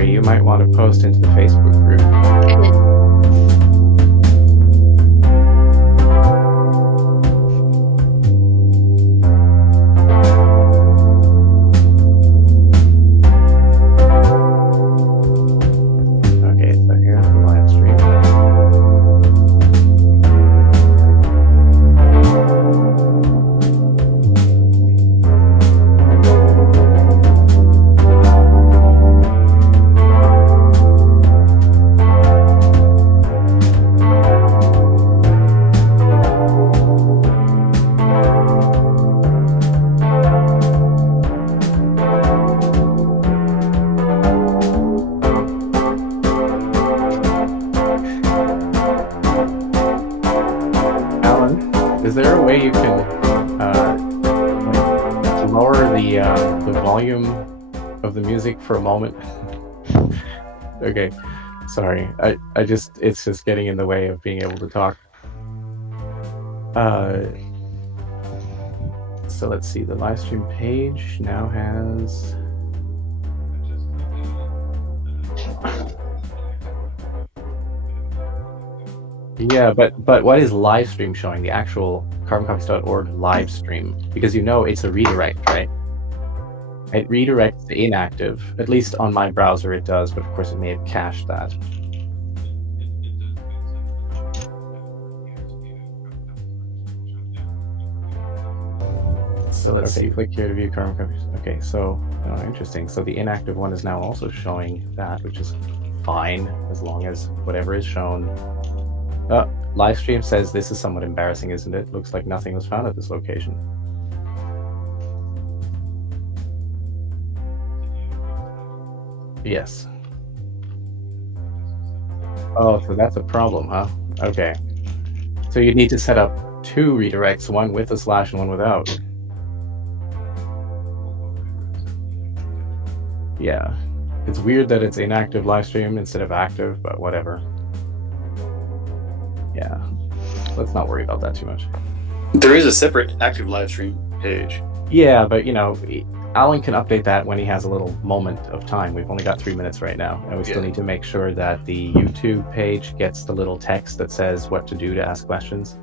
summary you might want to post into the Facebook group. Okay, so here's the live stream. Is there a way you can lower the volume of the music for a moment? Okay, sorry. It's just getting in the way of being able to talk. So let's see. The live stream page now has. Yeah, but what is live stream showing? The actual carboncopies.org live stream, because it's a redirect, right? It redirects the inactive. At least on my browser it does, but of course it may have cached that. So let's see. Click here to view Carboncopies. Okay, so interesting. So the inactive one is now also showing that, which is fine as long as whatever is shown. Live stream says this is somewhat embarrassing, isn't it? Looks like nothing was found at this location. Yes. Oh, so that's a problem, huh? Okay. So you need to set up two redirects, one with a slash and one without. Yeah. It's weird that it's inactive live stream instead of active, but whatever. Yeah, let's not worry about that too much. There is a separate active live stream page. Yeah, but Alan can update that when he has a little moment of time. We've only got 3 minutes right now, and we still need to make sure that the YouTube page gets the little text that says what to do to ask questions.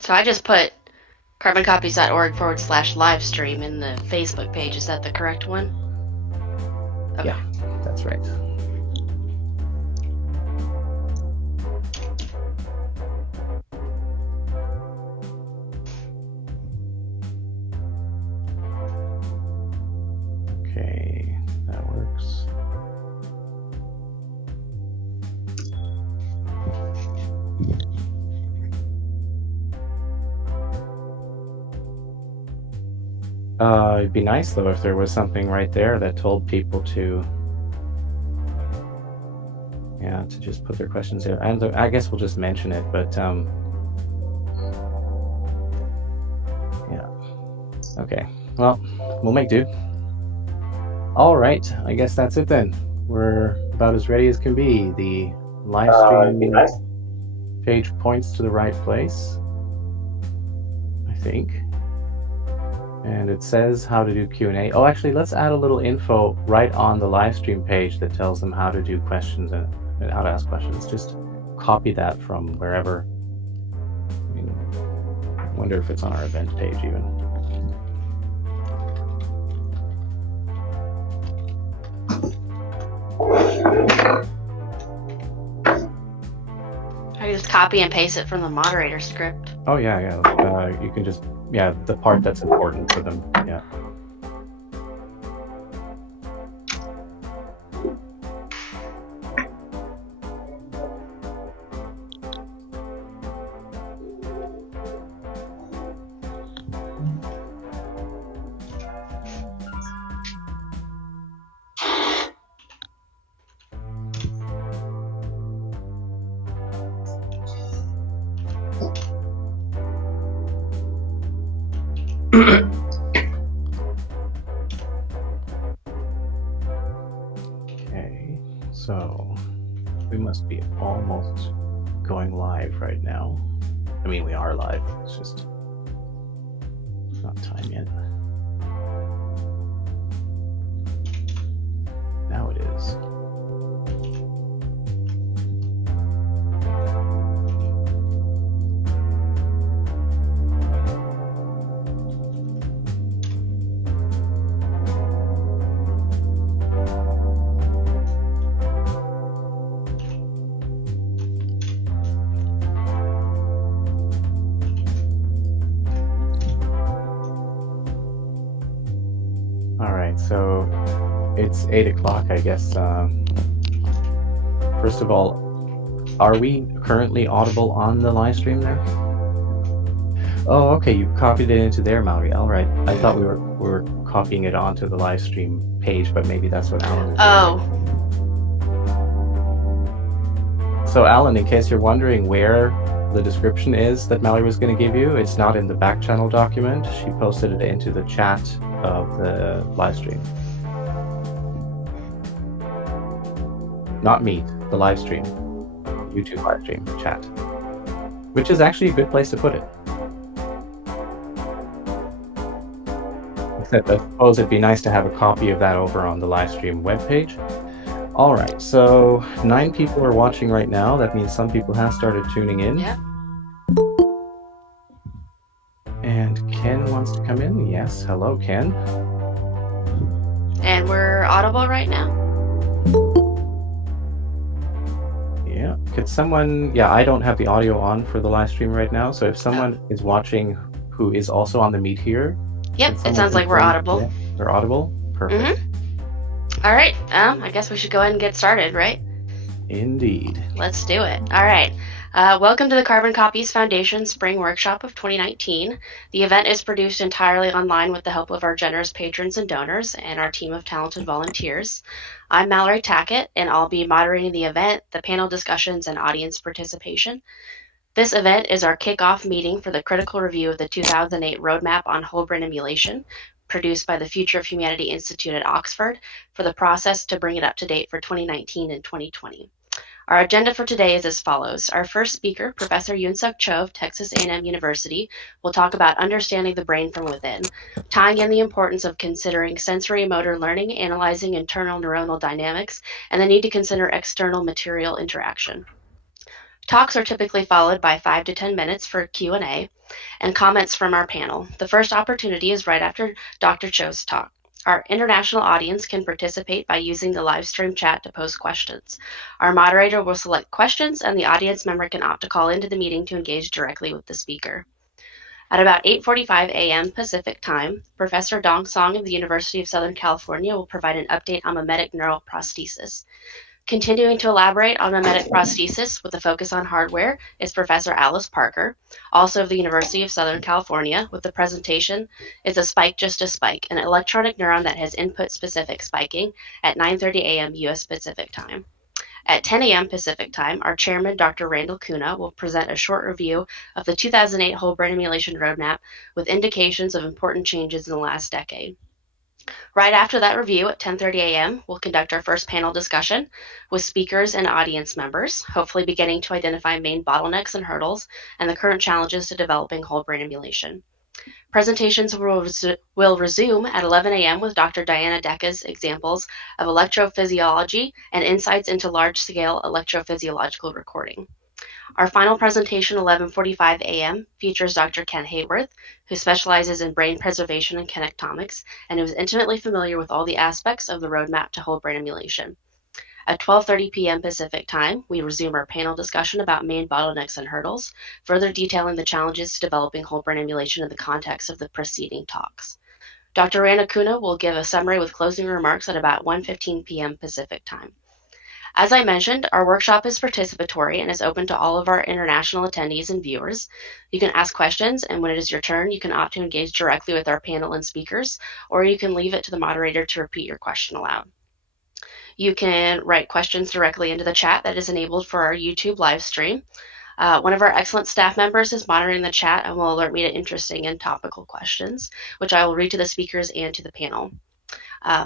So I just put carboncopies.org/livestream in the Facebook page. Is that the correct one? Okay. Yeah, that's right. Okay, that works. It'd be nice though if there was something right there that told people to just put their questions there. And I guess we'll just mention it, but yeah. Okay. Well, we'll make do. All right. I guess that's it then. We're about as ready as can be. The live stream page points to the right place, I think. And it says how to do Q&A. Oh, actually, let's add a little info right on the live stream page that tells them how to do questions and how to ask questions. Just copy that from wherever. I wonder if it's on our event page even. I just copy and paste it from the moderator script. Oh, yeah. You can just, the part that's important for them, yeah. So we must be almost going live right now. I mean, we are live. It's just not time yet. Now it is. All right, so it's 8 o'clock, I guess. First of all, are we currently audible on the live stream there? Oh, okay, you copied it into there, Mallory. All right. I thought we were copying it onto the live stream page, but maybe that's what Alan is doing. Oh, So Alan, in case you're wondering where the description is that Mallory was going to give you, it's not in the back channel document. She posted it into the chat of the live stream. Not Meet, the live stream. YouTube live stream, chat. Which is actually a good place to put it. Except I suppose it'd be nice to have a copy of that over on the live stream webpage. All right, so 9 people are watching right now. That means some people have started tuning in. yeah. And Ken wants to come in. Yes, hello, Ken. And we're audible right now? Yeah, could someone, yeah, I don't have the audio on for the live stream right now, so if someone is watching who is also on the Meet here. Yep, it sounds like we're audible. Yeah, we're audible? Perfect. All right, I guess we should go ahead and get started, right? Indeed. Let's do it. All right. Welcome to the Carboncopies Foundation Spring Workshop of 2019. The event is produced entirely online with the help of our generous patrons and donors and our team of talented volunteers. I'm Mallory Tackett, and I'll be moderating the event, the panel discussions, and audience participation. This event is our kickoff meeting for the critical review of the 2008 Roadmap on Whole Brain Emulation, produced by the Future of Humanity Institute at Oxford, for the process to bring it up to date for 2019 and 2020. Our agenda for today is as follows. Our first speaker, Professor Yoonsuck Choe of Texas A&M University, will talk about understanding the brain from within, tying in the importance of considering sensory motor learning, analyzing internal neuronal dynamics, and the need to consider external material interaction. Talks are typically followed by 5 to 10 minutes for Q&A and comments from our panel. The first opportunity is right after Dr. Choe's talk. Our international audience can participate by using the live stream chat to post questions. Our moderator will select questions, and the audience member can opt to call into the meeting to engage directly with the speaker. At about 8:45 a.m. Pacific time, Professor Dong Song of the University of Southern California will provide an update on mimetic neural prosthesis. Continuing to elaborate on mimetic prosthesis with a focus on hardware is Professor Alice Parker, also of the University of Southern California, with the presentation Is a Spike Just a Spike, an electronic neuron that has input-specific spiking at 9:30 a.m. U.S. Pacific Time. At 10 a.m. Pacific Time, our chairman, Dr. Randal Koene, will present a short review of the 2008 Whole Brain Emulation Roadmap with indications of important changes in the last decade. Right after that review at 10:30 a.m., we'll conduct our first panel discussion with speakers and audience members, hopefully beginning to identify main bottlenecks and hurdles and the current challenges to developing whole brain emulation. Presentations will resume at 11 a.m. with Dr. Diana Deca's examples of electrophysiology and insights into large-scale electrophysiological recording. Our final presentation, 11:45 a.m., features Dr. Ken Hayworth, who specializes in brain preservation and connectomics, and who is intimately familiar with all the aspects of the roadmap to whole brain emulation. At 12:30 p.m. Pacific Time, we resume our panel discussion about main bottlenecks and hurdles, further detailing the challenges to developing whole brain emulation in the context of the preceding talks. Dr. Randal Koene will give a summary with closing remarks at about 1:15 p.m. Pacific Time. As I mentioned, our workshop is participatory and is open to all of our international attendees and viewers. You can ask questions, and when it is your turn, you can opt to engage directly with our panel and speakers, or you can leave it to the moderator to repeat your question aloud. You can write questions directly into the chat that is enabled for our YouTube live stream. One of our excellent staff members is monitoring the chat and will alert me to interesting and topical questions, which I will read to the speakers and to the panel.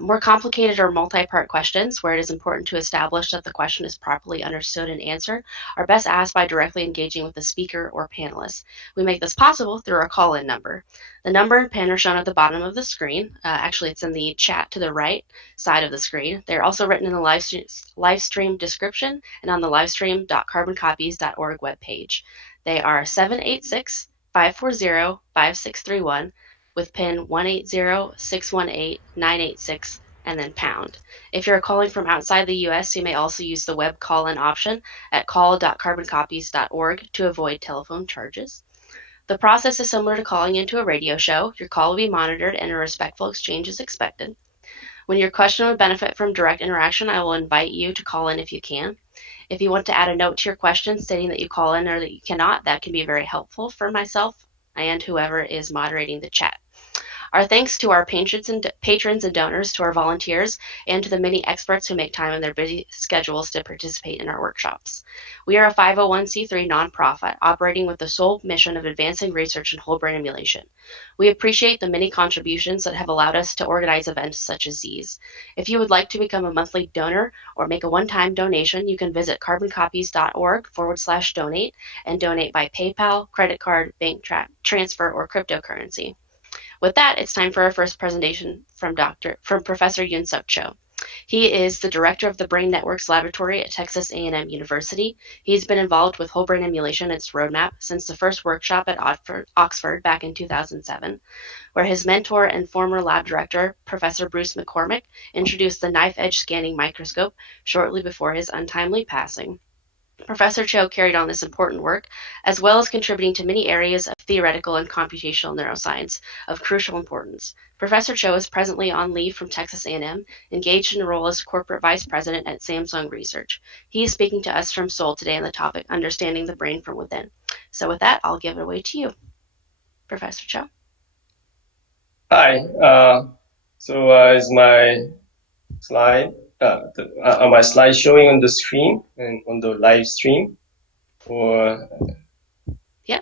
More complicated or multi-part questions, where it is important to establish that the question is properly understood and answered, are best asked by directly engaging with the speaker or panelists. We make this possible through our call-in number. The number and PIN are shown at the bottom of the screen. Actually, it's in the chat to the right side of the screen. They're also written in the live stream description and on the livestream.carboncopies.org webpage. They are 786-540-5631 with PIN 180-618-986 and then pound. If you're calling from outside the US, you may also use the web call-in option at call.carboncopies.org to avoid telephone charges. The process is similar to calling into a radio show. Your call will be monitored and a respectful exchange is expected. When your question would benefit from direct interaction, I will invite you to call in if you can. If you want to add a note to your question stating that you call in or that you cannot, that can be very helpful for myself and whoever is moderating the chat. Our thanks to our patrons and donors, to our volunteers, and to the many experts who make time in their busy schedules to participate in our workshops. We are a 501c3 nonprofit operating with the sole mission of advancing research in whole brain emulation. We appreciate the many contributions that have allowed us to organize events such as these. If you would like to become a monthly donor or make a one-time donation, you can visit carboncopies.org/donate and donate by PayPal, credit card, bank transfer, or cryptocurrency. With that, it's time for our first presentation from Professor Yoonsuck Choe. He is the director of the Brain Networks Laboratory at Texas A&M University. He's been involved with whole brain emulation and its roadmap since the first workshop at Oxford back in 2007, where his mentor and former lab director, Professor Bruce McCormick, introduced the knife-edge scanning microscope shortly before his untimely passing. Professor Choe carried on this important work, as well as contributing to many areas of theoretical and computational neuroscience of crucial importance. Professor Choe is presently on leave from Texas A&M, engaged in a role as corporate vice president at Samsung Research. He is speaking to us from Seoul today on the topic, Understanding the Brain from Within. So with that, I'll give it away to you, Professor Choe. Hi. Is my slide are my slides showing on the screen and on the live stream? Or yeah.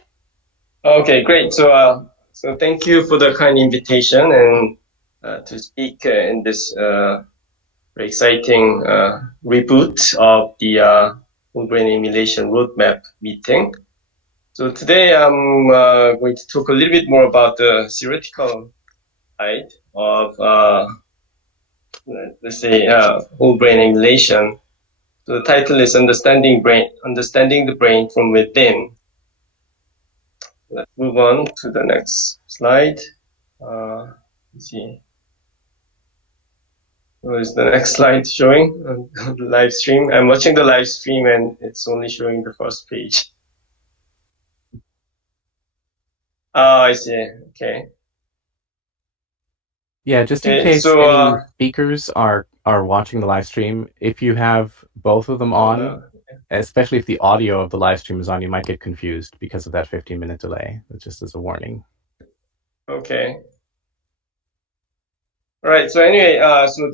Okay, great. So thank you for the kind invitation and to speak in this very exciting reboot of the whole brain emulation roadmap meeting. So today I'm going to talk a little bit more about the theoretical side of let's say whole brain emulation. So the title is Understanding the Brain from Within. Let's move on to the next slide. Let's see. What is the next slide showing on the live stream? I'm watching the live stream and it's only showing the first page. Oh, I see. Okay. Yeah, just in case any speakers are watching the live stream, if you have both of them on, especially if the audio of the live stream is on, you might get confused because of that 15-minute delay. It's just as a warning. Okay. All right. So anyway, so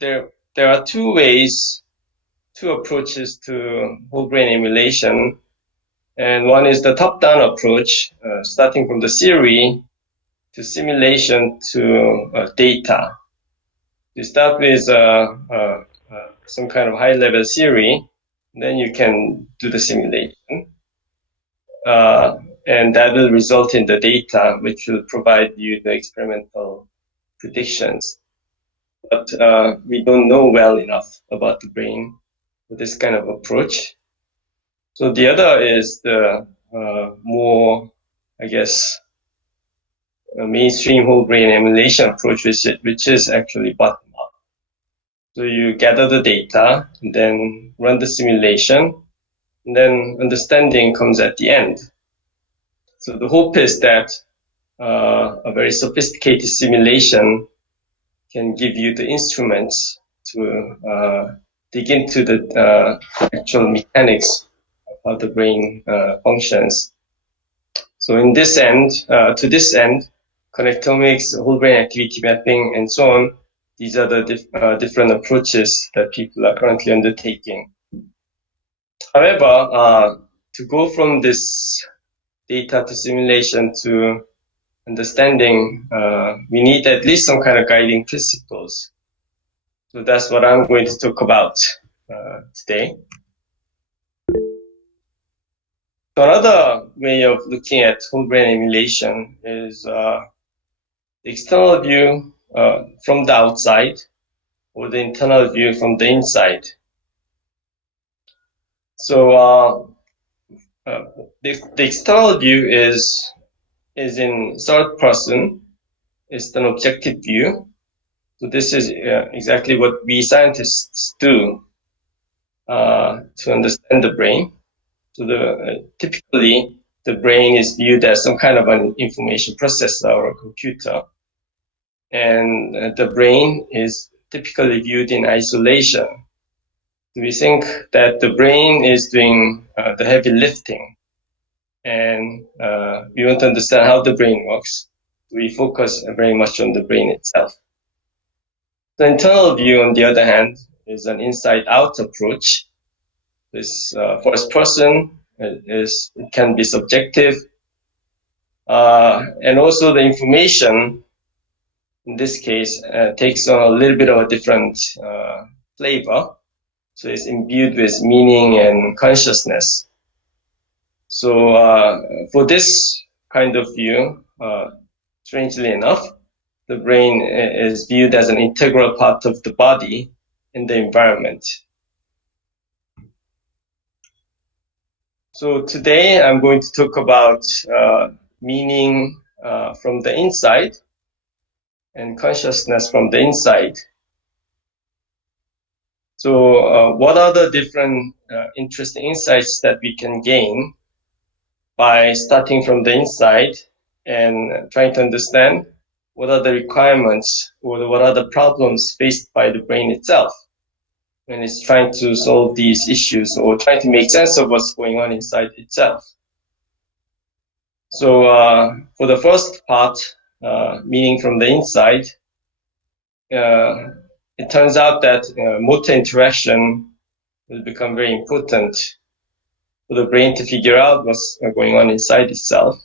there are two approaches to whole brain emulation, and one is the top-down approach, starting from the theory to simulation to data. You start with some kind of high-level theory, then you can do the simulation, and that will result in the data, which will provide you the experimental predictions. But we don't know well enough about the brain with this kind of approach. So the other is the more, I guess, mainstream whole brain emulation approach, which is actually bottom up. So you gather the data, and then run the simulation, and then understanding comes at the end. So the hope is that a very sophisticated simulation can give you the instruments to dig into the actual mechanics of how the brain functions. So in this end, to this end, connectomics, whole brain activity mapping, and so on, these are the different approaches that people are currently undertaking. However, to go from this data to simulation to understanding, we need at least some kind of guiding principles. So that's what I'm going to talk about today. So another way of looking at whole brain emulation is the external view from the outside, or the internal view from the inside. So the external view is in third person. It's an objective view. So this is exactly what we scientists do to understand the brain. So typically the brain is viewed as some kind of an information processor or a computer, and the brain is typically viewed in isolation. We think that the brain is doing the heavy lifting, and we want to understand how the brain works. We focus very much on the brain itself. The internal view, on the other hand, is an inside-out approach. This first person it can be subjective, and also the information in this case takes on a little bit of a different flavor. So it's imbued with meaning and consciousness. So for this kind of view, strangely enough, the brain is viewed as an integral part of the body in the environment. So today I'm going to talk about meaning from the inside and consciousness from the inside. So what are the different interesting insights that we can gain by starting from the inside and trying to understand what are the requirements or what are the problems faced by the brain itself when it's trying to solve these issues or trying to make sense of what's going on inside itself. So for the first part, meaning from the inside, it turns out that motor interaction will become very important for the brain to figure out what's going on inside itself.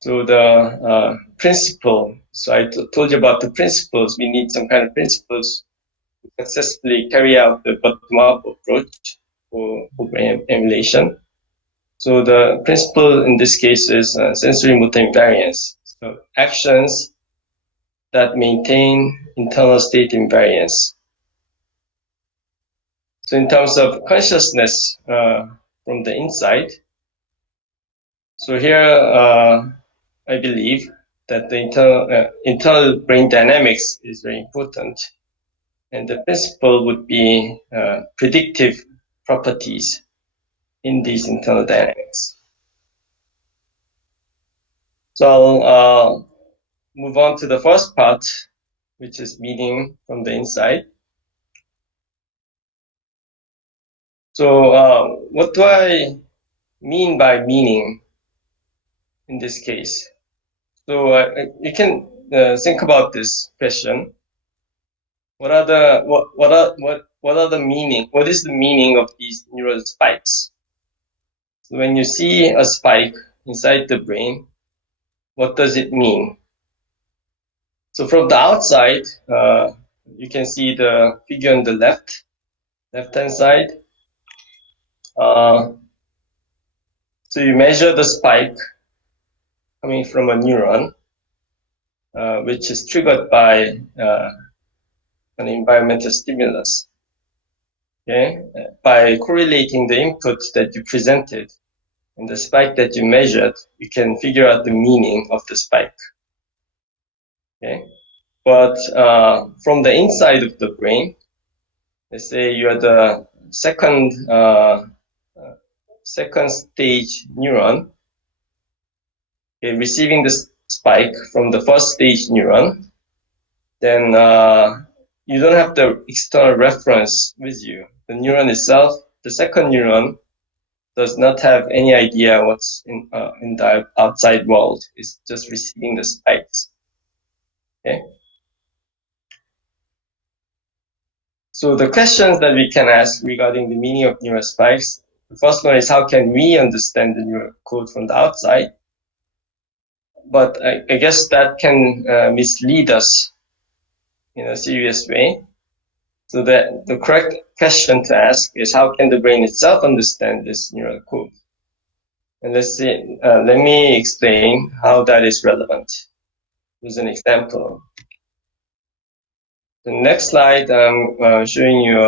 So the principle, so I told you about the principles. We need some kind of principles to successfully carry out the bottom-up approach for brain emulation. So the principle in this case is sensory motor invariance. So actions that maintain internal state invariance. So in terms of consciousness from the inside, so here I believe that the internal brain dynamics is very important, and the principle would be predictive properties in these internal dynamics. So I'll move on to the first part, which is meaning from the inside. So what do I mean by meaning in this case? So you can think about this question. What is the meaning of these neural spikes? So when you see a spike inside the brain, what does it mean? So from the outside, you can see the figure on the left-hand side. So you measure the spike coming from a neuron, which is triggered by an environmental stimulus. Okay, by correlating the input that you presented and the spike that you measured, you can figure out the meaning of the spike. Okay, but from the inside of the brain, let's say you are the second stage neuron, okay, receiving the spike from the first stage neuron, then you don't have the external reference with you. The neuron itself, the second neuron, does not have any idea what's in the outside world. It's just receiving the spikes. Okay. So the questions that we can ask regarding the meaning of neural spikes, the first one is how can we understand the neural code from the outside? but I guess that can mislead us in a serious way. So that the correct question to ask is, how can the brain itself understand this neural code? And let's see, let me explain how that is relevant. Here's an example. The next slide, I'm showing you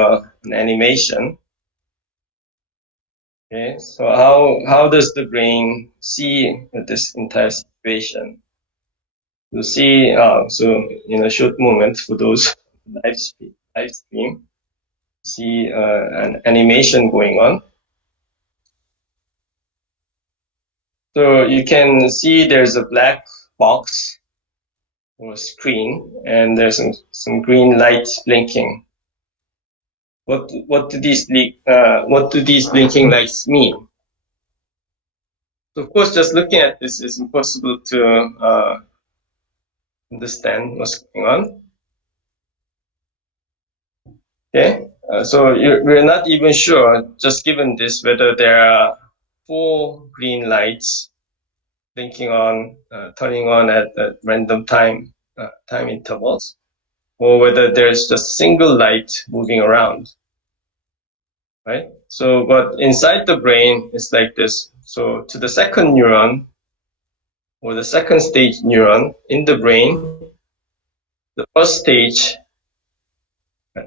an animation. Okay, so how does the brain see this entire situation? You see, so in a short moment, for those live stream, see an animation going on. So you can see there's a black box or screen, and there's some green light blinking. What do these blinking lights mean? So of course, just looking at this is impossible to understand what's going on. Okay, so we're not even sure, just given this, whether there are 4 green lights blinking on, turning on at random time intervals, or whether there's just single light moving around, right? So, but inside the brain, it's like this. So to the second neuron, or the second stage neuron in the brain, the first stage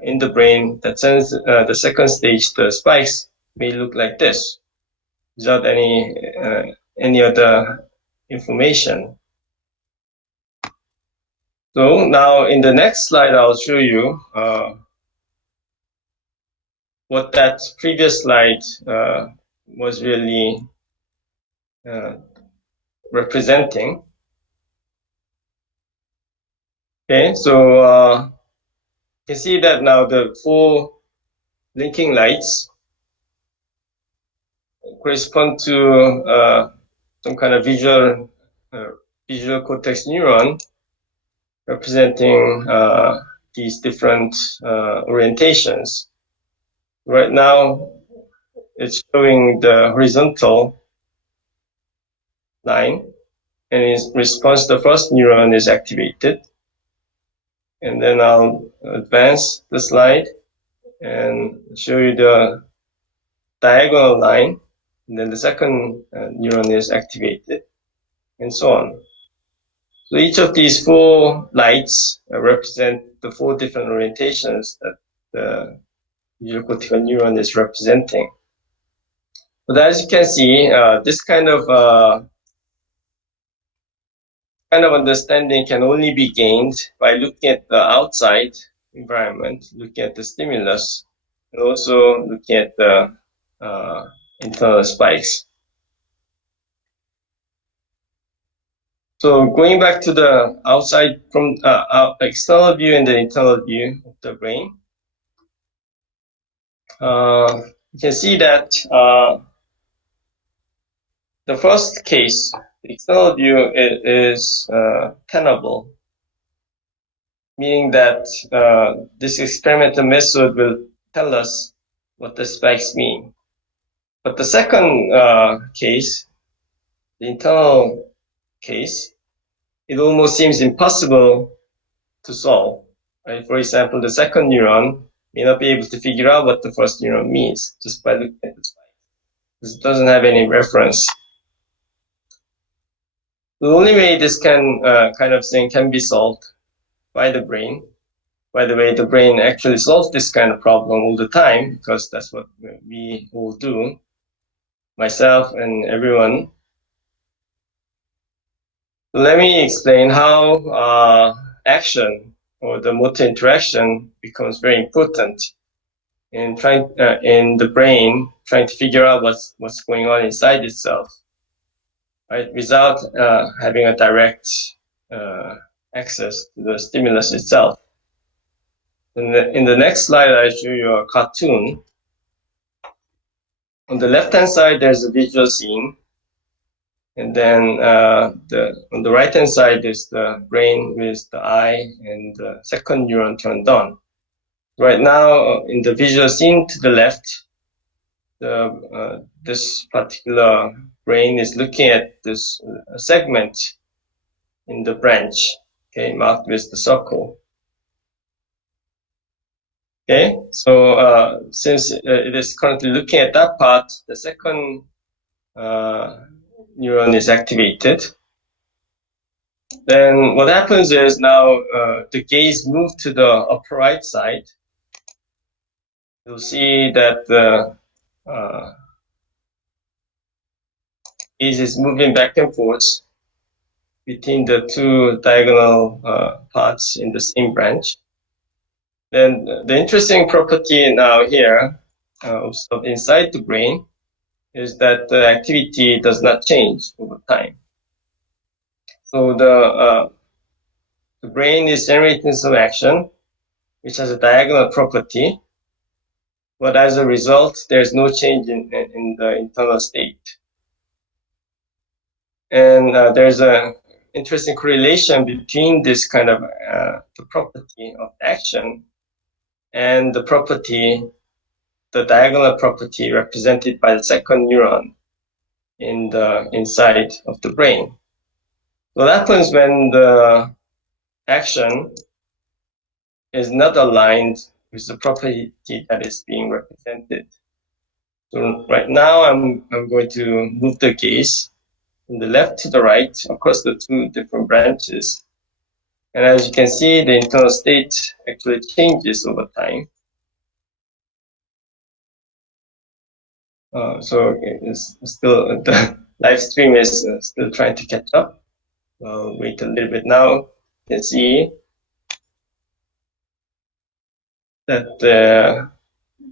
in the brain that sends the second stage, the spikes, may look like this, without any other information. So now in the next slide, I'll show you what that previous slide was really representing. Okay, so you can see that now the 4 blinking lights correspond to some kind of visual cortex neuron representing these different orientations. Right now, it's showing the horizontal line, and in response, the first neuron is activated. And then I'll advance the slide and show you the diagonal line, and then the second neuron is activated, and so on. So each of these 4 lights represent the 4 different orientations that the visual cortical neuron is representing. But as you can see, this kind of understanding can only be gained by looking at the outside environment, looking at the stimulus, and also looking at the internal spikes. So going back to the outside, from external view and the internal view of the brain, you can see that the first case, the external view, is tenable, meaning that this experimental method will tell us what the spikes mean. But the second case, the internal case, it almost seems impossible to solve. Right? For example, the second neuron may not be able to figure out what the first neuron means just by looking at the spike, because it doesn't have any reference. The only way this kind of thing can be solved by the brain. By the way, the brain actually solves this kind of problem all the time, because that's what we all do, myself and everyone. Let me explain how action, or the motor interaction, becomes very important in in the brain trying to figure out what's going on inside itself, right? Without having a direct access to the stimulus itself. In the next slide, I show you a cartoon. On the left-hand side, there's a visual scene. And then on the right-hand side is the brain with the eye and the second neuron turned on. Right now, in the visual scene to the left, this particular brain is looking at this segment in the branch, okay, marked with the circle. Okay, so since it is currently looking at that part, the second neuron is activated. Then what happens is now the gaze moves to the upper right side. You'll see that the gaze is moving back and forth between the two diagonal parts in the same branch. Then the interesting property now here of inside the brain is that the activity does not change over time. So the brain is generating some action which has a diagonal property, but as a result, there's no change in the internal state. And there's an interesting correlation between this kind of the property of action and the property, the diagonal property represented by the second neuron in the inside of the brain. What happens when the action is not aligned with the property that is being represented? So right now I'm going to move the gaze from the left to the right across the two different branches. And as you can see, the internal state actually changes over time. So it's still, the live stream is still trying to catch up. I'll wait a little bit now. You can see that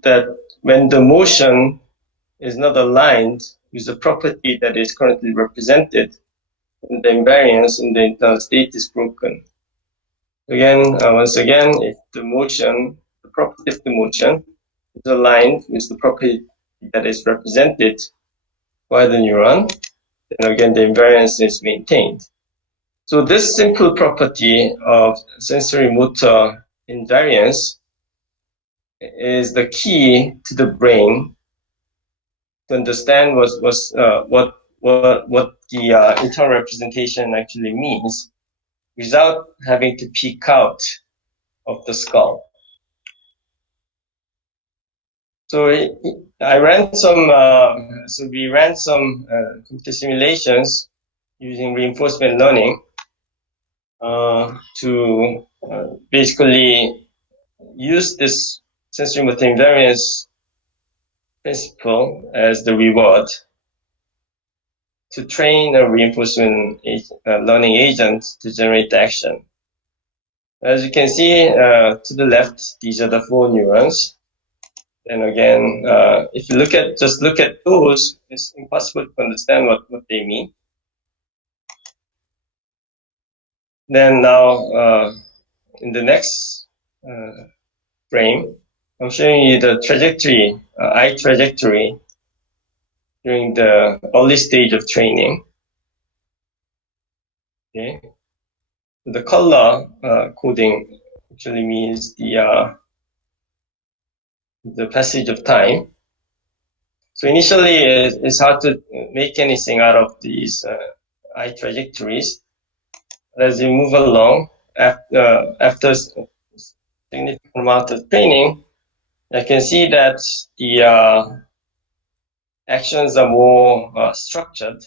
that when the motion is not aligned with the property that is currently represented, the invariance in the internal state is broken. Again, once again, if the motion, the property of the motion is aligned with the property that is represented by the neuron, then again the invariance is maintained. So this simple property of sensory motor invariance is the key to the brain to understand what the internal representation actually means, without having to peek out of the skull. So I ran some. So we ran some computer simulations using reinforcement learning to basically use this sensory motor invariance principle as the reward to train a reinforcement learning agent to generate action. As you can see to the left, these are the 4 neurons. And again, if you just look at those, it's impossible to understand what they mean. Then now, in the next frame, I'm showing you the trajectory, eye trajectory during the early stage of training. Okay, the color coding actually means the passage of time. So initially, it's hard to make anything out of these eye trajectories. As you move along, after significant amount of training, I can see that the actions are more structured.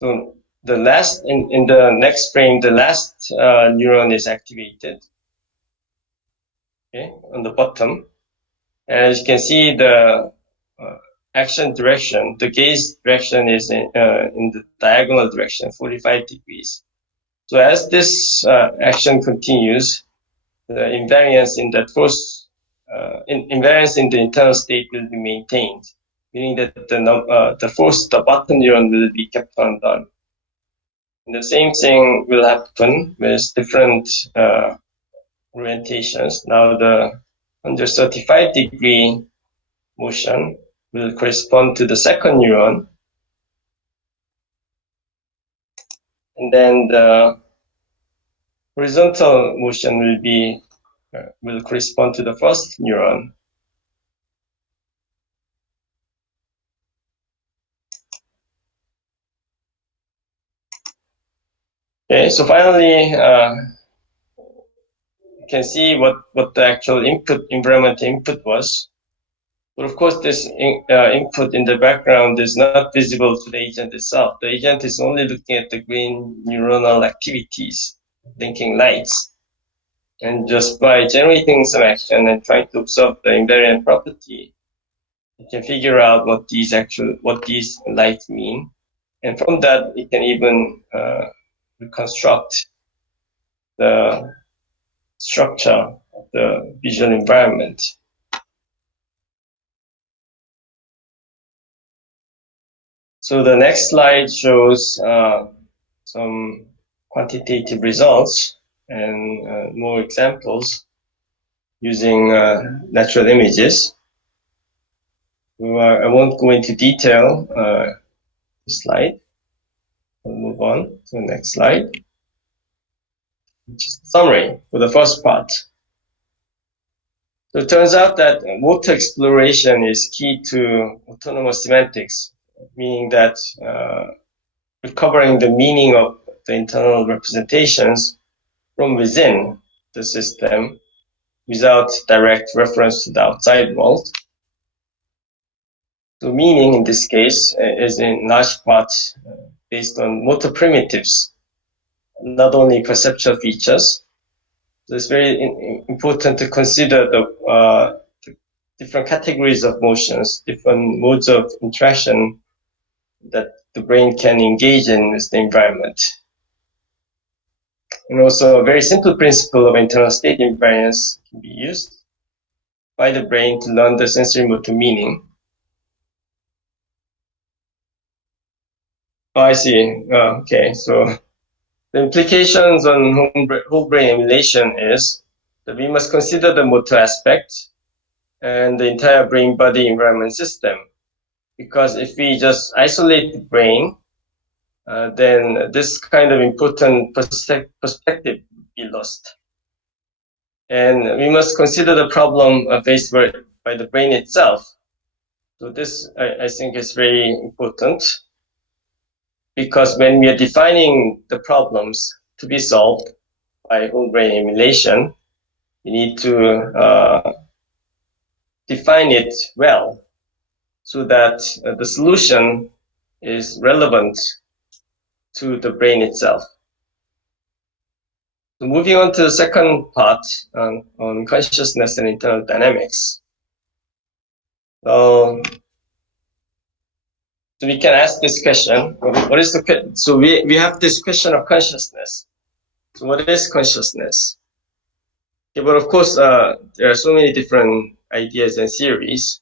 So the last in the next frame, the last neuron is activated. Okay, on the bottom, as you can see, the action direction, the gaze direction is in the diagonal direction, 45 degrees. So as this action continues, the invariance in that first invariance in the internal state will be maintained, meaning that the bottom neuron will be kept undone. And the same thing will happen with different orientations. Now the 135-degree motion will correspond to the second neuron, and then the horizontal motion will correspond to the first neuron. Okay, so finally, you can see what the actual environmental input was. But of course, this input in the background is not visible to the agent itself. The agent is only looking at the green neuronal activities, blinking lights. And just by generating some action and trying to observe the invariant property, you can figure out what these lights mean. And from that, you can even reconstruct the structure of the visual environment. So the next slide shows some quantitative results and more examples using natural images. So, I won't go into detail the slide. We'll move on to the next slide, which is the summary for the first part. So it turns out that motor exploration is key to autonomous semantics, meaning that recovering the meaning of the internal representations from within the system without direct reference to the outside world. So meaning in this case is in large part based on motor primitives, not only perceptual features. So it's very important to consider the different categories of motions, different modes of interaction that the brain can engage in with the environment. And also a very simple principle of internal state invariance can be used by the brain to learn the sensory motor meaning. Oh, I see. Oh, okay, so the implications on whole brain emulation is that we must consider the motor aspect and the entire brain-body environment system. Because if we just isolate the brain, then this kind of important perspective will be lost. And we must consider the problem faced by the brain itself. So this, I think, is very important, because when we are defining the problems to be solved by whole brain emulation, we need to define it well so that the solution is relevant to the brain itself. So moving on to the second part on consciousness and internal dynamics. So we can ask this question: what is the? So we have this question of consciousness. So what is consciousness? Okay, but of course, there are so many different ideas and theories.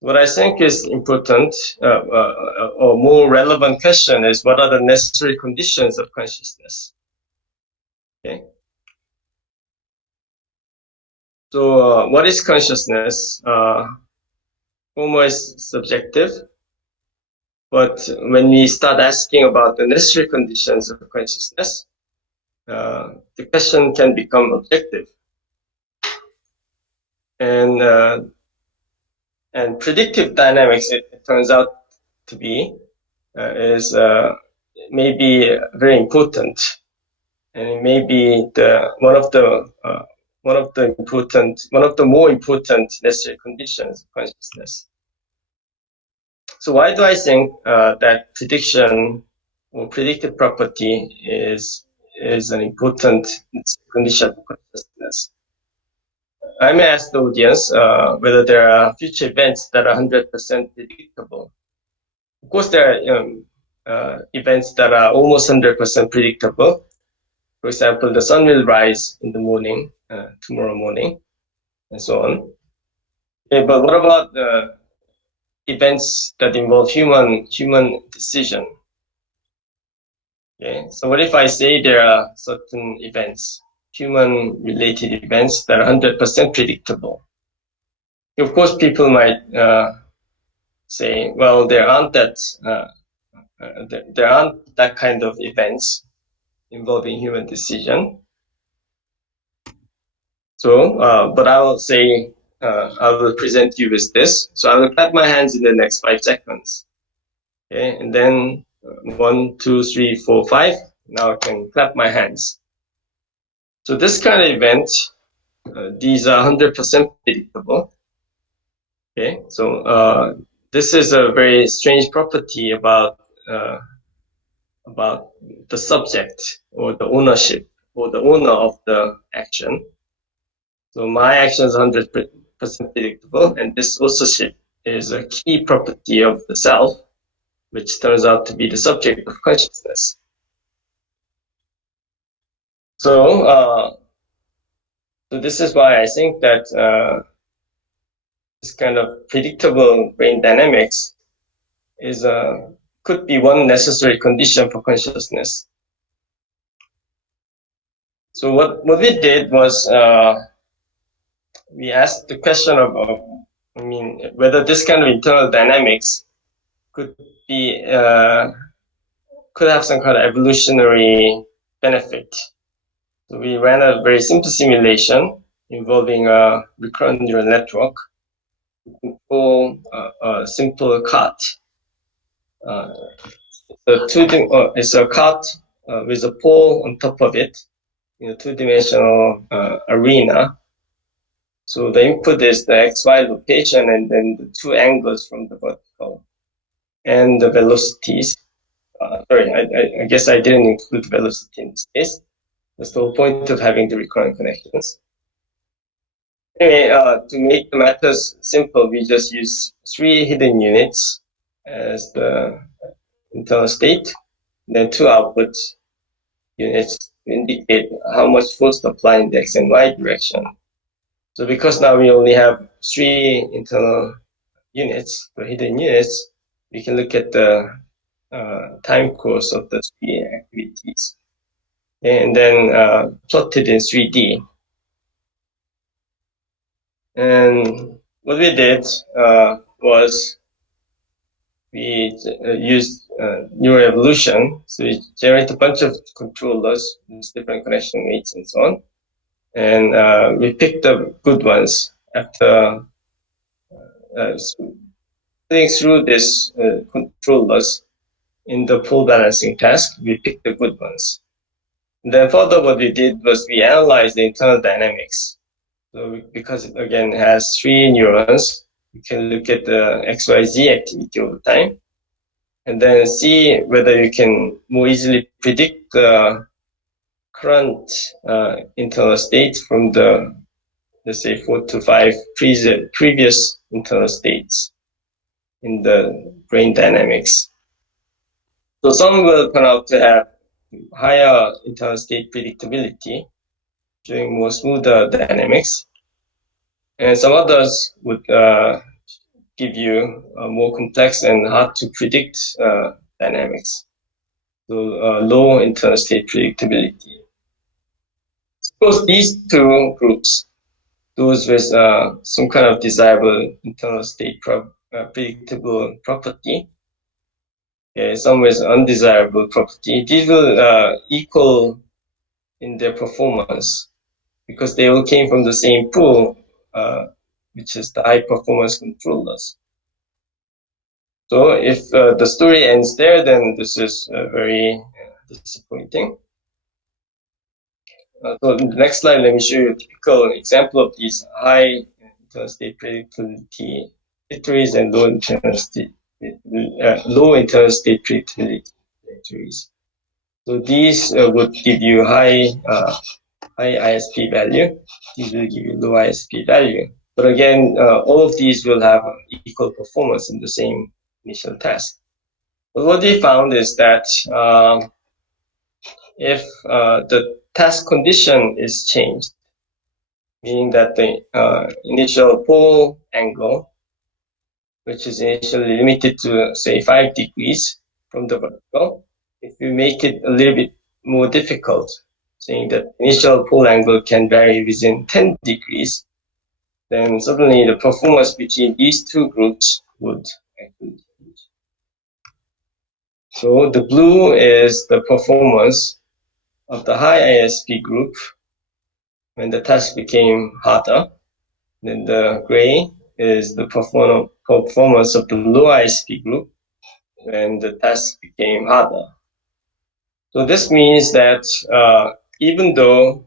What I think is important, or more relevant question is, what are the necessary conditions of consciousness? Okay. So what is consciousness? Almost subjective. But when we start asking about the necessary conditions of consciousness, the question can become objective. And predictive dynamics, it turns out to be, is maybe very important, and it may be one of the more important necessary conditions of consciousness. So why do I think that prediction or predictive property is an important condition of consciousness? I may ask the audience whether there are future events that are 100% predictable. Of course, there are events that are almost 100% predictable. For example, the sun will rise in the morning, tomorrow morning, and so on. Okay, but what about events that involve human decision? Okay, so what if I say there are certain events, human-related events that are 100% predictable? Of course, people might say, well, there aren't that kind of events involving human decision. So, but I will say, I will present you with this. So I will clap my hands in the next 5 seconds. Okay, and then 1, 2, 3, 4, 5. now I can clap my hands. So this kind of event, these are 100% predictable. Okay, so this is a very strange property about the subject or the ownership or the owner of the action. So my action is 100% predictable, and this authorship is a key property of the self, which turns out to be the subject of consciousness. So, so this is why I think that this kind of predictable brain dynamics is could be one necessary condition for consciousness. So what we did was we asked the question of whether this kind of internal dynamics could be could have some kind of evolutionary benefit. So we ran a very simple simulation involving a recurrent neural network for a simple cart. It's a cart with a pole on top of it in a two-dimensional arena. So the input is the XY location and then the two angles from the vertical and the velocities. Sorry, I guess I didn't include velocity in this case. That's the whole point of having the recurrent connections. Anyway, to make the matters simple, we just use 3 hidden units as the internal state, then 2 output units to indicate how much force to apply in the X and Y direction. So because now we only have 3 internal units, the hidden units, we can look at the time course of the 3 activities and then plot it in 3D. And what we did was we used neural evolution. So we generate a bunch of controllers with different connection weights and so on. And we picked the good ones after putting through this controllers in the pole balancing task. We picked the good ones. And then further, what we did was we analyzed the internal dynamics. So because it again has 3 neurons, you can look at the XYZ activity over time and then see whether you can more easily predict the current internal state from the, let's say, 4 to 5 previous internal states in the brain dynamics. So some will turn out to have higher internal state predictability, showing more smoother dynamics. And some others would give you more complex and hard to predict dynamics. So low internal state predictability. Suppose these 2 groups, those with some kind of desirable internal state predictable property, some with undesirable property, these will equal in their performance because they all came from the same pool, which is the high performance controllers. So if the story ends there, then this is very disappointing. So in the next slide, let me show you a typical example of these high internal state predictability trajectories and low internal state predictability trajectories. So these would give you high ISP value. These will give you low ISP value. But again, all of these will have equal performance in the same initial task. But what we found is that if the task condition is changed, meaning that the initial pole angle, which is initially limited to, say, 5 degrees from the vertical, if you make it a little bit more difficult, saying that initial pole angle can vary within 10 degrees, then suddenly the performance between these 2 groups would actually change. So the blue is the performance of the high ISP group when the task became harder. Then the gray is the performance of the low ISP group when the task became harder. So this means that even though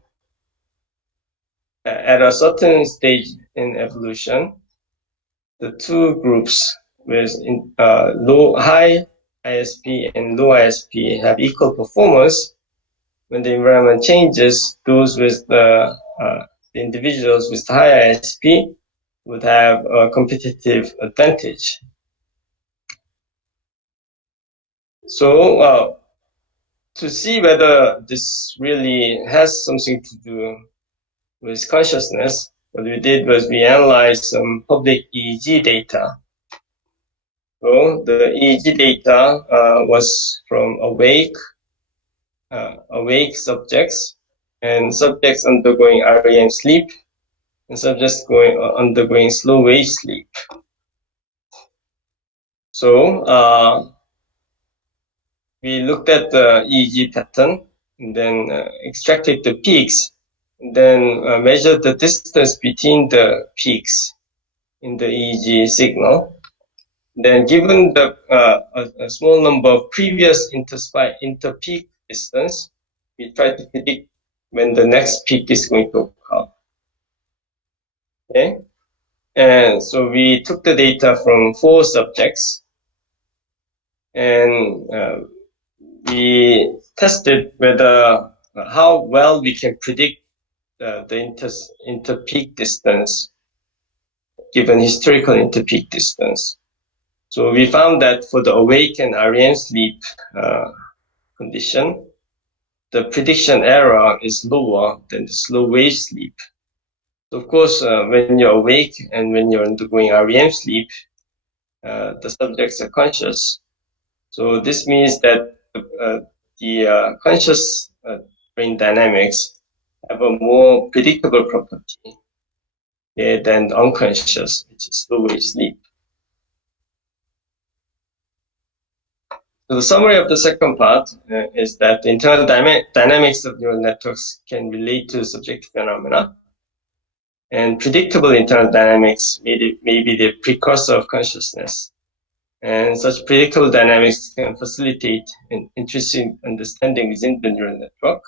at a certain stage in evolution, the two groups with high ISP and low ISP have equal performance, when the environment changes, those with the individuals with high ISP would have a competitive advantage. So to see whether this really has something to do with consciousness, what we did was we analyzed some public EEG data. So the EEG data was from awake subjects and subjects undergoing REM sleep and subjects undergoing slow wave sleep. So we looked at the EEG pattern and then extracted the peaks, and then measured the distance between the peaks in the EEG signal. Then given the a small number of previous inter-peak distance, we try to predict when the next peak is going to occur. Okay, and so we took the data from 4 subjects, and we tested whether how well we can predict the inter-peak distance given historical inter-peak distance. So we found that for the awake and REM sleep condition, the prediction error is lower than the slow wave sleep. So of course, when you're awake and when you're undergoing REM sleep, the subjects are conscious. So this means that the conscious brain dynamics have a more predictable property than unconscious, which is slow wave sleep. So the summary of the second part is that the internal dynamics of neural networks can relate to subjective phenomena, and predictable internal dynamics may be the precursor of consciousness. And such predictable dynamics can facilitate an intrinsic understanding within the neural network.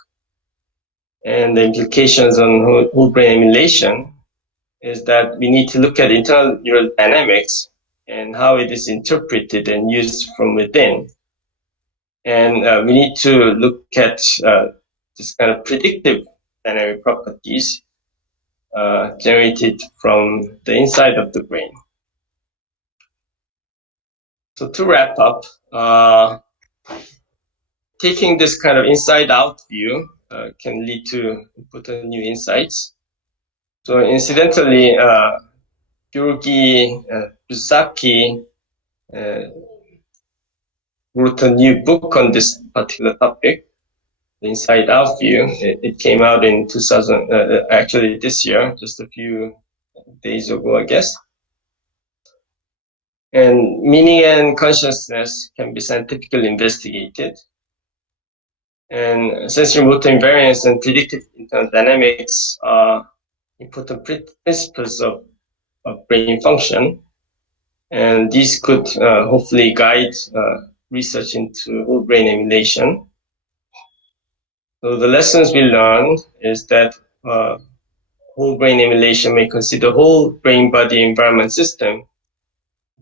And the implications on whole brain emulation is that we need to look at internal neural dynamics and how it is interpreted and used from within. And we need to look at this kind of predictive dynamic properties generated from the inside of the brain. So to wrap up, taking this kind of inside-out view can lead to important new insights. So incidentally, Yogi Yusaki wrote a new book on this particular topic, the inside-out view. It came out in 2000, actually this year, just a few days ago, I guess. And meaning and consciousness can be scientifically investigated. And sensory motor invariance and predictive internal dynamics are important principles of brain function. And these could hopefully guide research into whole brain emulation. So the lessons we learned is that whole brain emulation may consider whole brain body environment system,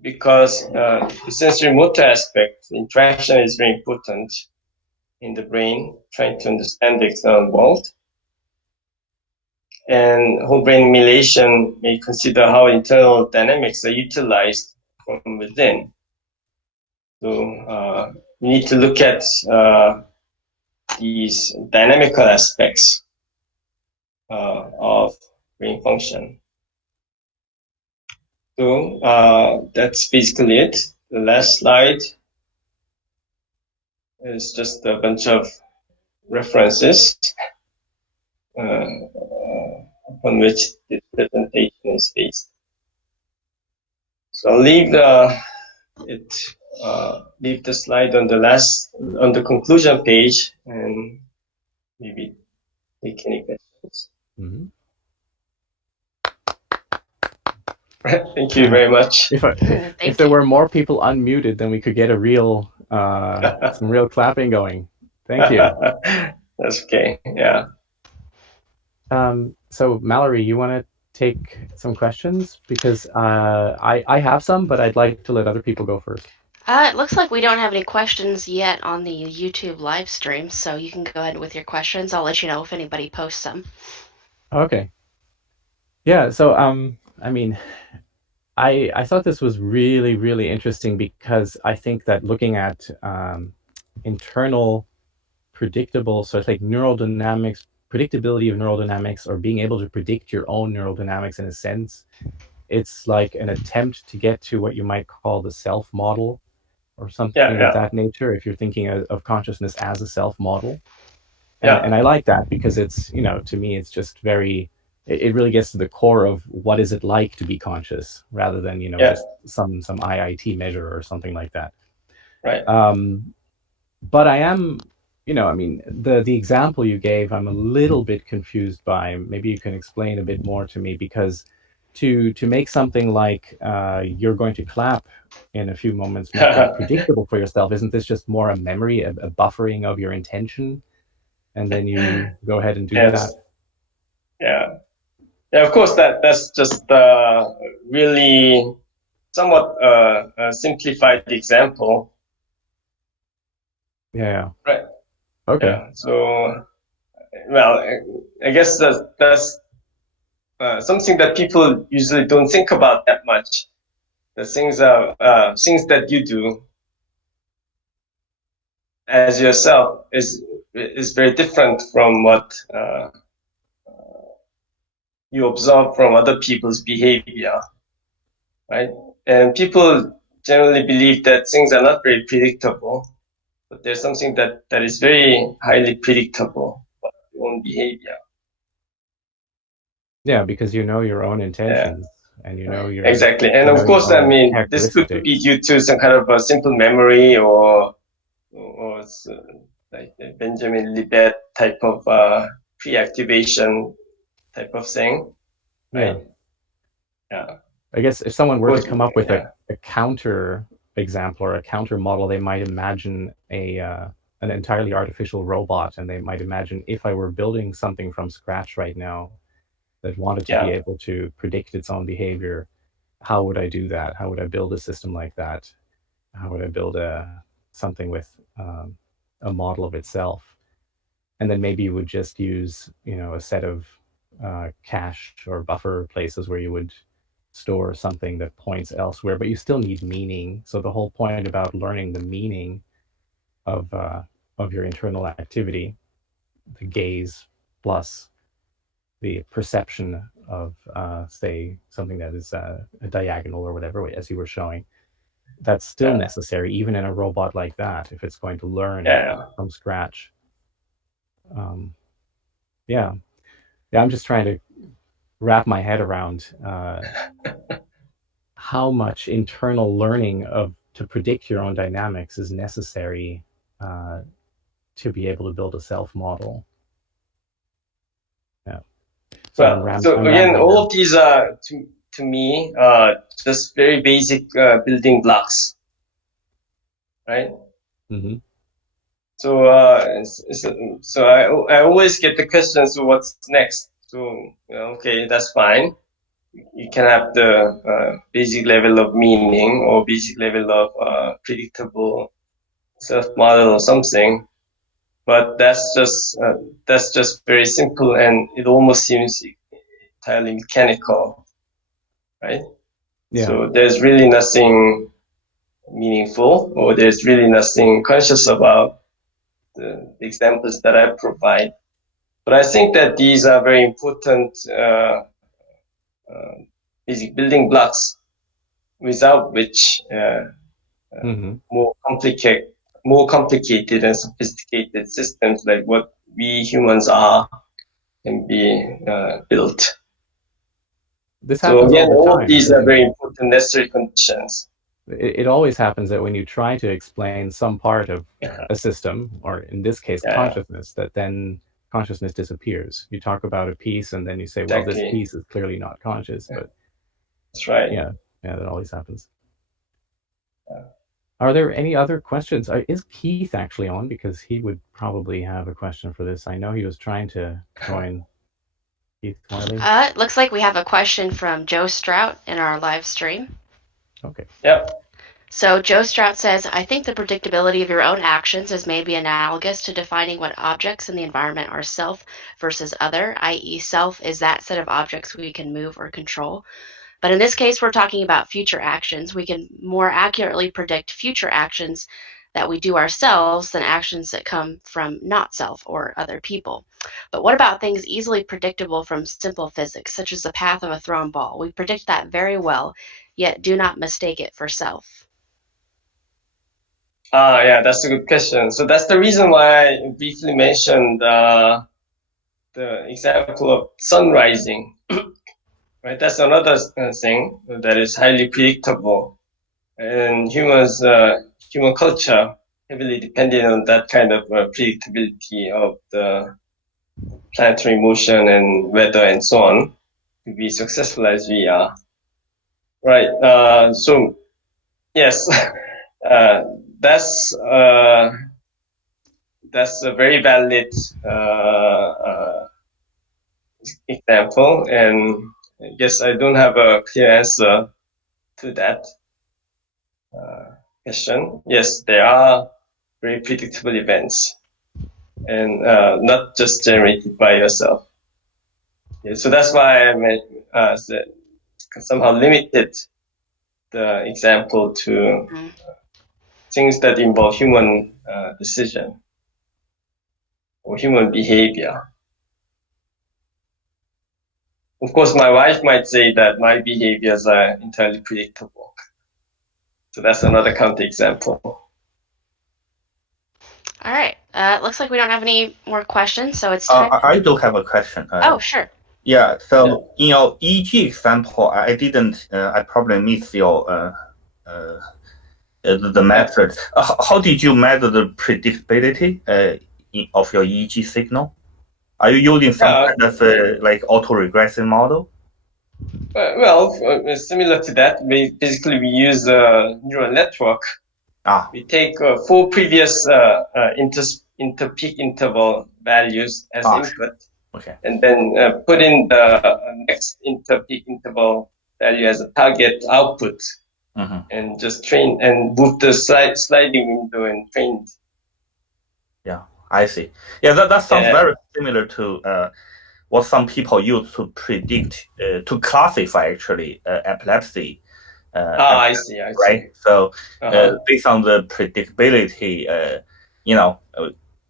because the sensory motor aspect, interaction is very important in the brain, trying to understand the external world. And whole brain emulation may consider how internal dynamics are utilized from within. So we need to look at these dynamical aspects of brain function. So that's basically it. The last slide is just a bunch of references upon which this presentation is based. So I'll leave the slide on the conclusion page, and maybe take any questions. Mm-hmm. Thank you very much. If there were more people unmuted, then we could get a real some real clapping going. Thank you. That's okay. Yeah. So Mallory, you want to take some questions? Because I have some, but I'd like to let other people go first. It looks like we don't have any questions yet on the YouTube live stream, so you can go ahead with your questions. I'll let you know if anybody posts them. Okay. Yeah, so I mean, I thought this was really, really interesting because I think that looking at internal predictable, so it's like neural dynamics, predictability of neural dynamics, or being able to predict your own neural dynamics in a sense, it's like an attempt to get to what you might call the self model or something of that nature if you're thinking of consciousness as a self model. And I like that because it's, to me, it's just very, it really gets to the core of what is it like to be conscious rather than, just some IIT measure or something like that. Right. But I am, I mean, the example you gave, I'm a little bit confused by. Maybe you can explain a bit more to me, because to make something like you're going to clap in a few moments make that predictable for yourself, isn't this just more a memory, a buffering of your intention, and then you go ahead and do that? Yeah. Of course, that's just really somewhat a simplified example. Yeah. Right. Okay. Yeah. So, well, I guess that's something that people usually don't think about that much. The things that you do as yourself is very different from what you observe from other people's behavior, right? And people generally believe that things are not very predictable, but there's something that is very highly predictable about your own behavior. Yeah, because you know your own intentions and you know your exactly. And of your course, I own mean, this could be characteristics. due to some kind of a simple memory or like the Benjamin Libet type of pre-activation type of thing, right? Yeah. I guess if someone were to course, come up with a counter example or a counter model, they might imagine an entirely artificial robot, and they might imagine, if I were building something from scratch right now that wanted to be able to predict its own behavior, how would I do that? How would I build a system like that? How would I build something with a model of itself? And then maybe you would just use, a set of cache or buffer places where you would store something that points elsewhere, but you still need meaning. So the whole point about learning the meaning of your internal activity, the gaze plus the perception of, say, something that is a diagonal or whatever, as you were showing, that's still necessary, even in a robot like that, if it's going to learn from scratch. Yeah, I'm just trying to wrap my head around how much internal learning to predict your own dynamics is necessary to be able to build a self model. Yeah. So I'm again, all now. of these are to me just very basic building blocks, right? Mm-hmm. So I always get the question, so what's next? So okay, that's fine. You can have the basic level of meaning or basic level of predictable self model or something, but that's just very simple, and it almost seems entirely mechanical, right? Yeah. So there's really nothing meaningful, or there's really nothing conscious about the examples that I provide. But I think that these are very important basic building blocks, without which more complicated and sophisticated systems like what we humans are can be built. This So happens again, all the all of time. these are very important necessary conditions. It always happens that when you try to explain some part of a system, or in this case, consciousness, that then consciousness disappears. You talk about a piece, and then you say, well, this piece is clearly not conscious. But that's right. Yeah, that always happens. Are there any other questions? Is Keith actually on? Because he would probably have a question for this. I know he was trying to join. Keith Wiley. It looks like we have a question from Joe Strout in our live stream. Okay. Yep. So Joe Strout says, I think the predictability of your own actions is maybe analogous to defining what objects in the environment are self versus other, i.e. self is that set of objects we can move or control. But in this case, we're talking about future actions. We can more accurately predict future actions that we do ourselves than actions that come from not self or other people. But what about things easily predictable from simple physics, such as the path of a thrown ball? We predict that very well, yet do not mistake it for self. Yeah, that's a good question. So that's the reason why I briefly mentioned the example of sun rising. Right, that's another thing that is highly predictable, and human culture heavily dependent on that kind of predictability of the planetary motion and weather and so on to be successful as we are. Right. So yes, that's a very valid example, and I guess I don't have a clear answer to that question. Yes, there are very predictable events, and not just generated by yourself. Yeah, so that's why I somehow limited the example to things that involve human decision or human behavior. Of course, my wife might say that my behaviors are entirely predictable. So that's another counterexample. All right. Looks like we don't have any more questions, so it's time. I do have a question. Oh, sure. Yeah. So in your EG example, I didn't. I probably missed your the method. How did you measure the predictability of your EEG signal? Are you using some kind of like autoregressive model? Well, similar to that, basically we use a neural network. We take 4 previous inter-peak interval values as input, and then put in the next inter-peak interval value as a target output, and just train and move the sliding window and train. Yeah, I see. Yeah, that sounds very similar to what some people use to predict, to classify actually epilepsy. I see. Right. So based on the predictability,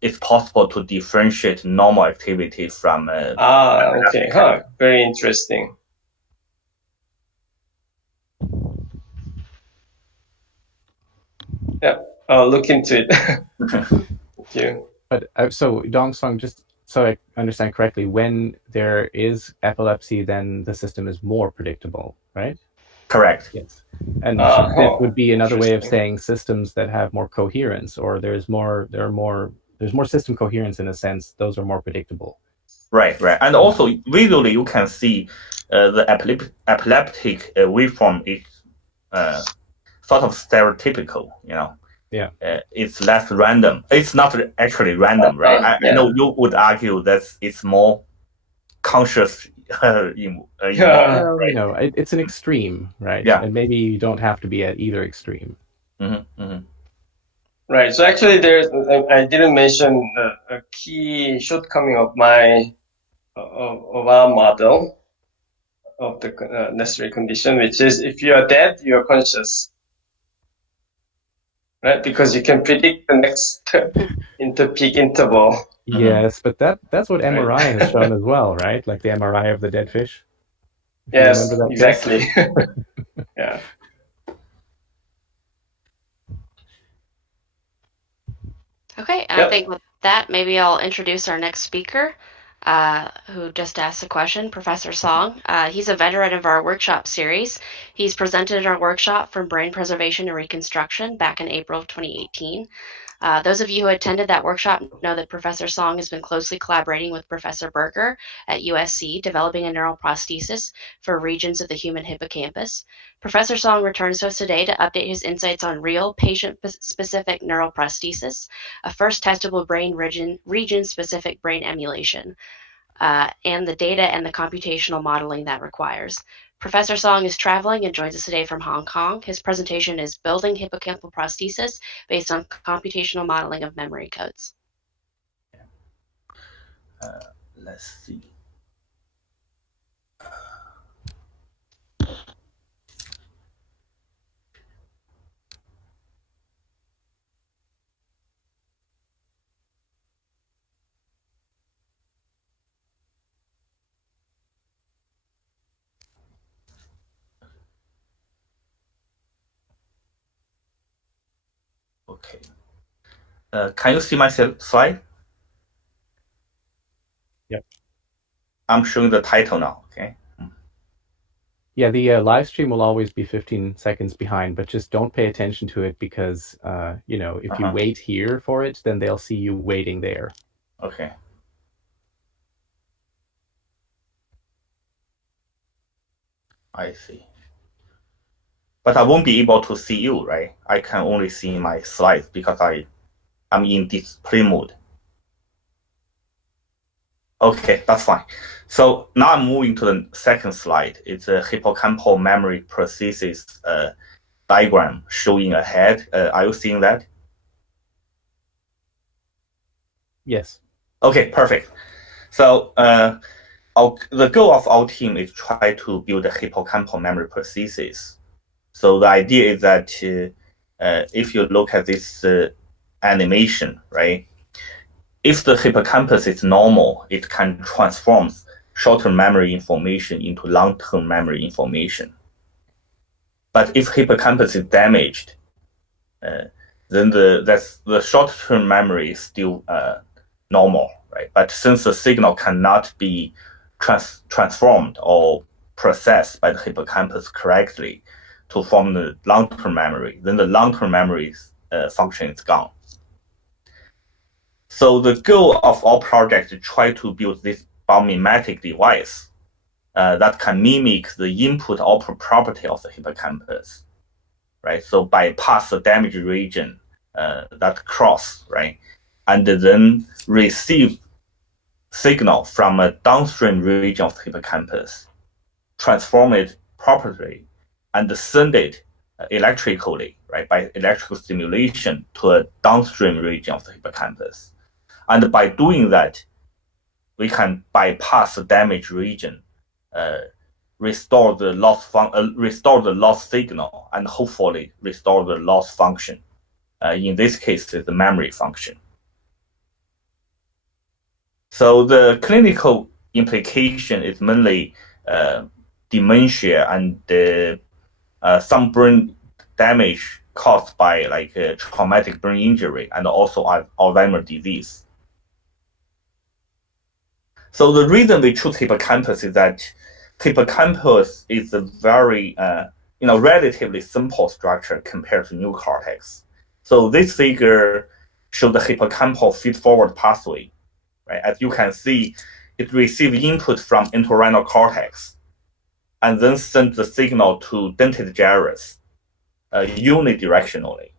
it's possible to differentiate normal activity from. Okay. Very interesting. Yeah, I'll look into it. Thank you. But so Dong-Sung, just so I understand correctly, when there is epilepsy, then the system is more predictable, right? Correct. Yes. And it would be another way of saying systems that have more coherence, or there's more system coherence in a sense. Those are more predictable. Right. And also visually, you can see the epileptic waveform is sort of stereotypical. Yeah. It's less random. It's not actually random, right? I know you would argue that it's more conscious. Right? It's an extreme, right? Yeah. And maybe you don't have to be at either extreme. Right. So actually, I didn't mention a key shortcoming of our model of the necessary condition, which is if you are dead, you are conscious, right? Because you can predict the next inter-peak interval. Yes, but that's what MRI has shown as well, right? Like the MRI of the dead fish. Yes, exactly. Yeah. Okay, I think with that, maybe I'll introduce our next speaker, who just asked a question, Professor Song. He's a veteran of our workshop series. He's presented in our workshop from brain preservation and reconstruction back in April of 2018. Those of you who attended that workshop know that Professor Song has been closely collaborating with Professor Berger at USC, developing a neural prosthesis for regions of the human hippocampus. Professor Song returns to us today to update his insights on real patient-specific neural prosthesis, a first testable brain region-specific brain emulation, and the data and the computational modeling that requires. Professor Song is traveling and joins us today from Hong Kong. His presentation is Building Hippocampal Prosthesis based on computational modeling of memory codes. Let's see. Okay. Can you see my slide? Yep. I'm showing the title now, okay? Yeah, the live stream will always be 15 seconds behind, but just don't pay attention to it because, you know, if you wait here for it, then they'll see you waiting there. Okay. I see. But I won't be able to see you, right? I can only see my slides because I'm in display mode. Okay, that's fine. So now I'm moving to the second slide. It's a hippocampal memory prosthesis diagram showing a head. Are you seeing that? Yes. Okay, perfect. So the goal of our team is try to build a hippocampal memory prosthesis. So the idea is that if you look at this animation, right? If the hippocampus is normal, it can transform short-term memory information into long-term memory information. But if hippocampus is damaged, then the short-term memory is still normal, right? But since the signal cannot be transformed or processed by the hippocampus correctly to form the long-term memory, then the long-term memory function is gone. So the goal of our project is to try to build this biomimetic device that can mimic the input-output property of the hippocampus, right? So bypass the damaged region that cross, right? And then receive signal from a downstream region of the hippocampus, transform it properly, and send it electrically, right, by electrical stimulation to a downstream region of the hippocampus. And by doing that, we can bypass the damaged region, restore the lost signal, and hopefully restore the lost function. In this case, it's the memory function. So the clinical implication is mainly dementia and some brain damage caused by like traumatic brain injury and also Alzheimer's disease. So the reason we choose hippocampus is that hippocampus is a very relatively simple structure compared to neocortex. So this figure shows the hippocampal feed-forward pathway. Right? As you can see, it receives input from entorhinal cortex and then sends the signal to dentate gyrus unidirectionally.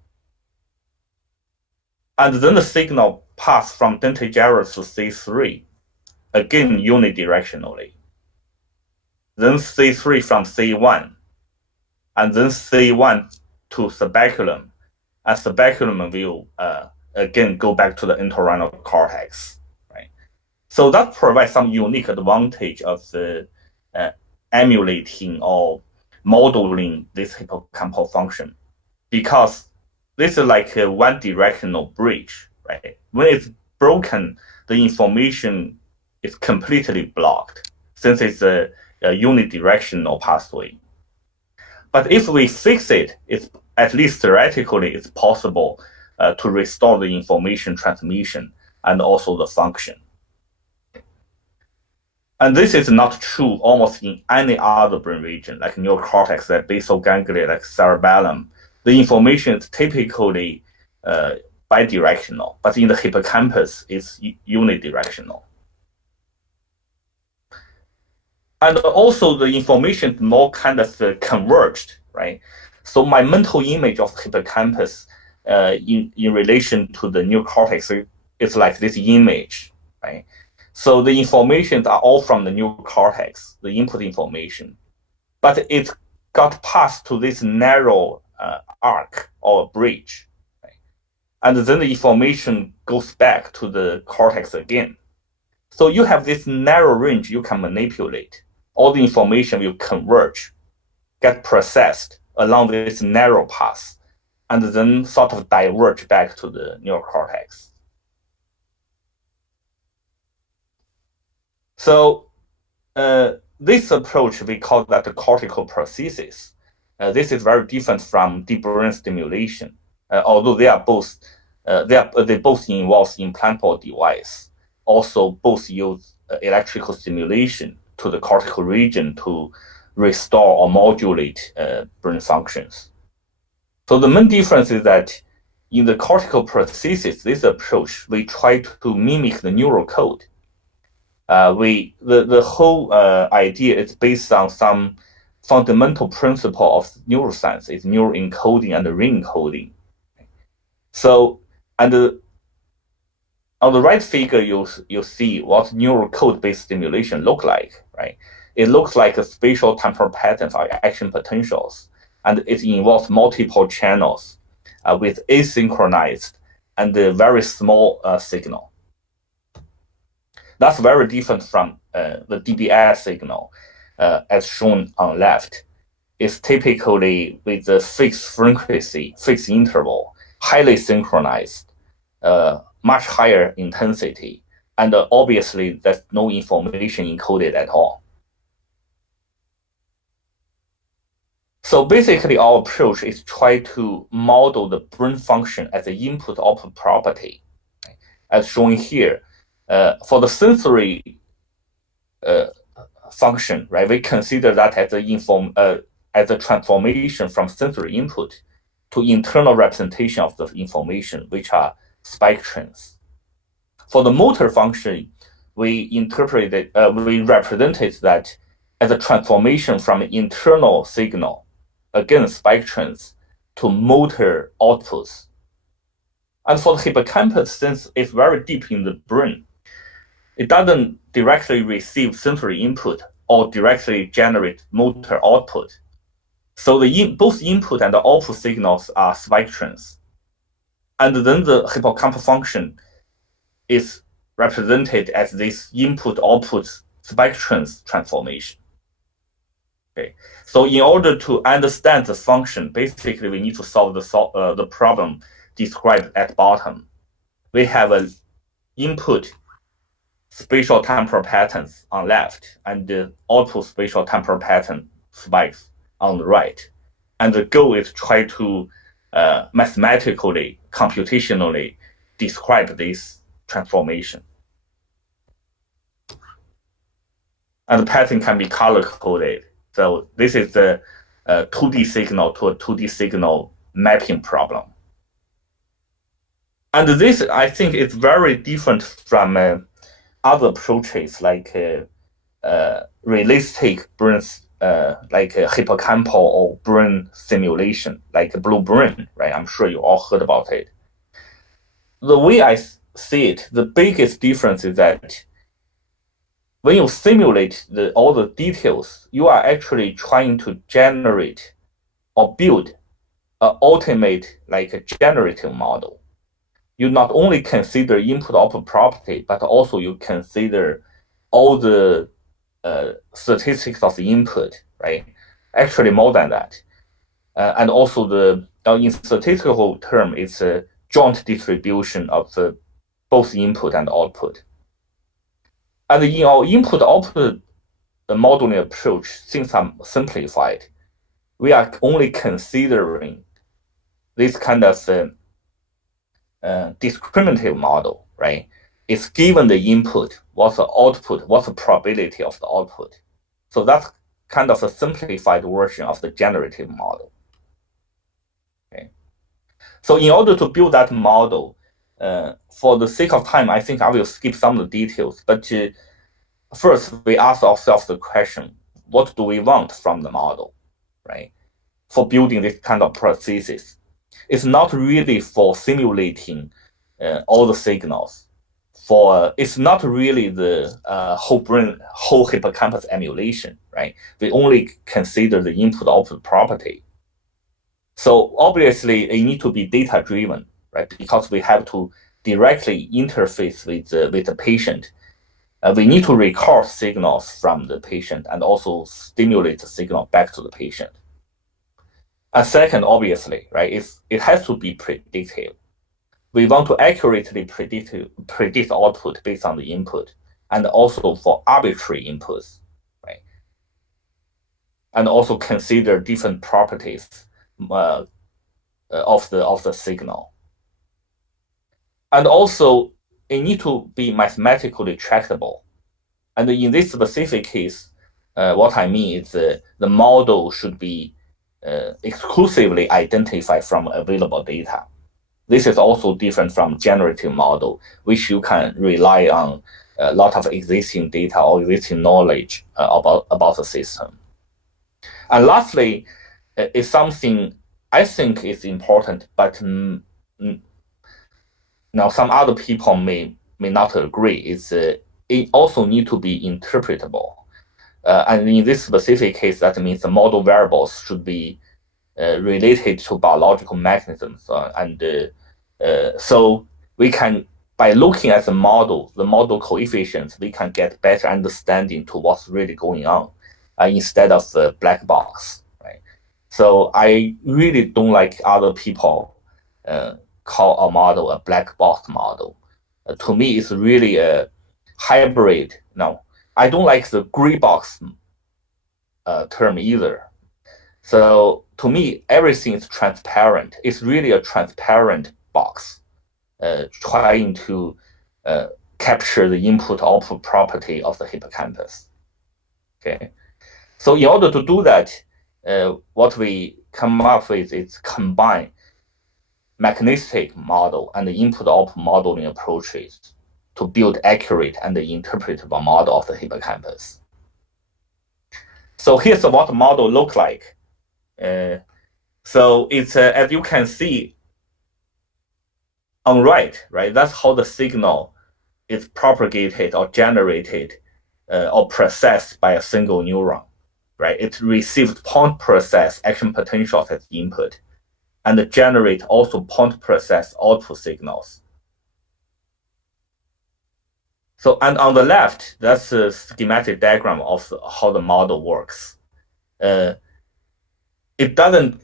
And then the signal passes from dentate gyrus to C3, again unidirectionally. Then C3 from C1, and then C1 to subaculum, and subaculum will again go back to the entorhinal cortex. So that provides some unique advantage of the emulating or modeling this hippocampal function, because this is like a one-directional bridge, right? When it's broken, the information is completely blocked since it's a unidirectional pathway. But if we fix it, it's at least theoretically it's possible to restore the information transmission and also the function. And this is not true almost in any other brain region, like neocortex, like basal ganglia, like cerebellum. The information is typically bidirectional, but in the hippocampus, it's unidirectional. And also the information is more kind of converged, right? So my mental image of hippocampus in relation to the neocortex is like this image, right? So the information are all from the neocortex, the input information, but it got passed to this narrow arc or bridge, right? And then the information goes back to the cortex again. So you have this narrow range you can manipulate. All the information will converge, get processed along this narrow path, and then sort of diverge back to the neocortex. So this approach, we call that the cortical prosthesis. This is very different from deep brain stimulation, although they are both they both involve implantable device. Also, both use electrical stimulation to the cortical region to restore or modulate brain functions. So the main difference is that in the cortical prosthesis, this approach, we try to mimic the neural code. The whole idea is based on some fundamental principle of neuroscience, is neural encoding and re-encoding. So, and on the right figure, you'll see what neural code-based stimulation look like, right? It looks like a spatial temporal patterns or action potentials, and it involves multiple channels with asynchronized and a very small signal. That's very different from the DBS signal, as shown on left. It's typically with a fixed frequency, fixed interval, highly synchronized, much higher intensity, and obviously there's no information encoded at all. So basically our approach is try to model the brain function as an input-output property, right? As shown here. For the sensory function, right, we consider that as a transformation from sensory input to internal representation of the information, which are spike trends. For the motor function, we represented that as a transformation from an internal signal, again spike trends, to motor outputs. And for the hippocampus, since it's very deep in the brain, it doesn't directly receive sensory input or directly generate motor output. So both input and output signals are spike trends. And then the hippocampus function is represented as this input-output spike trends transformation. Okay, so in order to understand the function, basically we need to solve the problem described at bottom. We have an input spatial temporal patterns on left and the output spatial temporal pattern spikes on the right. And the goal is try to mathematically, computationally describe this transformation. And the pattern can be color coded. So this is the 2D signal to a 2D signal mapping problem. And this, I think, is very different from other approaches like realistic brain, like hippocampal or brain simulation, like blue brain, right? I'm sure you all heard about it. The way I see it, the biggest difference is that when you simulate all the details, you are actually trying to generate or build an ultimate, like a generative model. You not only consider input-output property, but also you consider all the statistics of the input, right? Actually, more than that. And also in statistical term, it's a joint distribution of both input and output. And in our input-output modeling approach, things are simplified. We are only considering this kind of discriminative model, right? It's given the input, what's the output, what's the probability of the output. So that's kind of a simplified version of the generative model. Okay. So in order to build that model, for the sake of time, I think I will skip some of the details. But first, we ask ourselves the question, what do we want from the model, right? For building this kind of prosthesis. It's not really for simulating all the signals. It's not really the whole hippocampus emulation, right? We only consider the input-output property. So obviously, it need to be data-driven, right? Because we have to directly interface with the patient. We need to record signals from the patient and also stimulate the signal back to the patient. And second, obviously, right, it has to be predictive. We want to accurately predict output based on the input, and also for arbitrary inputs, right? And also consider different properties of the signal. And also, it need to be mathematically tractable. And in this specific case, what I mean is the model should be exclusively identified from available data. This is also different from generative model, which you can rely on a lot of existing data or existing knowledge about the system. And lastly, is something I think is important, but now some other people may not agree. It also need to be interpretable. And in this specific case, that means the model variables should be related to biological mechanisms. So we can, by looking at the model coefficients, we can get better understanding to what's really going on instead of the black box, right? So I really don't like other people call a model a black box model. To me, it's really a hybrid. No, I don't like the gray box term either. So to me, everything is transparent. It's really a transparent box, trying to capture the input-output property of the hippocampus. Okay, so in order to do that, what we come up with is combine mechanistic model and the input-output modeling approaches to build accurate and interpretable model of the hippocampus. So here's what the model looks like. So it's as you can see on right, that's how the signal is propagated or generated or processed by a single neuron, right? It receives point process action potentials as input, and generate also point process output signals. So, and on the left, that's a schematic diagram of how the model works. It doesn't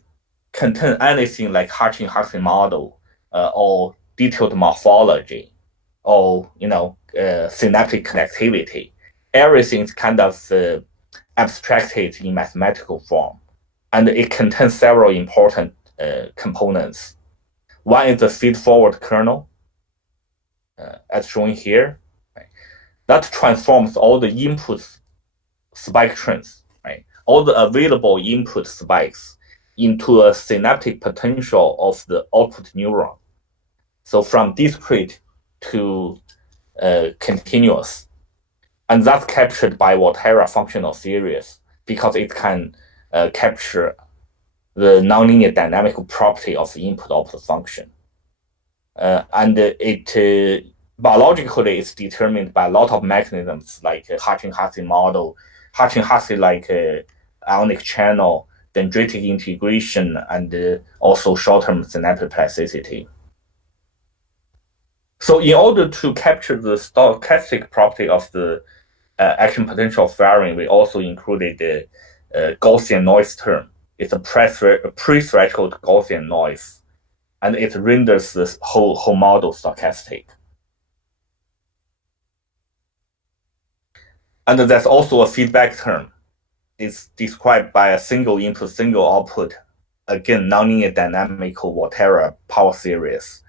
contain anything like Hsieh model or detailed morphology or synaptic connectivity. Everything is kind of abstracted in mathematical form, and it contains several important components. One is the feed-forward kernel, as shown here. Right? That transforms all the input spike trends, right? All the available input spikes into a synaptic potential of the output neuron. So from discrete to continuous. And that's captured by Volterra functional series because it can capture the nonlinear dynamical property of the input-output function. And it biologically is determined by a lot of mechanisms like Hsieh model, Hsieh like ionic channel, dendritic integration, and also short-term synaptic plasticity. So in order to capture the stochastic property of the action potential firing, we also included the Gaussian noise term. It's a pre-threshold Gaussian noise, and it renders the whole model stochastic. And there's also a feedback term. It's described by a single input, single output, again, nonlinear dynamical Volterra power series.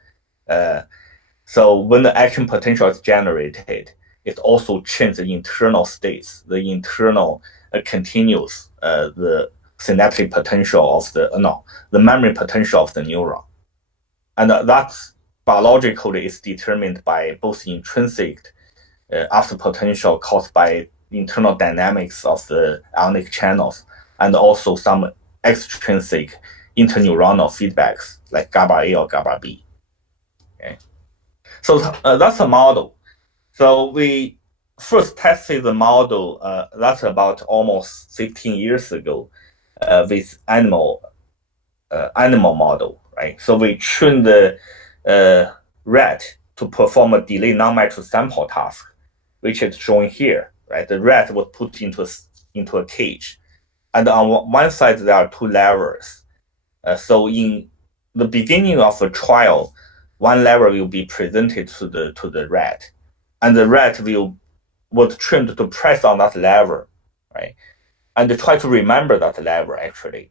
So when the action potential is generated, it also changes the internal states, the internal continues the synaptic potential of the memory potential of the neuron. And that biologically is determined by both intrinsic after potential caused by internal dynamics of the ionic channels, and also some extrinsic interneuronal feedbacks like GABA A or GABA B. Okay. So that's a model. So we first tested the model, that's about almost 15 years ago, with animal model, right? So we trained the rat to perform a delay non-matched sample task, which is shown here, right? The rat was put into a cage, and on one side there are two levers. So in the beginning of a trial, one lever will be presented to the rat, and the rat was trained to press on that lever, right? And try to remember that lever actually.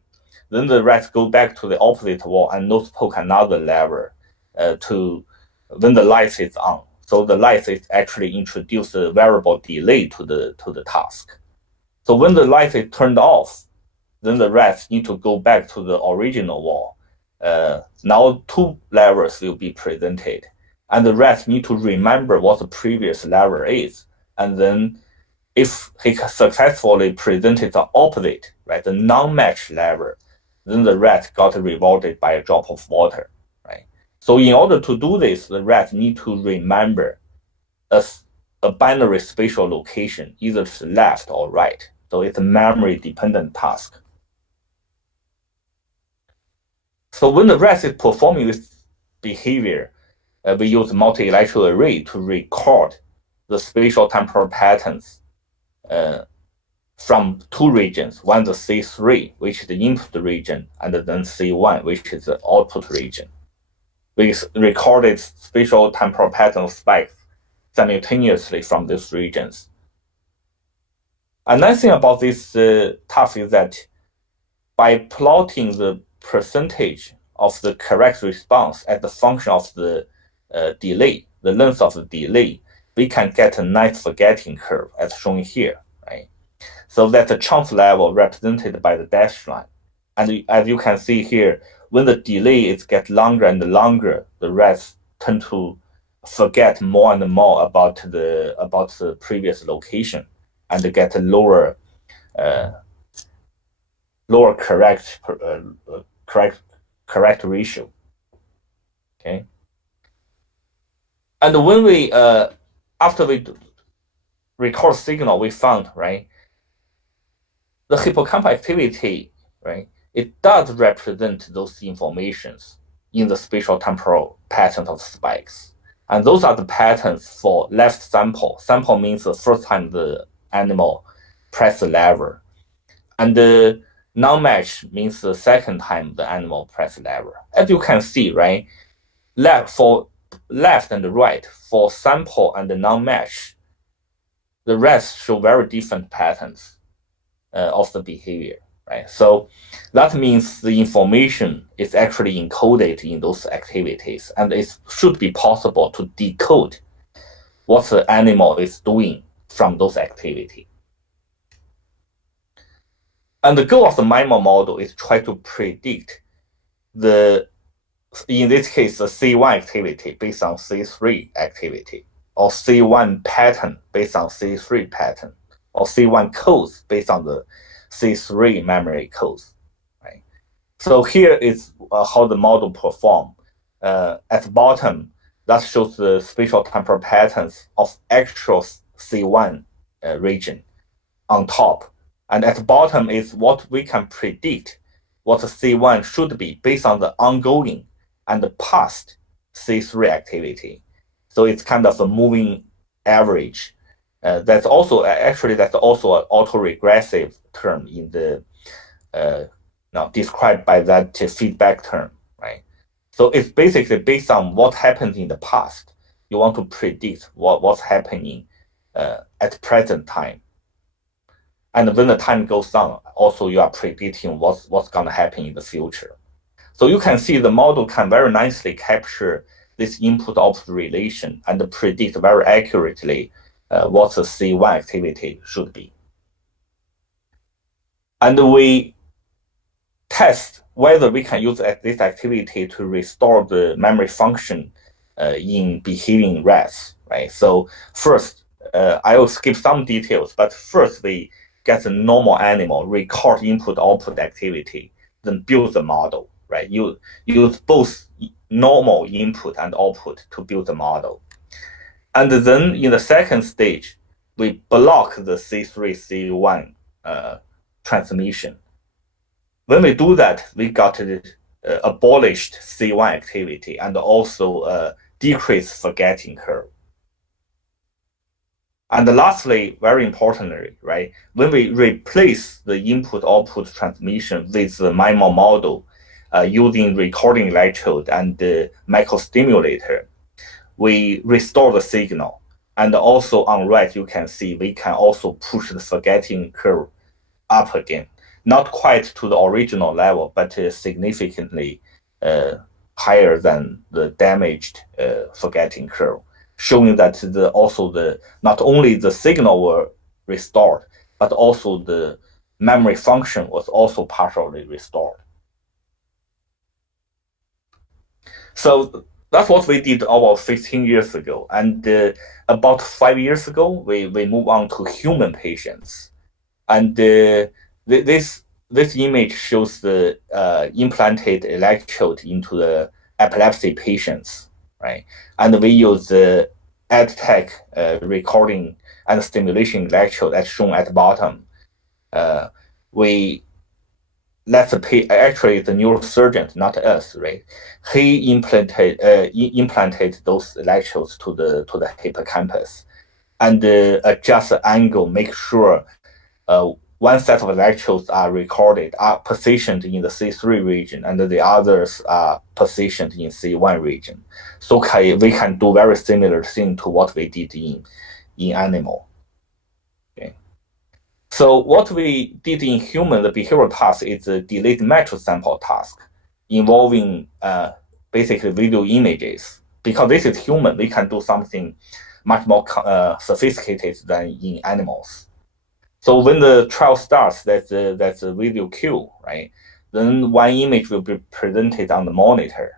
Then the rat go back to the opposite wall and nose poke another lever when the light is on. So the light is actually introduce a variable delay to the task. So when the light is turned off, then the rats need to go back to the original wall. Now two levers will be presented, and the rats need to remember what the previous lever is. And then if he successfully presented the opposite, right, the non-matched lever, then the rat got rewarded by a drop of water, right? So in order to do this, the rat need to remember a binary spatial location, either to the left or right. So it's a memory-dependent task. So when the rat is performing this behavior, we use multi-electrode array to record the spatial temporal patterns from two regions. One, the C3, which is the input region, and then C1, which is the output region. We recorded spatial temporal pattern spikes simultaneously from these regions. Another thing about this task is that by plotting the percentage of the correct response as the function of the delay, the length of the delay, we can get a nice forgetting curve as shown here, right? So that's the chance level represented by the dashed line. And as you can see here, when the delay is get longer and longer, the rats tend to forget more and more about the previous location and get a lower correct ratio. Okay. And when we after we record signal, we found, right, the hippocampal activity, right, it does represent those informations in the spatial temporal pattern of spikes. And those are the patterns for left sample. Sample means the first time the animal press the lever. And the non-match means the second time the animal press the lever. As you can see, right, for left and right, for sample and the non-match, the rats show very different patterns of the behavior, right? So that means the information is actually encoded in those activities, and it should be possible to decode what the animal is doing from those activities. And the goal of the MIMO model is to try to predict in this case, the C1 activity based on C3 activity, or C1 pattern based on C3 pattern, or C1 codes based on the C3 memory codes, right? So here is how the model perform. At the bottom, that shows the spatial temporal patterns of actual C1 region on top. And at the bottom is what we can predict what the C1 should be based on the ongoing and the past C3 activity. So it's kind of a moving average. That's also an autoregressive term in the now described by that feedback term, right? So it's basically based on what happened in the past. You want to predict what's happening at present time. And when the time goes on, also you are predicting what's going to happen in the future. So you can see the model can very nicely capture this input-output relation and predict very accurately what the C1 activity should be. And we test whether we can use this activity to restore the memory function in behaving rats, right? So first, I will skip some details, but first we get a normal animal, record input-output activity, then build the model, right? You use both normal input and output to build the model. And then in the second stage, we block the C3, C1 transmission. When we do that, we got abolished C1 activity and also decreased forgetting curve. And lastly, very importantly, right, when we replace the input-output transmission with the MIMO model using recording electrode and the microstimulator, we restore the signal. And also on right, you can see we can also push the forgetting curve up again. Not quite to the original level, but significantly higher than the damaged forgetting curve, showing that not only the signal were restored, but also the memory function was also partially restored. So that's what we did about 15 years ago. And about 5 years ago, we moved on to human patients. And this image shows the implanted electrode into the epilepsy patients, right? And we use the EdTech recording and stimulation electrode as shown at the bottom. We let actually the neurosurgeon, not us, right? He implanted those electrodes to the hippocampus and adjust the angle, make sure one set of electrodes are recorded, are positioned in the C3 region, and the others are positioned in C1 region. So we can do very similar thing to what we did in animal. Okay. So what we did in human, the behavioral task is a delayed metro sample task involving basically video images. Because this is human, we can do something much more sophisticated than in animals. So when the trial starts, that's a video queue, right? Then one image will be presented on the monitor.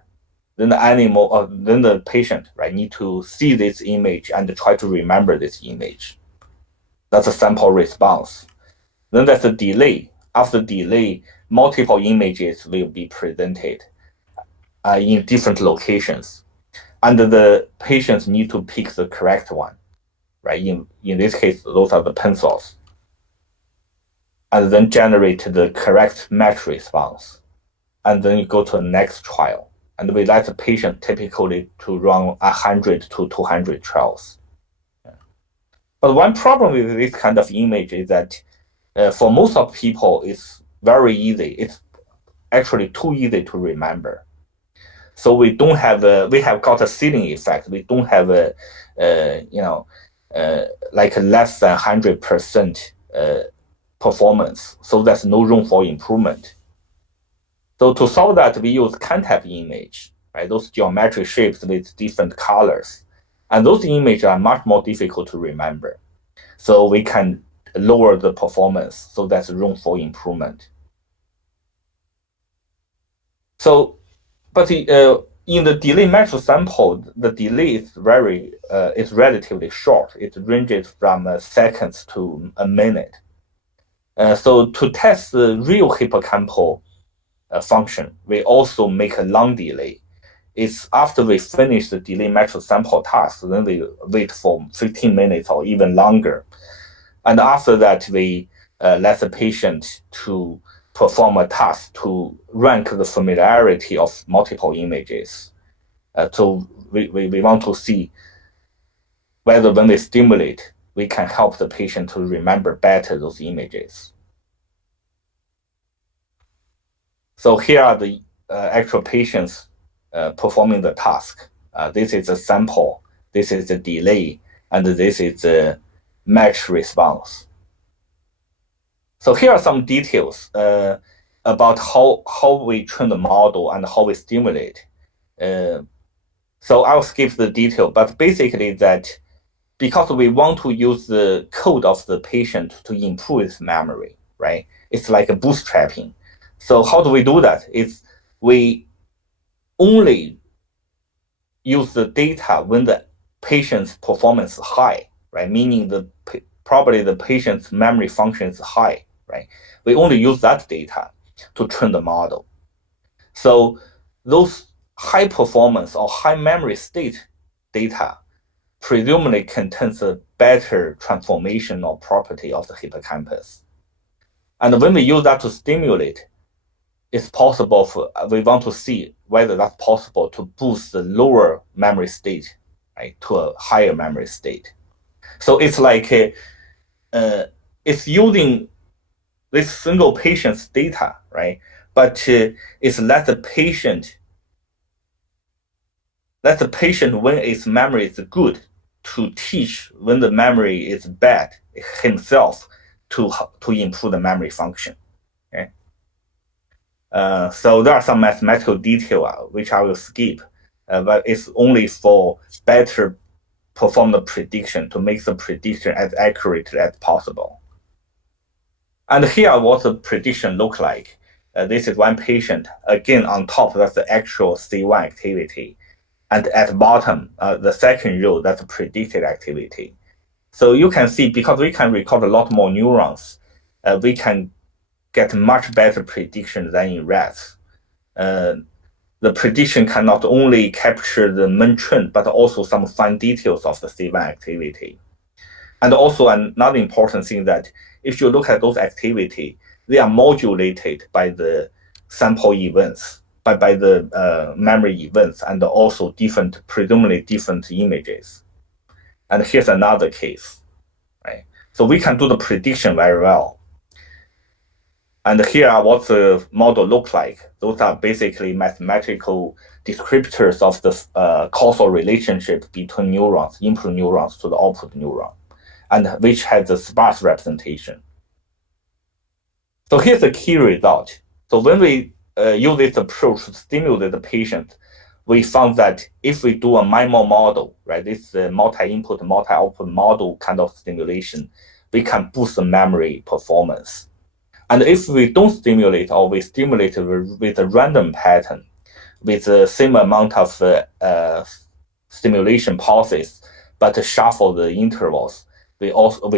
Then then the patient, right, need to see this image and try to remember this image. That's a sample response. Then there's a delay. After delay, multiple images will be presented in different locations. And the patients need to pick the correct one, right? In this case, those are the pencils. And then generate the correct match response. And then you go to the next trial. And we let the patient typically to run 100 to 200 trials. But one problem with this kind of image is that for most of people, it's very easy. It's actually too easy to remember. So we don't have we have got a ceiling effect. We don't have like less than 100% performance. So there's no room for improvement. So to solve that, we use contact image, right? Those geometric shapes with different colors. And those images are much more difficult to remember. So we can lower the performance. So there's room for improvement. So, but in the delay metro sample, the delay is is relatively short. It ranges from seconds to a minute. So to test the real hippocampal function, we also make a long delay. It's after we finish the delay metro sample task, then we wait for 15 minutes or even longer. And after that, we let the patient to perform a task to rank the familiarity of multiple images. So we want to see whether when we stimulate, we can help the patient to remember better those images. So here are the actual patients performing the task. This is a sample, this is the delay, and this is the match response. So here are some details about how we train the model and how we stimulate. So I'll skip the detail, but basically that because we want to use the code of the patient to improve his memory, right? It's like a bootstrapping. So how do we do that? It's we only use the data when the patient's performance is high, right? Meaning probably the patient's memory function is high, right? We only use that data to train the model. So those high performance or high memory state data presumably contains a better transformational property of the hippocampus. And when we use that to stimulate, it's possible we want to see whether that's possible to boost the lower memory state, right, to a higher memory state. So it's like it's using this single patient's data, right? But it's let the patient when its memory is good to teach when the memory is bad himself to improve the memory function. Okay? So there are some mathematical detail which I will skip, but it's only for better perform the prediction to make the prediction as accurate as possible. And here what the prediction look like. This is one patient. Again, on top, that's the actual C1 activity. And at the bottom, the second row, that's the predicted activity. So you can see, because we can record a lot more neurons, we can get much better prediction than in rats. The prediction can not only capture the main trend, but also some fine details of the C1 activity. And also another important thing that if you look at those activity, they are modulated by the sample events, by the memory events, and also presumably different images. And here's another case, right? So we can do the prediction very well. And here are what the model looks like. Those are basically mathematical descriptors of the causal relationship between neurons, input neurons to the output neuron, and which has a sparse representation. So here's the key result. So when we use this approach to stimulate the patient, we found that if we do a MIMO model, right, this multi-input, multi-output model kind of stimulation, we can boost the memory performance. And if we don't stimulate, or we stimulate with a random pattern, with the same amount of stimulation pulses, but shuffle the intervals, we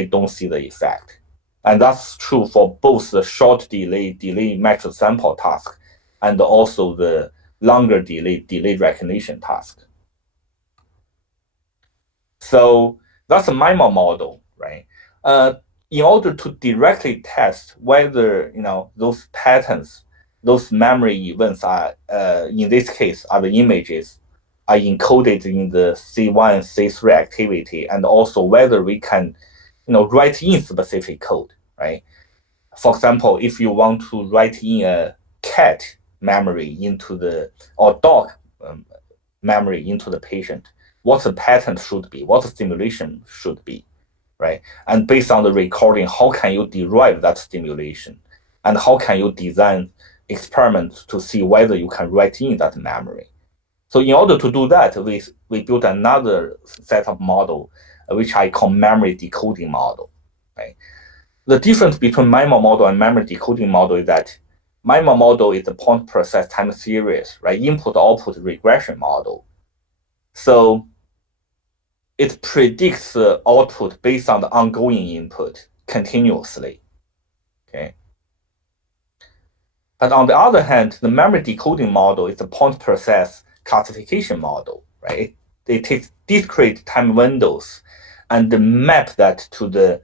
don't see the effect. And that's true for both the short delay match sample task, and also the longer delay recognition task. So that's a MIMO model, right? In order to directly test whether those patterns, those memory events are, in this case, are the images are encoded in the C1 and C3 activity, and also whether we can write in specific code, right? For example, if you want to write in a cat memory or dog memory into the patient, what the pattern should be, what the stimulation should be, right? And based on the recording, how can you derive that stimulation? And how can you design experiments to see whether you can write in that memory? So in order to do that, we built another set of model, which I call memory decoding model, right? The difference between MIMO model and memory decoding model is that MIMO model is a point process time series, right? Input-output regression model. So it predicts the output based on the ongoing input continuously, okay? But on the other hand, the memory decoding model is a point process classification model, right? It takes discrete time windows and map that to the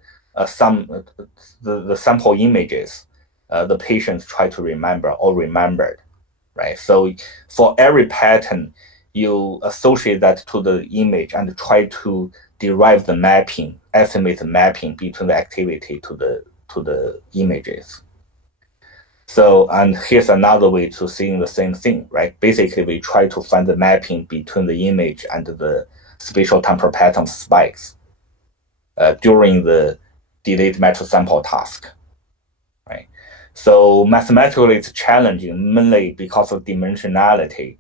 sample images the patients try to remember or remembered, right? So for every pattern, you associate that to the image and try to derive the mapping, estimate the mapping between the activity to the images. So, and here's another way to seeing the same thing, right? Basically, we try to find the mapping between the image and the spatial temporal pattern spikes during the delayed metro sample task, right? So mathematically, it's challenging, mainly because of dimensionality.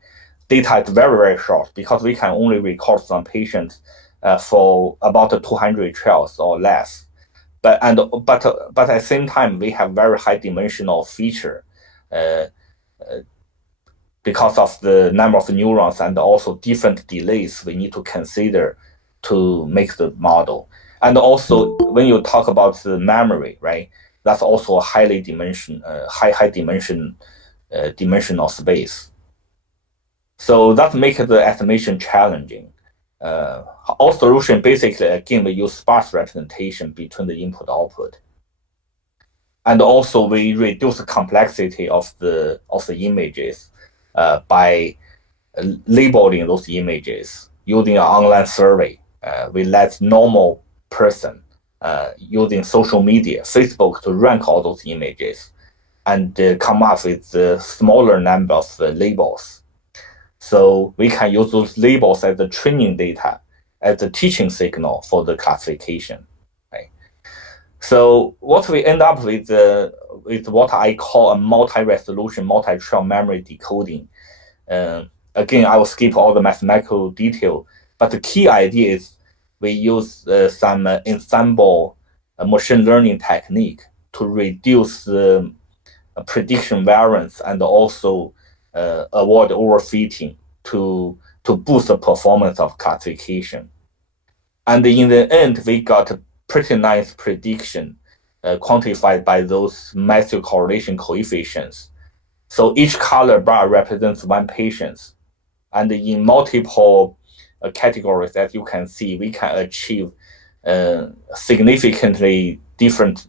Data is very, very short because we can only record some patients for about 200 trials or less. But at the same time, we have very high dimensional feature. because of the number of neurons and also different delays we need to consider to make the model. And also, when you talk about the memory, right, that's also a high dimensional space. So that makes the estimation challenging. Our solution basically, again, we use sparse representation between the input output. And also we reduce the complexity of the images by labeling those images using an online survey. We let normal person using social media, Facebook, to rank all those images and come up with a smaller number of labels. So we can use those labels as the training data, as the teaching signal for the classification. Right? So what we end up with what I call a multi-resolution, multi-trail memory decoding. Again, I will skip all the mathematical detail, but the key idea is we use some ensemble machine learning technique to reduce the prediction variance and also avoid overfitting to boost the performance of classification. And in the end, we got a pretty nice prediction quantified by those massive correlation coefficients. So each color bar represents one patient. And in multiple categories, as you can see, we can achieve significantly different,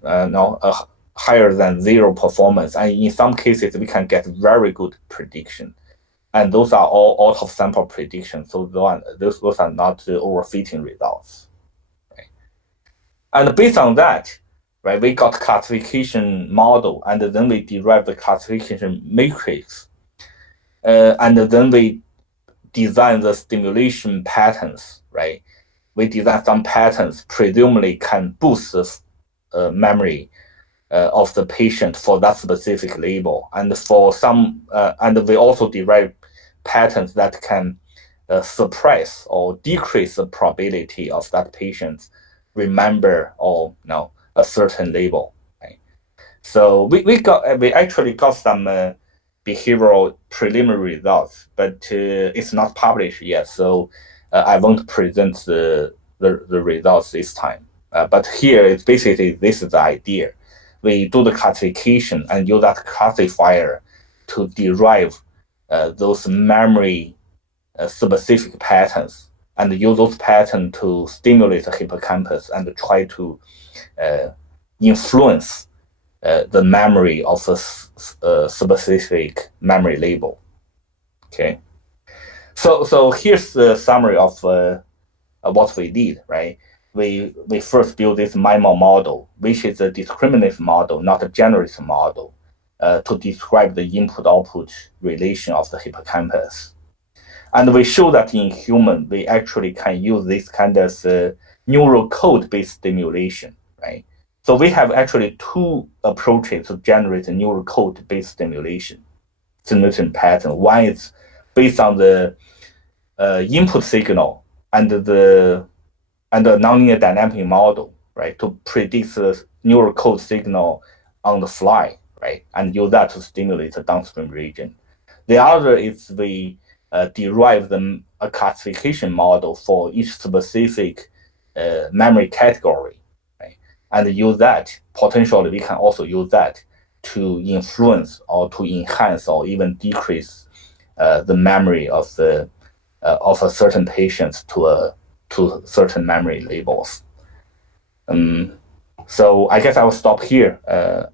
higher than zero performance. And in some cases, we can get very good prediction. And those are all out of sample predictions. So those are not overfitting results. Right? And based on that, right, we got classification model, and then we derive the classification matrix. And then we design the stimulation patterns, right? We design some patterns presumably can boost the memory of the patient for that specific label, and for some, and we also derive patterns that can suppress or decrease the probability of that patient remember or a certain label. Right? So we actually got some behavioral preliminary results, but it's not published yet, so I won't present the results this time. But here it's basically this is the idea. We do the classification and use that classifier to derive those memory specific patterns, and use those patterns to stimulate the hippocampus and try to influence the memory of a specific memory label. Okay, so here's the summary of what we did. Right, we first built this MIMO model, which is a discriminative model, not a generalist model, to describe the input-output relation of the hippocampus. And we show that in human, we actually can use this kind of neural code-based stimulation, right? So we have actually two approaches to generate a neural code-based stimulation pattern. One is based on the input signal and the nonlinear dynamic model, right, to predict the neural code signal on the fly, right, and use that to stimulate the downstream region. The other is we derive a classification model for each specific memory category, right, and use that. Potentially, we can also use that to influence or to enhance or even decrease the memory of a certain patient to certain memory labels. So I guess I will stop here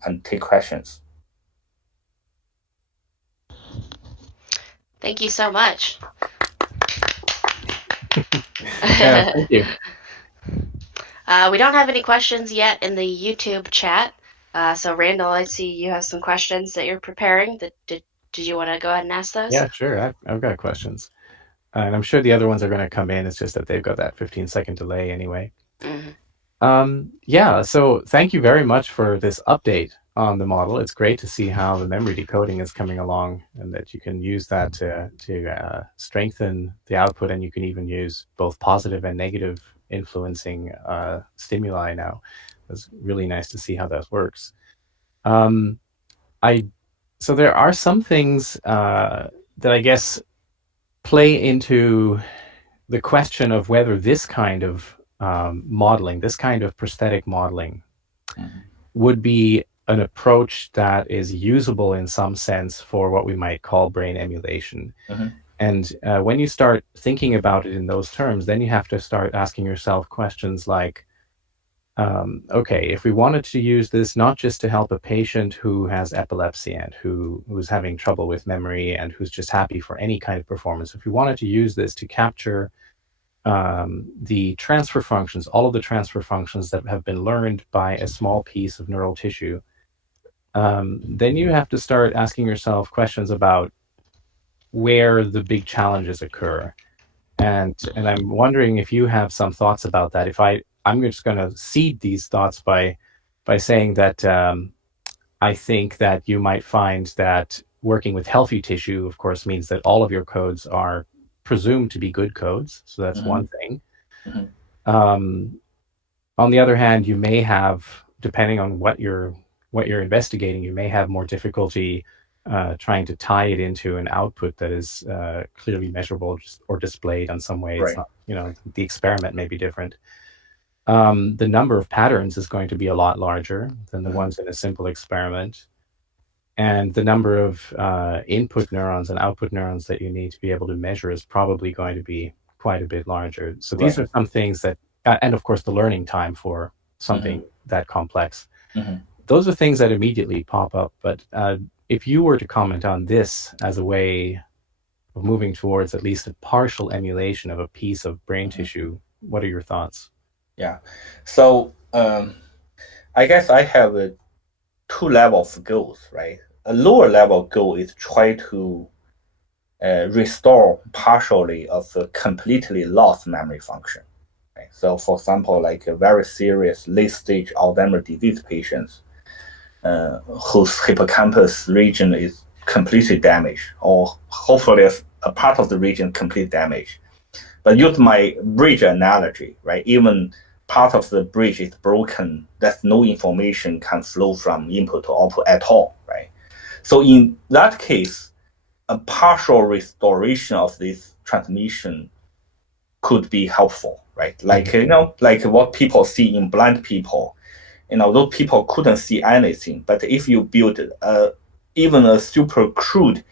and take questions. Thank you so much. Yeah, thank you. We don't have any questions yet in the YouTube chat. So Randal, I see you have some questions that you're preparing. Did you want to go ahead and ask those? Yeah, sure. I've got questions. And I'm sure the other ones are going to come in. It's just that they've got that 15-second delay anyway. Mm-hmm. Yeah, so thank you very much for this update on the model. It's great to see how the memory decoding is coming along, and that you can use that to strengthen the output, and you can even use both positive and negative influencing stimuli now. It's really nice to see how that works. I So there are some things that I guess play into the question of whether this kind of modeling, this kind of prosthetic modeling, would be an approach that is usable in some sense for what we might call brain emulation. And when you start thinking about it in those terms, then you have to start asking yourself questions like, okay, if we wanted to use this not just to help a patient who has epilepsy and who's having trouble with memory and who's just happy for any kind of performance, if we wanted to use this to capture the transfer functions, all of the transfer functions that have been learned by a small piece of neural tissue, then you have to start asking yourself questions about where the big challenges occur. And I'm wondering if you have some thoughts about that. I'm just going to seed these thoughts by saying that I think that you might find that working with healthy tissue, of course, means that all of your codes are presumed to be good codes. So that's one thing. On the other hand, you may have, depending on what you're investigating, you may have more difficulty trying to tie it into an output that is clearly measurable or displayed in some way. It's not, the experiment may be different. The number of patterns is going to be a lot larger than the ones in a simple experiment. And the number of input neurons and output neurons that you need to be able to measure is probably going to be quite a bit larger. So these are some things that, and of course the learning time for something that complex. Those are things that immediately pop up. But if you were to comment on this as a way of moving towards at least a partial emulation of a piece of brain tissue, what are your thoughts? Yeah. So I guess I have two levels of goals, right? A lower level goal is try to restore partially of a completely lost memory function. Right? So for example, like a very serious late stage Alzheimer's disease patients whose hippocampus region is completely damaged, or hopefully a part of the region completely damaged. But use my bridge analogy, right? Even part of the bridge is broken, that no information can flow from input to output at all, right? So in that case, a partial restoration of this transmission could be helpful, right? Like, like what people see in blind people, those people couldn't see anything, but if you build even a super crude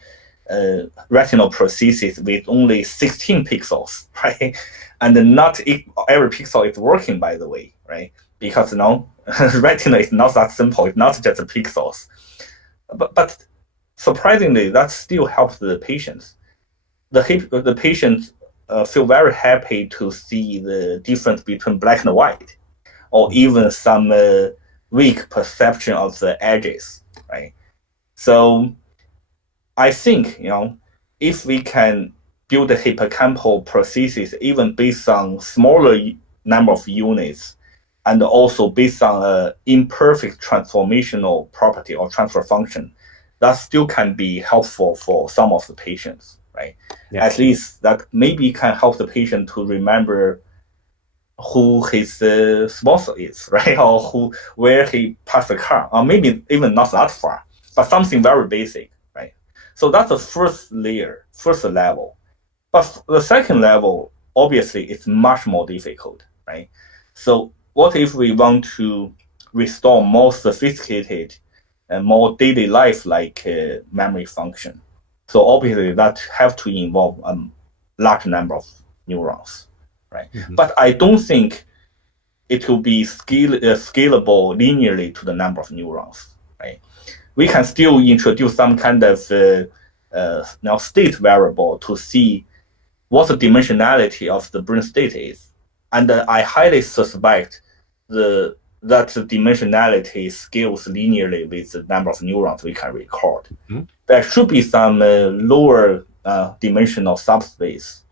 retinal prosthesis with only 16 pixels, right? And not every pixel is working, by the way, right? Because retina is not that simple. It's not just pixels. But surprisingly, that still helps the patients. The patients feel very happy to see the difference between black and white, or even some weak perception of the edges, right? So I think, if we can build a hippocampal prosthesis, even based on smaller number of units, and also based on imperfect transformational property or transfer function, that still can be helpful for some of the patients, right? Yeah. At least that maybe can help the patient to remember who his sponsor is, right? Or where he parked the car, or maybe even not that far, but something very basic, right? So that's the first level. But the second level, obviously, is much more difficult, right? So what if we want to restore more sophisticated and more daily life-like memory function? So obviously that have to involve a large number of neurons, right? But I don't think it will be scalable linearly to the number of neurons, right? We can still introduce some kind of state variable to see what the dimensionality of the brain state is. And I highly suspect that the dimensionality scales linearly with the number of neurons we can record. There should be some lower dimensional subspace,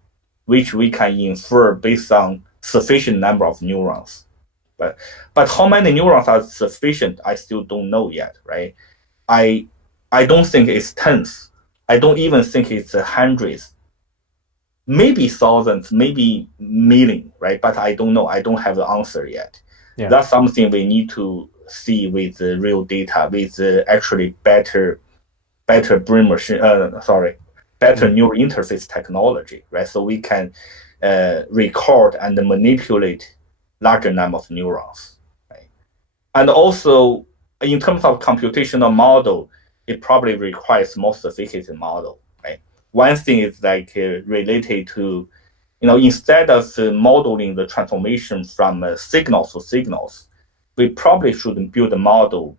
which we can infer based on sufficient number of neurons. But how many neurons are sufficient, I still don't know yet, right? I don't think it's tens. I don't even think it's hundreds. Maybe thousands, maybe million, right? But I don't know. I don't have the answer yet. Yeah. That's something we need to see with the real data, with actually better better brain machine, better neural interface technology, right? So we can record and manipulate larger number of neurons, right? And also, in terms of computational model, it probably requires more sophisticated model, right? One thing is like related to, instead of modeling the transformation from signals to signals, we probably should build a model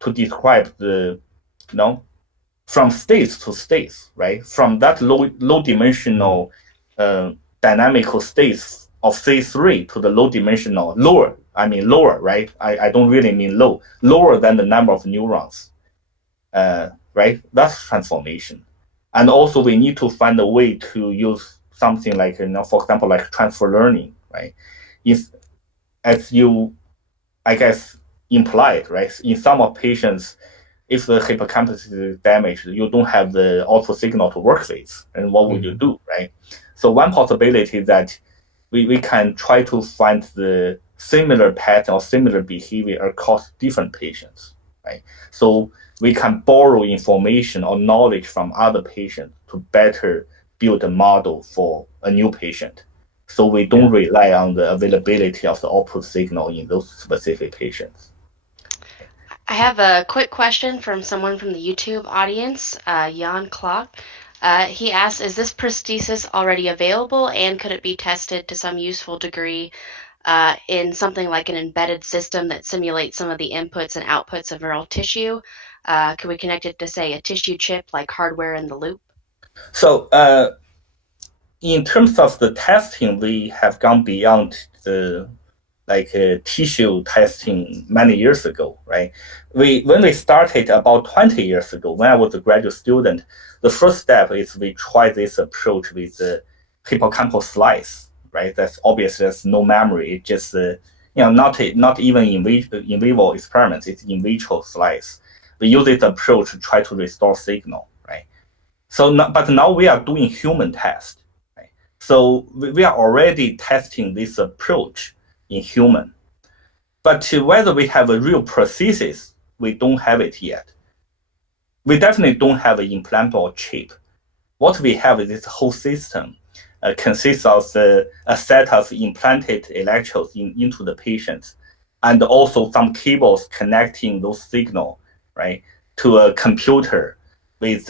to describe the, from states to states, right? From that low dimensional dynamical states of C3 to the lower, right? I don't really mean lower than the number of neurons, right? That's transformation. And also we need to find a way to use something like, for example, like transfer learning, right? As you, I guess, implied, right? In some of patients, if the hippocampus is damaged, you don't have the output signal to work with, and what would you do, right? So one possibility is that we can try to find the similar pattern or similar behavior across different patients, right? So we can borrow information or knowledge from other patients to better build a model for a new patient. So we don't rely on the availability of the output signal in those specific patients. I have a quick question from someone from the YouTube audience, Jan Klock. He asks, is this prosthesis already available, and could it be tested to some useful degree in something like an embedded system that simulates some of the inputs and outputs of neural tissue? Could we connect it to, say, a tissue chip like hardware in the loop? So in terms of the testing, we have gone beyond the tissue testing many years ago, right? When we started about 20 years ago, when I was a graduate student, the first step is we try this approach with the hippocampal slice, right? That's obvious. There's no memory. It just not even in vivo experiments. It's in vitro slice. We use this approach to try to restore signal, right? So, but now we are doing human test, right? So we are already testing this approach in human. But whether we have a real prosthesis, we don't have it yet. We definitely don't have an implantable chip. What we have is this whole system consists of a set of implanted electrodes into the patient, and also some cables connecting those signals, right, to a computer with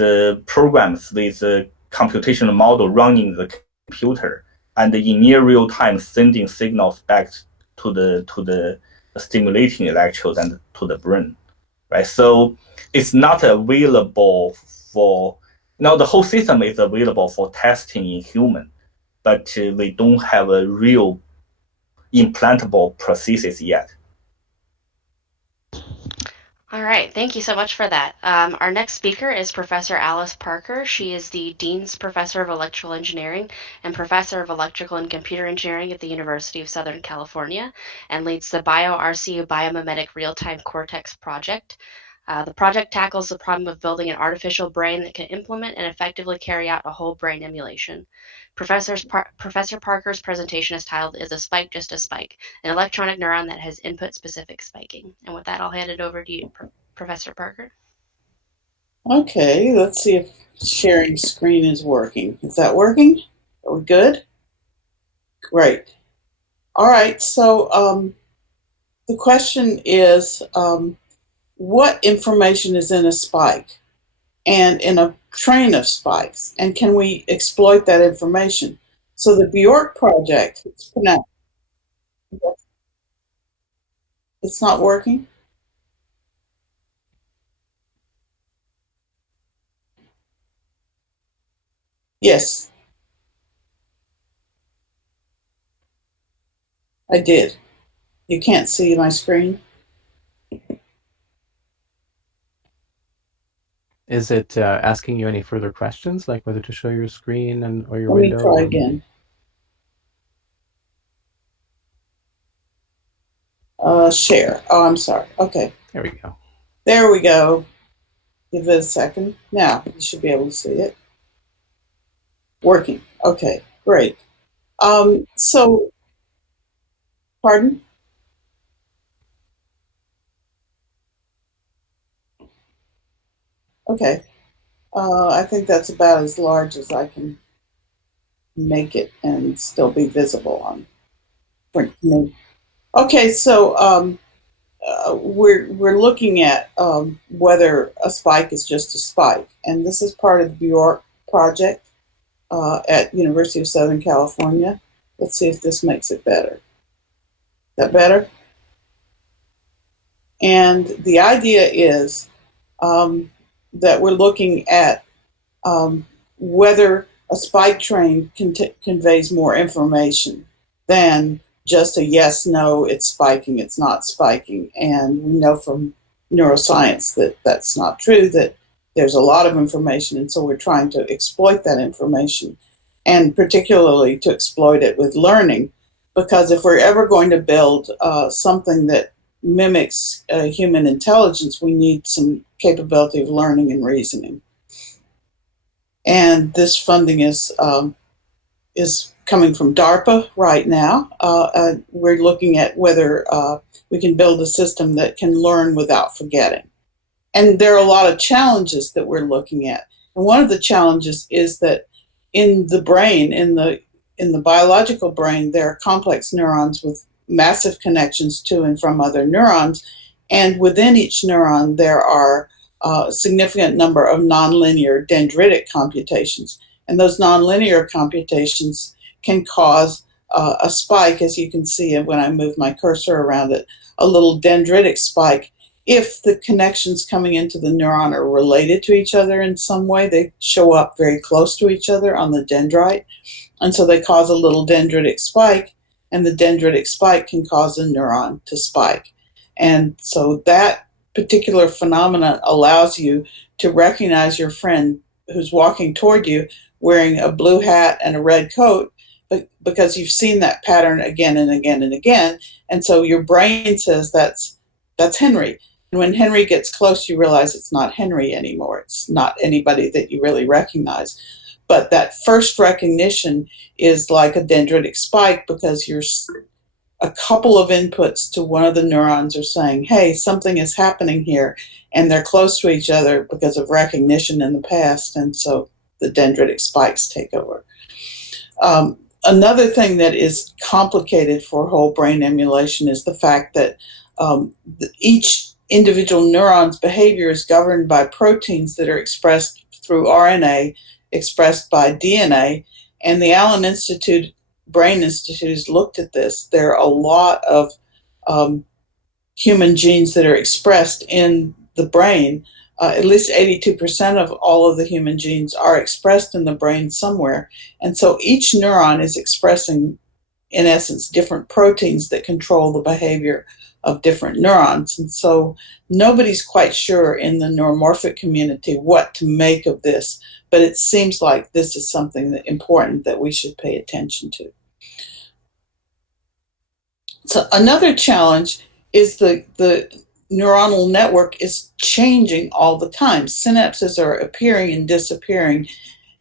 programs with a computational model running the computer, and in near real time sending signals back to the stimulating electrodes and to the brain, right? So it's not available for the whole system is available for testing in human, but we don't have a real implantable prosthesis yet. All right, thank you so much for that. Our next speaker is Professor Alice Parker. She is the Dean's Professor of Electrical Engineering and Professor of Electrical and Computer Engineering at the University of Southern California, and leads the BioRC Biomimetic Real-Time Cortex project. The project tackles the problem of building an artificial brain that can implement and effectively carry out a whole brain emulation. Professor Parker's presentation is titled, Is a Spike Just a Spike? An electronic neuron that has input-specific spiking. And with that, I'll hand it over to you, Professor Parker. Okay, let's see if sharing screen is working. Is that working? Are we good? Great. All right, so the question is, what information is in a spike and in a train of spikes, and can we exploit that information? So the Bjork project, it's not working? Yes, I did. You can't see my screen? Is it asking you any further questions, like whether to show your screen or your Let window? me try again. Share. Oh, I'm sorry. Okay. There we go. There we go. Give it a second. Now you should be able to see it. Working. Okay, great. So, pardon? Okay. I think that's about as large as I can make it and still be visible on print. Okay, so we're looking at whether a spike is just a spike, and this is part of the Bjork project at University of Southern California. Let's see if this makes it better. Is that better? And the idea is that we're looking at whether a spike train conveys more information than just a yes, no, it's spiking, it's not spiking. And we know from neuroscience that that's not true, that there's a lot of information. And so we're trying to exploit that information, and particularly to exploit it with learning. Because if we're ever going to build something that mimics human intelligence, we need some capability of learning and reasoning. And this funding is coming from DARPA right now. We're looking at whether we can build a system that can learn without forgetting. And there are a lot of challenges that we're looking at. And one of the challenges is that in the brain, in the biological brain, there are complex neurons with massive connections to and from other neurons. And within each neuron, there are a significant number of nonlinear dendritic computations. And those nonlinear computations can cause a spike, as you can see when I move my cursor around it, a little dendritic spike. If the connections coming into the neuron are related to each other in some way, they show up very close to each other on the dendrite. And so they cause a little dendritic spike, and the dendritic spike can cause a neuron to spike. And so that particular phenomenon allows you to recognize your friend who's walking toward you wearing a blue hat and a red coat, because you've seen that pattern again and again and again. And so your brain says that's Henry. And when Henry gets close, you realize it's not Henry anymore. It's not anybody that you really recognize. But that first recognition is like a dendritic spike, because you're a couple of inputs to one of the neurons are saying, hey, something is happening here, and they're close to each other because of recognition in the past, and so the dendritic spikes take over. Another thing that is complicated for whole brain emulation is the fact that each individual neuron's behavior is governed by proteins that are expressed through RNA, expressed by DNA, and the Allen Institute Brain Institute has looked at this. There are a lot of human genes that are expressed in the brain. At least 82% of all of the human genes are expressed in the brain somewhere. And so each neuron is expressing, in essence, different proteins that control the behavior of different neurons. And so nobody's quite sure in the neuromorphic community what to make of this, but it seems like this is something that important that we should pay attention to. So another challenge is the neuronal network is changing all the time. Synapses are appearing and disappearing.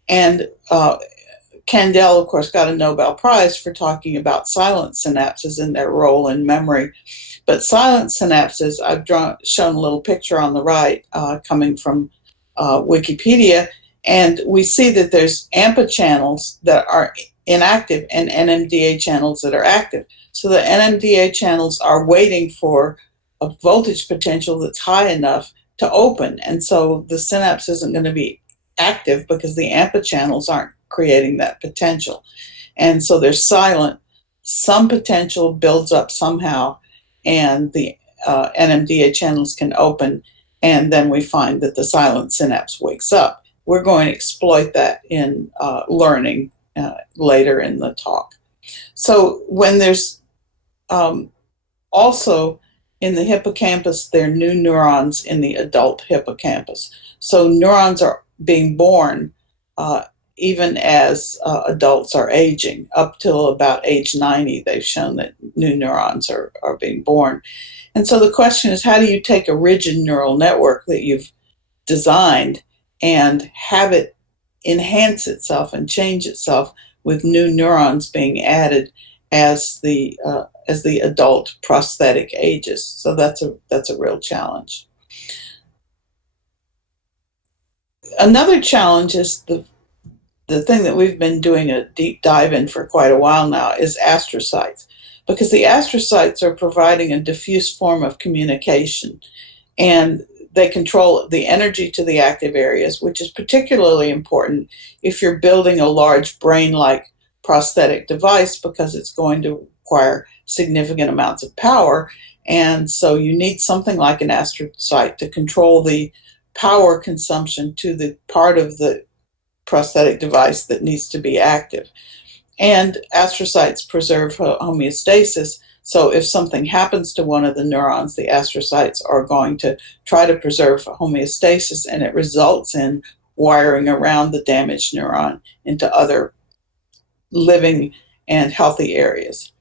And Kandel, of course, got a Nobel Prize for talking about silent synapses and their role in memory. But silent synapses, I've shown a little picture on the right coming from Wikipedia, and we see that there's AMPA channels that are inactive and NMDA channels that are active. So the NMDA channels are waiting for a voltage potential that's high enough to open. And so the synapse isn't going to be active because the AMPA channels aren't creating that potential. And so they're silent. Some potential builds up somehow, and the NMDA channels can open, and then we find that the silent synapse wakes up. We're going to exploit that in learning later in the talk. So when there's also in the hippocampus, there are new neurons in the adult hippocampus. So neurons are being born even as adults are aging. Up till about age 90, they've shown that new neurons are being born. And so the question is, how do you take a rigid neural network that you've designed and have it enhance itself and change itself with new neurons being added as the adult prosthetic ages? So that's a real challenge. Another challenge is the thing that we've been doing a deep dive in for quite a while now is astrocytes, because the astrocytes are providing a diffuse form of communication, and they control the energy to the active areas, which is particularly important if you're building a large brain-like prosthetic device, because it's going to require significant amounts of power. And so you need something like an astrocyte to control the power consumption to the part of the prosthetic device that needs to be active. And astrocytes preserve homeostasis. So if something happens to one of the neurons, the astrocytes are going to try to preserve homeostasis, and it results in wiring around the damaged neuron into other living and healthy areas.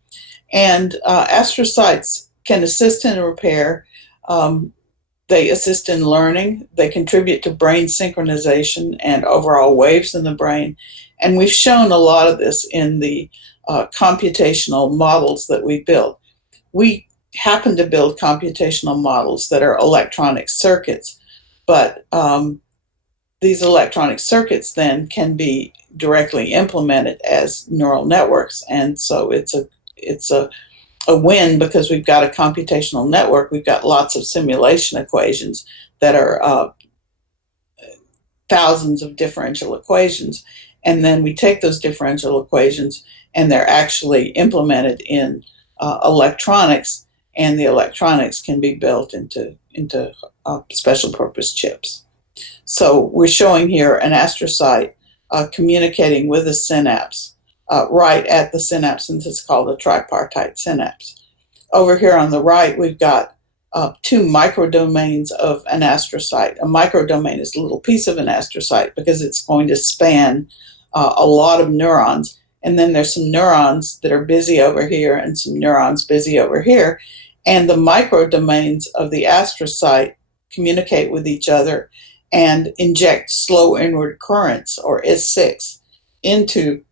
And astrocytes can assist in repair. They assist in learning. They contribute to brain synchronization and overall waves in the brain. And we've shown a lot of this in the computational models that we built. We happen to build computational models that are electronic circuits, but these electronic circuits then can be directly implemented as neural networks. And so it's a win, because we've got a computational network. We've got lots of simulation equations that are thousands of differential equations. And then we take those differential equations and they're actually implemented in electronics, and the electronics can be built into special purpose chips. So we're showing here an astrocyte communicating with a synapse right at the synapse, since it's called a tripartite synapse. Over here on the right, we've got two microdomains of an astrocyte. A microdomain is a little piece of an astrocyte because it's going to span a lot of neurons. And then there's some neurons that are busy over here and some neurons busy over here. And the microdomains of the astrocyte communicate with each other and inject slow inward currents, or S6, into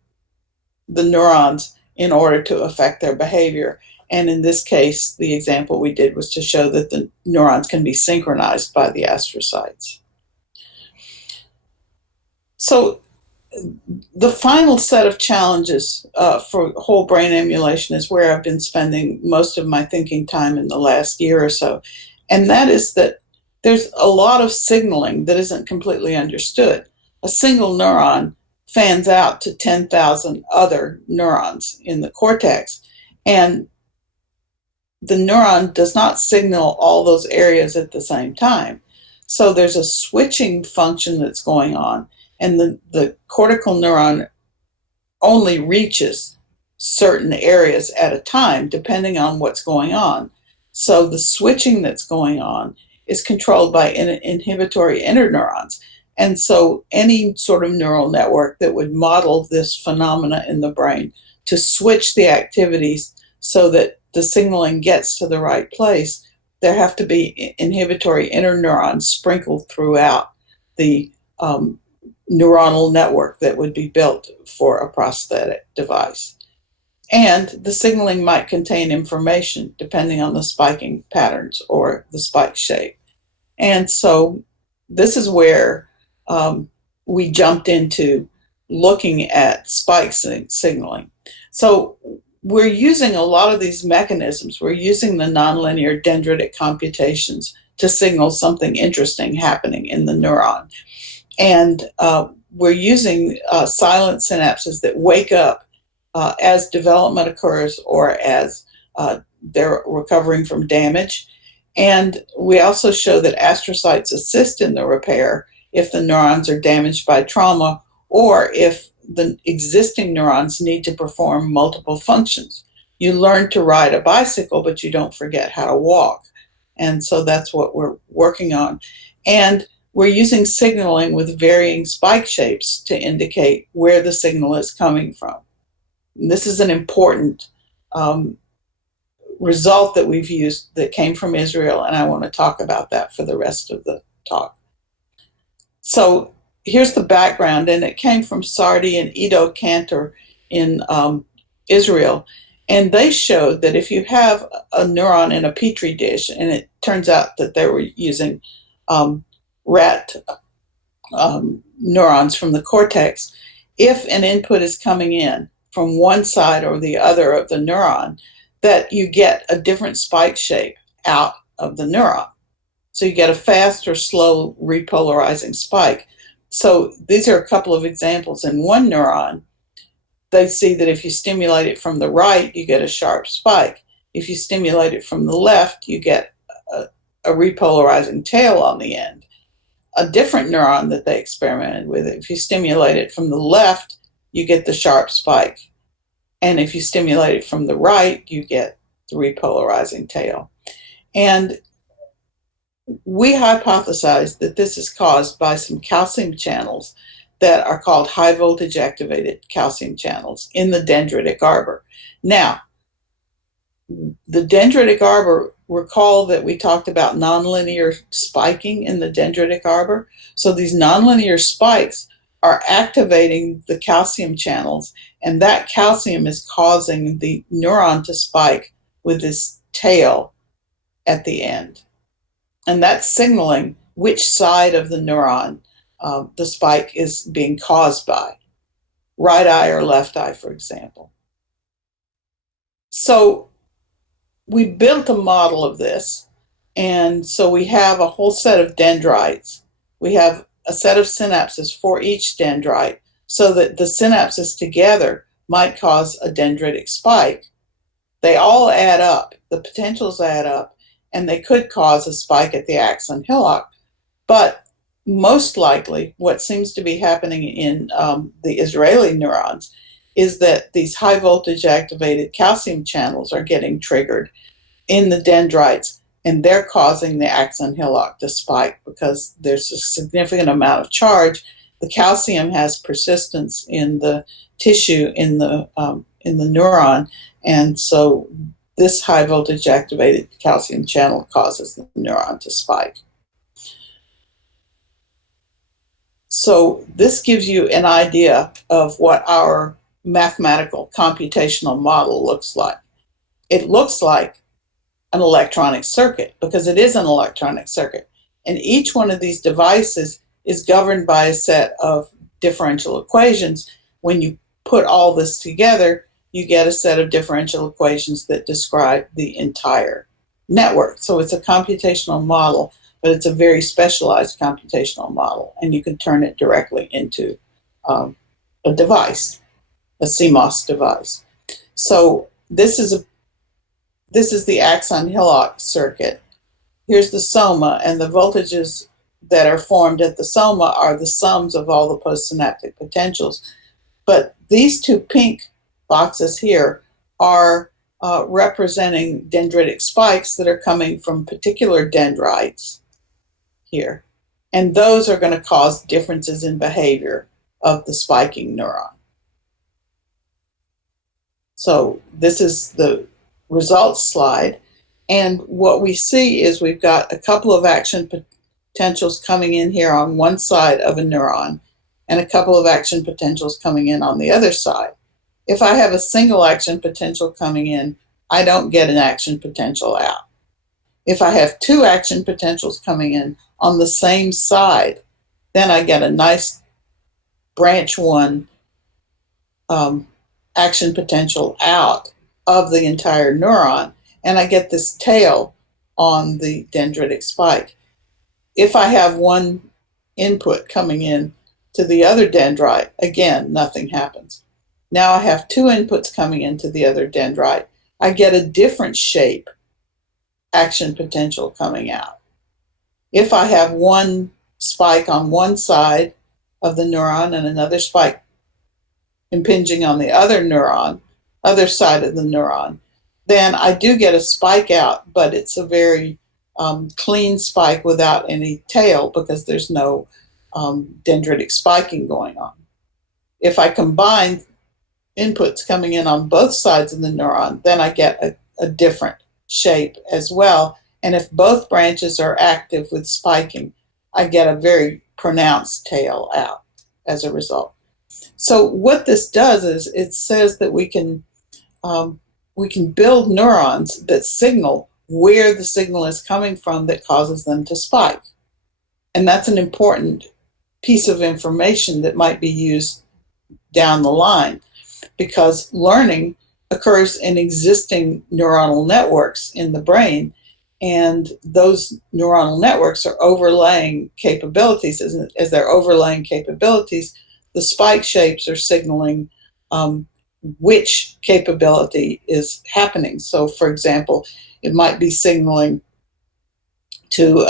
the neurons in order to affect their behavior. And in this case, the example we did was to show that the neurons can be synchronized by the astrocytes. So the final set of challenges for whole brain emulation is where I've been spending most of my thinking time in the last year or so. And that is that there's a lot of signaling that isn't completely understood. A single neuron fans out to 10,000 other neurons in the cortex, and the neuron does not signal all those areas at the same time. So there's a switching function that's going on, and the cortical neuron only reaches certain areas at a time, depending on what's going on. So the switching that's going on is controlled by inhibitory interneurons. And so any sort of neural network that would model this phenomena in the brain to switch the activities so that the signaling gets to the right place, there have to be inhibitory interneurons sprinkled throughout the neuronal network that would be built for a prosthetic device. And the signaling might contain information depending on the spiking patterns or the spike shape. And so this is where we jumped into looking at spike signaling. So we're using a lot of these mechanisms. We're using the nonlinear dendritic computations to signal something interesting happening in the neuron. And we're using silent synapses that wake up as development occurs or as they're recovering from damage. And we also show that astrocytes assist in the repair if the neurons are damaged by trauma, or if the existing neurons need to perform multiple functions. You learn to ride a bicycle, but you don't forget how to walk. And so that's what we're working on. And we're using signaling with varying spike shapes to indicate where the signal is coming from. And this is an important result that we've used that came from Israel, and I want to talk about that for the rest of the talk. So here's the background, and it came from Sardi and Ido Cantor in Israel. And they showed that if you have a neuron in a petri dish, and it turns out that they were using rat neurons from the cortex, if an input is coming in from one side or the other of the neuron, that you get a different spike shape out of the neuron. So you get a fast or slow repolarizing spike. So these are a couple of examples. In one neuron, they see that if you stimulate it from the right, you get a sharp spike. If you stimulate it from the left, you get a repolarizing tail on the end. A different neuron that they experimented with, if you stimulate it from the left, you get the sharp spike. And if you stimulate it from the right, you get the repolarizing tail. And we hypothesize that this is caused by some calcium channels that are called high voltage activated calcium channels in the dendritic arbor. Now, the dendritic arbor, recall that we talked about nonlinear spiking in the dendritic arbor. So these nonlinear spikes are activating the calcium channels, and that calcium is causing the neuron to spike with this tail at the end. And that's signaling which side of the neuron the spike is being caused by, right eye or left eye, for example. So we built a model of this, and so we have a whole set of dendrites. We have a set of synapses for each dendrite, so that the synapses together might cause a dendritic spike. They all add up, the potentials add up, and they could cause a spike at the axon hillock. But most likely, what seems to be happening in the Israeli neurons is that these high voltage activated calcium channels are getting triggered in the dendrites, and they're causing the axon hillock to spike because there's a significant amount of charge. The calcium has persistence in the tissue in the neuron, and so this high voltage activated calcium channel causes the neuron to spike. So this gives you an idea of what our mathematical computational model looks like. It looks like an electronic circuit because it is an electronic circuit. And each one of these devices is governed by a set of differential equations. When you put all this together, you get a set of differential equations that describe the entire network. So it's a computational model, but it's a very specialized computational model, and you can turn it directly into a device, a CMOS device. So this is the axon hillock circuit. Here's the soma, and the voltages that are formed at the soma are the sums of all the postsynaptic potentials. But these two pink boxes here are representing dendritic spikes that are coming from particular dendrites here. And those are going to cause differences in behavior of the spiking neuron. So this is the results slide. And what we see is we've got a couple of action potentials coming in here on one side of a neuron and a couple of action potentials coming in on the other side. If I have a single action potential coming in, I don't get an action potential out. If I have two action potentials coming in on the same side, then I get a nice branch one action potential out of the entire neuron, and I get this tail on the dendritic spike. If I have one input coming in to the other dendrite, again, nothing happens. Now I have two inputs coming into the other dendrite. I get a different shape action potential coming out. If I have one spike on one side of the neuron and another spike impinging on the other neuron, other side of the neuron, then I do get a spike out, but it's a very clean spike without any tail because there's no dendritic spiking going on. If I combine inputs coming in on both sides of the neuron, then I get a different shape as well. And if both branches are active with spiking, I get a very pronounced tail out as a result. So what this does is it says that we can build neurons that signal where the signal is coming from that causes them to spike. And that's an important piece of information that might be used down the line, because learning occurs in existing neuronal networks in the brain, and those neuronal networks are overlaying capabilities. As they're overlaying capabilities, the spike shapes are signaling which capability is happening. So, for example, it might be signaling to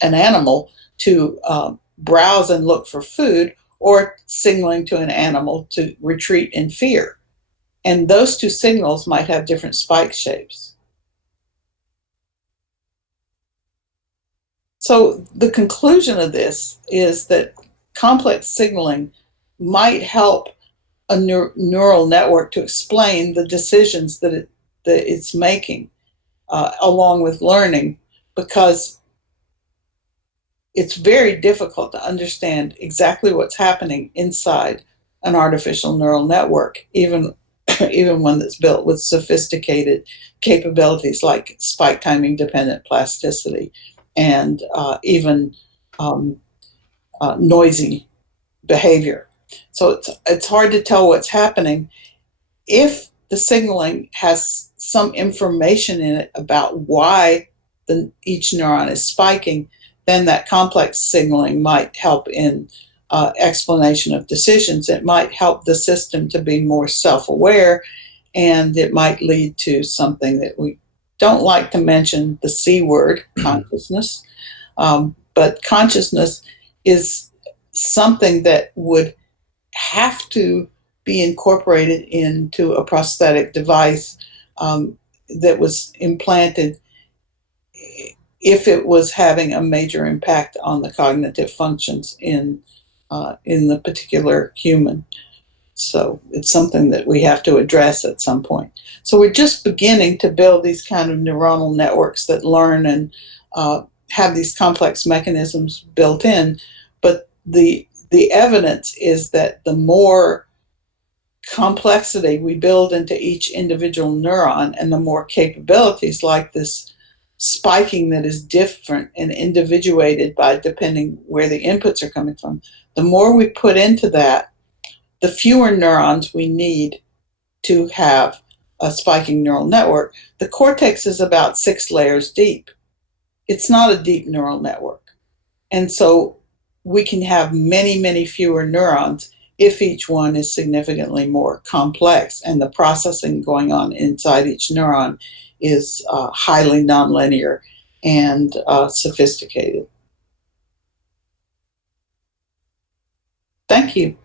an animal to browse and look for food, or signaling to an animal to retreat in fear. And those two signals might have different spike shapes. So the conclusion of this is that complex signaling might help a neural network to explain the decisions that it's making along with learning, because it's very difficult to understand exactly what's happening inside an artificial neural network, even one that's built with sophisticated capabilities like spike timing dependent plasticity and even noisy behavior. So it's hard to tell what's happening. If the signaling has some information in it about why each neuron is spiking, then that complex signaling might help in explanation of decisions. It might help the system to be more self-aware, and it might lead to something that we don't like to mention, the C word, consciousness. But consciousness is something that would have to be incorporated into a prosthetic device that was implanted if it was having a major impact on the cognitive functions in the particular human. So it's something that we have to address at some point. So we're just beginning to build these kind of neuronal networks that learn and have these complex mechanisms built in. But the evidence is that the more complexity we build into each individual neuron, and the more capabilities like this spiking that is different and individuated by depending where the inputs are coming from, the more we put into that, the fewer neurons we need to have a spiking neural network. The cortex is about 6 layers deep. It's not a deep neural network. And so we can have many, many fewer neurons if each one is significantly more complex, and the processing going on inside each neuron is highly nonlinear and sophisticated. Thank you.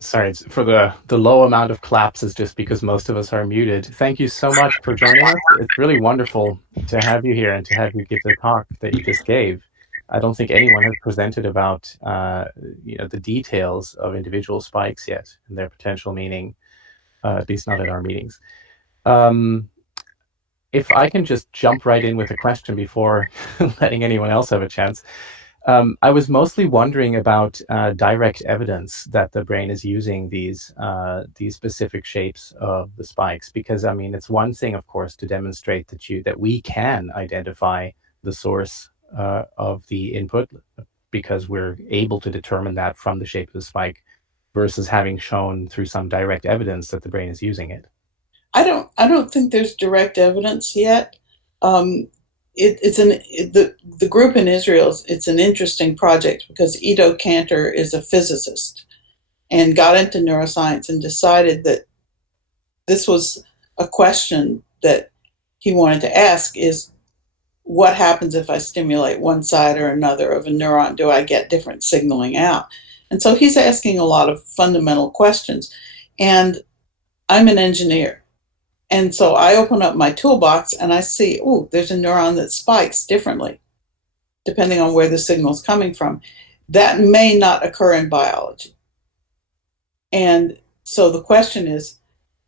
Sorry for the low amount of claps is just because most of us are muted. Thank you so much for joining us. It's really wonderful to have you here and to have you give the talk that you just gave. I don't think anyone has presented about the details of individual spikes yet and their potential meaning, at least not at our meetings. If I can just jump right in with a question before letting anyone else have a chance. I was mostly wondering about direct evidence that the brain is using these specific shapes of the spikes, because I mean, it's one thing, of course, to demonstrate that we can identify the source of the input because we're able to determine that from the shape of the spike, versus having shown through some direct evidence that the brain is using it. I don't think there's direct evidence yet. The group in Israel, it's an interesting project because Ido Cantor is a physicist and got into neuroscience and decided that this was a question that he wanted to ask, is what happens if I stimulate one side or another of a neuron? Do I get different signaling out? And so he's asking a lot of fundamental questions. And I'm an engineer. And so I open up my toolbox and I see, oh, there's a neuron that spikes differently, depending on where the signal's coming from. That may not occur in biology. And so the question is,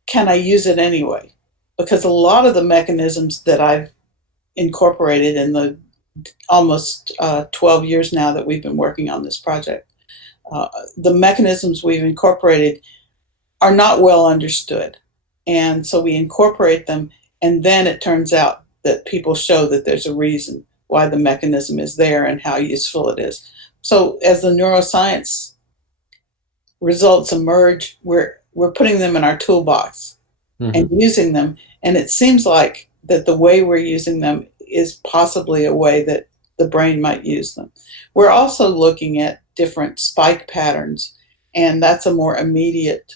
can I use it anyway? Because a lot of the mechanisms that I've incorporated in the almost 12 years now that we've been working on this project, the mechanisms we've incorporated are not well understood. And so we incorporate them, and then it turns out that people show that there's a reason why the mechanism is there and how useful it is. So as the neuroscience results emerge, we're putting them in our toolbox and using them. And it seems like that the way we're using them is possibly a way that the brain might use them. We're also looking at different spike patterns, and that's a more immediate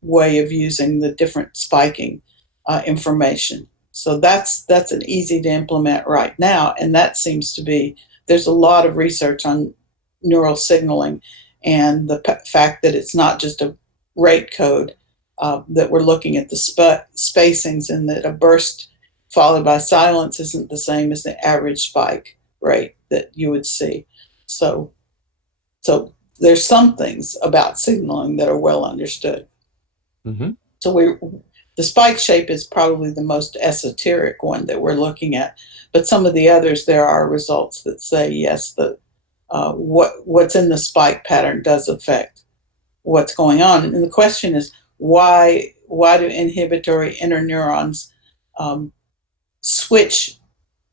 way of using the different spiking information. So that's an easy to implement right now, and that seems to be, there's a lot of research on neural signaling and the fact that it's not just a rate code, that we're looking at the spacings, and that a burst followed by silence isn't the same as the average spike rate that you would see. So there's some things about signaling that are well understood. So the spike shape is probably the most esoteric one that we're looking at, but some of the others, there are results that say yes, what's in the spike pattern does affect what's going on. And the question is, why do inhibitory interneurons switch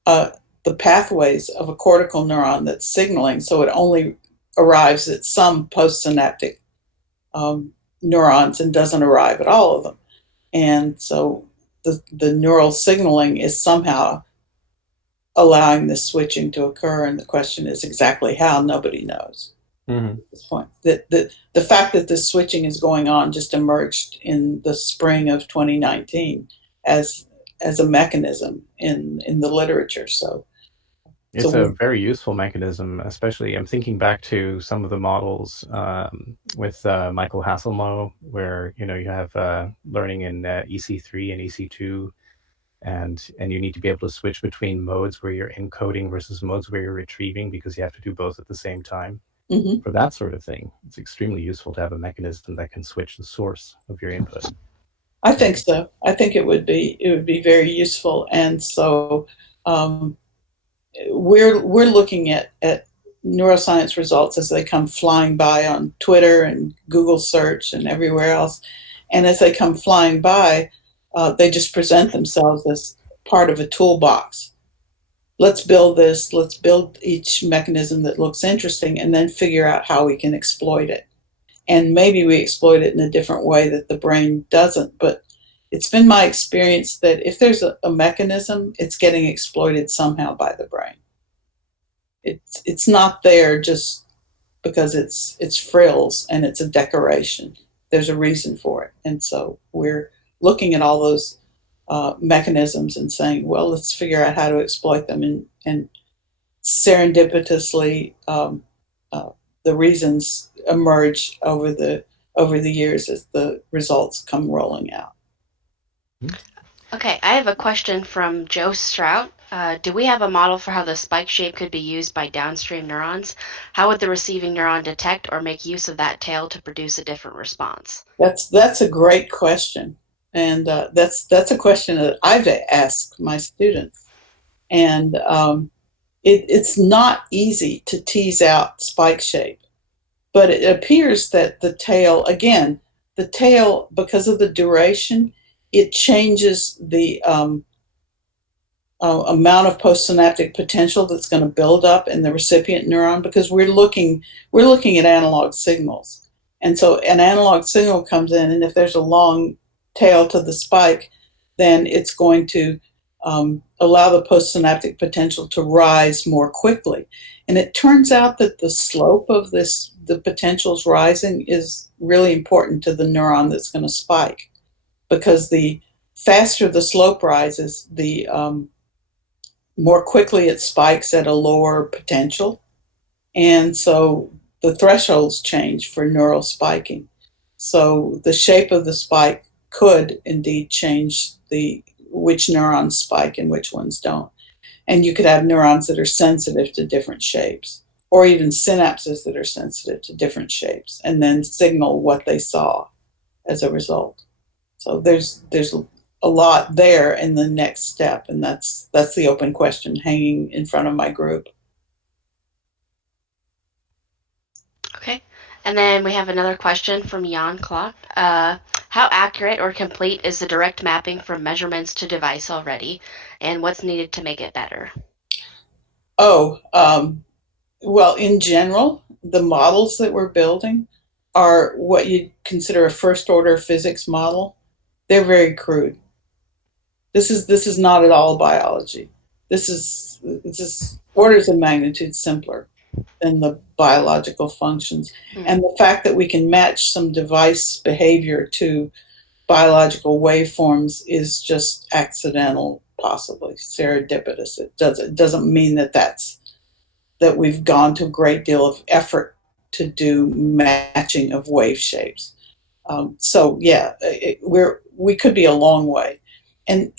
the pathways of a cortical neuron that's signaling, so it only arrives at some postsynaptic neurons and doesn't arrive at all of them? And so the neural signaling is somehow allowing this switching to occur, and the question is exactly how. Nobody knows at this point. The fact that this switching is going on just emerged in the spring of 2019 as a mechanism in the literature. So it's a very useful mechanism, especially I'm thinking back to some of the models with Michael Hasselmo, where you have learning in EC3 and EC2, and you need to be able to switch between modes where you're encoding versus modes where you're retrieving, because you have to do both at the same time. For that sort of thing, it's extremely useful to have a mechanism that can switch the source of your input. I think so. I think it would be very useful, and so we're looking at neuroscience results as they come flying by on Twitter and Google search and everywhere else, and as they come flying by, they just present themselves as part of a toolbox. Let's build this. Let's build each mechanism that looks interesting, and then figure out how we can exploit it. And maybe we exploit it in a different way that the brain doesn't. But it's been my experience that if there's a mechanism, it's getting exploited somehow by the brain. It's not there just because it's frills and it's a decoration. There's a reason for it. And so we're looking at all those mechanisms and saying, well, let's figure out how to exploit them, and serendipitously the reasons emerge over the years as the results come rolling out. Okay, I have a question from Joe Strout. Do we have a model for how the spike shape could be used by downstream neurons? How would the receiving neuron detect or make use of that tail to produce a different response? That's a great question. And that's a question that I've asked my students. And it's not easy to tease out spike shape. But it appears that the tail, because of the duration, it changes the amount of postsynaptic potential that's going to build up in the recipient neuron, because we're looking at analog signals. And so an analog signal comes in, and if there's a long tail to the spike, then it's going to allow the postsynaptic potential to rise more quickly. And it turns out that the slope of the potentials rising is really important to the neuron that's going to spike, because the faster the slope rises, the more quickly it spikes at a lower potential. And so the thresholds change for neural spiking. So the shape of the spike could indeed change which neurons spike and which ones don't. And you could have neurons that are sensitive to different shapes, or even synapses that are sensitive to different shapes, and then signal what they saw as a result. So there's a lot there in the next step, and that's the open question hanging in front of my group. Okay, and then we have another question from Jan Klock. How accurate or complete is the direct mapping from measurements to device already, and what's needed to make it better? Well, in general, the models that we're building are what you'd consider a first order physics model. They're very crude. This is not at all biology. This is orders of magnitude simpler than the biological functions. And the fact that we can match some device behavior to biological waveforms is just accidental, possibly serendipitous. It doesn't mean that we've gone to a great deal of effort to do matching of wave shapes. So yeah, we could be a long way, and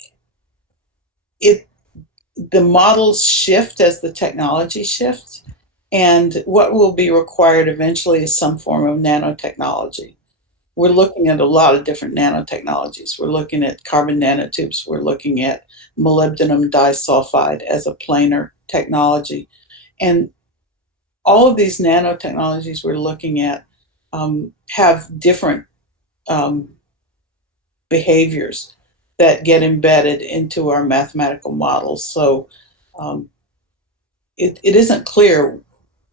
the models shift as the technology shifts, and what will be required eventually is some form of nanotechnology. We're looking at a lot of different nanotechnologies. We're looking at carbon nanotubes. We're looking at molybdenum disulfide as a planar technology. And all of these nanotechnologies we're looking at have different behaviors that get embedded into our mathematical models. So it isn't clear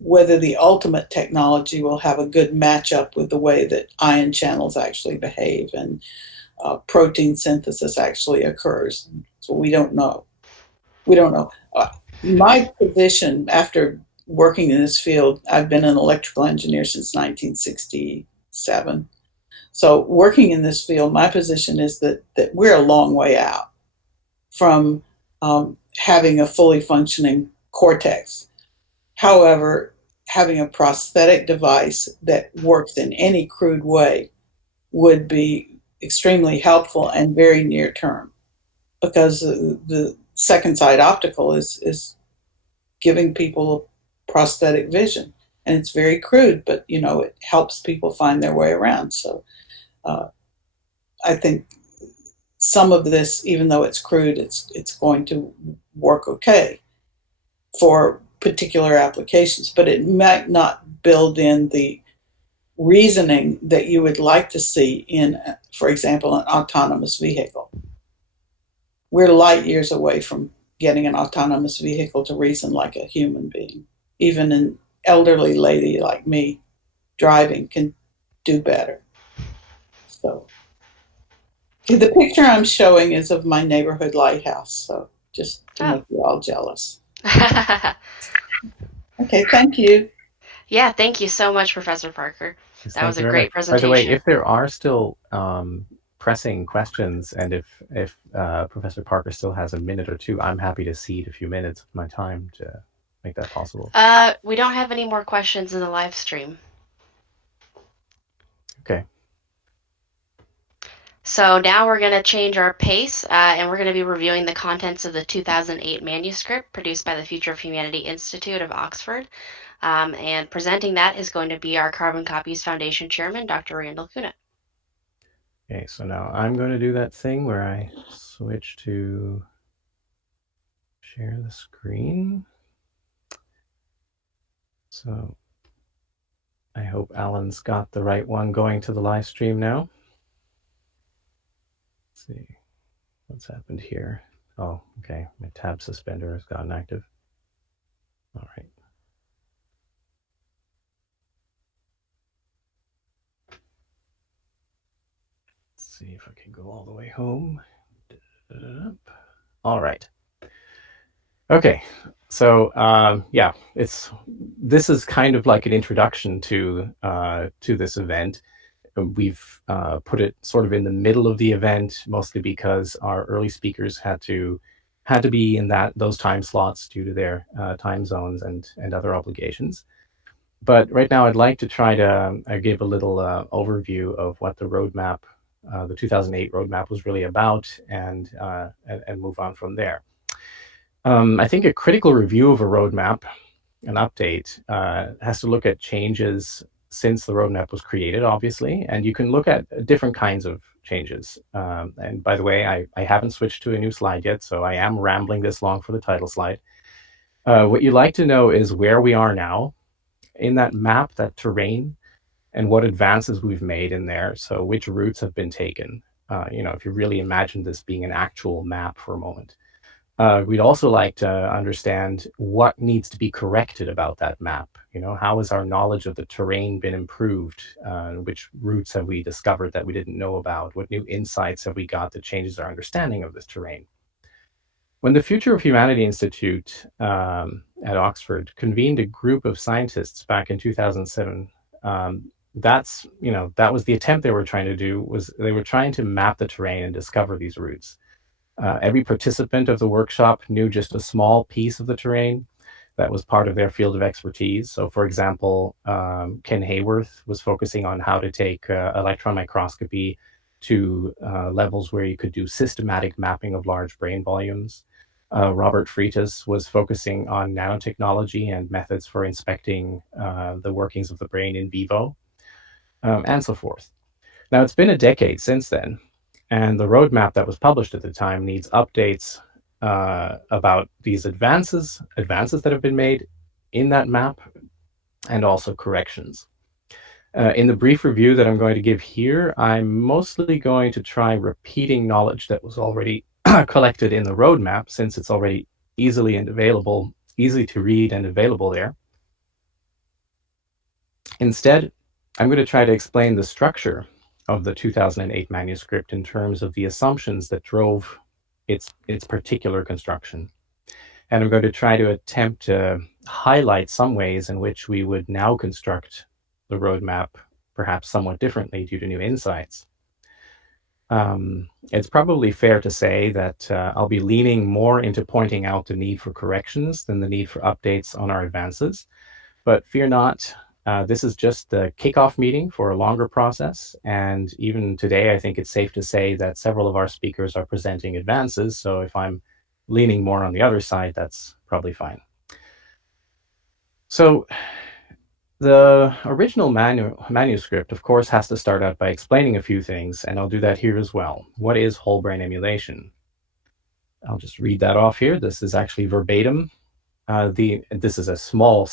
whether the ultimate technology will have a good matchup with the way that ion channels actually behave and protein synthesis actually occurs. So we don't know. We don't know. My position after working in this field, I've been an electrical engineer since 1967. So working in this field, my position is that we're a long way out from having a fully functioning cortex. However, having a prosthetic device that works in any crude way would be extremely helpful and very near term, because the second side optical is giving people prosthetic vision, and it's very crude, but it helps people find their way around. So I think some of this, even though it's crude, it's going to work okay for particular applications, but it might not build in the reasoning that you would like to see in, for example, an autonomous vehicle. We're light years away from getting an autonomous vehicle to reason like a human being. Even an elderly lady like me driving can do better. So the picture I'm showing is of my neighborhood lighthouse, so just to make you all jealous. Okay, thank you. Yeah, thank you so much, Professor Parker. Yes, that was a very great much. presentation. By the way, if there are still pressing questions, and if Professor Parker still has a minute or two, I'm happy to cede a few minutes of my time to make that possible. We don't have any more questions in the live stream. Okay. So now we're going to change our pace, and we're going to be reviewing the contents of the 2008 manuscript produced by the Future of Humanity Institute of Oxford. And presenting that is going to be our Carboncopies Foundation Chairman, Dr. Randal Koene. Okay, so now I'm going to do that thing where I switch to share the screen. So I hope Alan's got the right one going to the live stream now. Let's see what's happened here. Oh, okay. My tab suspender has gotten active. All right. Let's see if I can go all the way home. All right. Okay. So yeah, this is kind of like an introduction to this event. We've put it sort of in the middle of the event, mostly because our early speakers had to be in those time slots due to their time zones and other obligations. But right now, I'd like to try to give a little overview of what the roadmap, the 2008 roadmap, was really about, and move on from there. I think a critical review of a roadmap, an update, has to look at changes since the roadmap was created, obviously, and you can look at different kinds of changes. And by the way, I haven't switched to a new slide yet, so I am rambling this long for the title slide. What you'd like to know is where we are now in that map, that terrain, and what advances we've made in there. So which routes have been taken. If you really imagine this being an actual map for a moment. We'd also like to understand what needs to be corrected about that map. You know, how has our knowledge of the terrain been improved? Which routes have we discovered that we didn't know about? What new insights have we got that changes our understanding of this terrain? When the Future of Humanity Institute at Oxford convened a group of scientists back in 2007, that was the attempt they were trying to do. Was they were trying to map the terrain and discover these routes. Every participant of the workshop knew just a small piece of the terrain that was part of their field of expertise. So, for example, Ken Hayworth was focusing on how to take electron microscopy to levels where you could do systematic mapping of large brain volumes. Robert Freitas was focusing on nanotechnology and methods for inspecting the workings of the brain in vivo, and so forth. Now, it's been a decade since then, and the roadmap that was published at the time needs updates about these advances that have been made in that map, and also corrections. In the brief review that I'm going to give here, I'm mostly going to try repeating knowledge that was already collected in the roadmap, since it's already easily to read and available there. Instead, I'm going to try to explain the structure of the 2008 manuscript in terms of the assumptions that drove its particular construction. And I'm going to try to attempt to highlight some ways in which we would now construct the roadmap perhaps somewhat differently due to new insights. It's probably fair to say that I'll be leaning more into pointing out the need for corrections than the need for updates on our advances. But fear not, this is just the kickoff meeting for a longer process. And even today, I think it's safe to say that several of our speakers are presenting advances. So if I'm leaning more on the other side, that's probably fine. So the original manuscript, of course, has to start out by explaining a few things, and I'll do that here as well. What is whole brain emulation? I'll just read that off here. This is actually verbatim. This is a small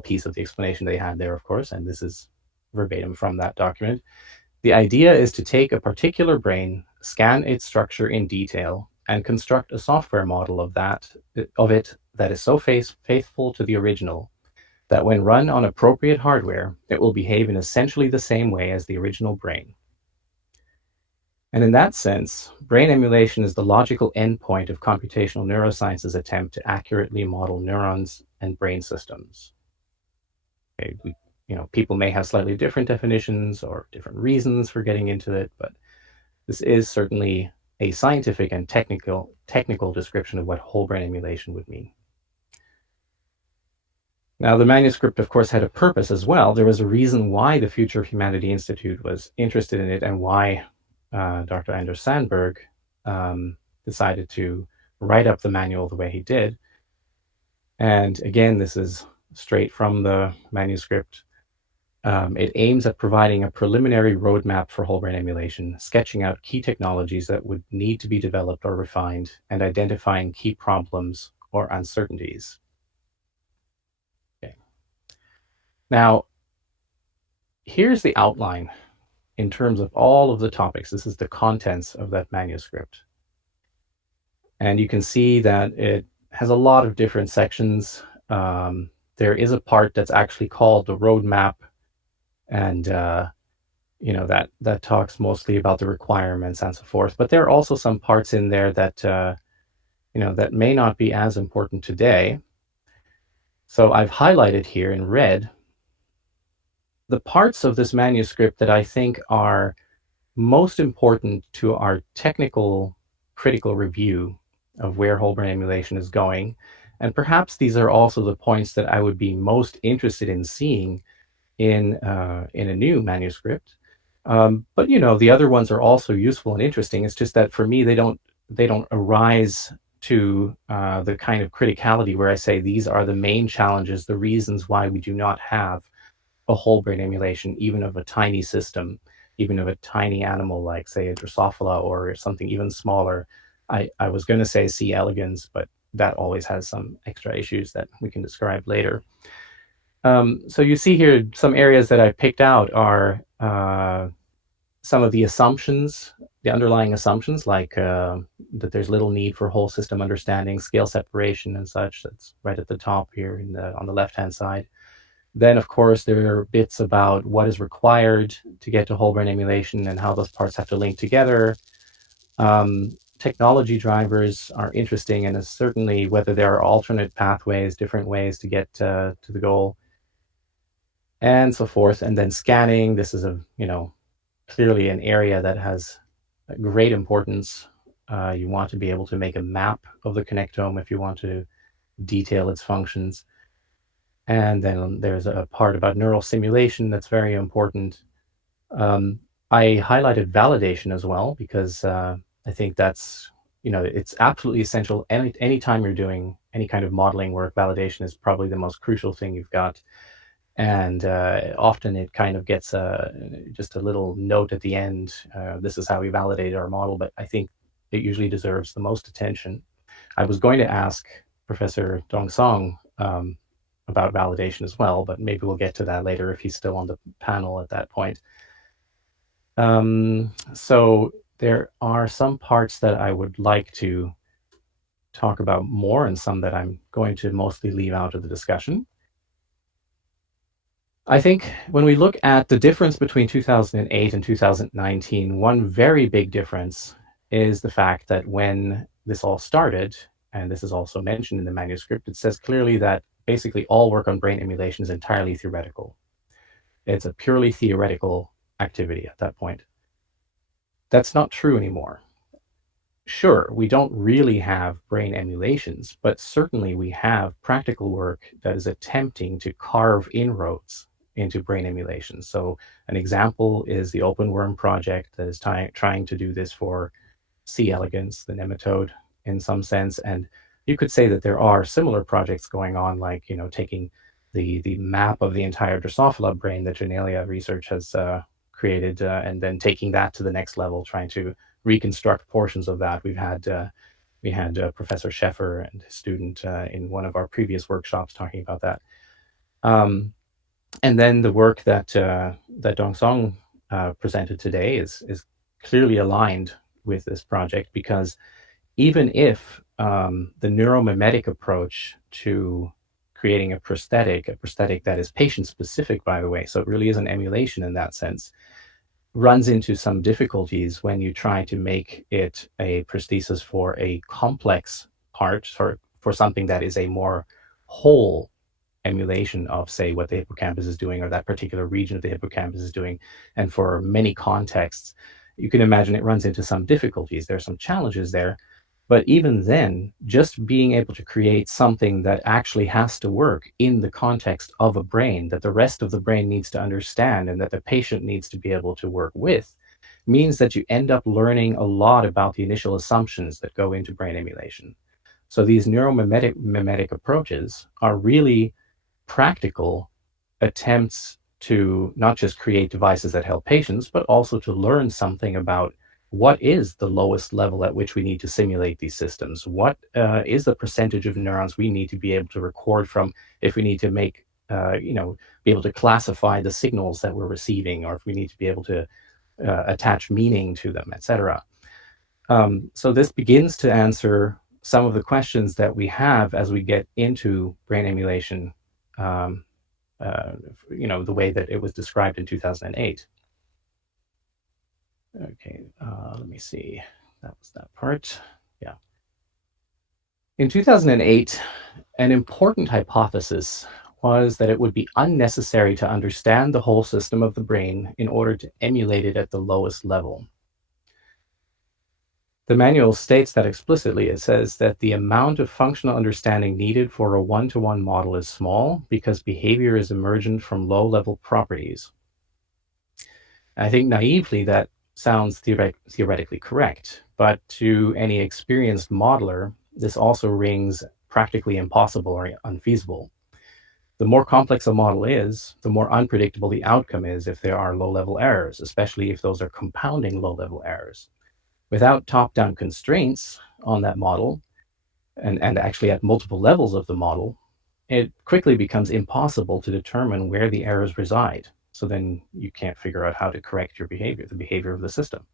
piece of the explanation they had there, of course, and this is verbatim from that document. The idea is to take a particular brain, scan its structure in detail, and construct a software model of it that is so faithful to the original that when run on appropriate hardware, it will behave in essentially the same way as the original brain. And in that sense, brain emulation is the logical endpoint of computational neuroscience's attempt to accurately model neurons and brain systems. Okay, people may have slightly different definitions or different reasons for getting into it, but this is certainly a scientific and technical description of what whole brain emulation would mean. Now, the manuscript, of course, had a purpose as well. There was a reason why the Future of Humanity Institute was interested in it, and why Dr. Anders Sandberg decided to write up the manual the way he did. And again, this is straight from the manuscript. It aims at providing a preliminary roadmap for whole brain emulation, sketching out key technologies that would need to be developed or refined, and identifying key problems or uncertainties. Now, here's the outline in terms of all of the topics. This is the contents of that manuscript. And you can see that it has a lot of different sections. There is a part that's actually called the roadmap, and that talks mostly about the requirements and so forth. But there are also some parts in there that that may not be as important today. So I've highlighted here in red the parts of this manuscript that I think are most important to our technical critical review of where whole brain emulation is going. And perhaps these are also the points that I would be most interested in seeing in a new manuscript. But the other ones are also useful and interesting. It's just that for me, they don't arise to the kind of criticality where I say these are the main challenges, the reasons why we do not have a whole brain emulation, even of a tiny system, even of a tiny animal like, say, a Drosophila or something even smaller. I was going to say C. elegans, but that always has some extra issues that we can describe later. So you see here some areas that I picked out are some of the assumptions, the underlying assumptions, like that there's little need for whole system understanding, scale separation and such. That's right at the top here on the left-hand side. Then, of course, there are bits about what is required to get to whole brain emulation and how those parts have to link together. Technology drivers are interesting, and certainly whether there are alternate pathways, different ways to get to the goal, and so forth. And then scanning. This is clearly an area that has great importance. You want to be able to make a map of the connectome if you want to detail its functions. And then there's a part about neural simulation that's very important. I highlighted validation as well because I think that's, it's absolutely essential. Anytime you're doing any kind of modeling work, validation is probably the most crucial thing you've got. And often it kind of gets just a little note at the end. This is how we validated our model, but I think it usually deserves the most attention. I was going to ask Professor Dongsong about validation as well, but maybe we'll get to that later if he's still on the panel at that point. So there are some parts that I would like to talk about more and some that I'm going to mostly leave out of the discussion. I think when we look at the difference between 2008 and 2019, one very big difference is the fact that when this all started, and this is also mentioned in the manuscript, it says clearly that basically all work on brain emulation is entirely theoretical. It's a purely theoretical activity at that point. That's not true anymore. Sure, we don't really have brain emulations, but certainly we have practical work that is attempting to carve inroads into brain emulation. So an example is the Open Worm project that is trying to do this for C. elegans, the nematode, in some sense. And you could say that there are similar projects going on, like taking the map of the entire Drosophila brain that Genelia Research has created, and then taking that to the next level, trying to reconstruct portions of that. We had Professor Scheffer and his student in one of our previous workshops talking about that. And then the work that Dongsong presented today is clearly aligned with this project, because even if the neuromimetic approach to creating a prosthetic that is patient-specific, by the way, so it really is an emulation in that sense, runs into some difficulties when you try to make it a prosthesis for a complex part, for something that is a more whole emulation of, say, what the hippocampus is doing, or that particular region of the hippocampus is doing. And for many contexts, you can imagine it runs into some difficulties. There are some challenges there. But even then, just being able to create something that actually has to work in the context of a brain, that the rest of the brain needs to understand and that the patient needs to be able to work with, means that you end up learning a lot about the initial assumptions that go into brain emulation. So these neuromimetic approaches are really practical attempts to not just create devices that help patients, but also to learn something about what is the lowest level at which we need to simulate these systems? What is the percentage of neurons we need to be able to record from if we need to make, be able to classify the signals that we're receiving, or if we need to be able to attach meaning to them, etc. So this begins to answer some of the questions that we have as we get into brain emulation, the way that it was described in 2008. Okay, let me see. That was that part. Yeah. In 2008, an important hypothesis was that it would be unnecessary to understand the whole system of the brain in order to emulate it at the lowest level. The manual states that explicitly. It says that the amount of functional understanding needed for a one-to-one model is small because behavior is emergent from low-level properties. I think naively that sounds theoretically correct, but to any experienced modeler, this also rings practically impossible or unfeasible. The more complex a model is, the more unpredictable the outcome is if there are low-level errors, especially if those are compounding low-level errors. Without top-down constraints on that model, and actually at multiple levels of the model, it quickly becomes impossible to determine where the errors reside. So then you can't figure out how to correct your behavior, the behavior of the system.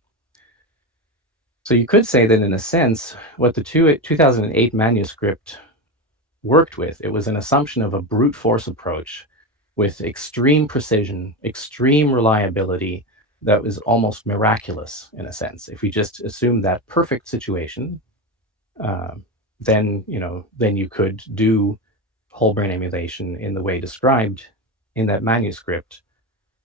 So you could say that in a sense, what the 2008 manuscript worked with, it was an assumption of a brute force approach with extreme precision, extreme reliability that was almost miraculous in a sense. If we just assume that perfect situation, then you could do whole brain emulation in the way described in that manuscript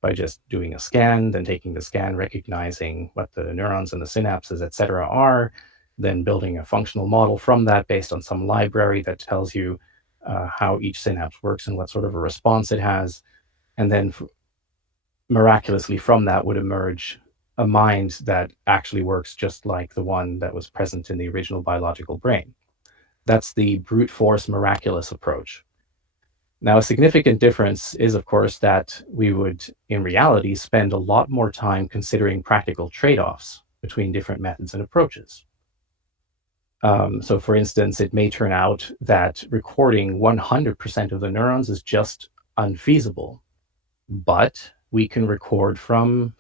by just doing a scan, then taking the scan, recognizing what the neurons and the synapses, et cetera, are, then building a functional model from that based on some library that tells you how each synapse works and what sort of a response it has. And then miraculously from that would emerge a mind that actually works just like the one that was present in the original biological brain. That's the brute force miraculous approach. Now, a significant difference is, of course, that we would, in reality, spend a lot more time considering practical trade-offs between different methods and approaches. So, for instance, it may turn out that recording 100% of the neurons is just unfeasible, but we can record from,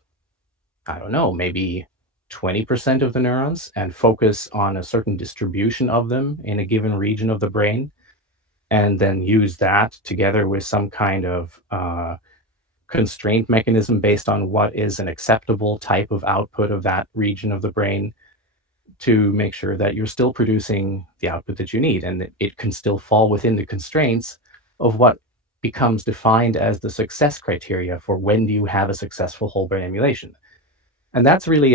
I don't know, maybe 20% of the neurons and focus on a certain distribution of them in a given region of the brain, and then use that together with some kind of constraint mechanism based on what is an acceptable type of output of that region of the brain to make sure that you're still producing the output that you need, and it can still fall within the constraints of what becomes defined as the success criteria for when do you have a successful whole brain emulation. And that's really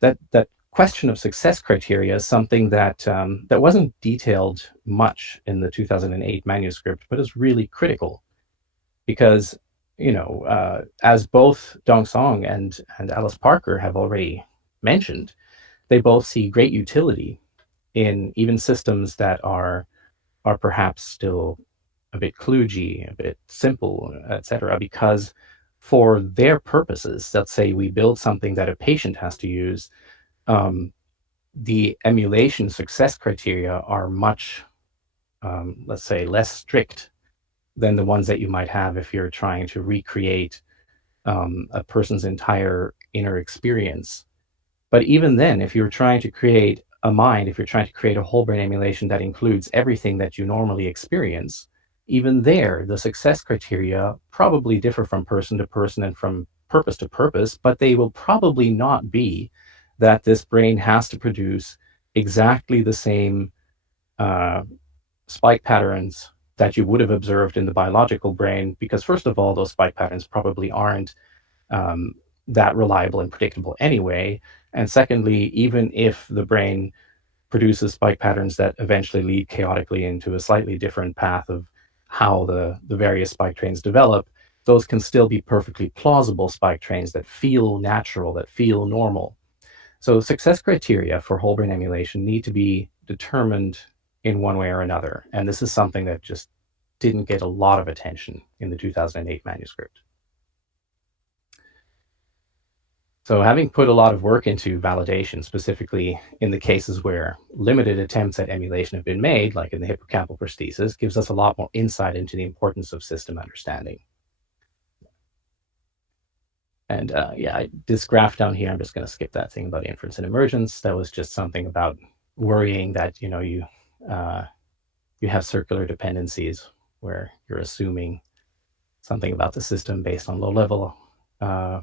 that question of success criteria is something that that wasn't detailed much in the 2008 manuscript, but is really critical because, as both Dong Song and Alice Parker have already mentioned, they both see great utility in even systems that are perhaps still a bit kludgy, a bit simple, etc., because for their purposes, let's say we build something that a patient has to use, the emulation success criteria are much, let's say, less strict than the ones that you might have if you're trying to recreate a person's entire inner experience. But even then, if you're trying to create a mind, if you're trying to create a whole brain emulation that includes everything that you normally experience, even there, the success criteria probably differ from person to person and from purpose to purpose, but they will probably not be that this brain has to produce exactly the same spike patterns that you would have observed in the biological brain, because first of all, those spike patterns probably aren't that reliable and predictable anyway. And secondly, even if the brain produces spike patterns that eventually lead chaotically into a slightly different path of how the various spike trains develop, those can still be perfectly plausible spike trains that feel natural, that feel normal. So success criteria for whole brain emulation need to be determined in one way or another. And this is something that just didn't get a lot of attention in the 2008 manuscript. So having put a lot of work into validation, specifically in the cases where limited attempts at emulation have been made, like in the hippocampal prosthesis, gives us a lot more insight into the importance of system understanding. And this graph down here, I'm just going to skip that thing about inference and emergence. That was just something about worrying that you have circular dependencies where you're assuming something about the system based on low-level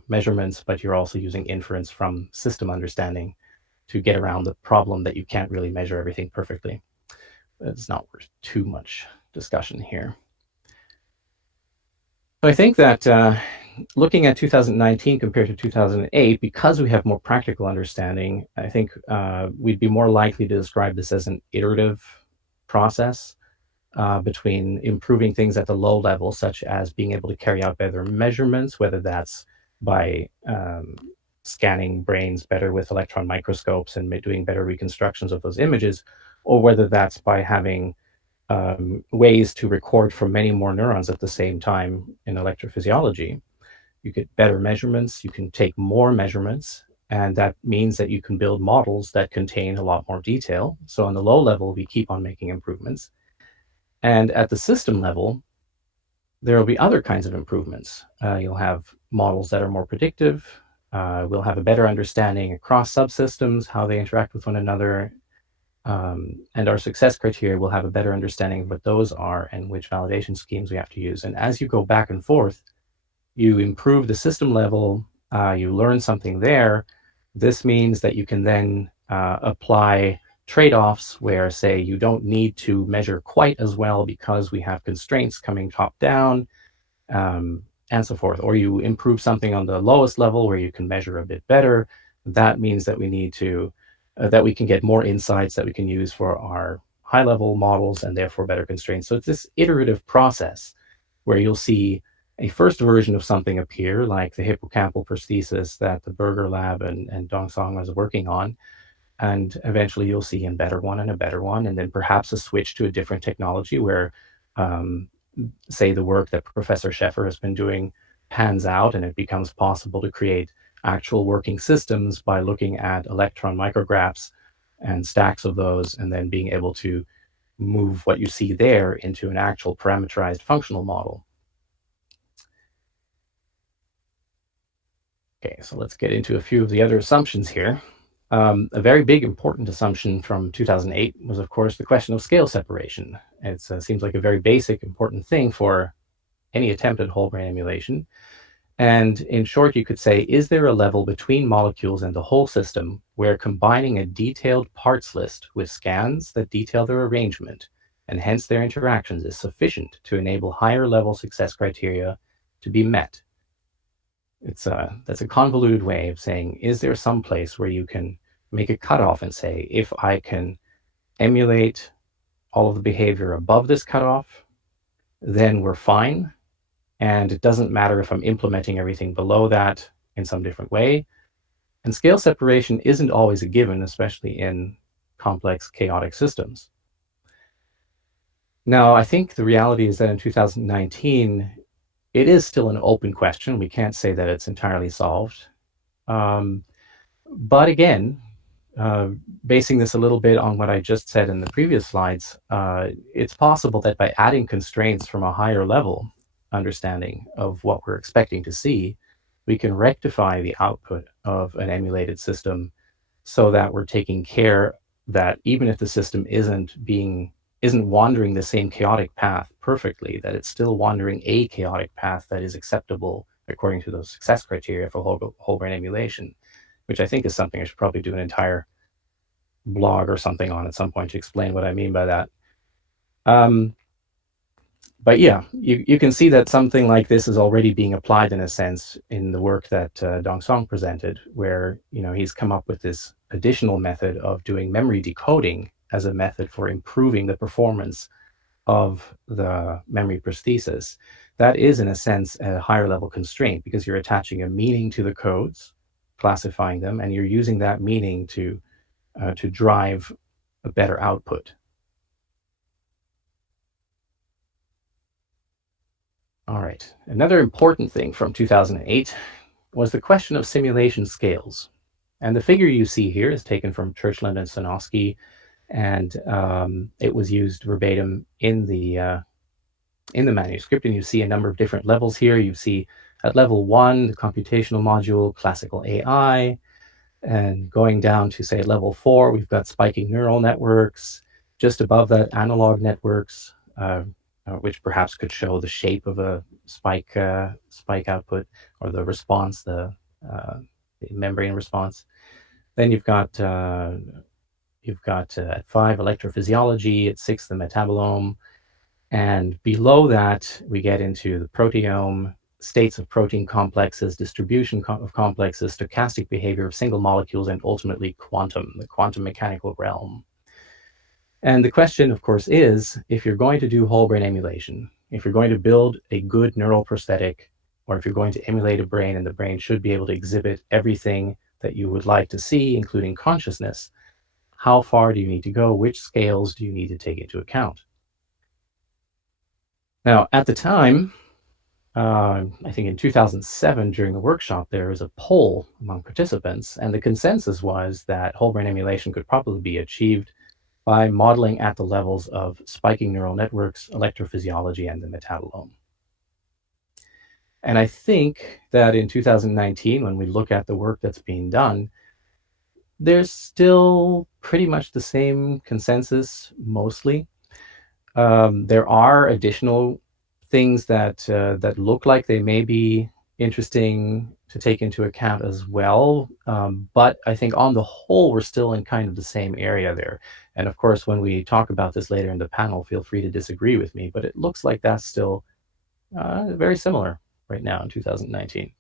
measurements, but you're also using inference from system understanding to get around the problem that you can't really measure everything perfectly. It's not worth too much discussion here. So I think that looking at 2019 compared to 2008, because we have more practical understanding, I think we'd be more likely to describe this as an iterative process between improving things at the low level, such as being able to carry out better measurements, whether that's by scanning brains better with electron microscopes and doing better reconstructions of those images, or whether that's by having ways to record from many more neurons at the same time in electrophysiology. You get better measurements, you can take more measurements, and that means that you can build models that contain a lot more detail. So on the low level, we keep on making improvements. And at the system level, There will be other kinds of improvements. You'll have models that are more predictive. We'll have a better understanding across subsystems, how they interact with one another. And our success criteria will have a better understanding of what those are and which validation schemes we have to use. And as you go back and forth, you improve the system level, you learn something there. This means that you can then apply trade-offs where, say, you don't need to measure quite as well because we have constraints coming top-down, and so forth. Or you improve something on the lowest level where you can measure a bit better. That means that we need to, that we can get more insights that we can use for our high-level models and therefore better constraints. So it's this iterative process where you'll see a first version of something appear, like the hippocampal prosthesis that the Berger lab and Dongsong was working on. And eventually you'll see a better one, and then perhaps a switch to a different technology where, say, the work that Professor Scheffer has been doing pans out and it becomes possible to create actual working systems by looking at electron micrographs and stacks of those, and then being able to move what you see there into an actual parameterized functional model. Okay, so let's get into a few of the other assumptions here. A very big important assumption from 2008 was, of course, the question of scale separation. It seems like a very basic, important thing for any attempt at whole brain emulation. And in short, you could say, is there a level between molecules and the whole system where combining a detailed parts list with scans that detail their arrangement and hence their interactions is sufficient to enable higher level success criteria to be met? That's a convoluted way of saying, is there some place where you can make a cutoff and say, if I can emulate all of the behavior above this cutoff, then we're fine. And it doesn't matter if I'm implementing everything below that in some different way. And scale separation isn't always a given, especially in complex, chaotic systems. Now, I think the reality is that in 2019, it is still an open question. We can't say that it's entirely solved. But again, basing this a little bit on what I just said in the previous slides, it's possible that by adding constraints from a higher level understanding of what we're expecting to see, we can rectify the output of an emulated system so that we're taking care that even if the system isn't wandering the same chaotic path perfectly, that it's still wandering a chaotic path that is acceptable according to those success criteria for whole brain emulation, which I think is something I should probably do an entire blog or something on at some point to explain what I mean by that. But yeah, you can see that something like this is already being applied in a sense in the work that Dongsong presented, where he's come up with this additional method of doing memory decoding as a method for improving the performance of the memory prosthesis. That is, in a sense, a higher level constraint because you're attaching a meaning to the codes, classifying them, and you're using that meaning to drive a better output. All right, another important thing from 2008 was the question of simulation scales. And the figure you see here is taken from Churchland and Sonosky, and it was used verbatim in the manuscript. And you see a number of different levels here. You see at level 1, the computational module, classical AI, and going down to, say, level 4, we've got spiking neural networks. Just above that, analog networks, which perhaps could show the shape of a spike output or the response, the membrane response. Then you've got at 5 electrophysiology, at 6 the metabolome, and below that we get into the proteome, states of protein complexes, distribution of complexes, stochastic behavior of single molecules, and ultimately the quantum mechanical realm. And the question, of course, is, if you're going to do whole brain emulation, if you're going to build a good neural prosthetic, or if you're going to emulate a brain and the brain should be able to exhibit everything that you would like to see, including consciousness, how far do you need to go? Which scales do you need to take into account? Now, at the time, I think in 2007, during the workshop, there was a poll among participants, and the consensus was that whole brain emulation could probably be achieved by modeling at the levels of spiking neural networks, electrophysiology, and the metabolome. And I think that in 2019, when we look at the work that's being done, there's still pretty much the same consensus mostly. There are additional things that look like they may be interesting to take into account as well. But I think on the whole, we're still in kind of the same area there. And of course, when we talk about this later in the panel, feel free to disagree with me, but it looks like that's still very similar right now in 2019.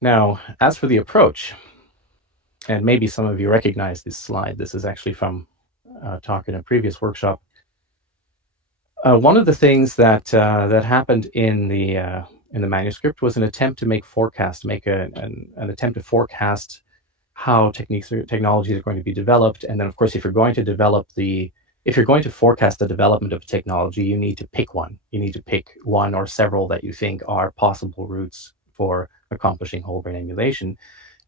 Now, as for the approach, and maybe some of you recognize this slide. This is actually from a talk in a previous workshop. One of the things that happened in the manuscript was an attempt to make an attempt to forecast how technologies are going to be developed. And then, of course, if you're going to forecast the development of technology, you need to pick one. You need to pick one or several that you think are possible routes for accomplishing whole brain emulation.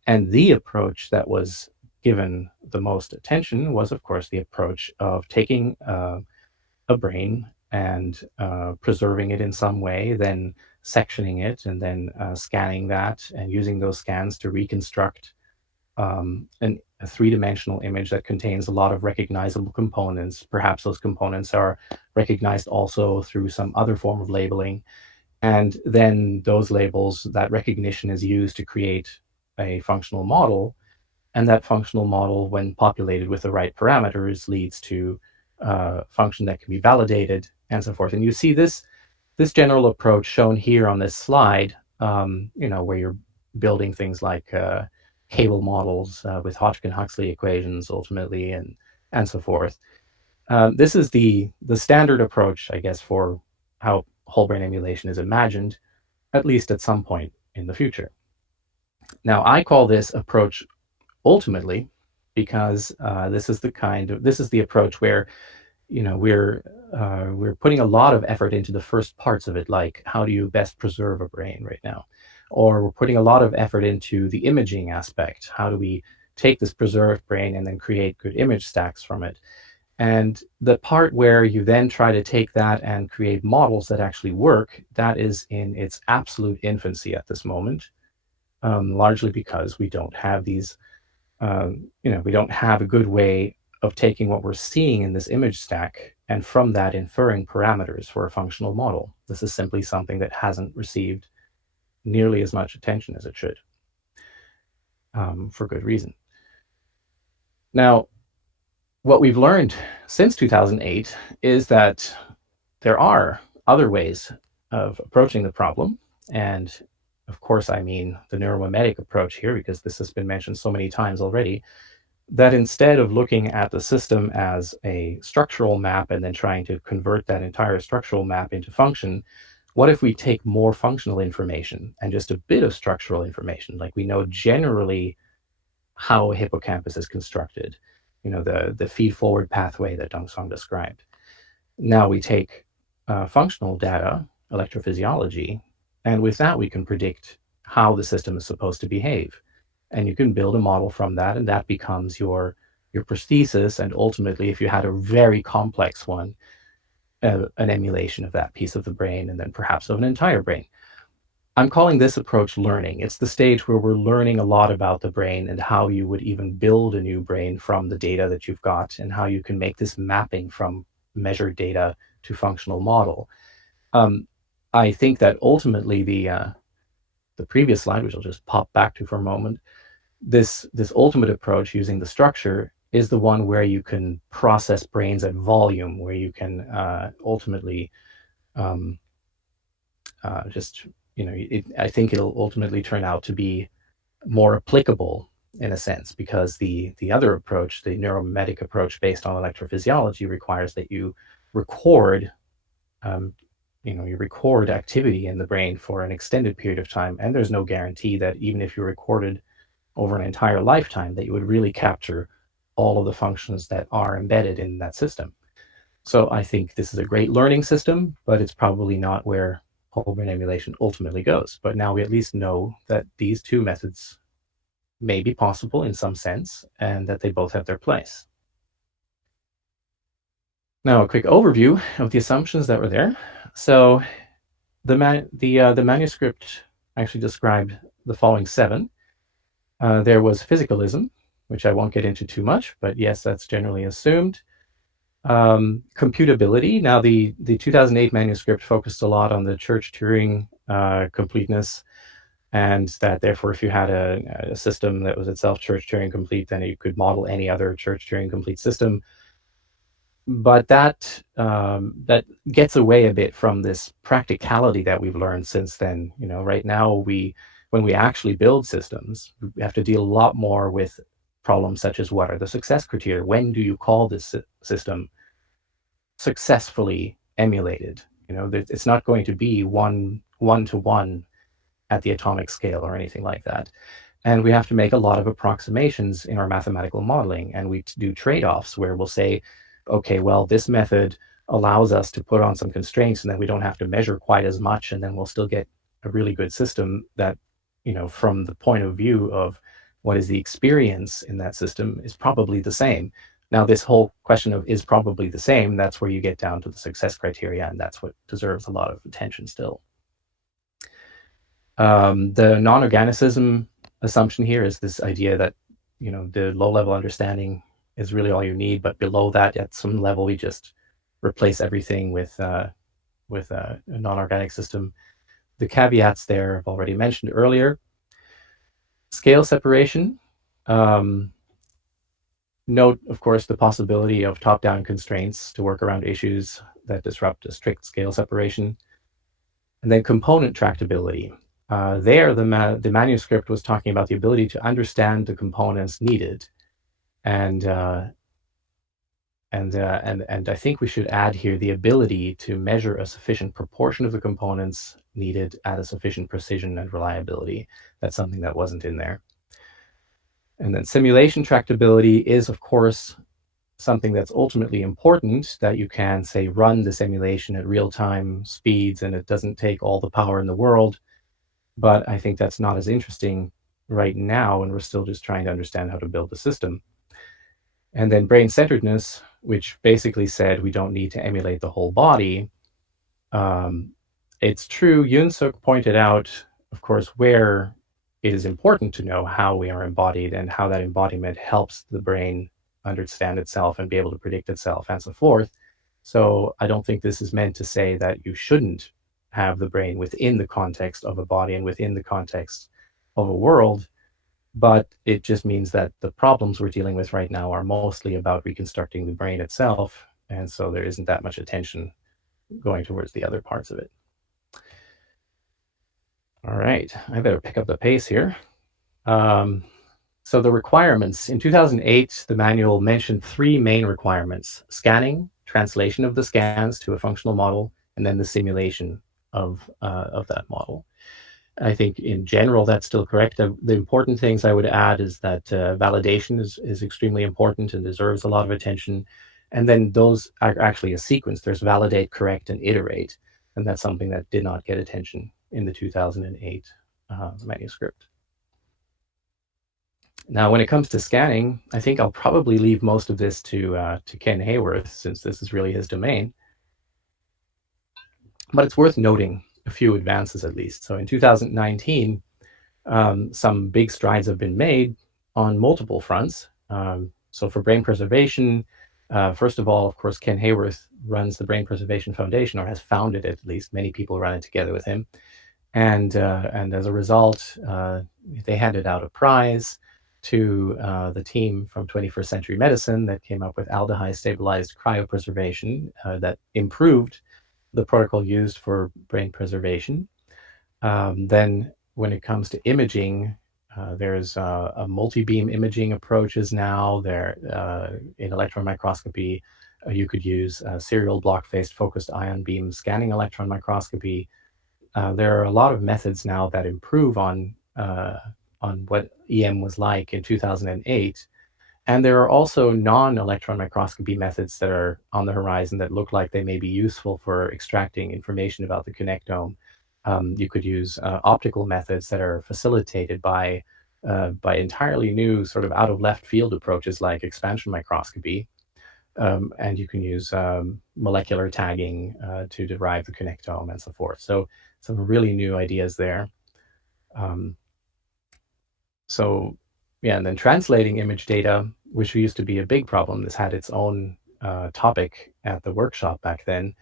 And the approach that was given the most attention was, of course, the approach of taking a brain and preserving it in some way, then sectioning it, and then scanning that, and using those scans to reconstruct a three-dimensional image that contains a lot of recognizable components. Perhaps those components are recognized also through some other form of labeling. And then those labels, that recognition is used to create a functional model. And that functional model, when populated with the right parameters, leads to a function that can be validated and so forth. And you see this general approach shown here on this slide, where you're building things like cable models with Hodgkin-Huxley equations ultimately, and so forth. This is the standard approach, I guess, for how whole brain emulation is imagined, at least at some point in the future. Now, I call this approach ultimately because this is the approach where we're putting a lot of effort into the first parts of it, like how do you best preserve a brain right now, or we're putting a lot of effort into the imaging aspect. How do we take this preserved brain and then create good image stacks from it? And the part where you then try to take that and create models that actually work, that is in its absolute infancy at this moment, largely because we don't have these, we don't have a good way of taking what we're seeing in this image stack and from that inferring parameters for a functional model. This is simply something that hasn't received nearly as much attention as it should, for good reason. Now, what we've learned since 2008 is that there are other ways of approaching the problem. And of course, I mean the neuromimetic approach here, because this has been mentioned so many times already, that instead of looking at the system as a structural map and then trying to convert that entire structural map into function, what if we take more functional information and just a bit of structural information? Like, we know generally how a hippocampus is constructed, the feed-forward pathway that Dong-Song described. Now we take functional data, electrophysiology, and with that we can predict how the system is supposed to behave. And you can build a model from that, and that becomes your prosthesis, and ultimately, if you had a very complex one, an emulation of that piece of the brain, and then perhaps of an entire brain. I'm calling this approach learning. It's the stage where we're learning a lot about the brain and how you would even build a new brain from the data that you've got, and how you can make this mapping from measured data to functional model. I think that ultimately the previous slide, which I'll just pop back to for a moment, this ultimate approach using the structure is the one where you can process brains at volume, where you can ultimately I think it'll ultimately turn out to be more applicable in a sense, because the other approach, the neuromimetic approach based on electrophysiology, requires that you record you record activity in the brain for an extended period of time, and there's no guarantee that even if you recorded over an entire lifetime that you would really capture all of the functions that are embedded in that system. So I think this is a great learning system, but it's probably not where whole brain emulation ultimately goes. But now we at least know that these two methods may be possible in some sense, and that they both have their place. Now, a quick overview of the assumptions that were there. So the manuscript actually described the following 7. There was physicalism, which I won't get into too much, but yes, that's generally assumed. Computability. Now, the 2008 manuscript focused a lot on the Church-Turing completeness, and that therefore, if you had a system that was itself Church-Turing complete, then you could model any other Church-Turing complete system. But that gets away a bit from this practicality that we've learned since then. Right now, when we actually build systems, we have to deal a lot more with problems such as, what are the success criteria? When do you call this system successfully emulated? It's not going to be one-to-one at the atomic scale or anything like that. And we have to make a lot of approximations in our mathematical modeling, and we do trade-offs where we'll say, okay, well, this method allows us to put on some constraints, and then we don't have to measure quite as much, and then we'll still get a really good system that, from the point of view of what is the experience in that system, is probably the same. Now, this whole question of is probably the same, that's where you get down to the success criteria, and that's what deserves a lot of attention still. The non-organicism assumption here is this idea that, the low-level understanding is really all you need, but below that, at some level, we just replace everything with a non-organic system. The caveats there I've already mentioned earlier. Scale separation. Note, of course, the possibility of top-down constraints to work around issues that disrupt a strict scale separation. And then component tractability. There, the manuscript was talking about the ability to understand the components needed, and I think we should add here the ability to measure a sufficient proportion of the components needed at a sufficient precision and reliability. That's something that wasn't in there. And then simulation tractability is, of course, something that's ultimately important, that you can, say, run the simulation at real-time speeds and it doesn't take all the power in the world. But I think that's not as interesting right now, and we're still just trying to understand how to build the system. And then brain-centeredness, which basically said we don't need to emulate the whole body. It's true, Yoonsuck pointed out, of course, where it is important to know how we are embodied and how that embodiment helps the brain understand itself and be able to predict itself and so forth. So I don't think this is meant to say that you shouldn't have the brain within the context of a body and within the context of a world, but it just means that the problems we're dealing with right now are mostly about reconstructing the brain itself, and so there isn't that much attention going towards the other parts of it. All right, I better pick up the pace here. So the requirements. In 2008, the manual mentioned 3 main requirements: scanning, translation of the scans to a functional model, and then the simulation of that model. I think in general that's still correct. The important things I would add is that validation is extremely important and deserves a lot of attention. And then those are actually a sequence. There's validate, correct, and iterate. And that's something that did not get attention in the 2008 manuscript. Now, when it comes to scanning, I think I'll probably leave most of this to Ken Hayworth, since this is really his domain. But it's worth noting a few advances at least. So in 2019, some big strides have been made on multiple fronts. So for brain preservation, first of all, of course, Ken Hayworth runs the Brain Preservation Foundation, or has founded it at least. Many people run it together with him. And as a result, they handed out a prize to the team from 21st Century Medicine that came up with aldehyde-stabilized cryopreservation that improved the protocol used for brain preservation. Then when it comes to imaging, there's a multi-beam imaging approaches now. There in electron microscopy, you could use serial block-phased focused ion beam scanning electron microscopy. There are a lot of methods now that improve on what EM was like in 2008. And there are also non-electron microscopy methods that are on the horizon that look like they may be useful for extracting information about the connectome. You could use optical methods that are facilitated by entirely new sort of out of left field approaches like expansion microscopy. And you can use molecular tagging to derive the connectome and so forth. So some really new ideas there. So yeah, and then translating image data, which used to be a big problem. This had its own topic at the workshop back then,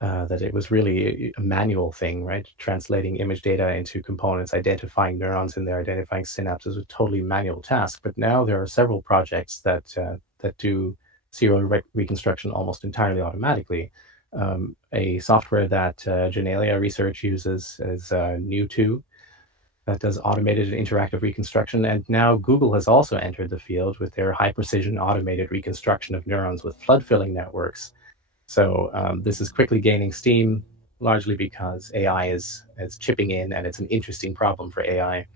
that it was really a manual thing, right? Translating image data into components, identifying neurons in there, identifying synapses was a totally manual task. But now there are several projects that do serial reconstruction almost entirely automatically. A software that Genelia Research uses is New2, that does automated and interactive reconstruction. And now Google has also entered the field with their high precision automated reconstruction of neurons with flood filling networks. So this is quickly gaining steam, largely because AI is chipping in, and it's an interesting problem for AI.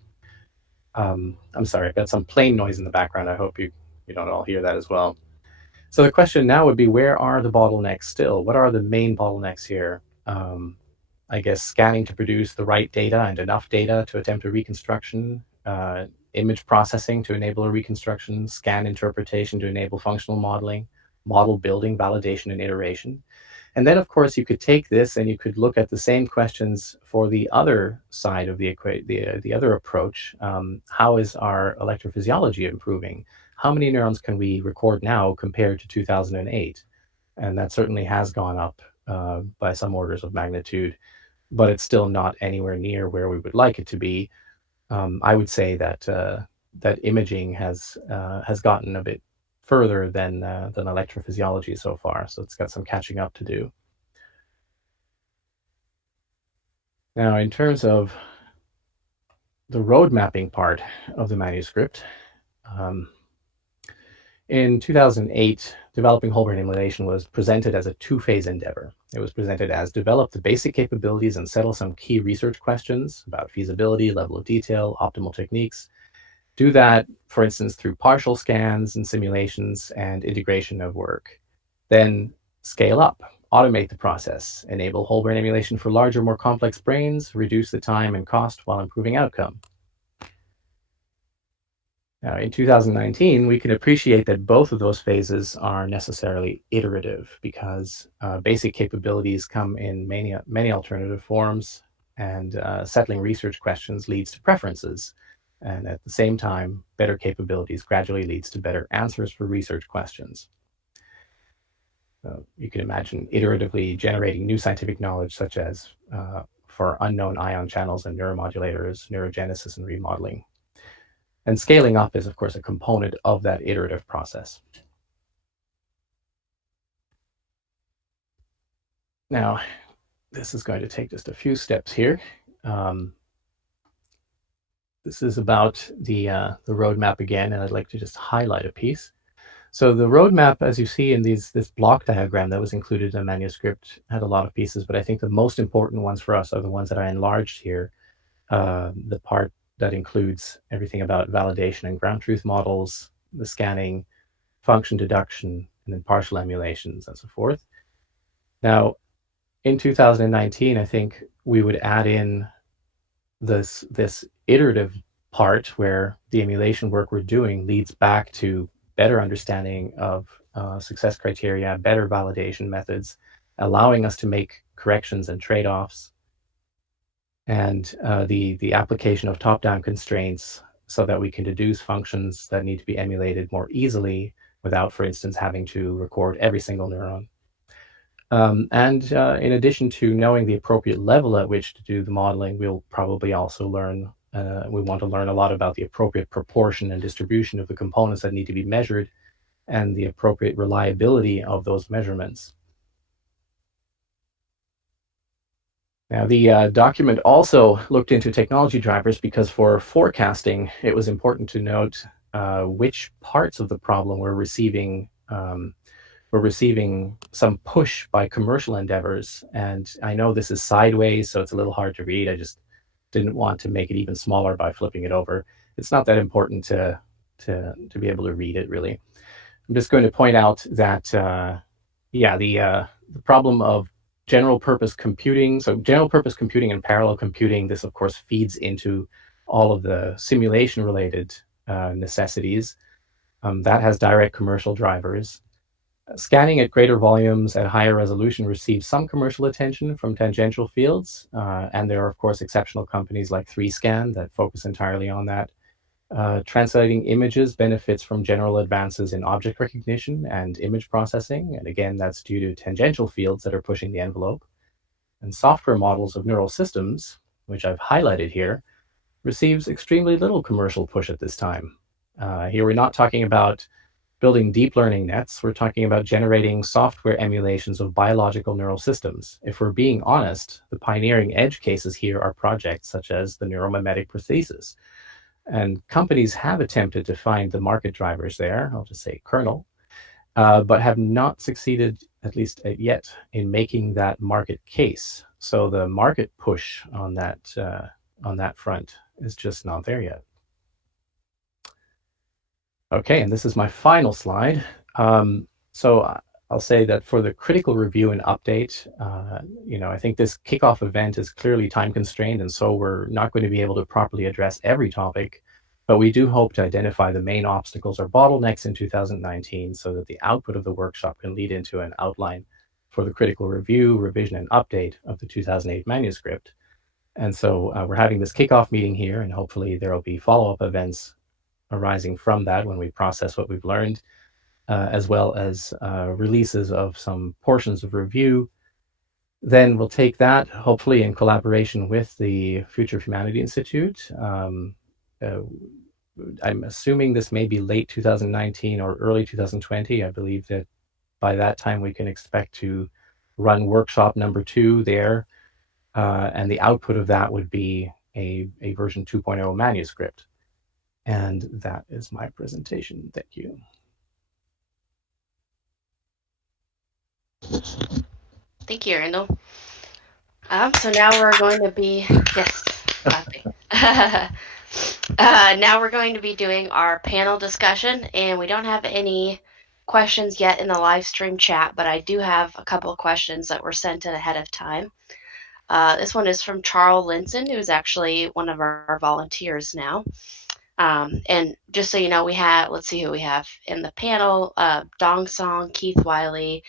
I'm sorry, I've got some plane noise in the background. I hope you don't all hear that as well. So the question now would be, where are the bottlenecks still? What are the main bottlenecks here? I guess scanning to produce the right data and enough data to attempt a reconstruction, image processing to enable a reconstruction, scan interpretation to enable functional modeling, model building, validation, and iteration. And then, of course, you could take this and you could look at the same questions for the other side of the other approach. How is our electrophysiology improving? How many neurons can we record now compared to 2008? And that certainly has gone up by some orders of magnitude, but it's still not anywhere near where we would like it to be. I would say that that imaging has gotten a bit further than electrophysiology so far, so it's got some catching up to do. Now, in terms of the road mapping part of the manuscript, in 2008, developing whole brain emulation was presented as a two-phase endeavor. It was presented as develop the basic capabilities and settle some key research questions about feasibility, level of detail, optimal techniques. Do that, for instance, through partial scans and simulations and integration of work. Then scale up, automate the process, enable whole brain emulation for larger, more complex brains, reduce the time and cost while improving outcome. Now, in 2019, we can appreciate that both of those phases are necessarily iterative, because basic capabilities come in many alternative forms, and settling research questions leads to preferences. And at the same time, better capabilities gradually leads to better answers for research questions. So you can imagine iteratively generating new scientific knowledge, such as for unknown ion channels and neuromodulators, neurogenesis and remodeling. And scaling up is, of course, a component of that iterative process. Now, this is going to take just a few steps here. This is about the roadmap again, and I'd like to just highlight a piece. So the roadmap, as you see in this block diagram that was included in the manuscript, had a lot of pieces, but I think the most important ones for us are the ones that I enlarged here. The part that includes everything about validation and ground truth models, the scanning, function deduction, and then partial emulations and so forth. Now, in 2019, I think we would add in this iterative part where the emulation work we're doing leads back to better understanding of success criteria, better validation methods, allowing us to make corrections and trade-offs, and the application of top-down constraints so that we can deduce functions that need to be emulated more easily without, for instance, having to record every single neuron. And in addition to knowing the appropriate level at which to do the modeling, we'll probably also learn, we want to learn a lot about the appropriate proportion and distribution of the components that need to be measured and the appropriate reliability of those measurements. Now, the document also looked into technology drivers, because for forecasting, it was important to note which parts of the problem were receiving some push by commercial endeavors. And I know this is sideways, so it's a little hard to read. I just didn't want to make it even smaller by flipping it over. It's not that important to be able to read it, really. I'm just going to point out that, the problem of general purpose computing. So general purpose computing and parallel computing, this of course feeds into all of the simulation related necessities. That has direct commercial drivers. Scanning at greater volumes at higher resolution receives some commercial attention from tangential fields, and there are, of course, exceptional companies like 3Scan that focus entirely on that. Translating images benefits from general advances in object recognition and image processing, and again, that's due to tangential fields that are pushing the envelope. And software models of neural systems, which I've highlighted here, receives extremely little commercial push at this time. Here we're not talking about building deep learning nets, we're talking about generating software emulations of biological neural systems. If we're being honest, the pioneering edge cases here are projects such as the neuromimetic prosthesis. And companies have attempted to find the market drivers there, I'll just say kernel, but have not succeeded, at least yet, in making that market case. So the market push on that front is just not there yet. Okay, and this is my final slide. So I'll say that for the critical review and update, I think this kickoff event is clearly time constrained, and so we're not going to be able to properly address every topic, but we do hope to identify the main obstacles or bottlenecks in 2019 so that the output of the workshop can lead into an outline for the critical review, revision, and update of the 2008 manuscript. And so we're having this kickoff meeting here, and hopefully there will be follow-up events arising from that when we process what we've learned, as well as releases of some portions of review. Then we'll take that, hopefully in collaboration with the Future of Humanity Institute. I'm assuming this may be late 2019 or early 2020. I believe that by that time we can expect to run workshop number 2 there, and the output of that would be a version 2.0 manuscript. And that is my presentation. Thank you. Thank you, Randal. So now we're going to be, yes, now we're going to be doing our panel discussion, and we don't have any questions yet in the live stream chat, but I do have a couple of questions that were sent in ahead of time. This one is from Charles Linson, who's actually one of our volunteers now. And just so you know, we have, let's see who we have in the panel, Dong Song, Keith Wiley,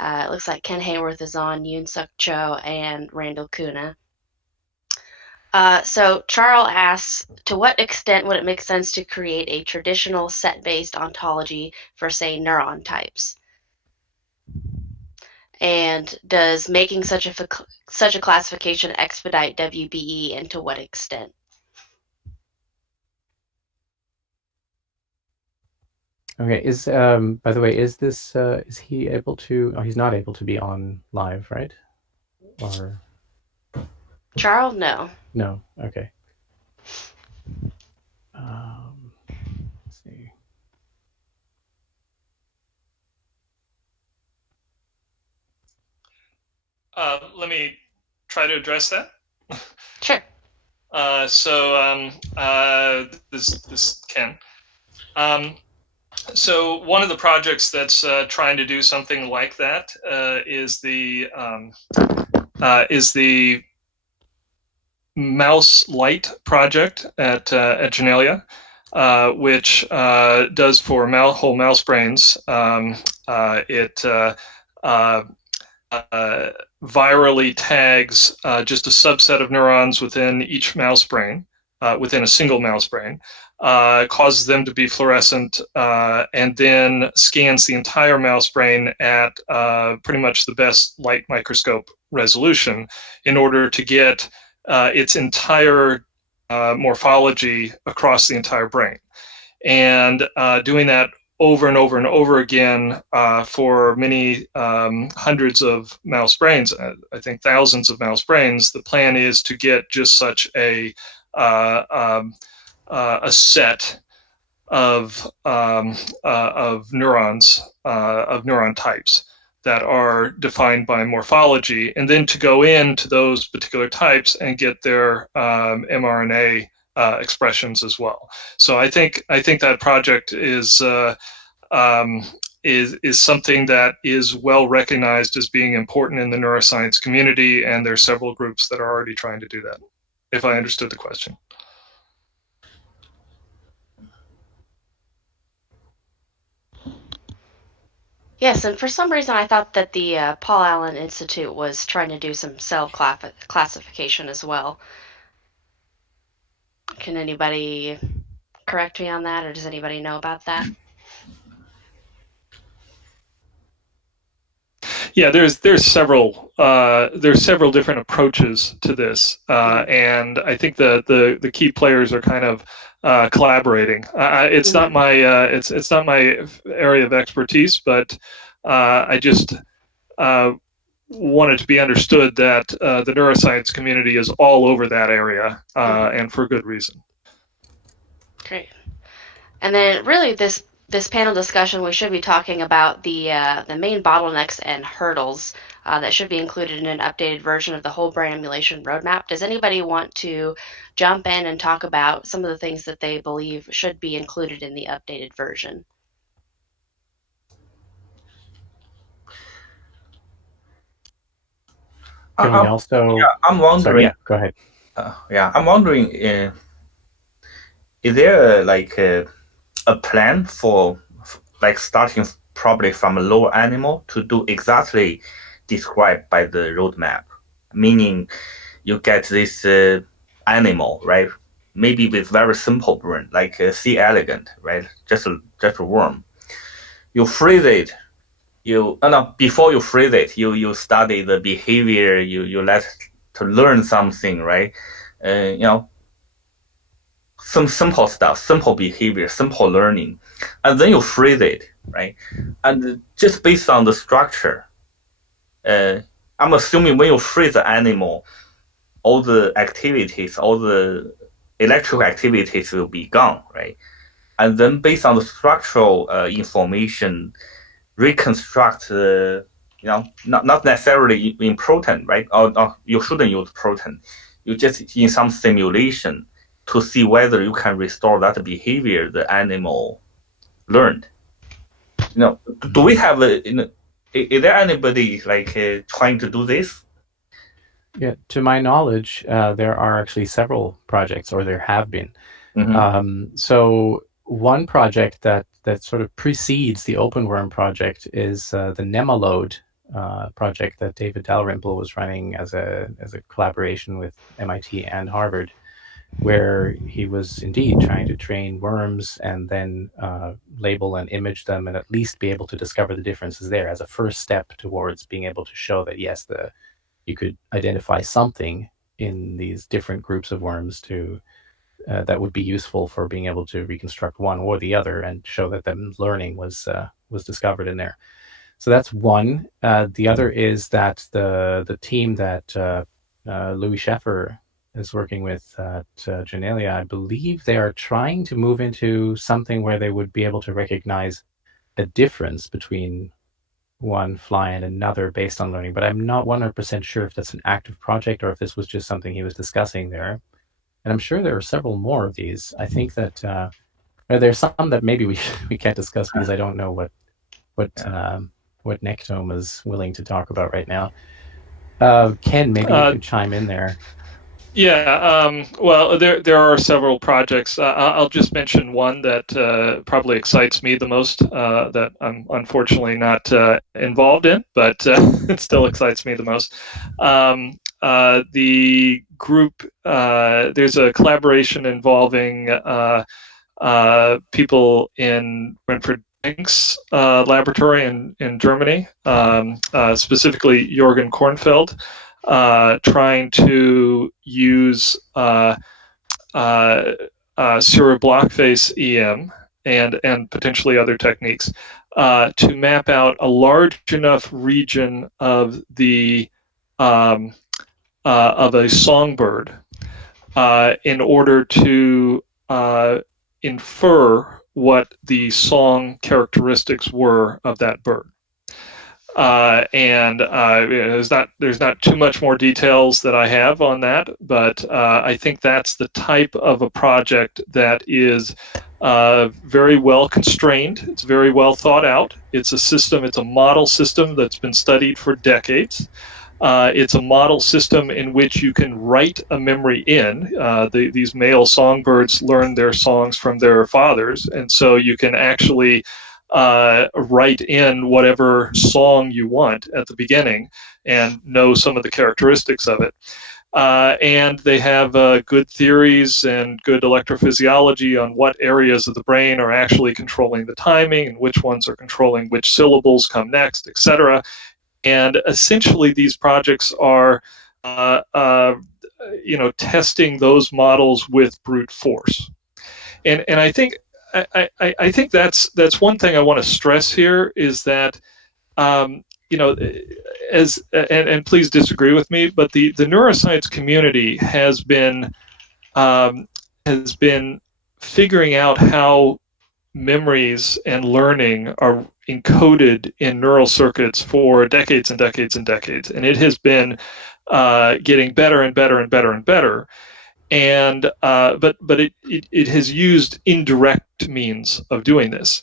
it looks like Ken Hayworth is on, Yoonsuck, Choe, and Randal Koene. So Charles asks, to what extent would it make sense to create a traditional set-based ontology for, say, neuron types? And does making such a classification expedite WBE, and to what extent? Okay, by the way, is he able to, he's not able to be on live, right? Or Charles, no. No, okay. Let's see. Let me try to address that. Sure. This Ken. So one of the projects that's trying to do something like that is the Mouse Light project at Genelia, which does for whole mouse brains. It virally tags just a subset of neurons within each mouse brain, within a single mouse brain, causes them to be fluorescent, and then scans the entire mouse brain at pretty much the best light microscope resolution in order to get its entire morphology across the entire brain. And doing that over and over and over again for many hundreds of mouse brains, I think thousands of mouse brains, the plan is to get just such a set of neurons, of neuron types that are defined by morphology, and then to go into those particular types and get their mRNA expressions as well. So I think that project is something that is well recognized as being important in the neuroscience community, and there are several groups that are already trying to do that, if I understood the question. Yes, and for some reason I thought that the Paul Allen Institute was trying to do some cell classification as well. Can anybody correct me on that, or does anybody know about that? Yeah, there's several different approaches to this, and I think the key players are kind of collaborating. It's not my it's not my area of expertise, but I just want it to be understood that the neuroscience community is all over that area, and for good reason. Great. And then really this panel discussion, we should be talking about the main bottlenecks and hurdles that should be included in an updated version of the whole brain emulation roadmap. Does anybody want to jump in and talk about some of the things that they believe should be included in the updated version? Can we also? Yeah, I'm wondering. Sorry, yeah, go ahead. I'm wondering, is there a plan for like starting probably from a lower animal to do exactly described by the roadmap? Meaning, you get this animal, right? Maybe with very simple brain, like C. elegans, right? Just a worm. You freeze it. Before you freeze it, you study the behavior. You let to learn something, right? Some simple stuff, simple behavior, simple learning, and then you freeze it, right? And just based on the structure, I'm assuming when you freeze the animal, all the activities, all the electrical activities will be gone, right? And then based on the structural information, reconstruct, not necessarily in protein, right? Or you shouldn't use protein. You just in some simulation to see whether you can restore that behavior the animal learned. Do we have is there anybody trying to do this? Yeah, to my knowledge, there are actually several projects, or there have been. Mm-hmm. So one project that sort of precedes the OpenWorm project is the Nemaload project that David Dalrymple was running as a collaboration with MIT and Harvard, where he was indeed trying to train worms and then label and image them and at least be able to discover the differences there as a first step towards being able to show that, yes, you could identify something in these different groups of worms to that would be useful for being able to reconstruct one or the other and show that the learning was discovered in there. So that's one. The other is that the team that Louis Scheffer is working with at Genelia, I believe they are trying to move into something where they would be able to recognize a difference between one fly and another based on learning, but I'm not 100% sure if that's an active project or if this was just something he was discussing there. And I'm sure there are several more of these. I think that there's some that maybe we can't discuss because I don't know what Nectome is willing to talk about right now. Ken, maybe you could chime in there. Yeah, well, there are several projects. I'll just mention one that probably excites me the most, that I'm unfortunately not involved in, but it still excites me the most. The group, there's a collaboration involving people in Winfried Fink's laboratory in Germany, specifically Jürgen Kornfeld, trying to use seroblockface EM and potentially other techniques to map out a large enough region of the of a songbird in order to infer what the song characteristics were of that bird. There's not too much more details that I have on that, but I think that's the type of a project that is very well constrained. It's very well thought out. It's a system, it's a model system that's been studied for decades. It's a model system in which you can write a memory in. These male songbirds learn their songs from their fathers, and so you can actually write in whatever song you want at the beginning and know some of the characteristics of it. And they have good theories and good electrophysiology on what areas of the brain are actually controlling the timing and which ones are controlling which syllables come next, etc. And essentially, these projects are, testing those models with brute force. And I think that's one thing I want to stress here is that. And please disagree with me, but the neuroscience community has been figuring out how memories and learning are encoded in neural circuits for decades and decades and decades, and it has been getting better and better and better and better. And but it has used indirect means of doing this.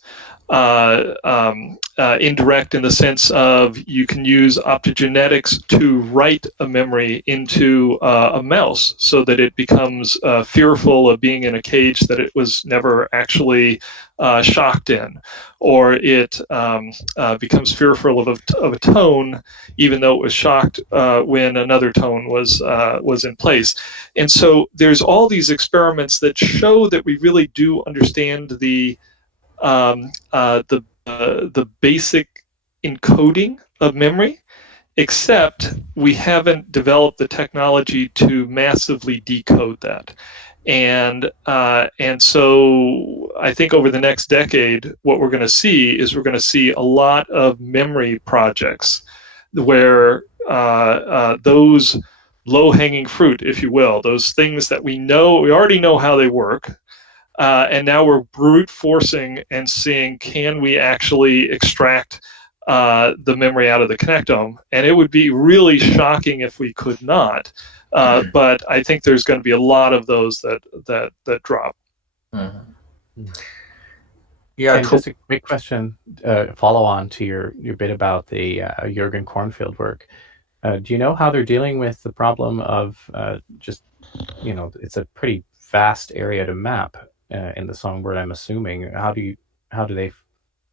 Indirect in the sense of you can use optogenetics to write a memory into a mouse so that it becomes fearful of being in a cage that it was never actually shocked in, or it becomes fearful of a tone even though it was shocked when another tone was in place. And so there's all these experiments that show that we really do understand the basic encoding of memory, except we haven't developed the technology to massively decode that. And so I think over the next decade, what we're going to see is we're going to see a lot of memory projects where those low-hanging fruit, if you will, those things that we already know how they work, and now we're brute forcing and seeing, can we actually extract the memory out of the connectome? And it would be really shocking if we could not. But I think there's going to be a lot of those that drop. Mm-hmm. Yeah. And just a quick question, follow on to your bit about the Jürgen Kornfield work. Do you know how they're dealing with the problem of it's a pretty vast area to map in the songbird, I'm assuming. How do they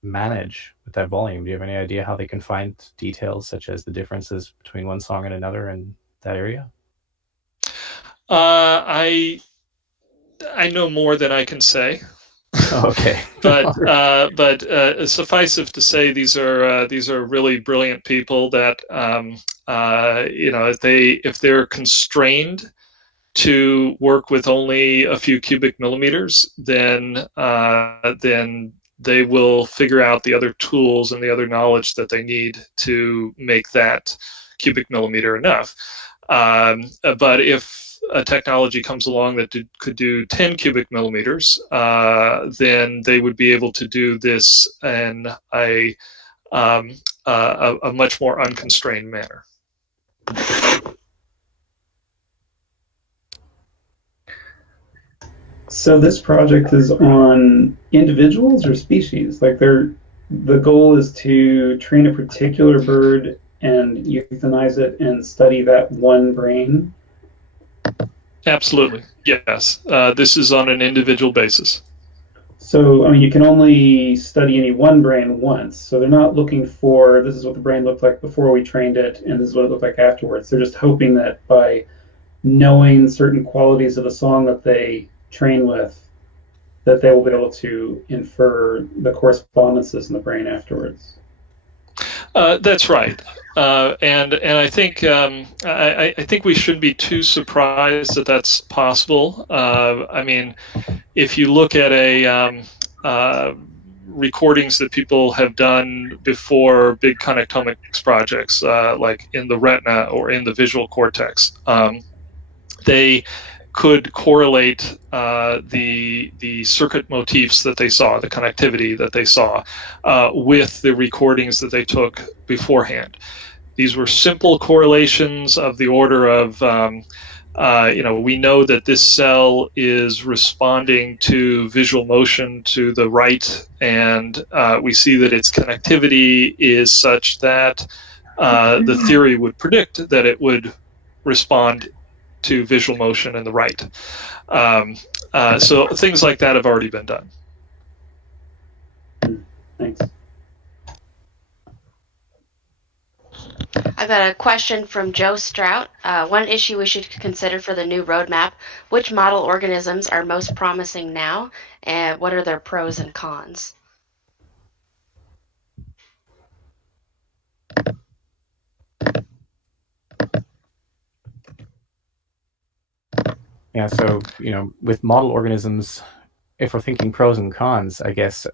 manage with that volume? Do you have any idea how they can find details such as the differences between one song and another in that area? I know more than I can say. Okay. But suffice it to say, these are really brilliant people that if they're constrained to work with only a few cubic millimeters, then they will figure out the other tools and the other knowledge that they need to make that cubic millimeter enough. But if a technology comes along that could do 10 cubic millimeters, then they would be able to do this in a much more unconstrained manner. So this project is on individuals or species? Like the goal is to train a particular bird and euthanize it and study that one brain? Absolutely, yes. This is on an individual basis. So, you can only study any one brain once. So they're not looking for, this is what the brain looked like before we trained it, and this is what it looked like afterwards. They're just hoping that by knowing certain qualities of a song that they train with, that they will be able to infer the correspondences in the brain afterwards. That's right, and I think I think we shouldn't be too surprised that that's possible. I mean, if you look at recordings that people have done before big connectomics projects, like in the retina or in the visual cortex, they could correlate the circuit motifs that they saw, the connectivity that they saw, with the recordings that they took beforehand. These were simple correlations of the order of, we know that this cell is responding to visual motion to the right, and we see that its connectivity is such that the theory would predict that it would respond to visual motion in the right. So things like that have already been done. Thanks. I've got a question from Joe Strout. One issue we should consider for the new roadmap: which model organisms are most promising now, and what are their pros and cons? Yeah, so, with model organisms, if we're thinking pros and cons, I guess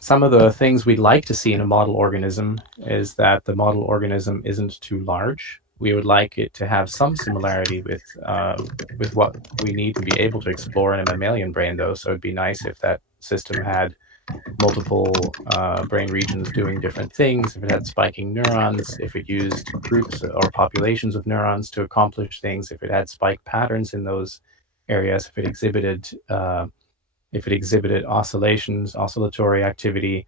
some of the things we'd like to see in a model organism is that the model organism isn't too large. We would like it to have some similarity with what we need to be able to explore in a mammalian brain, though. So it'd be nice if that system had multiple brain regions doing different things, if it had spiking neurons, if it used groups or populations of neurons to accomplish things, if it had spike patterns in those areas, if it exhibited oscillations, oscillatory activity.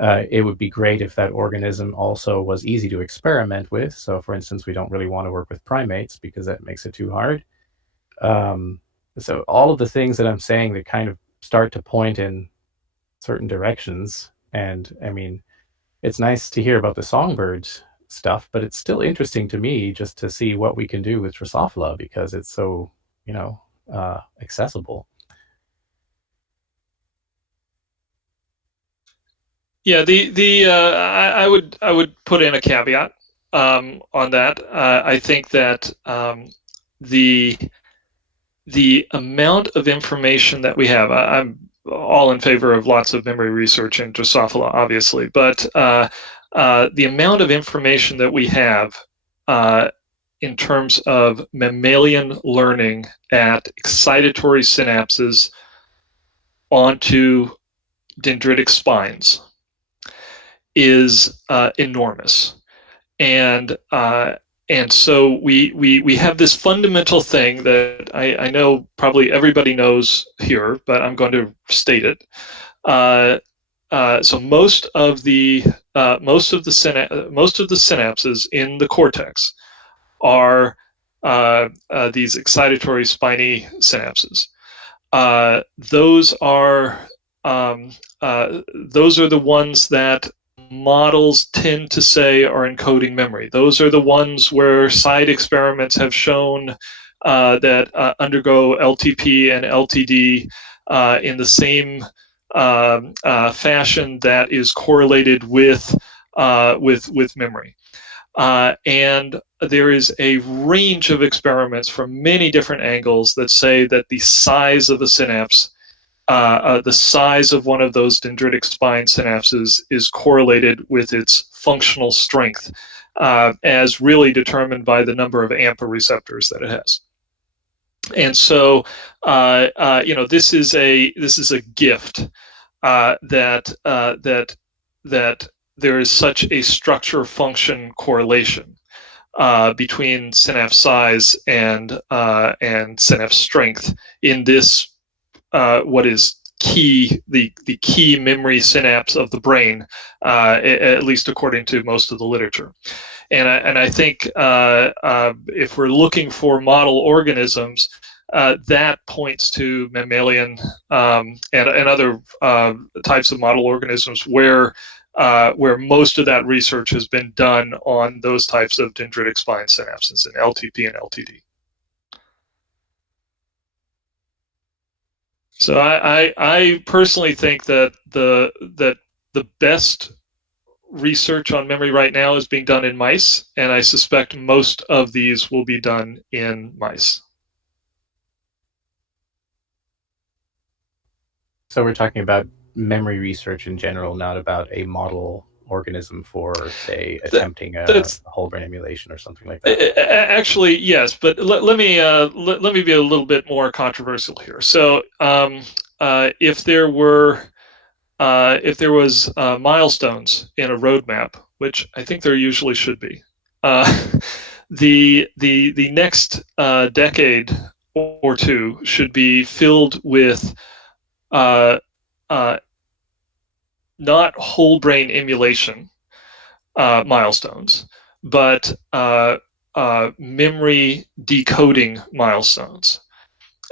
It would be great if that organism also was easy to experiment with. So, for instance, we don't really want to work with primates because that makes it too hard. So all of the things that I'm saying that kind of start to point in certain directions. And I mean, it's nice to hear about the songbirds stuff, but it's still interesting to me just to see what we can do with Drosophila because it's so, accessible. Yeah, I would put in a caveat on that. I think that the amount of information that we have, I'm all in favor of lots of memory research in Drosophila, obviously, but the amount of information that we have in terms of mammalian learning at excitatory synapses onto dendritic spines is enormous, and so we have this fundamental thing that I know probably everybody knows here, but I'm going to state it. So most of the synapses in the cortex are these excitatory spiny synapses. Those are the ones that models tend to say are encoding memory. Those are the ones where side experiments have shown that undergo LTP and LTD in the same fashion that is correlated with memory. And there is a range of experiments from many different angles that say that the size of the synapse, the size of one of those dendritic spine synapses is correlated with its functional strength, as really determined by the number of AMPA receptors that it has. And so, this is a gift that there is such a structure-function correlation between synapse size and synapse strength in this. What is key, the key memory synapse of the brain, at least according to most of the literature. And I think if we're looking for model organisms, that points to mammalian and other types of model organisms where most of that research has been done on those types of dendritic spine synapses in LTP and LTD. So I personally think that the best research on memory right now is being done in mice, and I suspect most of these will be done in mice. So we're talking about memory research in general, not about a model organism for, say, attempting a whole brain emulation or something like that. Actually, yes, but let me be a little bit more controversial here. So, if there was milestones in a roadmap, which I think there usually should be, the next decade or two should be filled with not whole brain emulation milestones, but memory decoding milestones,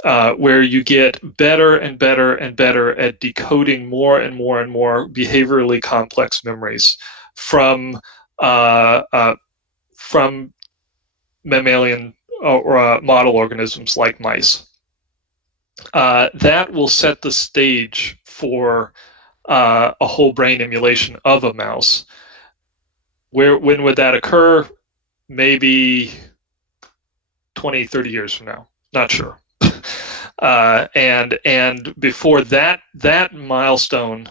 where you get better and better and better at decoding more and more and more behaviorally complex memories from from mammalian or model organisms like mice. That will set the stage for a whole brain emulation of a mouse. When would that occur? Maybe 20, 30 years from now. Not sure. And before that milestone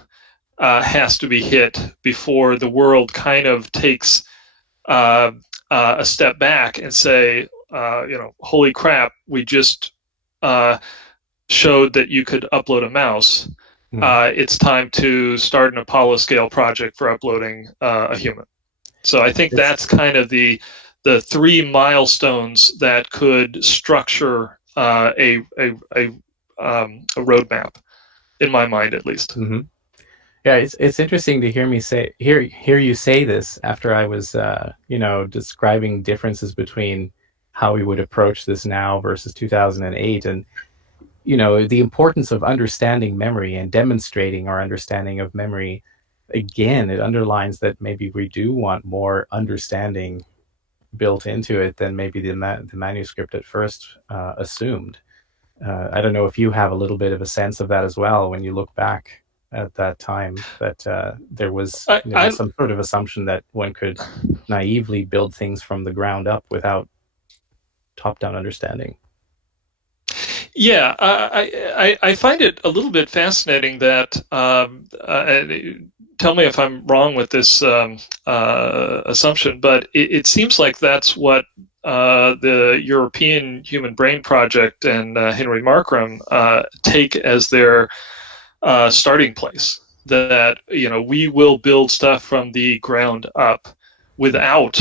has to be hit before the world kind of takes a step back and say, holy crap, we just showed that you could upload a mouse. It's time to start an Apollo scale project for uploading a human. So I think that's kind of the three milestones that could structure a roadmap, in my mind at least. Mm-hmm. Yeah, it's interesting to hear you say this after I was describing differences between how we would approach this now versus 2008, and the importance of understanding memory and demonstrating our understanding of memory. Again, it underlines that maybe we do want more understanding built into it than maybe the manuscript at first assumed. I don't know if you have a little bit of a sense of that as well when you look back at that time, that there was some sort of assumption that one could naively build things from the ground up without top-down understanding. Yeah, I find it a little bit fascinating that, tell me if I'm wrong with this assumption, but it seems like that's what the European Human Brain Project and Henry Markram take as their starting place. That we will build stuff from the ground up without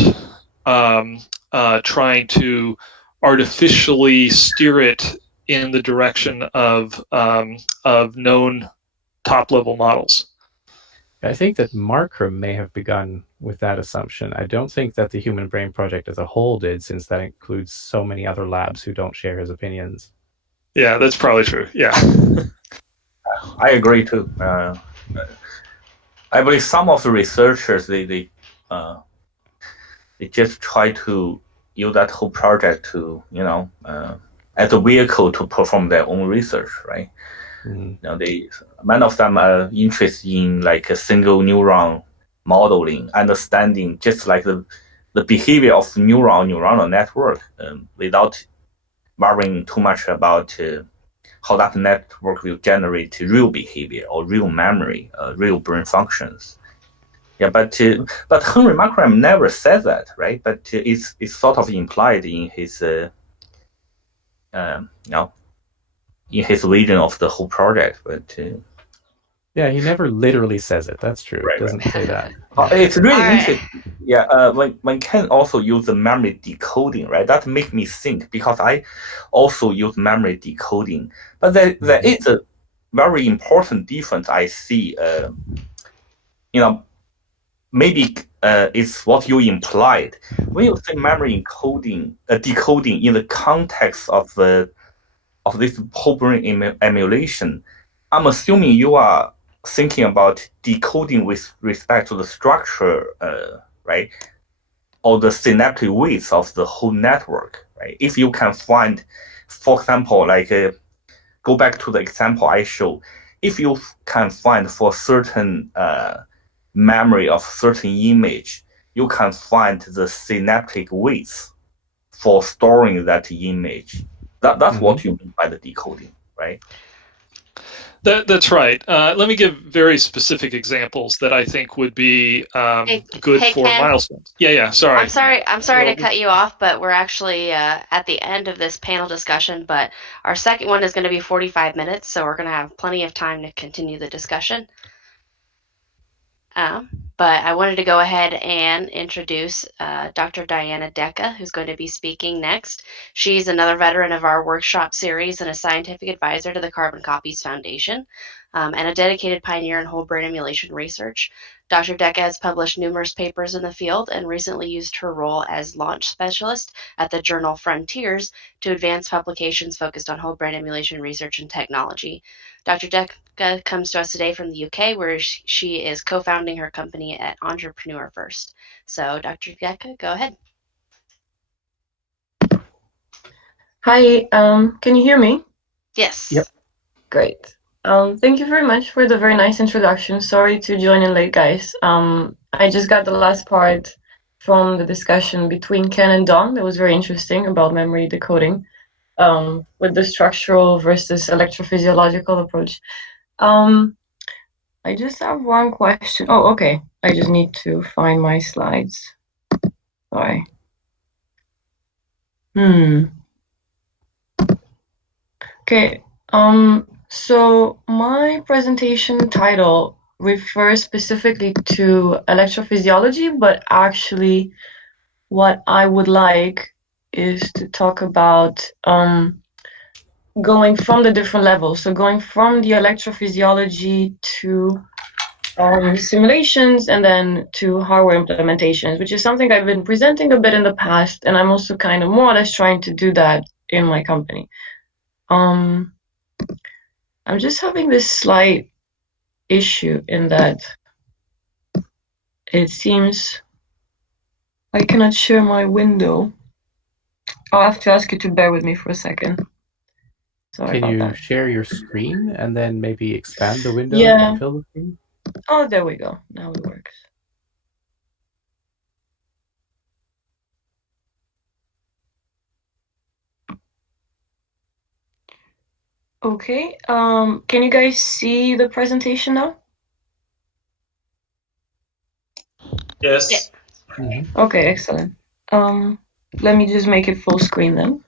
trying to artificially steer it in the direction of known top-level models. I think that Markram may have begun with that assumption. I don't think that the Human Brain Project as a whole did, since that includes so many other labs who don't share his opinions. Yeah, that's probably true. Yeah. I agree too. I believe some of the researchers they just try to use that whole project to as a vehicle to perform their own research, right? Many of them are interested in like a single neuron modeling, understanding just like the behavior of neuronal network, without worrying too much about how that network will generate real behavior or real memory, real brain functions. Yeah, but Henry Markram never said that, right? But it's sort of implied in his in his vision of the whole project. But yeah, he never literally says it. That's true. Right, it doesn't say that. It's really interesting. Yeah, when Ken also use the memory decoding, right? That makes me think, because I also use memory decoding. But there is a very important difference I see. Maybe it's what you implied when you say memory decoding in the context of this whole brain emulation. I'm assuming you are thinking about decoding with respect to the structure, right, or the synaptic weights of the whole network, right? If you can find, for example, like go back to the example I showed, if you can find for certain memory of certain image, you can find the synaptic weights for storing that image. That's what you mean by the decoding, right? That's right. Let me give very specific examples that I think would be good for Ken. milestones. Yeah. Sorry. I'm sorry to cut you off, but we're actually at the end of this panel discussion. But our second one is going to be 45 minutes, so we're going to have plenty of time to continue the discussion. But I wanted to go ahead and introduce Dr. Diana Deca, who's going to be speaking next. She's another veteran of our workshop series and a scientific advisor to the Carboncopies Foundation, and a dedicated pioneer in whole brain emulation research. Dr. Deca has published numerous papers in the field and recently used her role as launch specialist at the journal Frontiers to advance publications focused on whole brain emulation research and technology. Dr. Deca comes to us today from the UK, where she is co-founding her company it at Entrepreneur First. So Dr. Deca, go ahead. Hi, can you hear me? Yes. Yep. Great. Thank you very much for the very nice introduction. Sorry to join in late, guys. I just got the last part from the discussion between Ken and Don. That was very interesting about memory decoding, with the structural versus electrophysiological approach. I just have one question. Oh, okay. I just need to find my slides. Sorry. Okay. So my presentation title refers specifically to electrophysiology, but actually what I would like is to talk about going from the different levels. So going from the electrophysiology to simulations and then to hardware implementations, which is something I've been presenting a bit in the past, and I'm also kind of more or less trying to do that in my company. I'm just having this slight issue in that it seems I cannot share my window. I'll have to ask you to bear with me for a second. Sorry Can about you that. share your screen and then maybe expand the window Yeah. to fill the screen? Oh, there we go. Now it works. Okay. Can you guys see the presentation now? Yes. Mm-hmm. Okay, excellent. Let me just make it full screen then.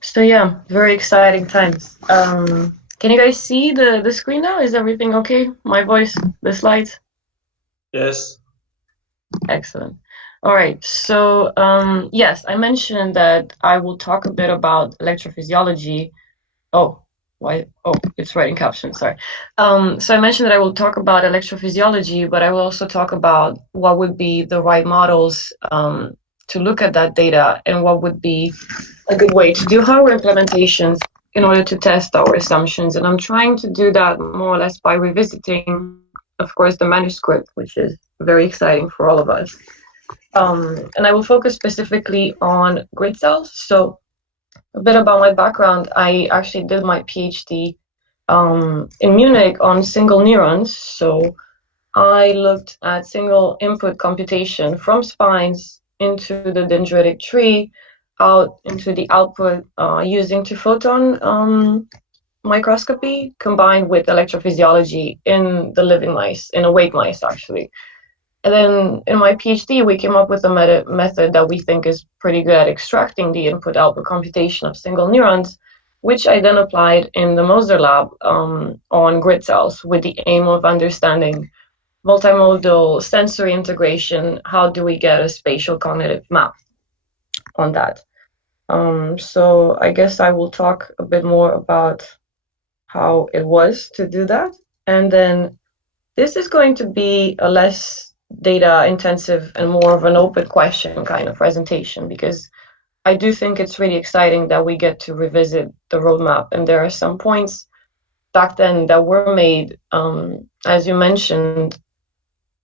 So yeah, very exciting times. Can you guys see the screen now? Is everything okay? My voice, the slides? Yes. Excellent. All right. So yes, I mentioned that I will talk a bit about electrophysiology. Oh, why? Oh, it's right in caption. Sorry. So I mentioned that I will talk about electrophysiology, but I will also talk about what would be the right models to look at that data and what would be a good way to do hardware implementations in order to test our assumptions. And I'm trying to do that more or less by revisiting, of course, the manuscript, which is very exciting for all of us. And I will focus specifically on grid cells. So a bit about my background. I actually did my PhD in Munich on single neurons. So I looked at single input computation from spines into the dendritic tree, out into the output using two photon microscopy combined with electrophysiology in the living mice, in awake mice actually. And then in my PhD, we came up with a method that we think is pretty good at extracting the input-output computation of single neurons, which I then applied in the Moser lab on grid cells with the aim of understanding multimodal sensory integration. How do we get a spatial cognitive map on that? So I guess I will talk a bit more about how it was to do that. And then this is going to be a less data intensive and more of an open question kind of presentation, because I do think it's really exciting that we get to revisit the roadmap. And there are some points back then that were made, as you mentioned,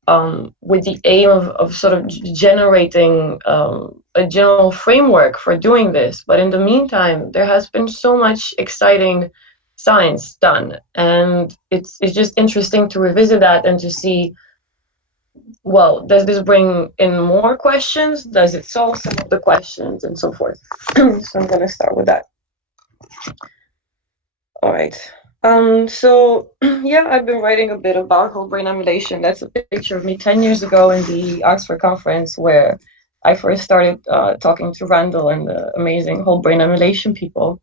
with the aim of sort of generating a general framework for doing this. But in the meantime, there has been so much exciting science done, and it's just interesting to revisit that and to see, well, does this bring in more questions? Does it solve some of the questions and so forth? So I'm going to start with that. All right. So yeah, I've been writing a bit about whole brain emulation. That's a picture of me 10 years ago in the Oxford conference where I first started talking to Randal and the amazing whole brain emulation people.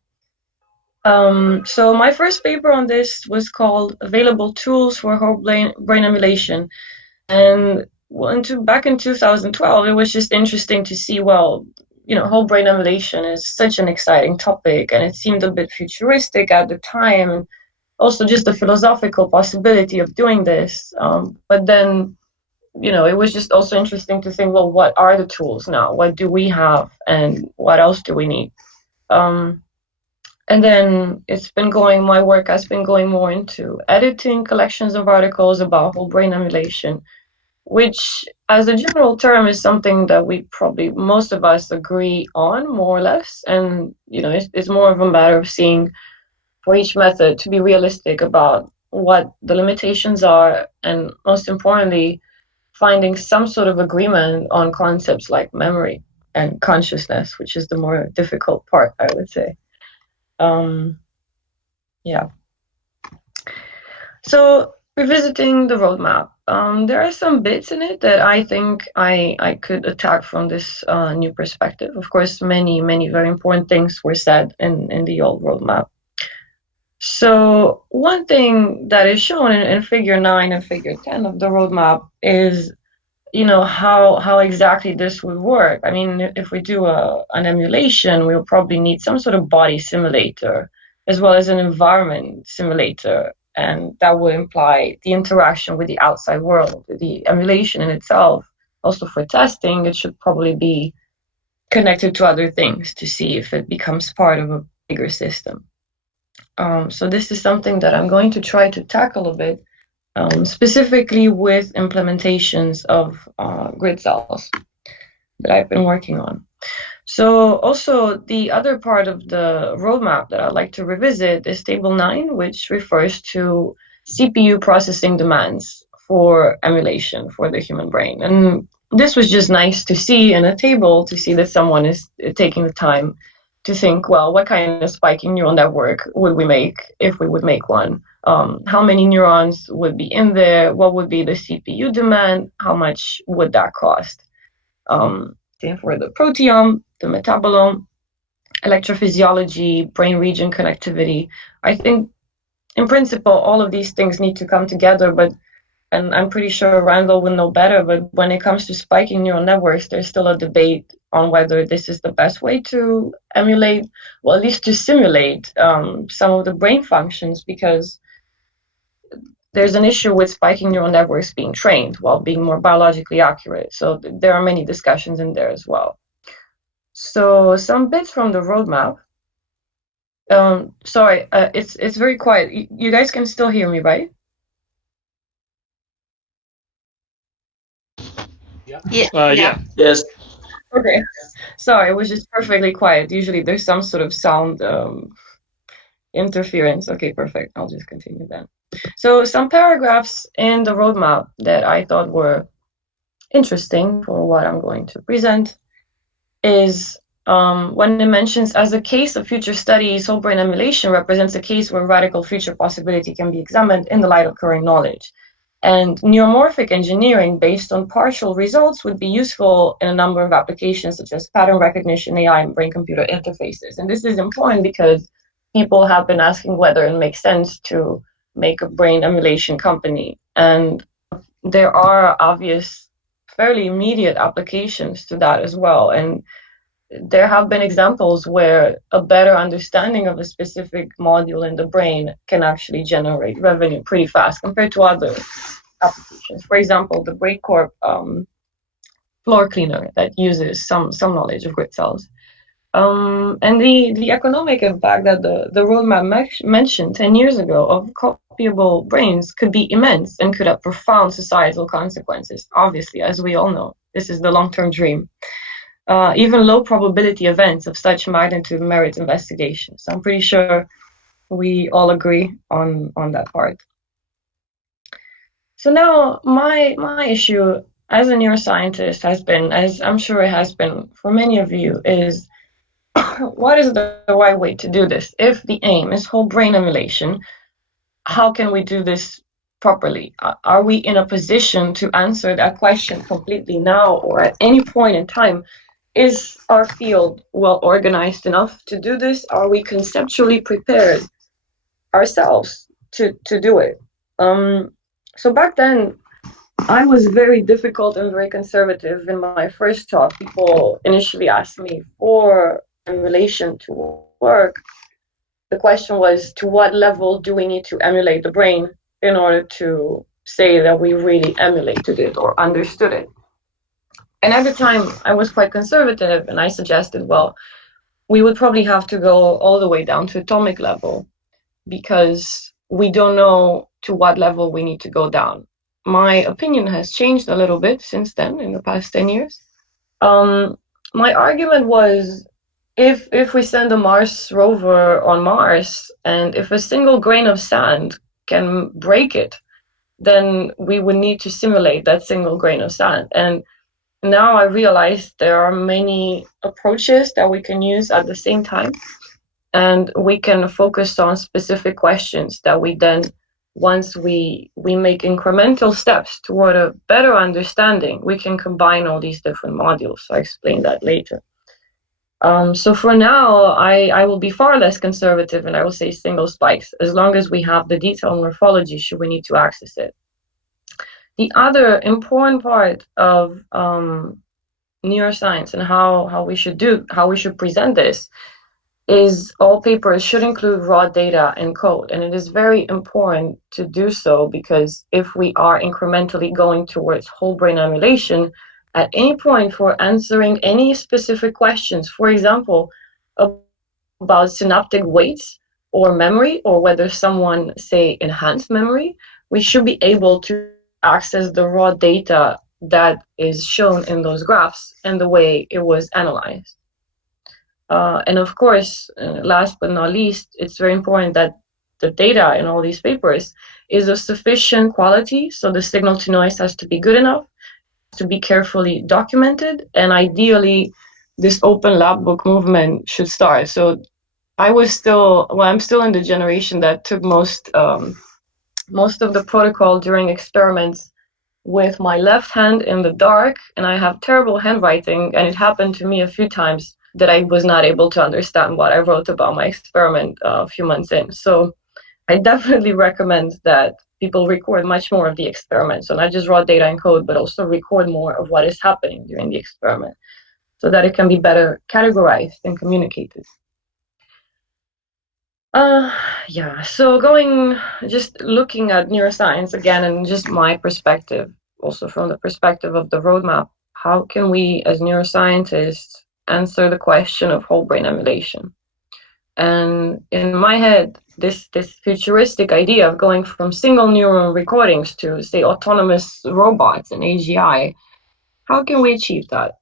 So my first paper on this was called Available Tools for Whole Brain Emulation. And well, back in 2012, it was just interesting to see, well, whole brain emulation is such an exciting topic, and it seemed a bit futuristic at the time. Also, just the philosophical possibility of doing this. But then, it was just also interesting to think, well, what are the tools now? What do we have, and what else do we need? And then my work has been going more into editing collections of articles about whole brain emulation, which as a general term is something that we probably most of us agree on more or less. And, it's more of a matter of seeing for each method to be realistic about what the limitations are, and most importantly, finding some sort of agreement on concepts like memory and consciousness, which is the more difficult part, I would say. Yeah. So revisiting the roadmap, there are some bits in it that I think I could attack from this new perspective. Of course, many, many very important things were said in the old roadmap. So one thing that is shown in figure 9 and figure 10 of the roadmap is, how exactly this would work. I mean, if we do an emulation, we'll probably need some sort of body simulator as well as an environment simulator. And that would imply the interaction with the outside world. The emulation in itself, also for testing, it should probably be connected to other things to see if it becomes part of a bigger system. So this is something that I'm going to try to tackle a bit, specifically with implementations of grid cells that I've been working on. So also the other part of the roadmap that I'd like to revisit is table 9, which refers to CPU processing demands for emulation for the human brain. And this was just nice to see in a table, to see that someone is taking the time to think, well, what kind of spiking neural network would we make if we would make one? How many neurons would be in there? What would be the CPU demand? How much would that cost? Same for the proteome, the metabolome, electrophysiology, brain region connectivity. I think, in principle, all of these things need to come together, and I'm pretty sure Randal will know better, but when it comes to spiking neural networks, there's still a debate on whether this is the best way to emulate, well, at least to simulate some of the brain functions, because there's an issue with spiking neural networks being trained while being more biologically accurate. So there are many discussions in there as well. So some bits from the roadmap. Sorry, it's very quiet. You guys can still hear me, right? Yeah. Yes. Okay. Sorry, it was just perfectly quiet. Usually there's some sort of sound interference. Okay, perfect. I'll just continue then. So some paragraphs in the roadmap that I thought were interesting for what I'm going to present is when it mentions, as a case of future studies, whole brain emulation represents a case where radical future possibility can be examined in the light of current knowledge. And neuromorphic engineering based on partial results would be useful in a number of applications, such as pattern recognition, AI, and brain-computer interfaces. And this is important because people have been asking whether it makes sense to make a brain emulation company. And there are obvious, fairly immediate applications to that as well. And there have been examples where a better understanding of a specific module in the brain can actually generate revenue pretty fast compared to other applications. For example, the BrakeCorp floor cleaner that uses some knowledge of grid cells. And the economic impact that the roadmap mentioned 10 years ago of copyable brains could be immense and could have profound societal consequences. Obviously, as we all know, this is the long-term dream. Even low probability events of such magnitude merit investigation. So I'm pretty sure we all agree on that part. So now my issue as a neuroscientist has been, as I'm sure it has been for many of you, is what is the right way to do this? If the aim is whole brain emulation, how can we do this properly? Are we in a position to answer that question completely now or at any point in time? Is our field well organized enough to do this? Are we conceptually prepared ourselves to do it? So back then, I was very difficult and very conservative. In my first talk, people initially asked me for emulation to work. The question was, to what level do we need to emulate the brain in order to say that we really emulated it or understood it? And at the time, I was quite conservative, and I suggested, well, we would probably have to go all the way down to atomic level, because we don't know to what level we need to go down. My opinion has changed a little bit since then, in the past 10 years. My argument was, if we send a Mars rover on Mars, and if a single grain of sand can break it, then we would need to simulate that single grain of sand. And now I realize there are many approaches that we can use at the same time, and we can focus on specific questions that we then, once we make incremental steps toward a better understanding, we can combine all these different modules. I explain that later. So for now, I will be far less conservative, and I will say single spikes, as long as we have the detailed morphology should we need to access it. The other important part of neuroscience and how we should present this is all papers should include raw data and code. And it is very important to do so, because if we are incrementally going towards whole brain emulation, at any point for answering any specific questions, for example, about synaptic weights or memory, or whether someone, say, enhanced memory, we should be able to access the raw data that is shown in those graphs and the way it was analyzed. And of course, last but not least, it's very important that the data in all these papers is of sufficient quality. So the signal to noise has to be good enough, to be carefully documented, and ideally, this open lab book movement should start. So I'm still in the generation that took most of the protocol during experiments with my left hand in the dark, and I have terrible handwriting, and it happened to me a few times that I was not able to understand what I wrote about my experiment a few months in. So I definitely recommend that people record much more of the experiment. So not just raw data and code, but also record more of what is happening during the experiment, so that it can be better categorized and communicated. So just looking at neuroscience again, and just my perspective, also from the perspective of the roadmap, how can we as neuroscientists answer the question of whole brain emulation? And in my head, this futuristic idea of going from single neuron recordings to, say, autonomous robots and AGI, how can we achieve that?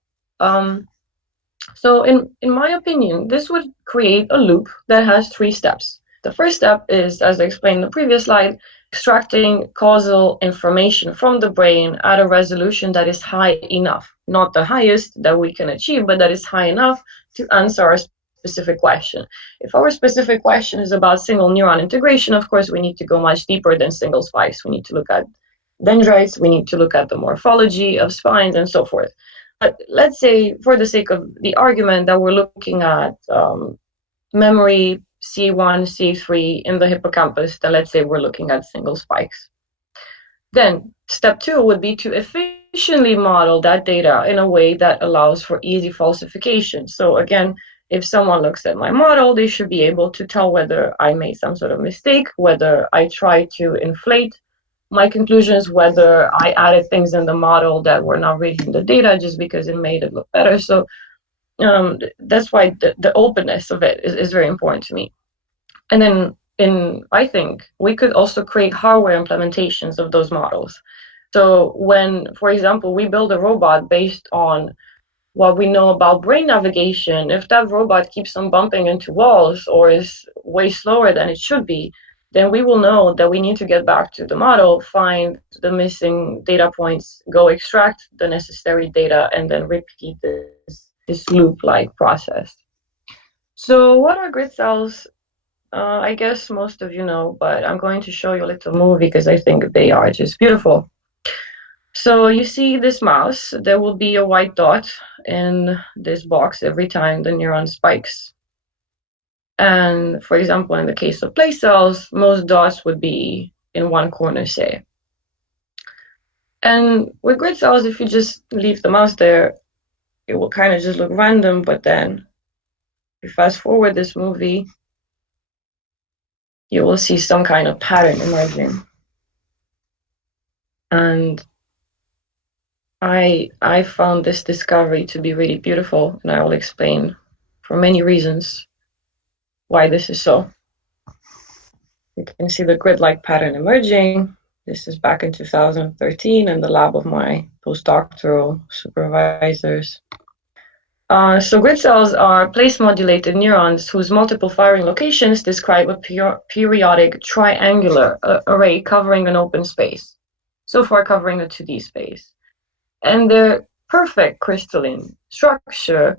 So in my opinion, this would create a loop that has 3 steps. The first step is, as I explained in the previous slide, extracting causal information from the brain at a resolution that is high enough, not the highest that we can achieve, but that is high enough to answer our specific question. If our specific question is about single neuron integration, of course, we need to go much deeper than single spikes. We need to look at dendrites, we need to look at the morphology of spines, and so forth. But let's say, for the sake of the argument, that we're looking at memory C1, C3 in the hippocampus, then let's say we're looking at single spikes. Then step 2 would be to efficiently model that data in a way that allows for easy falsification. So again, if someone looks at my model, they should be able to tell whether I made some sort of mistake, whether I tried to inflate my conclusions, whether I added things in the model that were not really in the data just because it made it look better. So that's why the openness of it is very important to me. And then I think we could also create hardware implementations of those models. So when, for example, we build a robot based on what we know about brain navigation, if that robot keeps on bumping into walls or is way slower than it should be, then we will know that we need to get back to the model, find the missing data points, go extract the necessary data, and then repeat this loop-like process. So what are grid cells? I guess most of you know, but I'm going to show you a little movie because I think they are just beautiful. So you see this mouse, there will be a white dot in this box every time the neuron spikes. And for example, in the case of place cells, most dots would be in one corner, say. And with grid cells, if you just leave the mouse there, it will kind of just look random, but then if you fast forward this movie, you will see some kind of pattern emerging. And I found this discovery to be really beautiful, and I will explain for many reasons why this is so. You can see the grid-like pattern emerging. This is back in 2013 in the lab of my postdoctoral supervisors. So grid cells are place-modulated neurons whose multiple firing locations describe a periodic triangular array covering an open space, so far covering a 2D space. And their perfect crystalline structure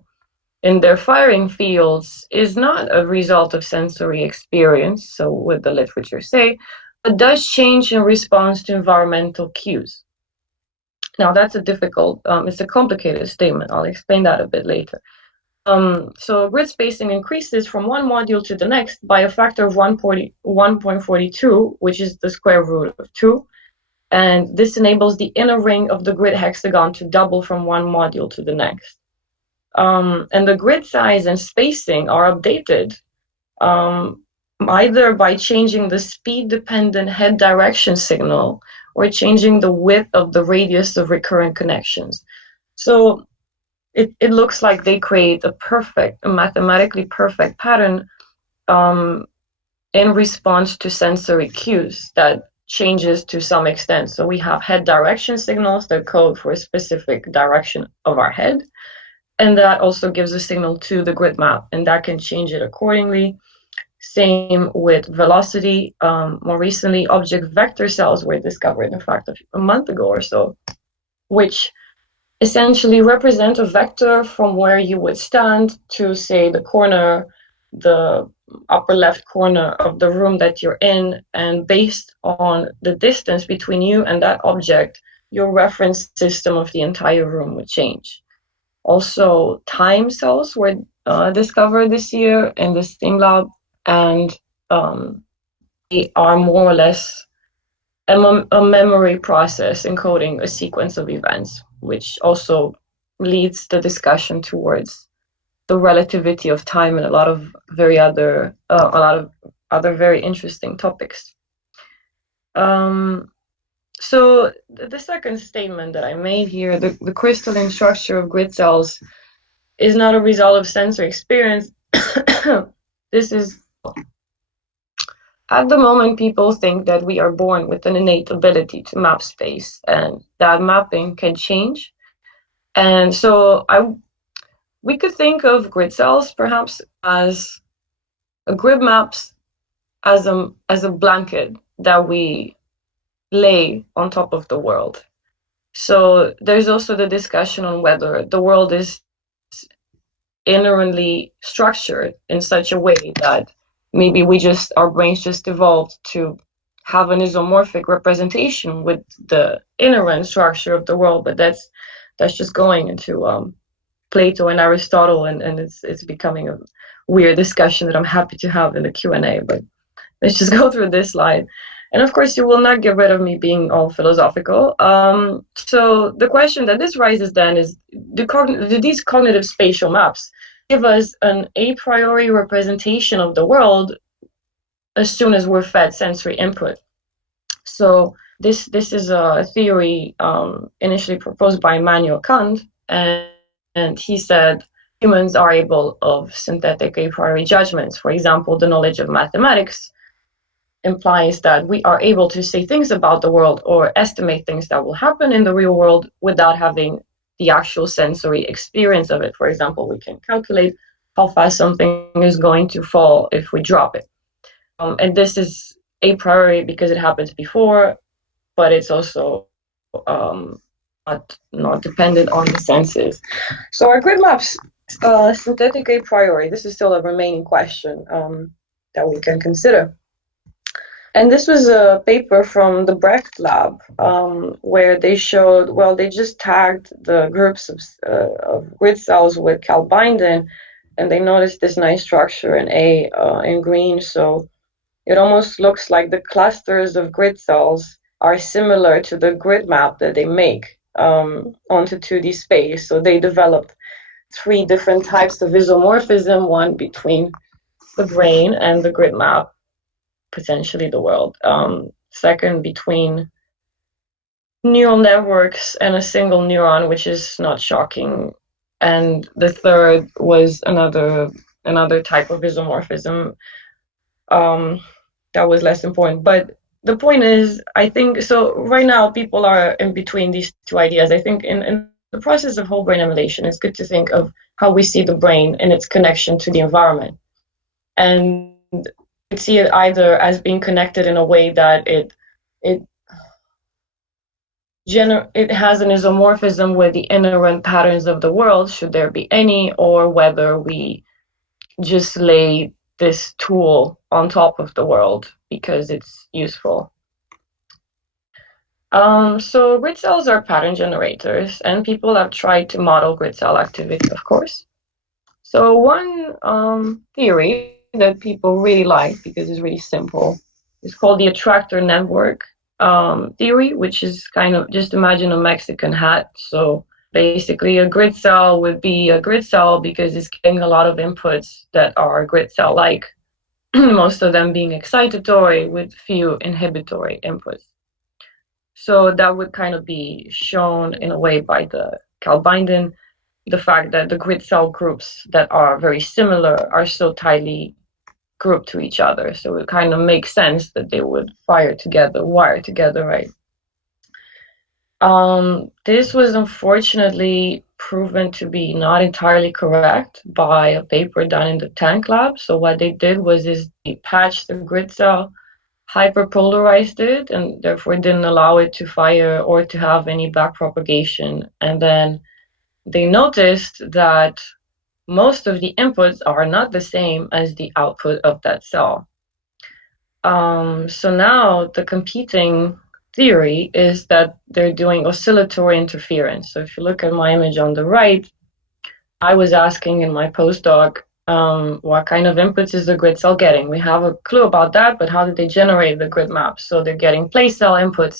in their firing fields is not a result of sensory experience, so what the literature say, but does change in response to environmental cues. Now that's a difficult, it's a complicated statement. I'll explain that a bit later. So grid spacing increases from one module to the next by a factor of 1.42, which is the square root of 2. And this enables the inner ring of the grid hexagon to double from one module to the next. And the grid size and spacing are updated either by changing the speed-dependent head direction signal or changing the width of the radius of recurrent connections. So it looks like they create a mathematically perfect pattern in response to sensory cues that changes to some extent. So we have head direction signals that code for a specific direction of our head. And that also gives a signal to the grid map, and that can change it accordingly. Same with velocity. More recently, object vector cells were discovered, in fact, a month ago or so, which essentially represent a vector from where you would stand to, say, the upper left corner of the room that you're in, and based on the distance between you and that object, your reference system of the entire room would change. Also, time cells were discovered this year in the same lab, and they are more or less a memory process encoding a sequence of events, which also leads the discussion towards the relativity of time and a lot of other very interesting topics. So the second statement that I made here, the crystalline structure of grid cells is not a result of sensory experience. This is, at the moment, people think that we are born with an innate ability to map space, and that mapping can change. And so we could think of grid cells perhaps as a grid maps as a blanket that we lay on top of the world. So there's also the discussion on whether the world is inherently structured in such a way that maybe our brains just evolved to have an isomorphic representation with the inherent structure of the world, but that's just going into Plato and Aristotle, and it's becoming a weird discussion that I'm happy to have in the Q&A, but let's just go through this slide. And of course, you will not get rid of me being all philosophical. So the question that this raises then is, do these cognitive spatial maps give us an a priori representation of the world as soon as we're fed sensory input? So this is a theory initially proposed by Immanuel Kant, and he said humans are able of synthetic a priori judgments. For example, the knowledge of mathematics implies that we are able to say things about the world or estimate things that will happen in the real world without having the actual sensory experience of it. For example, we can calculate how fast something is going to fall if we drop it. And this is a priori because it happens before, but it's also not dependent on the senses. So our grid maps, synthetic a priori, this is still a remaining question that we can consider. And this was a paper from the Brecht lab where they showed, well, they just tagged the groups of grid cells with calbindin, and they noticed this nice structure in A in green. So it almost looks like the clusters of grid cells are similar to the grid map that they make onto 2D space. So they developed 3 different types of isomorphism, one between the brain and the grid map, potentially the world. Second, between neural networks and a single neuron, which is not shocking and the third was another type of isomorphism that was less important. But the point is, I think, so right now people are in between these two ideas. I think in the process of whole brain emulation, it's good to think of how we see the brain and its connection to the environment. And you see it either as being connected in a way that it has an isomorphism with the inherent patterns of the world, should there be any, or whether we just lay this tool on top of the world because it's useful. So grid cells are pattern generators, and people have tried to model grid cell activity, of course. So one theory that people really like because it's really simple is called the attractor network theory, which is kind of, just imagine a Mexican hat. So basically a grid cell would be a grid cell because it's getting a lot of inputs that are grid cell-like, most of them being excitatory with few inhibitory inputs. So that would kind of be shown in a way by the Calbinden, the fact that the grid cell groups that are very similar are so tightly grouped to each other. So it kind of makes sense that they would wire together, right? This was unfortunately proven to be not entirely correct by a paper done in the Tank lab. So what they did was they patched the grid cell, hyperpolarized it, and therefore didn't allow it to fire or to have any backpropagation. And then they noticed that most of the inputs are not the same as the output of that cell. So now the competing theory is that they're doing oscillatory interference. So if you look at my image on the right, I was asking in my postdoc, what kind of inputs is the grid cell getting? We have a clue about that, but how did they generate the grid map? So they're getting place cell inputs,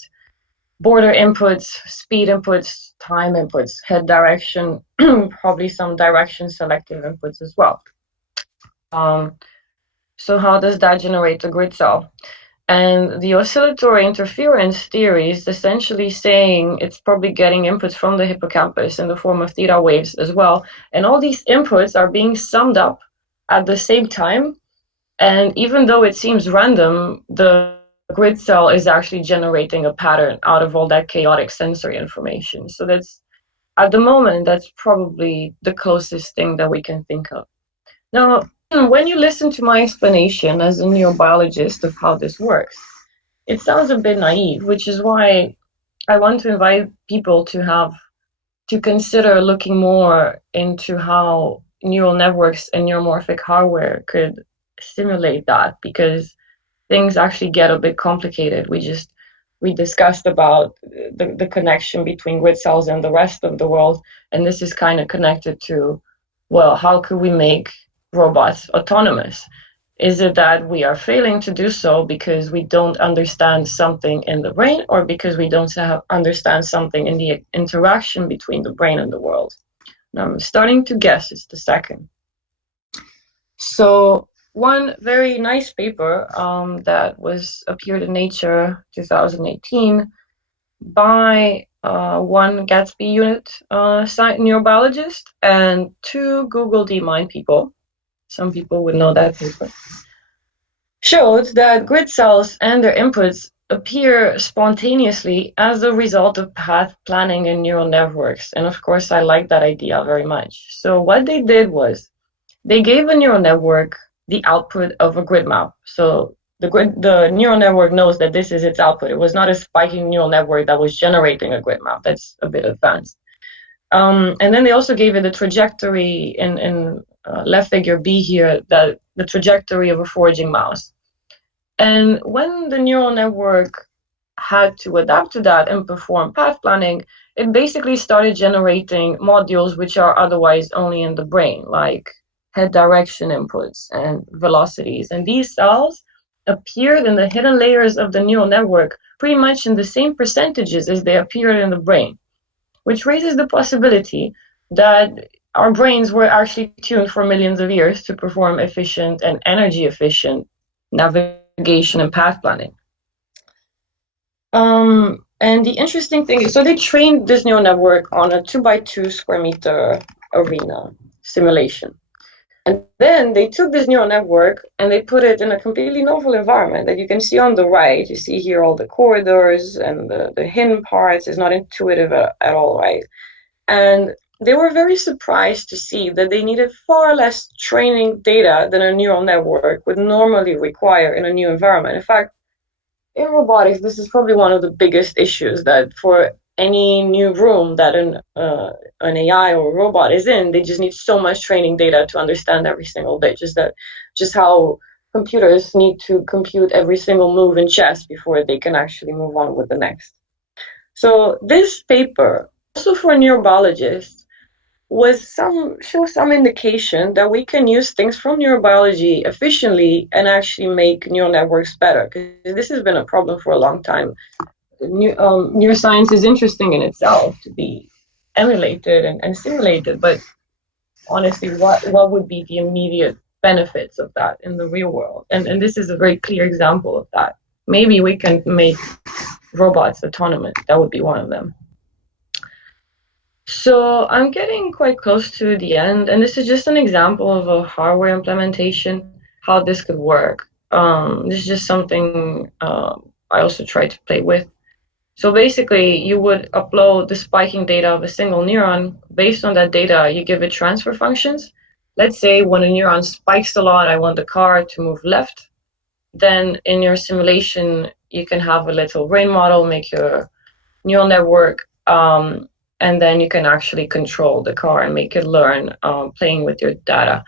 border inputs, speed inputs, time inputs, head direction, probably some direction selective inputs as well. So how does that generate the grid cell? And the oscillatory interference theory is essentially saying it's probably getting inputs from the hippocampus in the form of theta waves as well. And all these inputs are being summed up at the same time. And even though it seems random, the grid cell is actually generating a pattern out of all that chaotic sensory information. So that's, at the moment, that's probably the closest thing that we can think of. Now, when you listen to my explanation as a neurobiologist of how this works, it sounds a bit naive, which is why I want to invite people to consider looking more into how neural networks and neuromorphic hardware could simulate that, because things actually get a bit complicated. We discussed about the connection between grid cells and the rest of the world, and this is kind of connected to, well, how could we make robots autonomous? Is it that we are failing to do so because we don't understand something in the brain, or because we don't understand something in the interaction between the brain and the world? Now I'm starting to guess it's the second. So one very nice paper that was appeared in Nature 2018 by one Gatsby unit neurobiologist and two Google DeepMind people. Some people would know that paper. Showed that grid cells and their inputs appear spontaneously as a result of path planning in neural networks. And of course, I like that idea very much. So what they did was they gave a neural network the output of a grid map. So the neural network knows that this is its output. It was not a spiking neural network that was generating a grid map. That's a bit advanced. And then they also gave it a trajectory in left figure B here, that the trajectory of a foraging mouse. And when the neural network had to adapt to that and perform path planning, it basically started generating modules which are otherwise only in the brain, like head direction inputs and velocities. And these cells appeared in the hidden layers of the neural network pretty much in the same percentages as they appeared in the brain, which raises the possibility that our brains were actually tuned for millions of years to perform efficient and energy efficient navigation and path planning. And the interesting thing is, so they trained this neural network on a 2x2 square meter arena simulation. And then they took this neural network and they put it in a completely novel environment that you can see on the right. You see here all the corridors and the hidden parts. Is not intuitive at all, right? And they were very surprised to see that they needed far less training data than a neural network would normally require in a new environment. In fact, in robotics, this is probably one of the biggest issues, that for any new room that an AI or a robot is in, they just need so much training data to understand every single bit. Just how computers need to compute every single move in chess before they can actually move on with the next. So this paper, also for neurobiologists, show some indication that we can use things from neurobiology efficiently and actually make neural networks better. Because this has been a problem for a long time. Neuroscience is interesting in itself to be emulated and simulated, but honestly, what would be the immediate benefits of that in the real world? And this is a very clear example of that. Maybe we can make robots autonomous. That would be one of them. So I'm getting quite close to the end, and this is just an example of a hardware implementation, how this could work. This is just something I also tried to play with. So basically, you would upload the spiking data of a single neuron. Based on that data, you give it transfer functions. Let's say when a neuron spikes a lot, I want the car to move left. Then in your simulation, you can have a little brain model, make your neural network, and then you can actually control the car and make it learn playing with your data.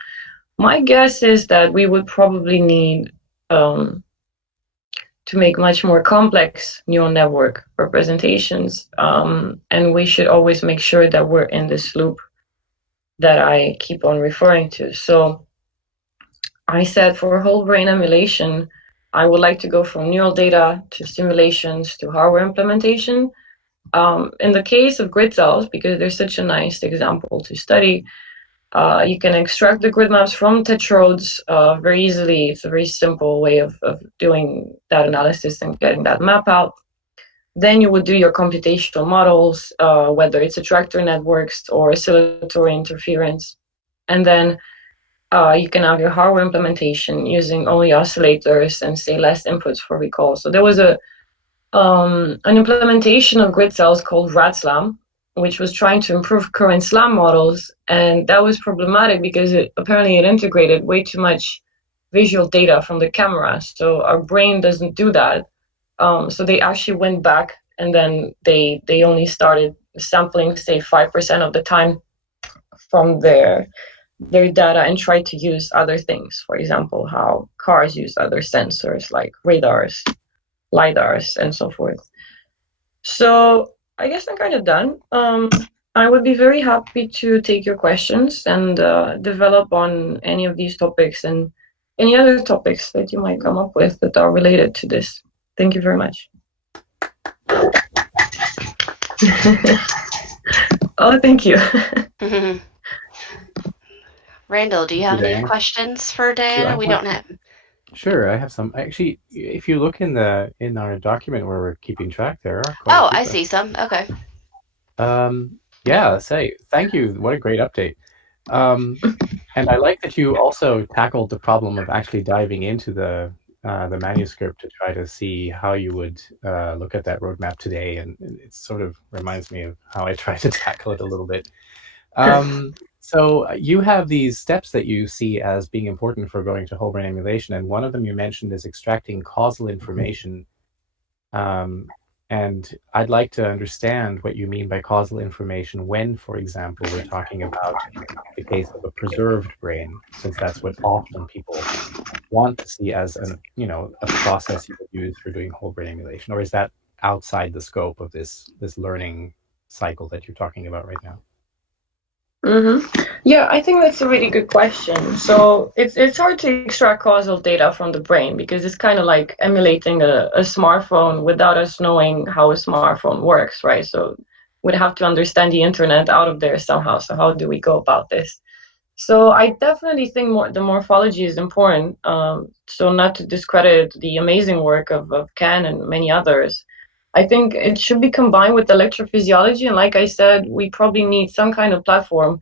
My guess is that we would probably need to make much more complex neural network representations, and we should always make sure that we're in this loop that I keep on referring to. So I said for whole brain emulation, I would like to go from neural data to simulations to hardware implementation. In the case of grid cells, because they're such a nice example to study, you can extract the grid maps from tetrodes very easily. It's a very simple way of doing that analysis and getting that map out. Then you would do your computational models, whether it's attractor networks or oscillatory interference. And then you can have your hardware implementation using only oscillators and say less inputs for recall. So there was an implementation of grid cells called RADSLAM, which was trying to improve current SLAM models, and that was problematic because apparently it integrated way too much visual data from the camera. So our brain doesn't do that. So they actually went back, and then they only started sampling, say, 5% of the time from their data and tried to use other things. For example, how cars use other sensors like radars, LiDARs, and so forth. So I guess I'm kind of done. I would be very happy to take your questions and develop on any of these topics and any other topics that you might come up with that are related to this. Thank you very much. Oh, thank you. Randal, do you have any Diana? questions for Diana? We don't have. Sure, I have some. Actually, if you look in our document where we're keeping track, there are quite a few I see some. Okay. Yeah, thank you. What a great update. And I like that you also tackled the problem of actually diving into the manuscript to try to see how you would look at that roadmap today, and it sort of reminds me of how I try to tackle it a little bit. So you have these steps that you see as being important for going to whole brain emulation, and one of them you mentioned is extracting causal information. And I'd like to understand what you mean by causal information when, for example, we're talking about the case of a preserved brain, since that's what often people want to see as a process you would use for doing whole brain emulation, or is that outside the scope of this learning cycle that you're talking about right now? Yeah, I think that's a really good question. So it's hard to extract causal data from the brain because it's kind of like emulating a smartphone without us knowing how a smartphone works, right? So we'd have to understand the internet out of there somehow. So how do we go about this? So I definitely think the morphology is important. So not to discredit the amazing work of Ken and many others. I think it should be combined with electrophysiology. And like I said, we probably need some kind of platform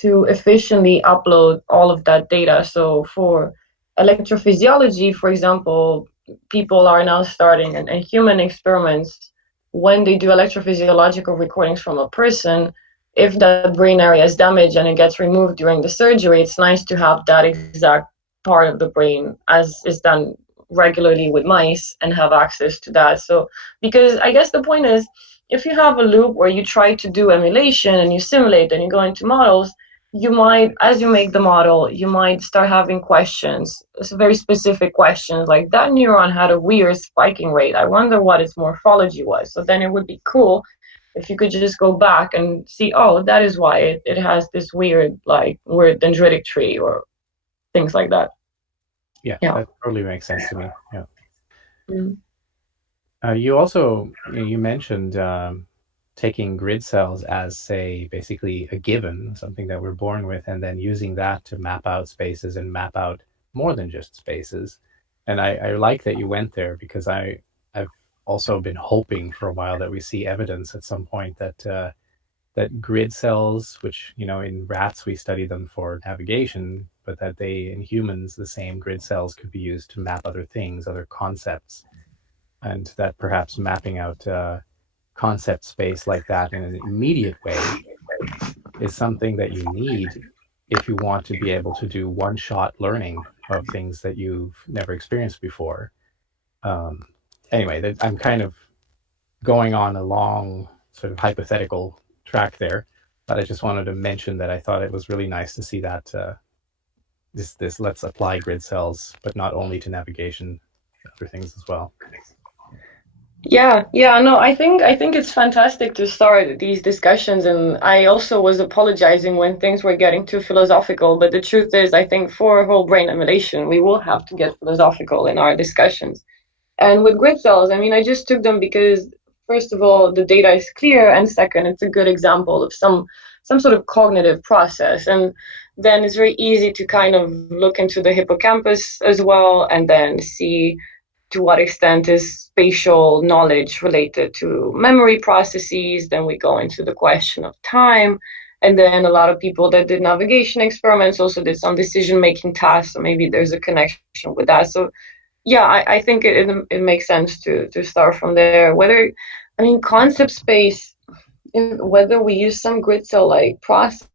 to efficiently upload all of that data. So for electrophysiology, for example, people are now starting, and human experiments, when they do electrophysiological recordings from a person, if that brain area is damaged and it gets removed during the surgery, it's nice to have that exact part of the brain as is done regularly with mice and have access to that. So, because I guess the point is, if you have a loop where you try to do emulation and you simulate and you go into models, you might, as you make the model, you might start having questions, very specific questions, like that neuron had a weird spiking rate. I wonder what its morphology was. So then it would be cool if you could just go back and see, oh, that is why it has this weird dendritic tree or things like that. Yeah, Yeah. that totally makes sense to me. Yeah. Mm. You also you mentioned taking grid cells as, say, basically a given, something that we're born with, and then using that to map out spaces and map out more than just spaces. And I like that you went there, because I've also been hoping for a while that we see evidence at some point that that grid cells, which, in rats we study them for navigation, but that in humans, the same grid cells could be used to map other things, other concepts, and that perhaps mapping out concept space like that in an immediate way is something that you need if you want to be able to do one-shot learning of things that you've never experienced before. Um, anyway, I'm kind of going on a long sort of hypothetical track there, but I just wanted to mention that I thought it was really nice to see that this let's apply grid cells, but not only to navigation, other things as well. Yeah, no, I think it's fantastic to start these discussions, and I also was apologizing when things were getting too philosophical, but the truth is, I think for whole brain emulation, we will have to get philosophical in our discussions. And with grid cells, I mean, I just took them because, first of all, the data is clear, and second, it's a good example of some sort of cognitive process. And then it's very easy to kind of look into the hippocampus as well, and then see to what extent is spatial knowledge related to memory processes. Then we go into the question of time. And then a lot of people that did navigation experiments also did some decision making tasks. So maybe there's a connection with that. So yeah, I think it makes sense to start from there. Concept space, whether we use some grid cell like process.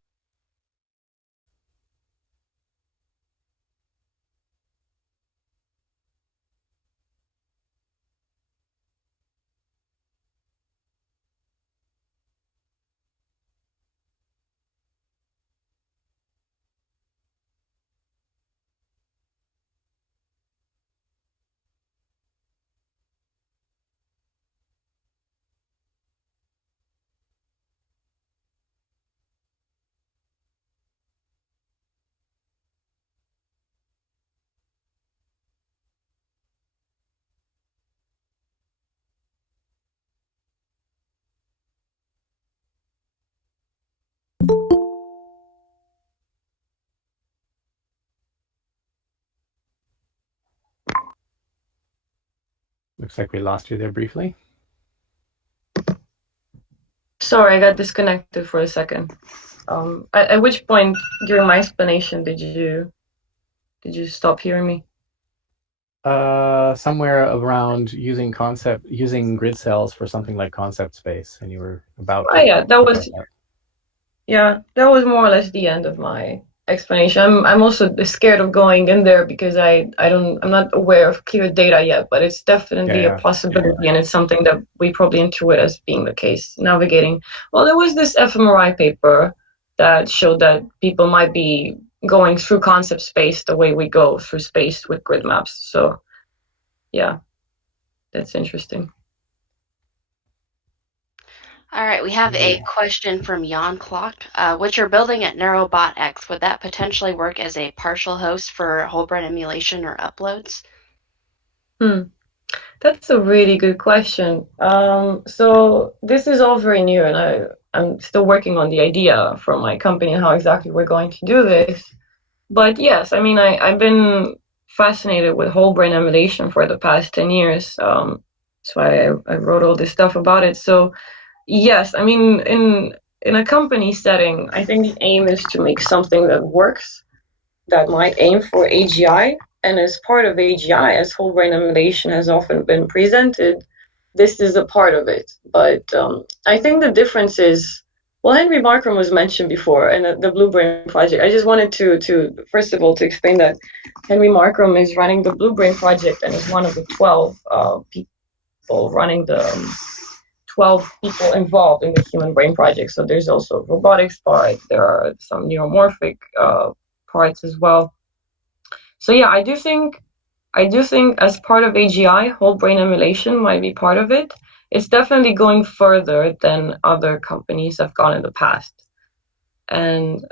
Looks like we lost you there briefly. Sorry, I got disconnected for a second. At which point during my explanation did you stop hearing me? Somewhere around using grid cells for something like concept space, and you were about Oh to yeah, that was more or less the end of my explanation. I'm also scared of going in there because I'm not aware of clear data yet, but it's definitely a possibility, and it's something that we probably intuit as being the case. Navigating. Well, there was this fMRI paper that showed that people might be going through concept space the way we go through space with grid maps. So yeah, that's interesting. All right, we have a question from Jan Clock. What you're building at NeurobotX, would that potentially work as a partial host for whole brain emulation or uploads? That's a really good question. So this is all very new, and I'm still working on the idea from my company and how exactly we're going to do this. But yes, I've been fascinated with whole brain emulation for the past 10 years. That's why I wrote all this stuff about it. So yes, in in a company setting, I think the aim is to make something that works, that might aim for AGI. And as part of AGI, as whole brain emulation has often been presented, this is a part of it. But I think the difference is, well, Henry Markram was mentioned before, and the Blue Brain Project. I just wanted to first of all to explain that Henry Markram is running the Blue Brain Project and is one of the 12 people running the 12 people involved in the Human Brain Project. So there's also a robotics part. There are some neuromorphic parts as well. So yeah, I do think as part of AGI, whole brain emulation might be part of it. It's definitely going further than other companies have gone in the past. And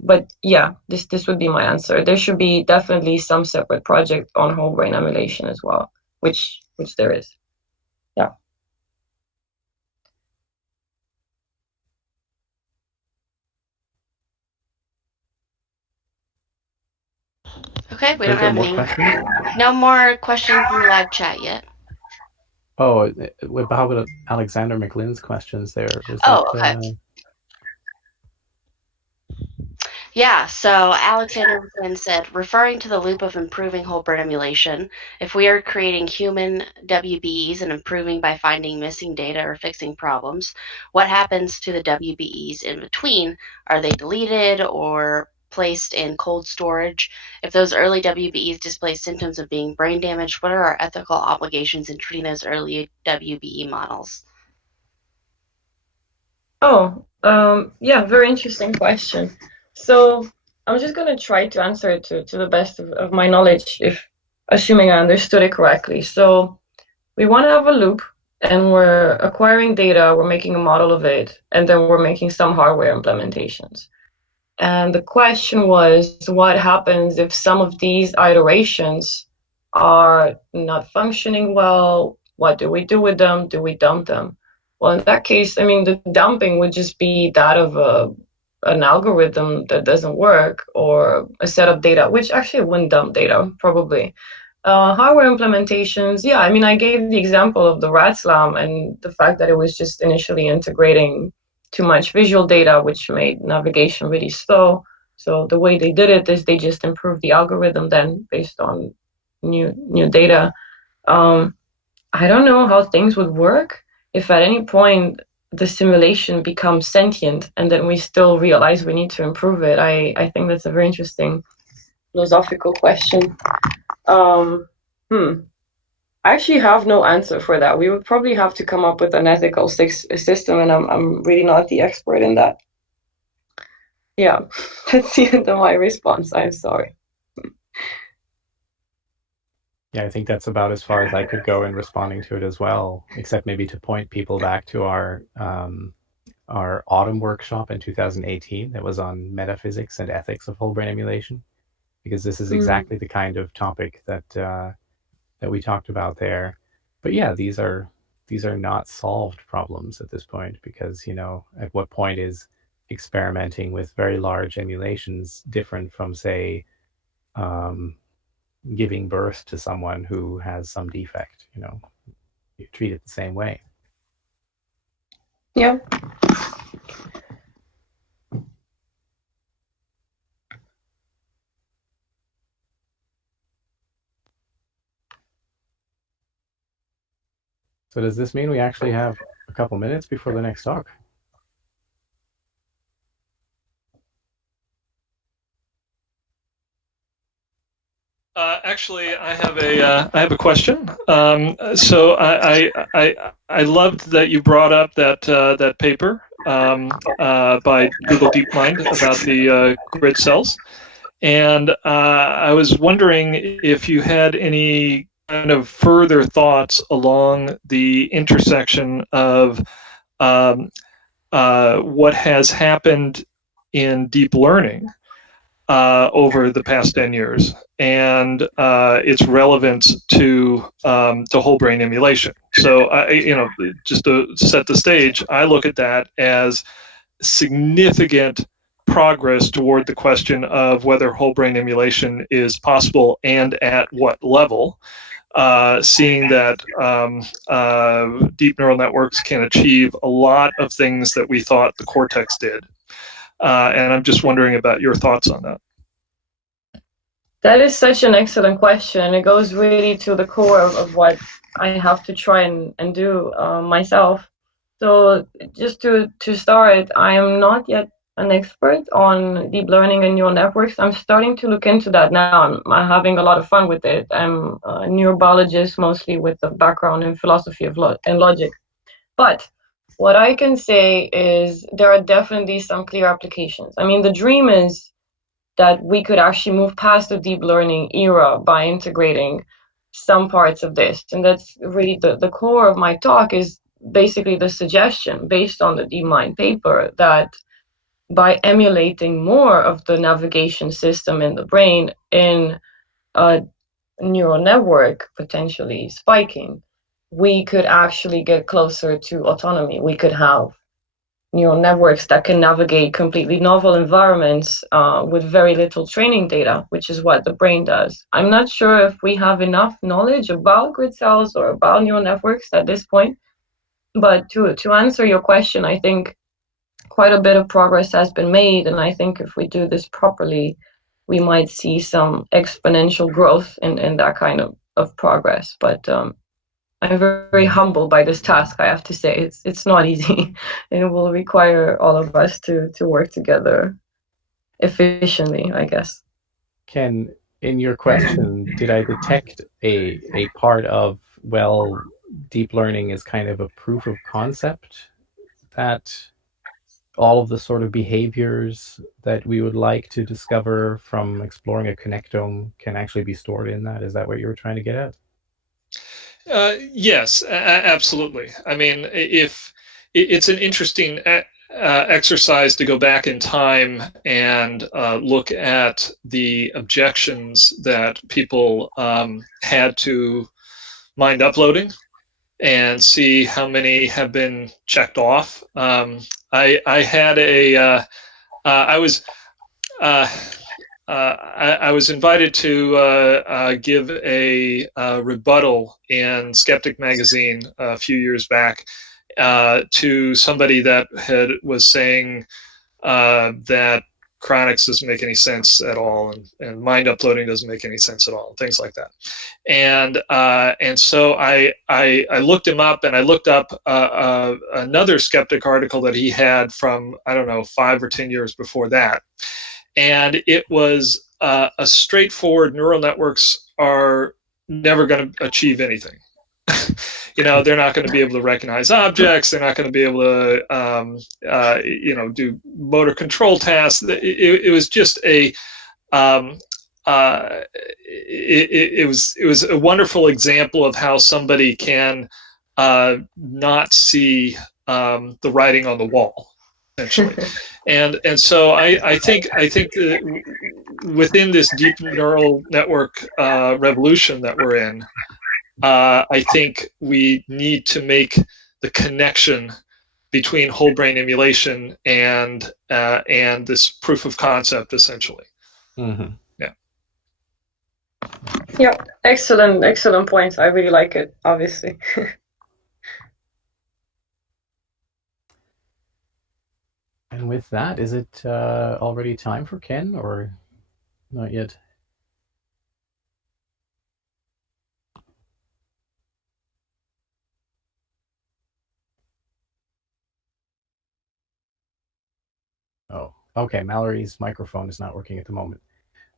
but yeah, this would be my answer. There should be definitely some separate project on whole brain emulation as well, which there is. Yeah. Okay, we Are don't there have more any. questions? No more questions in the live chat yet. Oh, how about Alexander McLean's questions there? Was Oh, that? okay. Yeah, so Alexander McQuinn said, referring to the loop of improving whole brain emulation, if we are creating human WBEs and improving by finding missing data or fixing problems, what happens to the WBEs in between? Are they deleted or placed in cold storage? If those early WBEs display symptoms of being brain damaged, what are our ethical obligations in treating those early WBE models? Oh, yeah, very interesting question. So I'm just going to try to answer it to the best of my knowledge, if assuming I understood it correctly. So we want to have a loop, and we're acquiring data, we're making a model of it, and then we're making some hardware implementations. And the question was, what happens if some of these iterations are not functioning well? What do we do with them? Do we dump them? Well, in that case, I mean, the dumping would just be that of an algorithm that doesn't work, or a set of data, which actually wouldn't dump data, probably. Hardware implementations, yeah, I mean, I gave the example of the RATSLAM and the fact that it was just initially integrating too much visual data, which made navigation really slow. So the way they did it is they just improved the algorithm then based on new data. I don't know how things would work if at any point the simulation becomes sentient and then we still realize we need to improve it. I think that's a very interesting philosophical question. I actually have no answer for that. We would probably have to come up with an ethical system, and I'm really not the expert in that. Yeah, that's the end of my response. I'm sorry. Yeah, I think that's about as far as I could go in responding to it as well, except maybe to point people back to our autumn workshop in 2018 that was on metaphysics and ethics of whole brain emulation, because this is exactly the kind of topic that that we talked about there. But yeah, these are not solved problems at this point, because at what point is experimenting with very large emulations different from, say, giving birth to someone who has some defect? You treat it the same way. Yeah. So does this mean we actually have a couple minutes before the next talk? Actually, I have a question. So I loved that you brought up that paper by Google DeepMind about the grid cells, and I was wondering if you had any kind of further thoughts along the intersection of what has happened in deep learning over the past 10 years and its relevance to whole brain emulation. So, just to set the stage, I look at that as significant progress toward the question of whether whole brain emulation is possible and at what level. seeing that deep neural networks can achieve a lot of things that we thought the cortex did. And I'm just wondering about your thoughts on that. That is such an excellent question. It goes really to the core of what I have to try and do myself. So just to start, I am not yet an expert on deep learning and neural networks. I'm starting to look into that now. I'm having a lot of fun with it. I'm a neurobiologist, mostly with a background in philosophy of and logic. But what I can say is there are definitely some clear applications. I mean, the dream is that we could actually move past the deep learning era by integrating some parts of this. And that's really the core of my talk is basically the suggestion based on the DeepMind paper that by emulating more of the navigation system in the brain in a neural network, potentially spiking, we could actually get closer to autonomy. We could have neural networks that can navigate completely novel environments with very little training data, which is what the brain does. I'm not sure if we have enough knowledge about grid cells or about neural networks at this point, but to answer your question, I think quite a bit of progress has been made, and I think if we do this properly, we might see some exponential growth in that kind of progress. But I'm very humbled by this task, I have to say. It's not easy. It will require all of us to work together efficiently, I guess. Ken, in your question, did I detect a part of, well, deep learning is kind of a proof of concept that all of the sort of behaviors that we would like to discover from exploring a connectome can actually be stored in that? Is that what you were trying to get at? Yes, absolutely. I mean, if it's an interesting exercise to go back in time and look at the objections that people had to mind uploading and see how many have been checked off. I had I was invited to give a rebuttal in Skeptic magazine a few years back to somebody that was saying that chronics doesn't make any sense at all, and mind uploading doesn't make any sense at all, things like that. And so I looked him up, and I looked up another Skeptic article that he had from, I don't know, 5 or 10 years before that. And it was a straightforward neural networks are never going to achieve anything. They're not going to be able to recognize objects. They're not going to be able to, do motor control tasks. It was just it was a wonderful example of how somebody can not see the writing on the wall, essentially. And so I think that within this deep neural network revolution that we're in, I think we need to make the connection between whole brain emulation and this proof of concept, essentially. Mm-hmm. Yeah. Yeah, excellent points. I really like it, obviously. And with that, is it already time for Ken, or not yet? Oh, okay. Mallory's microphone is not working at the moment,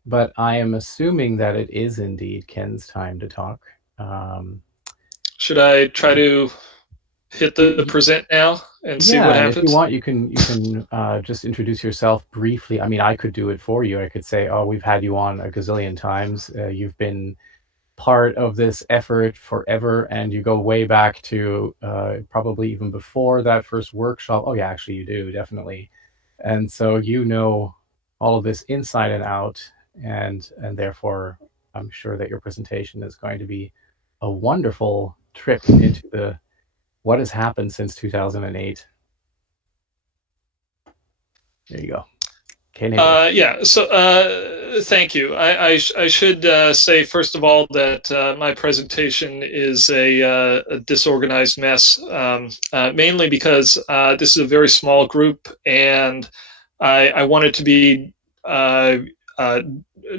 but I am assuming that it is indeed Ken's time to talk. Should I try to hit the present now and see what happens? If you want, you can just introduce yourself briefly. I mean, I could do it for you. I could say, "Oh, we've had you on a gazillion times. You've been part of this effort forever, and you go way back to probably even before that first workshop." Oh, yeah, actually, you do, definitely. And so you know all of this inside and out, and therefore, I'm sure that your presentation is going to be a wonderful trip into what has happened since 2008. There you go. Kenneth. Yeah, so thank you. I should say, first of all, that my presentation is a disorganized mess, mainly because this is a very small group, and I want it to be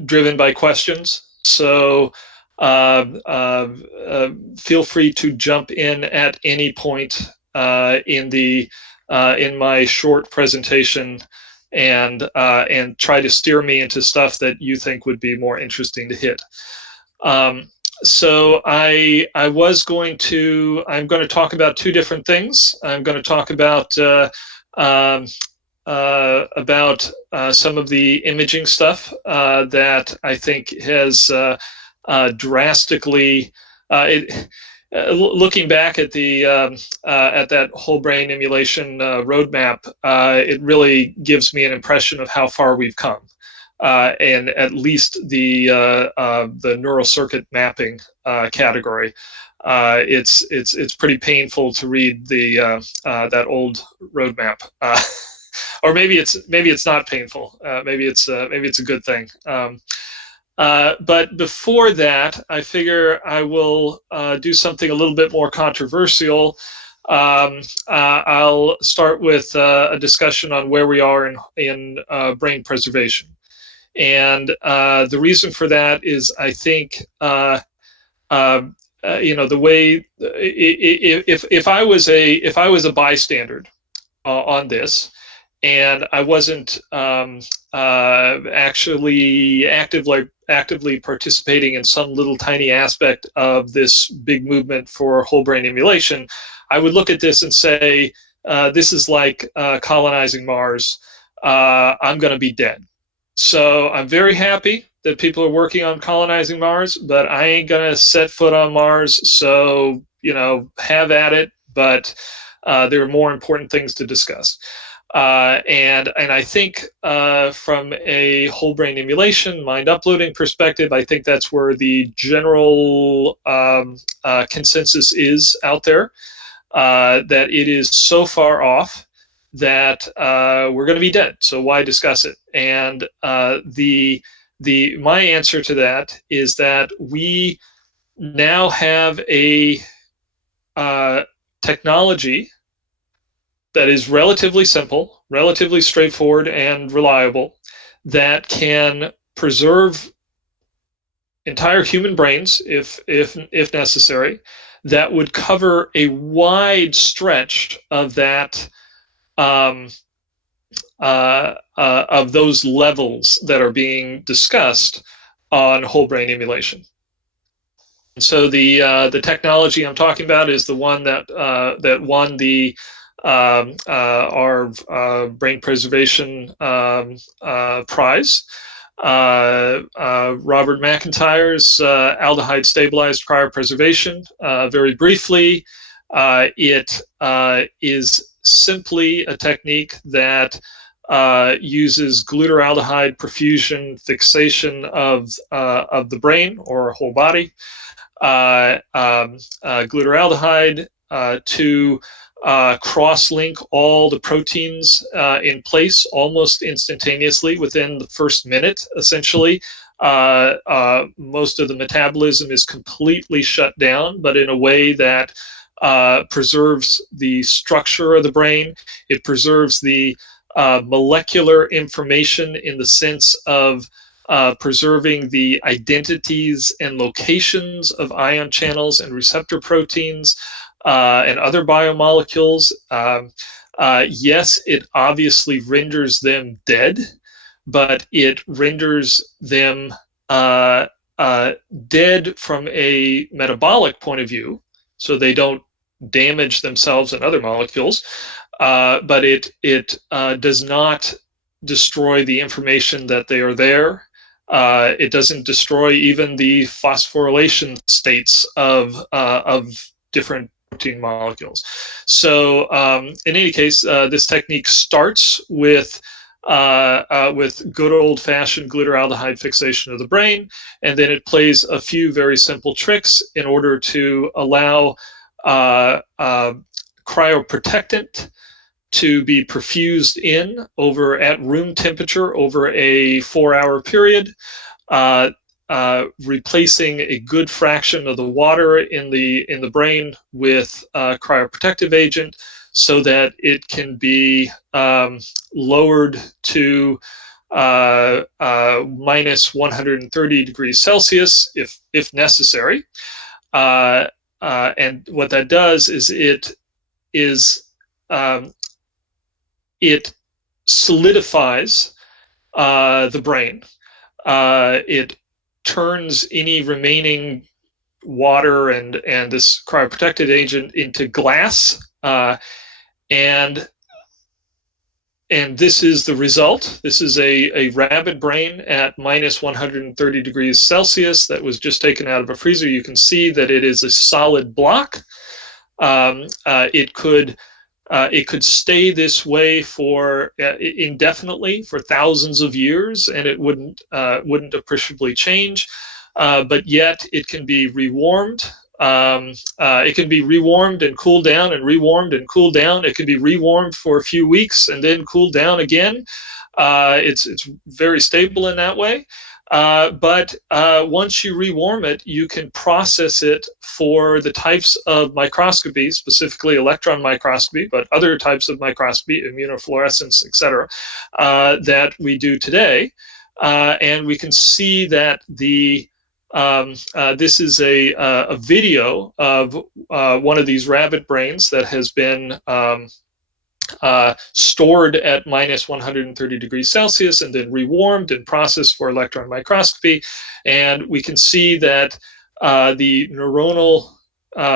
driven by questions. So feel free to jump in at any point in my short presentation and try to steer me into stuff that you think would be more interesting to hit. So I'm going to talk about two different things. I'm going to talk about some of the imaging stuff that I think has drastically looking back at that whole brain emulation roadmap, it really gives me an impression of how far we've come, and at least the neural circuit mapping category. It's pretty painful to read that old roadmap, or maybe it's not painful. Maybe it's a good thing. But before that, I figure I will do something a little bit more controversial. I'll start with a discussion on where we are in brain preservation. And the reason for that is I think, the way, if I was a bystander on this, and I wasn't actually actively participating in some little tiny aspect of this big movement for whole brain emulation, I would look at this and say, this is like colonizing Mars. I'm going to be dead. So I'm very happy that people are working on colonizing Mars, but I ain't going to set foot on Mars. So, have at it. But there are more important things to discuss. And I think from a whole brain emulation, mind uploading perspective, I think that's where the general consensus is out there, that it is so far off that we're going to be dead. So why discuss it? And my answer to that is that we now have a technology that is relatively simple, relatively straightforward, and reliable, that can preserve entire human brains if necessary, that would cover a wide stretch of that of those levels that are being discussed on whole brain emulation. And so the technology I'm talking about is the one that won our brain preservation prize. Robert McIntyre's aldehyde stabilized cryopreservation. Very briefly, it is simply a technique that uses glutaraldehyde perfusion fixation of the brain or whole body. Glutaraldehyde to cross-link all the proteins in place almost instantaneously within the first minute, essentially. Most of the metabolism is completely shut down, but in a way that preserves the structure of the brain. It preserves the molecular information in the sense of preserving the identities and locations of ion channels and receptor proteins and other biomolecules. Yes, it obviously renders them dead, but it renders them dead from a metabolic point of view, so they don't damage themselves and other molecules, but it does not destroy the information that they are there. It doesn't destroy even the phosphorylation states of different protein molecules. So in any case, this technique starts with good old-fashioned glutaraldehyde fixation of the brain, and then it plays a few very simple tricks in order to allow cryoprotectant to be perfused in over at room temperature over a 4-hour period, replacing a good fraction of the water in the brain with cryoprotective agent, so that it can be lowered to minus 130 degrees Celsius if necessary. And what that does is it solidifies the brain. It turns any remaining water and this cryoprotected agent into glass, and this is the result. This is a rabbit brain at minus 130 degrees Celsius that was just taken out of a freezer. You can see that it is a solid block. It could stay this way for indefinitely, for thousands of years, and it wouldn't appreciably change. But yet it can be rewarmed. It can be rewarmed and cooled down and rewarmed and cooled down. It can be rewarmed for a few weeks and then cooled down again. It's very stable in that way. But once you rewarm it, you can process it for the types of microscopy, specifically electron microscopy, but other types of microscopy, immunofluorescence, etc., that we do today. And we can see that this is a video of one of these rabbit brains that has been stored at minus 130 degrees Celsius and then rewarmed and processed for electron microscopy. And we can see that the neuronal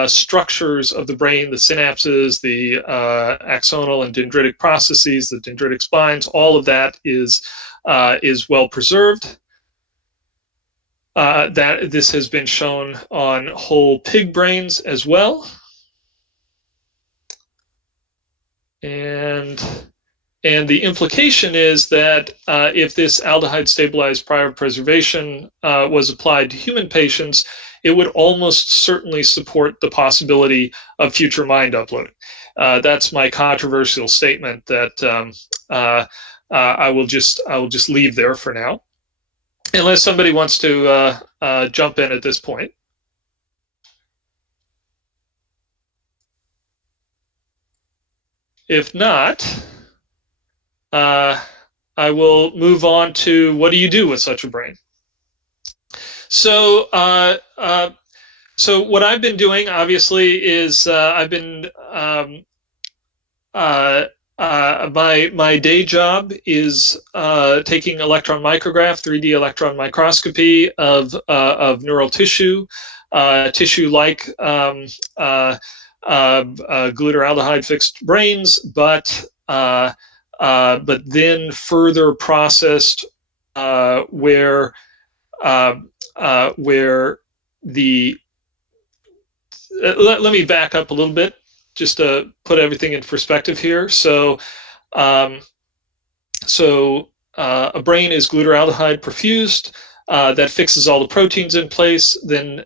structures of the brain, the synapses, the axonal and dendritic processes, the dendritic spines, all of that is well preserved. That this has been shown on whole pig brains as well. And the implication is that if this aldehyde stabilized cryopreservation was applied to human patients, it would almost certainly support the possibility of future mind uploading. That's my controversial statement that I will just leave there for now, unless somebody wants to jump in at this point. If not, I will move on to what do you do with such a brain. So, so what I've been doing, obviously, is I've been my day job is taking electron micrograph, 3D electron microscopy of neural tissue, tissue like glutaraldehyde fixed brains, but then further processed where the let me back up a little bit just to put everything in perspective here. So a brain is glutaraldehyde perfused. That fixes all the proteins in place. Then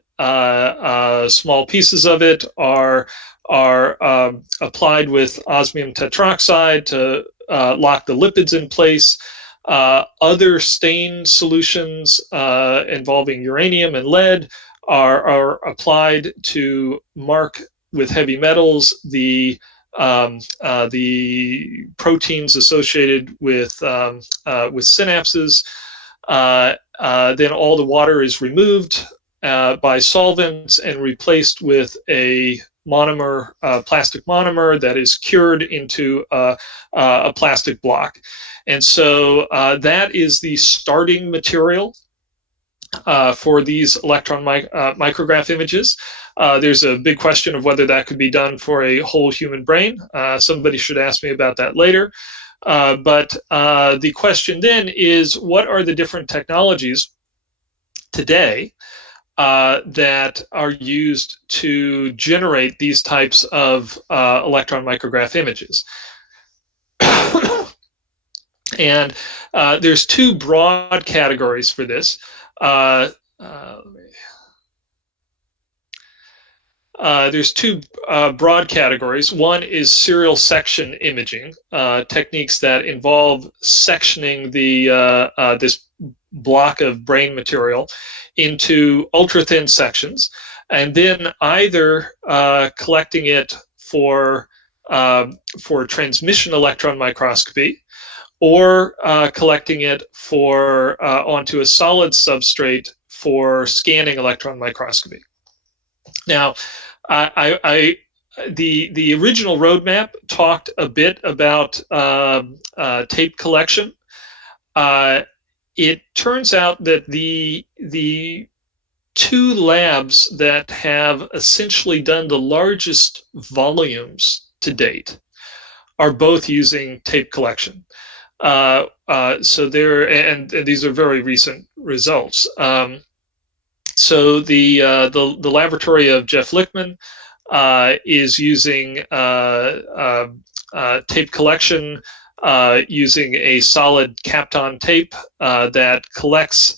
small pieces of it are applied with osmium tetroxide to lock the lipids in place. Other stain solutions involving uranium and lead are applied to mark with heavy metals the proteins associated with synapses. Then all the water is removed by solvents and replaced with a monomer, plastic monomer that is cured into a plastic block. And so that is the starting material for these electron micrograph images. There's a big question of whether that could be done for a whole human brain. Somebody should ask me about that later. But the question then is, what are the different technologies today that are used to generate these types of electron micrograph images? And there's two broad categories for this. there's two broad categories. One is serial section imaging, techniques that involve sectioning this block of brain material into ultra-thin sections, and then either collecting it for transmission electron microscopy, or collecting it onto a solid substrate for scanning electron microscopy. Now, the original roadmap talked a bit about tape collection. It turns out that the two labs that have essentially done the largest volumes to date are both using tape collection. So these are very recent results. So the laboratory of Jeff Lichtman is using tape collection using a solid Kapton tape that collects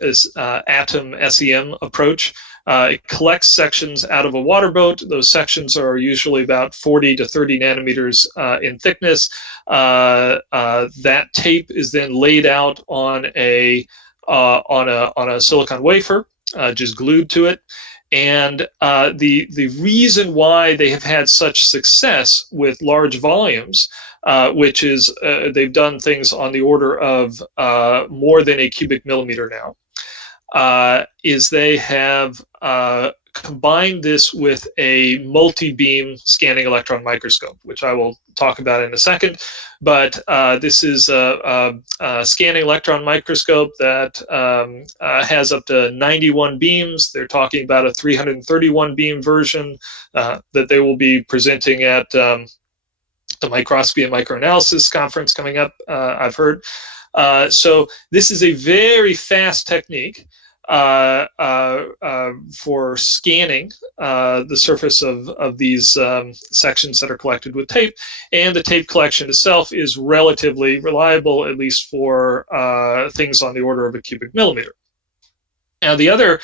this atom SEM approach. It collects sections out of a water boat. Those sections are usually about 40 to 30 nanometers in thickness. That tape is then laid out on a silicon wafer, just glued to it. And the reason why they have had such success with large volumes, which is they've done things on the order of more than a cubic millimeter now, is they have combined this with a multi-beam scanning electron microscope, which I will talk about in a second. But this is a scanning electron microscope that has up to 91 beams. They're talking about a 331 beam version that they will be presenting at the Microscopy and Microanalysis conference coming up, I've heard. So this is a very fast technique for scanning the surface of these sections that are collected with tape, and the tape collection itself is relatively reliable, at least for things on the order of a cubic millimeter. Now, the other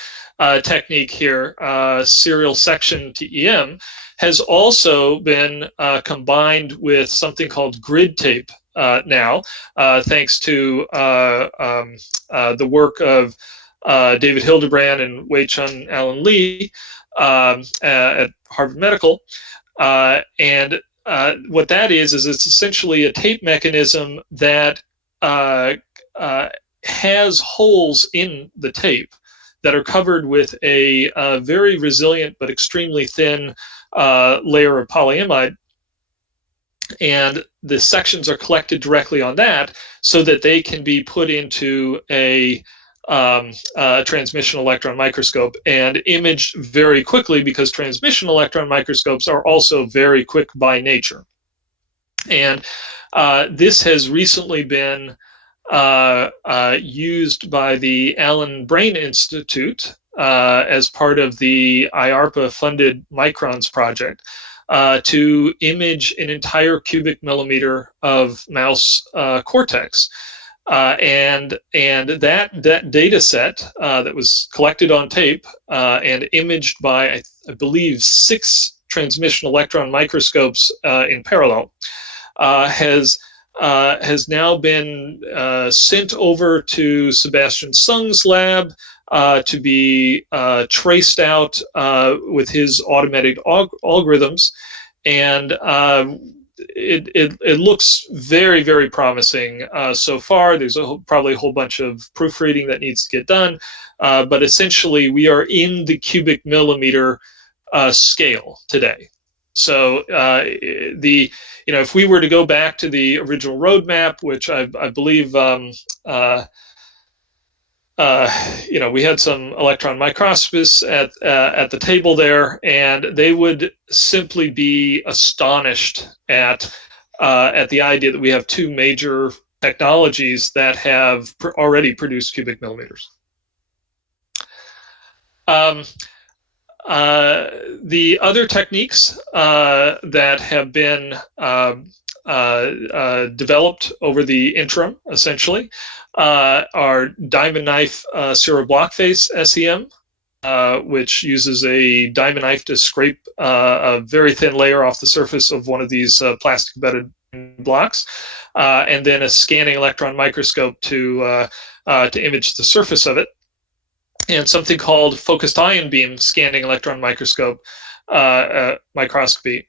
technique here, serial section TEM, has also been combined with something called grid tape now, thanks to the work of David Hildebrand and Wei-Chun Alan Lee at Harvard Medical. And what that is it's essentially a tape mechanism that has holes in the tape that are covered with a very resilient but extremely thin layer of polyimide. And the sections are collected directly on that so that they can be put into a transmission electron microscope and imaged very quickly, because transmission electron microscopes are also very quick by nature. And this has recently been used by the Allen Brain Institute as part of the IARPA-funded Microns project to image an entire cubic millimeter of mouse cortex. And that data set that was collected on tape and imaged by, I believe, 6 transmission electron microscopes in parallel has now been sent over to Sebastian Sung's lab to be traced out with his automated algorithms, and it looks very, very promising so far. There's probably a whole bunch of proofreading that needs to get done, but essentially we are in the cubic millimeter scale today. So if we were to go back to the original roadmap, which I believe we had some electron microscopists at the table there, and they would simply be astonished at the idea that we have 2 major technologies that have already produced cubic millimeters. The other techniques that have been developed over the interim, essentially, are diamond knife serial block face SEM, which uses a diamond knife to scrape a very thin layer off the surface of one of these plastic bedded blocks, and then a scanning electron microscope to image the surface of it, and something called focused ion beam scanning electron microscope microscopy,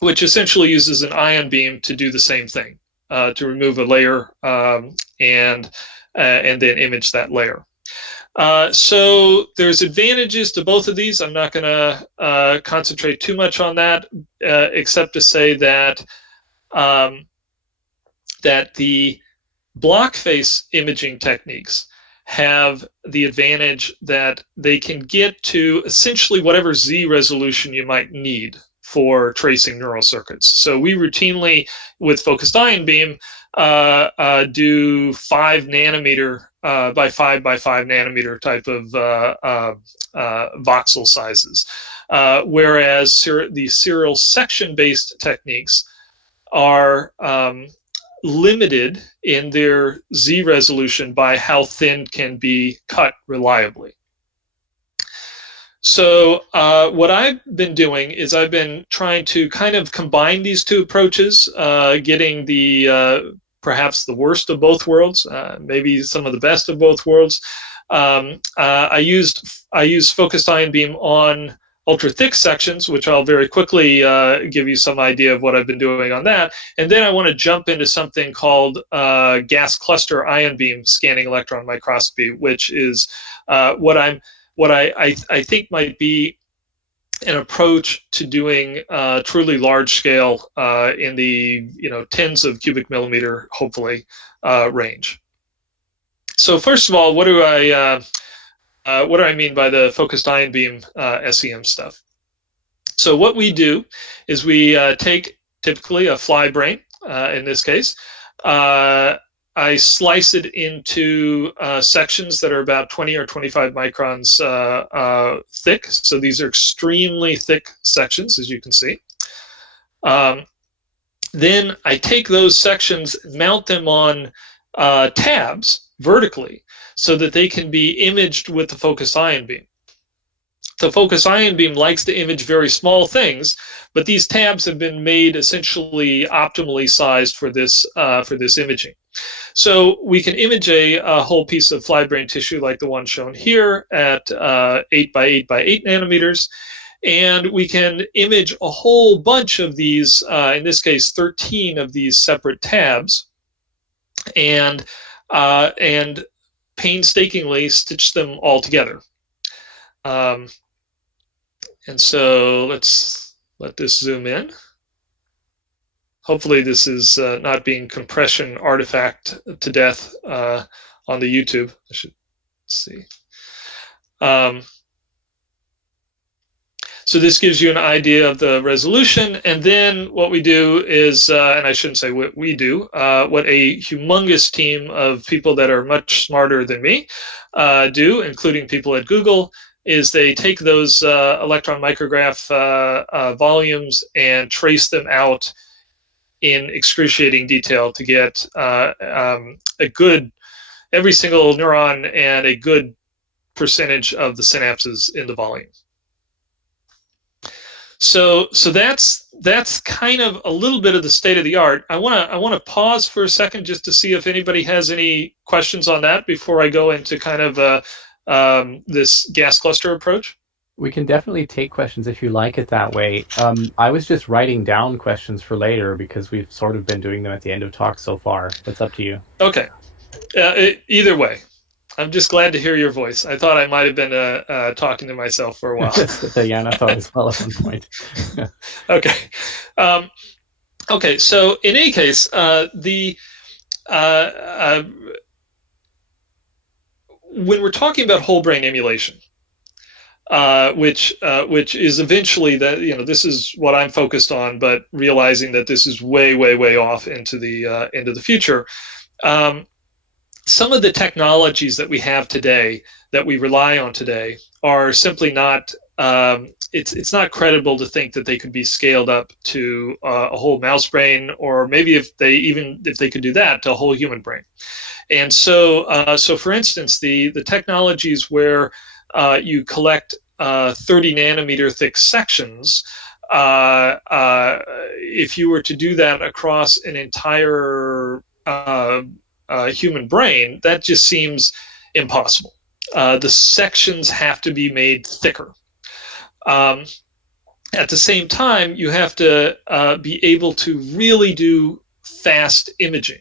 which essentially uses an ion beam to do the same thing, to remove a layer and then image that layer. So there's advantages to both of these. I'm not going to concentrate too much on that, except to say that that the block face imaging techniques have the advantage that they can get to essentially whatever Z resolution you might need for tracing neural circuits. So we routinely, with focused ion beam, do 5 nanometer by 5 by 5 nanometer type of voxel sizes, whereas the serial section-based techniques are limited in their Z resolution by how thin can be cut reliably. So what I've been doing is I've been trying to kind of combine these two approaches, getting the perhaps the worst of both worlds, maybe some of the best of both worlds. I used focused ion beam on ultra thick sections, which I'll very quickly give you some idea of what I've been doing on that. And then I want to jump into something called gas cluster ion beam scanning electron microscopy, which is what I think might be an approach to doing truly large scale in the tens of cubic millimeter, hopefully, range. So first of all, what do I mean by the focused ion beam SEM stuff? So what we do is we take typically a fly brain, in this case. I slice it into sections that are about 20 or 25 microns thick. So these are extremely thick sections, as you can see. Then I take those sections, mount them on tabs vertically so that they can be imaged with the focused ion beam. The focused ion beam likes to image very small things, but these tabs have been made essentially optimally sized for this imaging. So we can image a whole piece of fly brain tissue like the one shown here at 8 by 8 by 8 nanometers. And we can image a whole bunch of these, in this case, 13 of these separate tabs, and painstakingly stitch them all together. And so let's let this zoom in. Hopefully this is not being compression artifact to death on the YouTube. I should see. So this gives you an idea of the resolution, and then what we do is, and I shouldn't say what we do, what a humongous team of people that are much smarter than me do, including people at Google, is they take those electron micrograph volumes and trace them out in excruciating detail to get a good, every single neuron and a good percentage of the synapses in the volume. So that's kind of a little bit of the state of the art. I want to pause for a second just to see if anybody has any questions on that before I go into kind of this gas cluster approach. We can definitely take questions if you like it that way. I was just writing down questions for later because we've sort of been doing them at the end of talks so far. It's up to you. Okay. Either way, I'm just glad to hear your voice. I thought I might have been talking to myself for a while. Yeah, I thought as well at one point. Okay. Okay, so in any case, when we're talking about whole brain emulation, which is eventually that, this is what I'm focused on, but realizing that this is way, way, way off into the future. Some of the technologies that we have today, that we rely on today, are simply not. It's not credible to think that they could be scaled up to a whole mouse brain, or maybe if they could do that, to a whole human brain. And so, so for instance, the technologies where you collect 30 nanometer thick sections, if you were to do that across an entire human brain, that just seems impossible. The sections have to be made thicker. At the same time, you have to be able to really do fast imaging.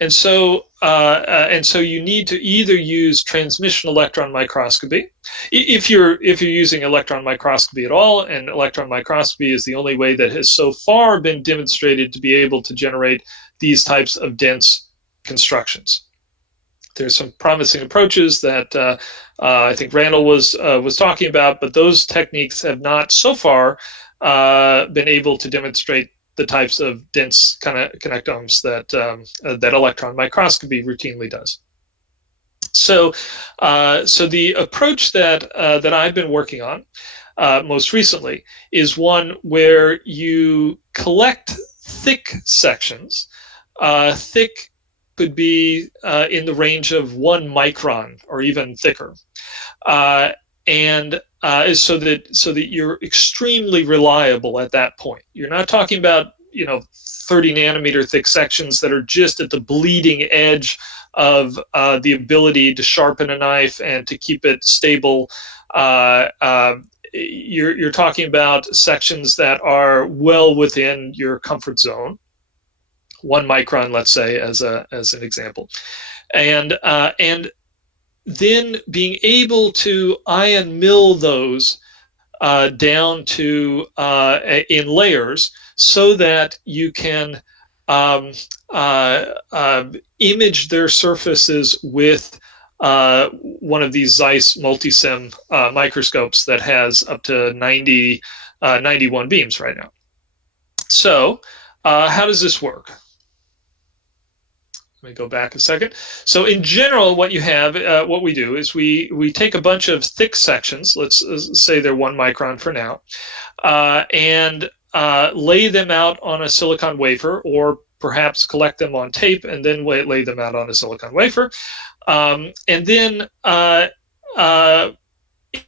And so you need to either use transmission electron microscopy, if you're using electron microscopy at all, and electron microscopy is the only way that has so far been demonstrated to be able to generate these types of dense constructions. There's some promising approaches that I think Randal was talking about, but those techniques have not so far been able to demonstrate the types of dense kind of connectomes that electron microscopy routinely does. So the approach that I've been working on most recently is one where you collect thick sections. Thick could be in the range of 1 micron or even thicker, and so that you're extremely reliable at that point. You're not talking about 30 nanometer thick sections that are just at the bleeding edge of the ability to sharpen a knife and to keep it stable. You're talking about sections that are well within your comfort zone. 1 micron, let's say, as an example, and then being able to ion mill those down to in layers, so that you can image their surfaces with one of these Zeiss multisim microscopes that has up to 91 beams right now. So how does this work? Let me go back a second. So in general, what you have, what we do is we take a bunch of thick sections, let's say they're 1 micron for now, and lay them out on a silicon wafer, or perhaps collect them on tape and then lay them out on a silicon wafer, and then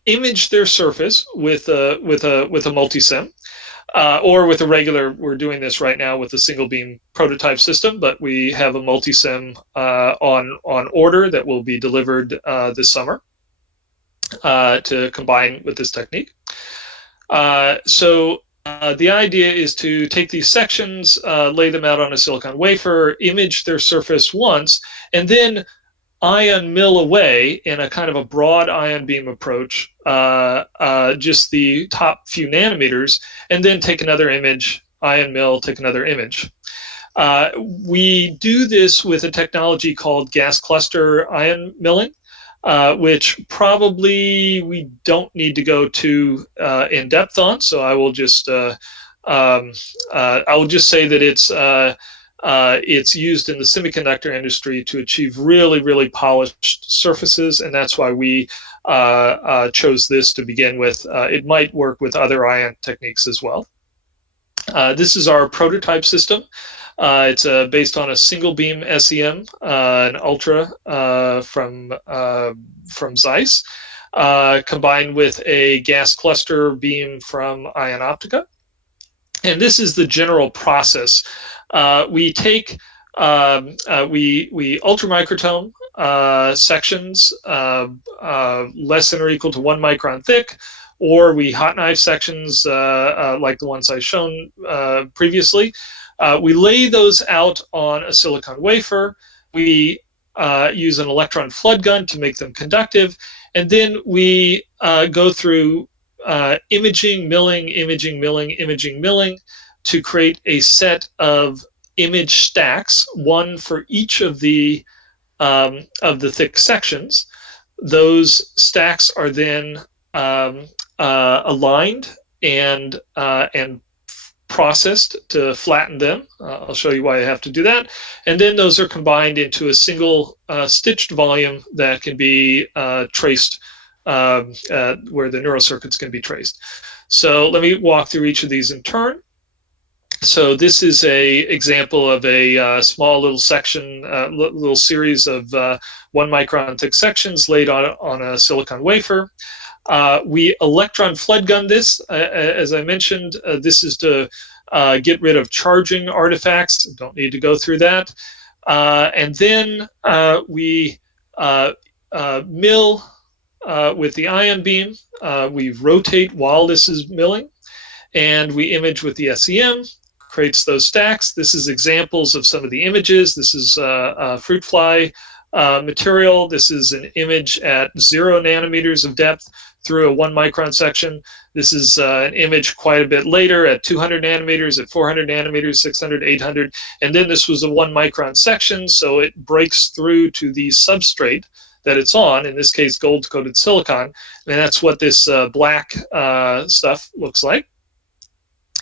image their surface with a multisim. Or with a regular, we're doing this right now with a single beam prototype system, but we have a multisim on order that will be delivered this summer to combine with this technique. So the idea is to take these sections, lay them out on a silicon wafer, image their surface once, and then ion mill away in a kind of a broad ion beam approach, just the top few nanometers, and then take another image, ion mill, take another image. We do this with a technology called gas cluster ion milling, which probably we don't need to go too in depth on. So I will just say that it's used in the semiconductor industry to achieve really, really polished surfaces, and that's why we chose this to begin with. It might work with other ion techniques as well. This is our prototype system. It's based on a single beam SEM, an Ultra from Zeiss, combined with a gas cluster beam from Ion Optica. And this is the general process. We take we ultramicrotome sections less than or equal to 1 micron thick, or we hot knife sections like the ones I've shown previously. We lay those out on a silicon wafer. We use an electron flood gun to make them conductive, and then we go through imaging, milling, imaging, milling, imaging, milling, to create a set of image stacks, one for each of the thick sections. Those stacks are then aligned and processed to flatten them. I'll show you why I have to do that. And then those are combined into a single stitched volume that can be traced, where the neural circuits can be traced. So let me walk through each of these in turn. So this is a example of a small little section, little series of 1 micron thick sections laid on a silicon wafer. We electron flood gun this. As I mentioned, this is to get rid of charging artifacts. Don't need to go through that. And then we mill with the ion beam. We rotate while this is milling. And we image with the SEM, creates those stacks. This is examples of some of the images. This is fruit fly material. This is an image at 0 nanometers of depth through a 1 micron section. This is an image quite a bit later at 200 nanometers, at 400 nanometers, 600, 800. And then this was a 1 micron section, so it breaks through to the substrate that it's on, in this case gold-coated silicon. And that's what this black stuff looks like.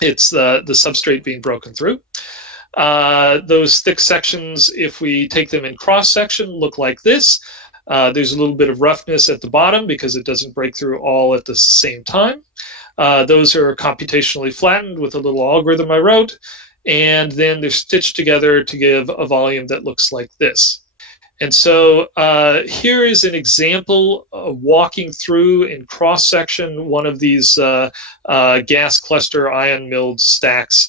It's the substrate being broken through. Those thick sections, if we take them in cross-section, look like this. There's a little bit of roughness at the bottom because it doesn't break through all at the same time. Those are computationally flattened with a little algorithm I wrote, and then they're stitched together to give a volume that looks like this. And so here is an example of walking through in cross-section one of these gas cluster ion milled stacks.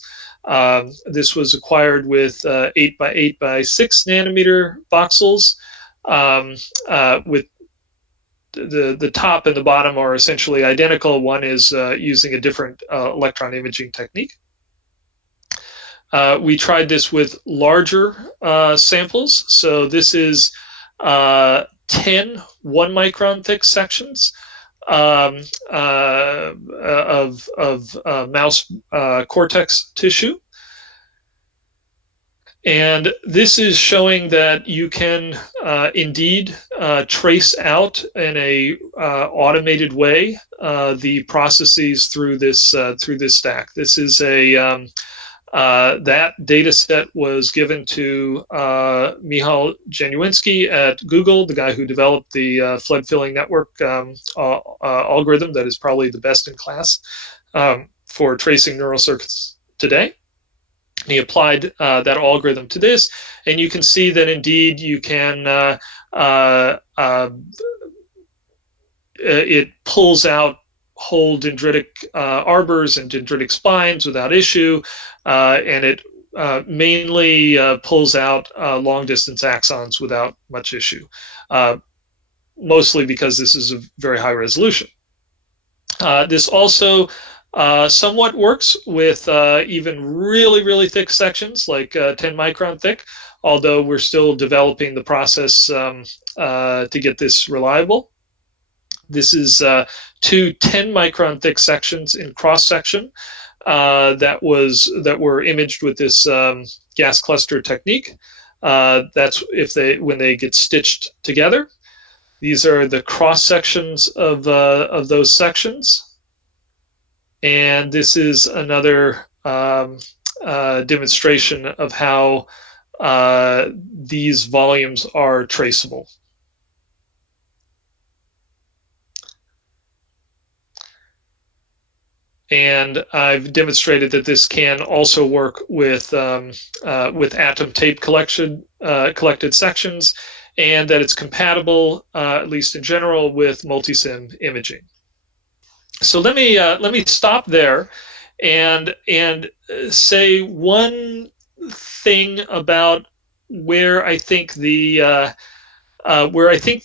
This was acquired with 8 by 8 by 6 nanometer voxels. With the top and the bottom are essentially identical. One is using a different electron imaging technique. We tried this with larger samples. So this is 10 1 micron thick sections of mouse cortex tissue. And this is showing that you can indeed trace out in a automated way the processes through this stack. This is a that data set was given to Michal Januinski at Google, the guy who developed the flood filling network algorithm that is probably the best in class for tracing neural circuits today. He applied that algorithm to this, and you can see that indeed you can, it pulls out whole dendritic arbors and dendritic spines without issue, and it mainly pulls out long distance axons without much issue, mostly because this is a very high resolution. This also somewhat works with even really, really thick sections, like 10 micron thick, although we're still developing the process to get this reliable. This is 2 10 micron thick sections in cross section that were imaged with this gas cluster technique. That's when they get stitched together. These are the cross sections of those sections. And this is another demonstration of how these volumes are traceable. And I've demonstrated that this can also work with atom tape collected sections, and that it's compatible, at least in general, with multisim imaging. So let me stop there and say one thing about where I think the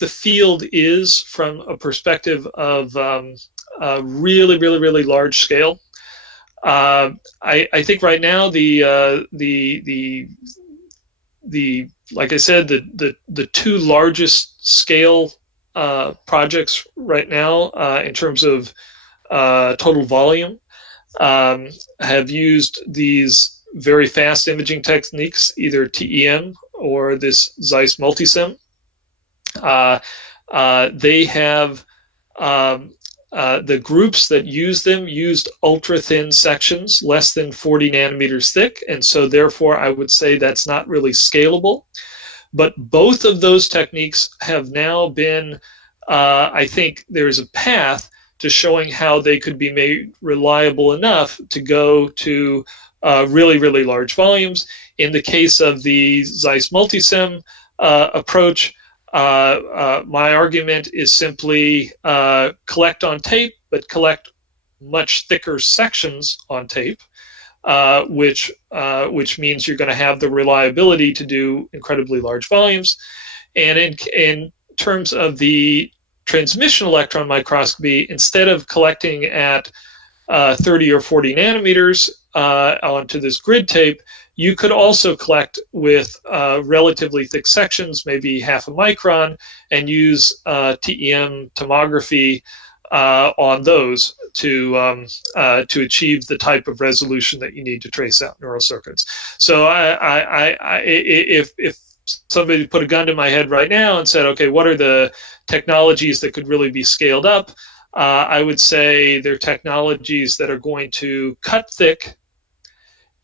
field is from a perspective of really, really, really large scale. I think right now the like I said, the 2 largest scale projects right now in terms of total volume have used these very fast imaging techniques, either TEM or this Zeiss multisim. They have the groups that use them used ultra thin sections, less than 40 nanometers thick, and so therefore I would say that's not really scalable. But both of those techniques have now been, I think there's a path to showing how they could be made reliable enough to go to really, really large volumes. In the case of the Zeiss multisim approach, my argument is simply collect on tape, but collect much thicker sections on tape, which means you're going to have the reliability to do incredibly large volumes. And in terms of the transmission electron microscopy, instead of collecting at 30 or 40 nanometers onto this grid tape, you could also collect with relatively thick sections, maybe half a micron, and use TEM tomography on those to achieve the type of resolution that you need to trace out neural circuits. So if somebody put a gun to my head right now and said, okay, what are the technologies that could really be scaled up? I would say they're technologies that are going to cut thick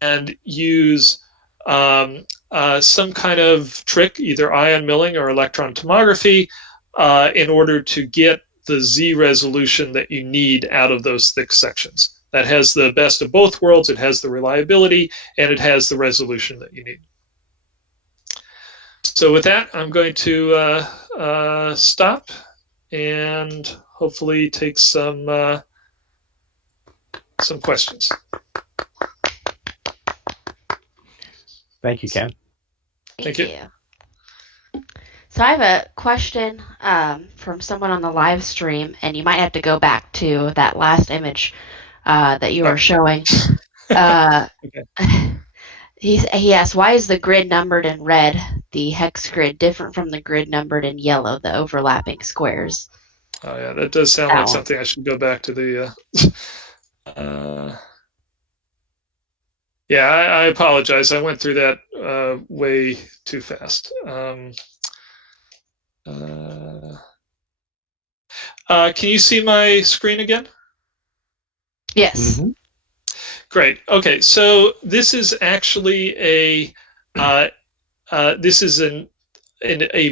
and use some kind of trick, either ion milling or electron tomography, in order to get the Z resolution that you need out of those thick sections. That has the best of both worlds. It has the reliability, and it has the resolution that you need. So with that, I'm going to stop and hopefully take some questions. Thank you, Ken. Thank you. So I have a question from someone on the live stream, and you might have to go back to that last image that you were showing. Okay. He asked, why is the grid numbered in red, the hex grid, different from the grid numbered in yellow, the overlapping squares? Oh yeah, that does sound like something I should go back to the... Yeah, I apologize. I went through that way too fast. Can you see my screen again? Yes. Mm-hmm. Great. Okay, so this is actually a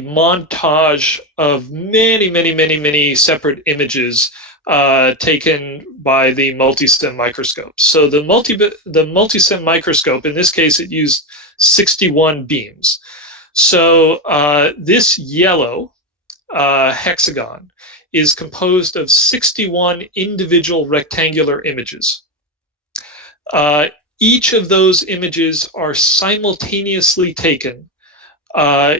montage of many separate images taken by the multisim microscope. So the multisim microscope, in this case, it used 61 beams. So this yellow hexagon is composed of 61 individual rectangular images. Each of those images are simultaneously taken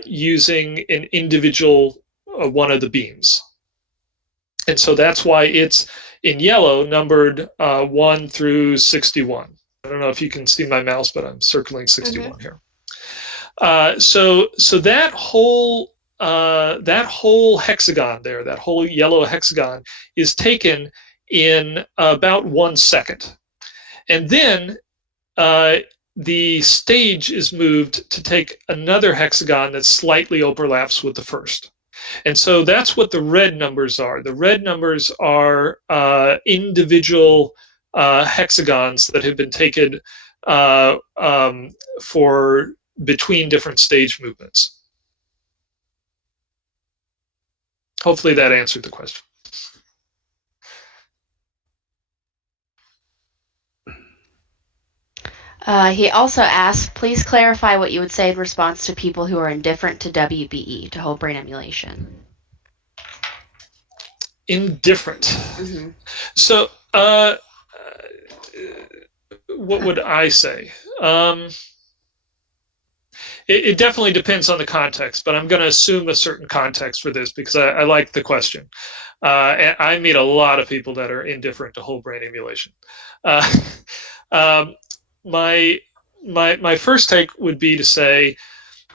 using an individual one of the beams. And so that's why it's in yellow, numbered 1 through 61. I don't know if you can see my mouse, but I'm circling 61 here. So that whole hexagon there, that whole yellow hexagon, is taken in about 1 second. And then the stage is moved to take another hexagon that slightly overlaps with the first. And so that's what the red numbers are. The red numbers are individual hexagons that have been taken for between different stage movements. Hopefully that answered the question. He also asked, please clarify what you would say in response to people who are indifferent to WBE, to whole brain emulation. Indifferent. Mm-hmm. So what would I say? It definitely depends on the context, but I'm going to assume a certain context for this because I like the question. And I meet a lot of people that are indifferent to whole brain emulation. My first take would be to say,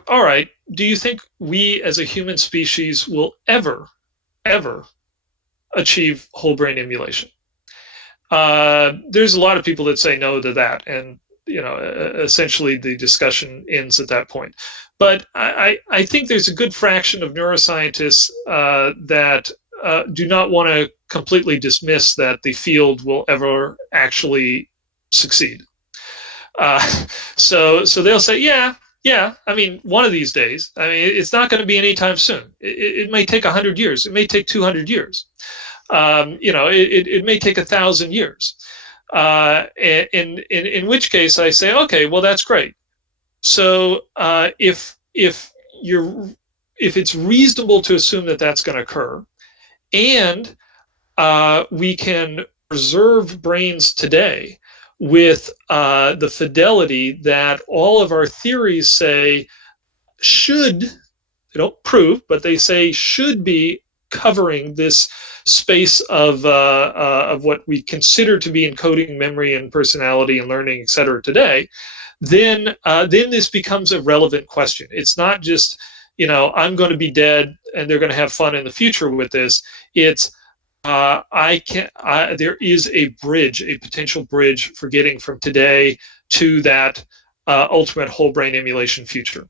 all right, do you think we as a human species will ever achieve whole brain emulation? There's a lot of people that say no to that, and essentially the discussion ends at that point. But I think there's a good fraction of neuroscientists that do not want to completely dismiss that the field will ever actually succeed. So they'll say, yeah, I mean, one of these days. I mean, it's not going to be anytime soon. It may take 100 years. It may take 200 years. It may take 1,000 years. in which case I say, okay, well, that's great. So if it's reasonable to assume that that's going to occur, and we can preserve brains today with the fidelity that all of our theories say should, they don't prove, but they say should be covering this space of what we consider to be encoding memory and personality and learning, et cetera, today, then this becomes a relevant question. It's not just, I'm going to be dead and they're going to have fun in the future with this. It's there is a bridge, a potential bridge for getting from today to that ultimate whole brain emulation future.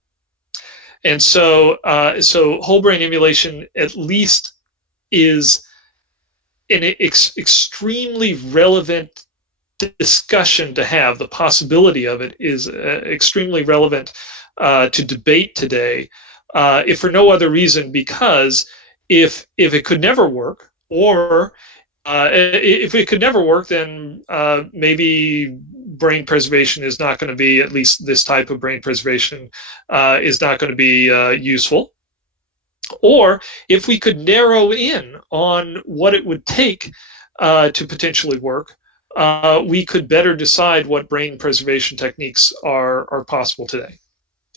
And so whole brain emulation at least is an extremely relevant discussion to have. The possibility of it is extremely relevant to debate today, if for no other reason, because if it could never work, or if it could never work, then maybe brain preservation is not going to be, at least this type of brain preservation is not going to be useful. Or if we could narrow in on what it would take to potentially work, we could better decide what brain preservation techniques are possible today.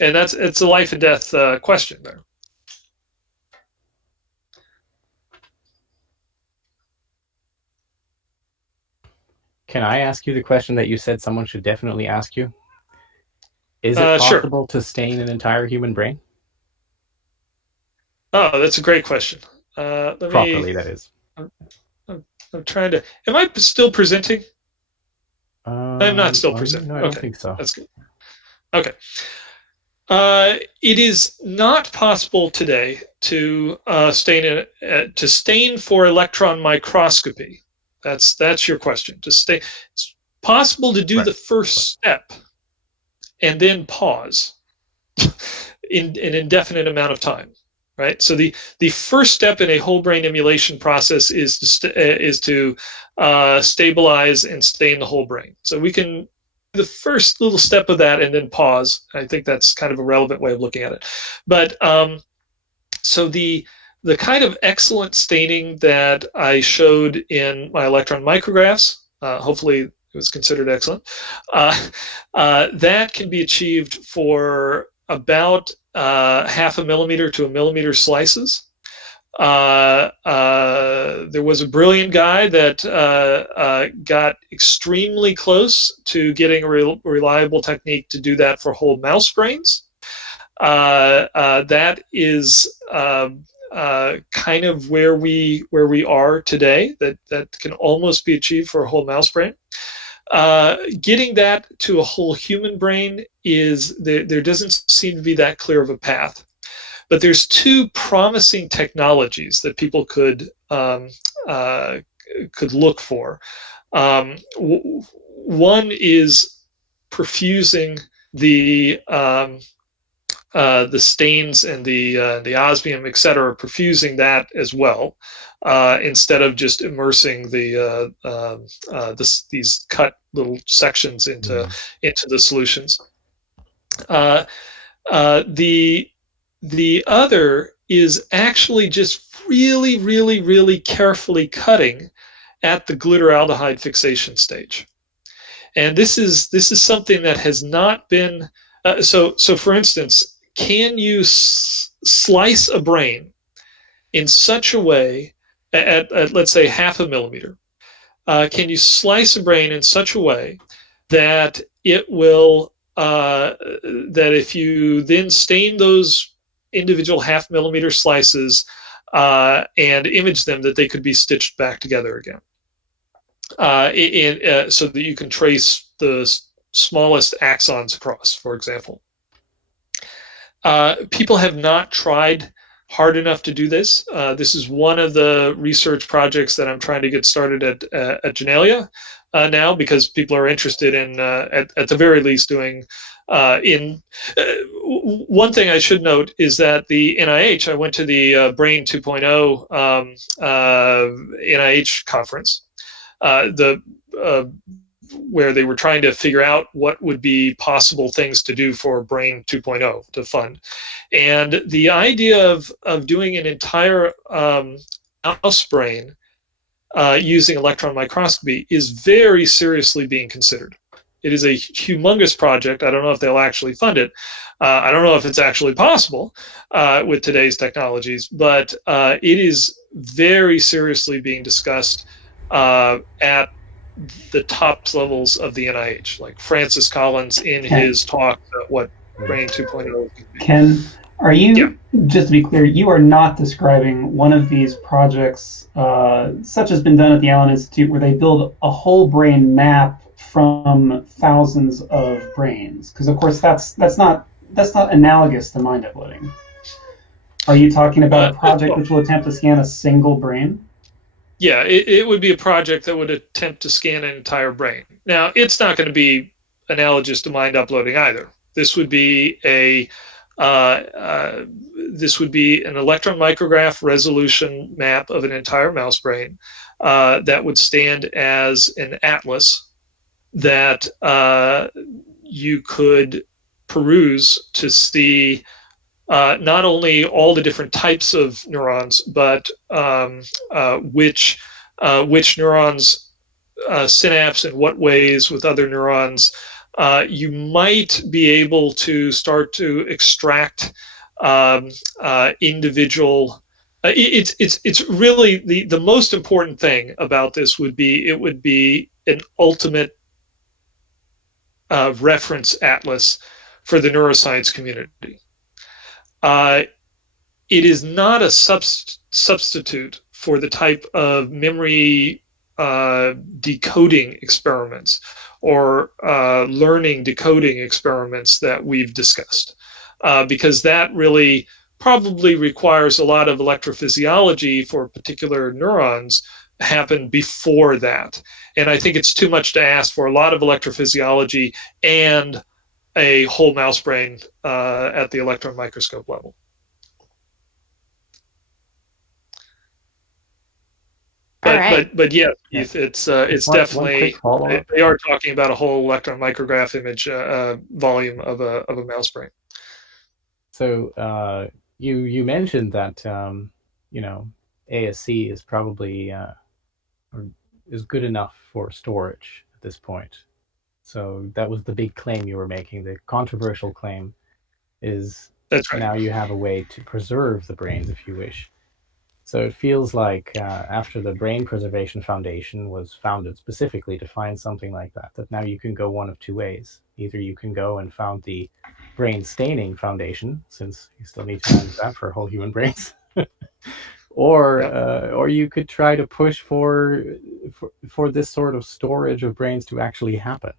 And it's a life and death question there. Can I ask you the question that you said someone should definitely ask you? Is it possible to stain an entire human brain? Oh, that's a great question. Properly, that is. I'm trying to. Am I still presenting? I'm not still presenting. No, I don't think so. That's good. Okay. It is not possible today to stain for electron microscopy. That's your question. It's possible to do the first step and then pause in an indefinite amount of time, right? So the first step in a whole brain emulation process is to stabilize and stain the whole brain. So we can do the first little step of that and then pause. I think that's kind of a relevant way of looking at it. But so the kind of excellent staining that I showed in my electron micrographs, hopefully it was considered excellent, that can be achieved for about 0.5 millimeter to 1 millimeter slices. There was a brilliant guy that got extremely close to getting a reliable technique to do that for whole mouse brains. That is kind of where we are today. That can almost be achieved for a whole mouse brain. Getting that to a whole human brain is there doesn't seem to be that clear of a path. But there's two promising technologies that people could look for. One is perfusing the stains and the osmium, et cetera, perfusing that as well, instead of just immersing these cut little sections into the solutions. The other is actually just really, really, really carefully cutting at the glutteraldehyde fixation stage. And this is something that has not been so for instance, can you slice a brain in such a way at let's say 0.5 millimeter? Can you slice a brain in such a way that it will that if you then stain those individual 0.5 millimeter slices and image them, that they could be stitched back together again, so that you can trace the smallest axons across, for example. People have not tried hard enough to do this. This is one of the research projects that I'm trying to get started at Genelia now, because people are interested in, at the very least, doing one thing I should note is that the NIH, I went to the Brain 2.0 NIH conference. The where they were trying to figure out what would be possible things to do for Brain 2.0 to fund. And the idea of doing an entire mouse brain using electron microscopy is very seriously being considered. It is a humongous project. I don't know if they'll actually fund it. I don't know if it's actually possible with today's technologies, but it is very seriously being discussed at the top levels of the NIH. Like Francis Collins in his talk about what Brain 2.0 is. Ken, are you, just to be clear, you are not describing one of these projects such as been done at the Allen Institute where they build a whole brain map from thousands of brains? Because of course that's not analogous to mind uploading. Are you talking about a project which will attempt to scan a single brain? Yeah, it would be a project that would attempt to scan an entire brain. Now, it's not going to be analogous to mind uploading either. This would be an electron micrograph resolution map of an entire mouse brain that would stand as an atlas that you could peruse to see not only all the different types of neurons, but which neurons synapse in what ways with other neurons. You might be able to start to extract individual. It's really the most important thing about this would be it would be an ultimate reference atlas for the neuroscience community. It is not a substitute for the type of memory decoding experiments or learning decoding experiments that we've discussed, because that really probably requires a lot of electrophysiology for particular neurons happen before that. And I think it's too much to ask for a lot of electrophysiology and a whole mouse brain at the electron microscope level. But yeah, it's definitely they are talking about a whole electron micrograph image volume of a mouse brain. So you mentioned that ASC is probably is good enough for storage at this point. So that was the big claim you were making. The controversial claim is that's right. Now you have a way to preserve the brains if you wish. So it feels like after the Brain Preservation Foundation was founded specifically to find something like that, that now you can go one of two ways. Either you can go and found the Brain Staining Foundation, since you still need to manage that for whole human brains, or you could try to push for this sort of storage of brains to actually happen.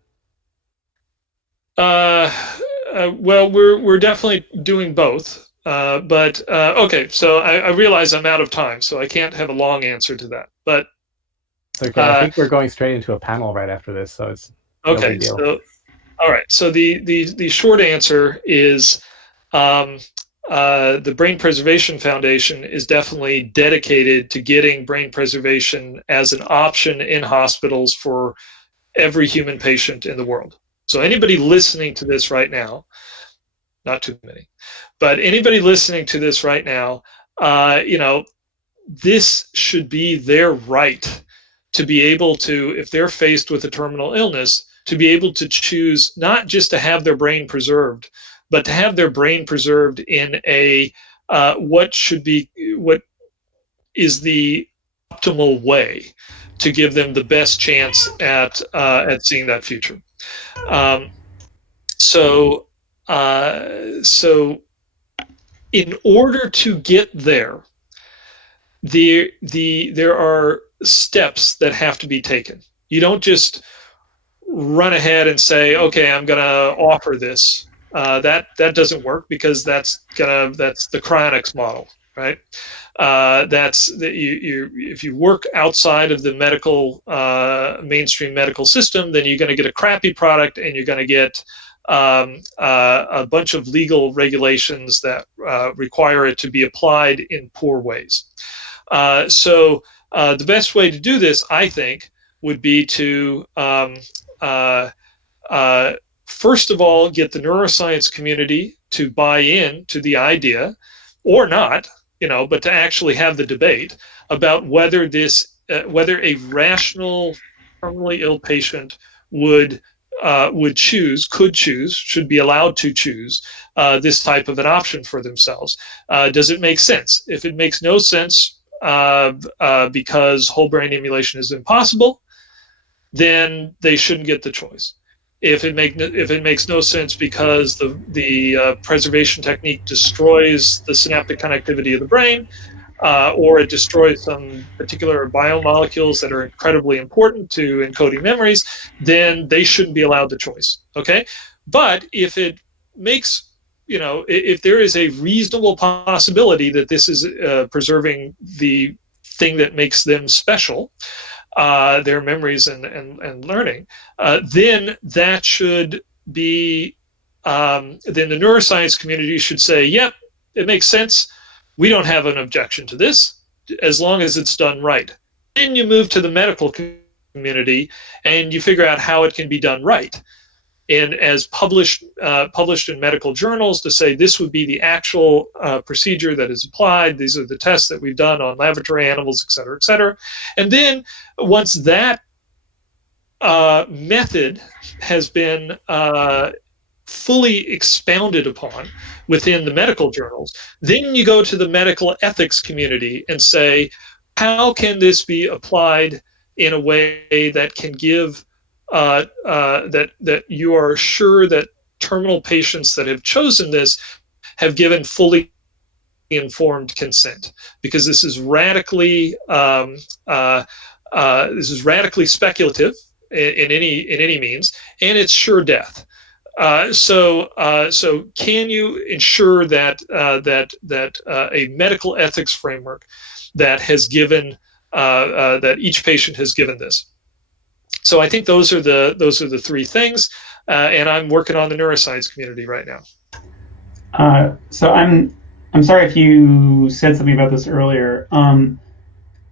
Well, we're definitely doing both. But okay, so I realize I'm out of time, so I can't have a long answer to that. But it's okay. I think we're going straight into a panel right after this, so it's okay. No big deal. So all right. So the short answer is the Brain Preservation Foundation is definitely dedicated to getting brain preservation as an option in hospitals for every human patient in the world. So anybody listening to this right now, not too many, but anybody listening to this right now, this should be their right to be able to, if they're faced with a terminal illness, to be able to choose not just to have their brain preserved, but to have their brain preserved in a what is the optimal way to give them the best chance at seeing that future. So in order to get there, there are steps that have to be taken. You don't just run ahead and say, okay, I'm going to offer this. That doesn't work, because that's the cryonics model, right? If you work outside of the medical mainstream medical system, then you're going to get a crappy product, and you're going to get a bunch of legal regulations that require it to be applied in poor ways. So the best way to do this, I think, would be to first of all, get the neuroscience community to buy in to the idea, or not, but to actually have the debate about whether whether a rational, terminally ill patient could choose, should be allowed to choose this type of an option for themselves. Does it make sense? If it makes no sense because whole brain emulation is impossible, then they shouldn't get the choice. If it makes no sense because the preservation technique destroys the synaptic connectivity of the brain, or it destroys some particular biomolecules that are incredibly important to encoding memories, then they shouldn't be allowed the choice. Okay, but if it makes, if there is a reasonable possibility that this is preserving the thing that makes them special, their memories and learning, then that should be, then the neuroscience community should say, yep, it makes sense. We don't have an objection to this, as long as it's done right. Then you move to the medical community and you figure out how it can be done right. And as published in medical journals, to say this would be the actual procedure that is applied. These are the tests that we've done on laboratory animals, et cetera, et cetera. And then once that method has been fully expounded upon within the medical journals, then you go to the medical ethics community and say, how can this be applied in a way that can give that you are sure that terminal patients that have chosen this have given fully informed consent, because this is radically speculative in any means, and it's sure death. So can you ensure that a medical ethics framework that has given that each patient has given this? So I think those are the three things, and I'm working on the neuroscience community right now. So I'm sorry if you said something about this earlier.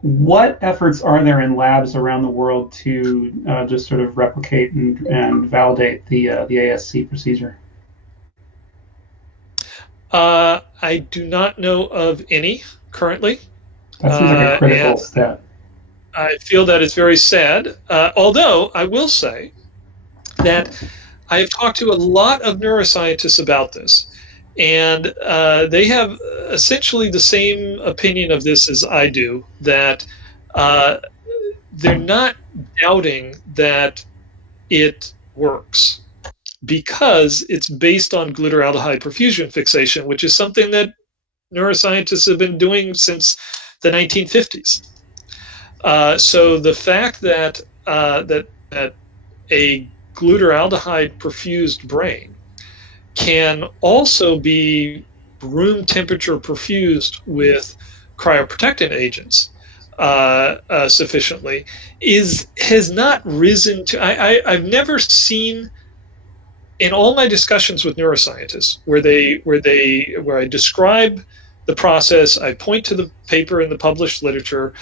What efforts are there in labs around the world to just sort of replicate and validate the ASC procedure? I do not know of any currently. That seems like a critical step. I feel that it's very sad, although I will say that I have talked to a lot of neuroscientists about this, and they have essentially the same opinion of this as I do, that they're not doubting that it works because it's based on glutaraldehyde perfusion fixation, which is something that neuroscientists have been doing since the 1950s. So the fact that that a glutaraldehyde perfused brain can also be room temperature perfused with cryoprotectant agents sufficiently has not risen to. I've never seen in all my discussions with neuroscientists where I describe the process, I point to the paper in the published literature.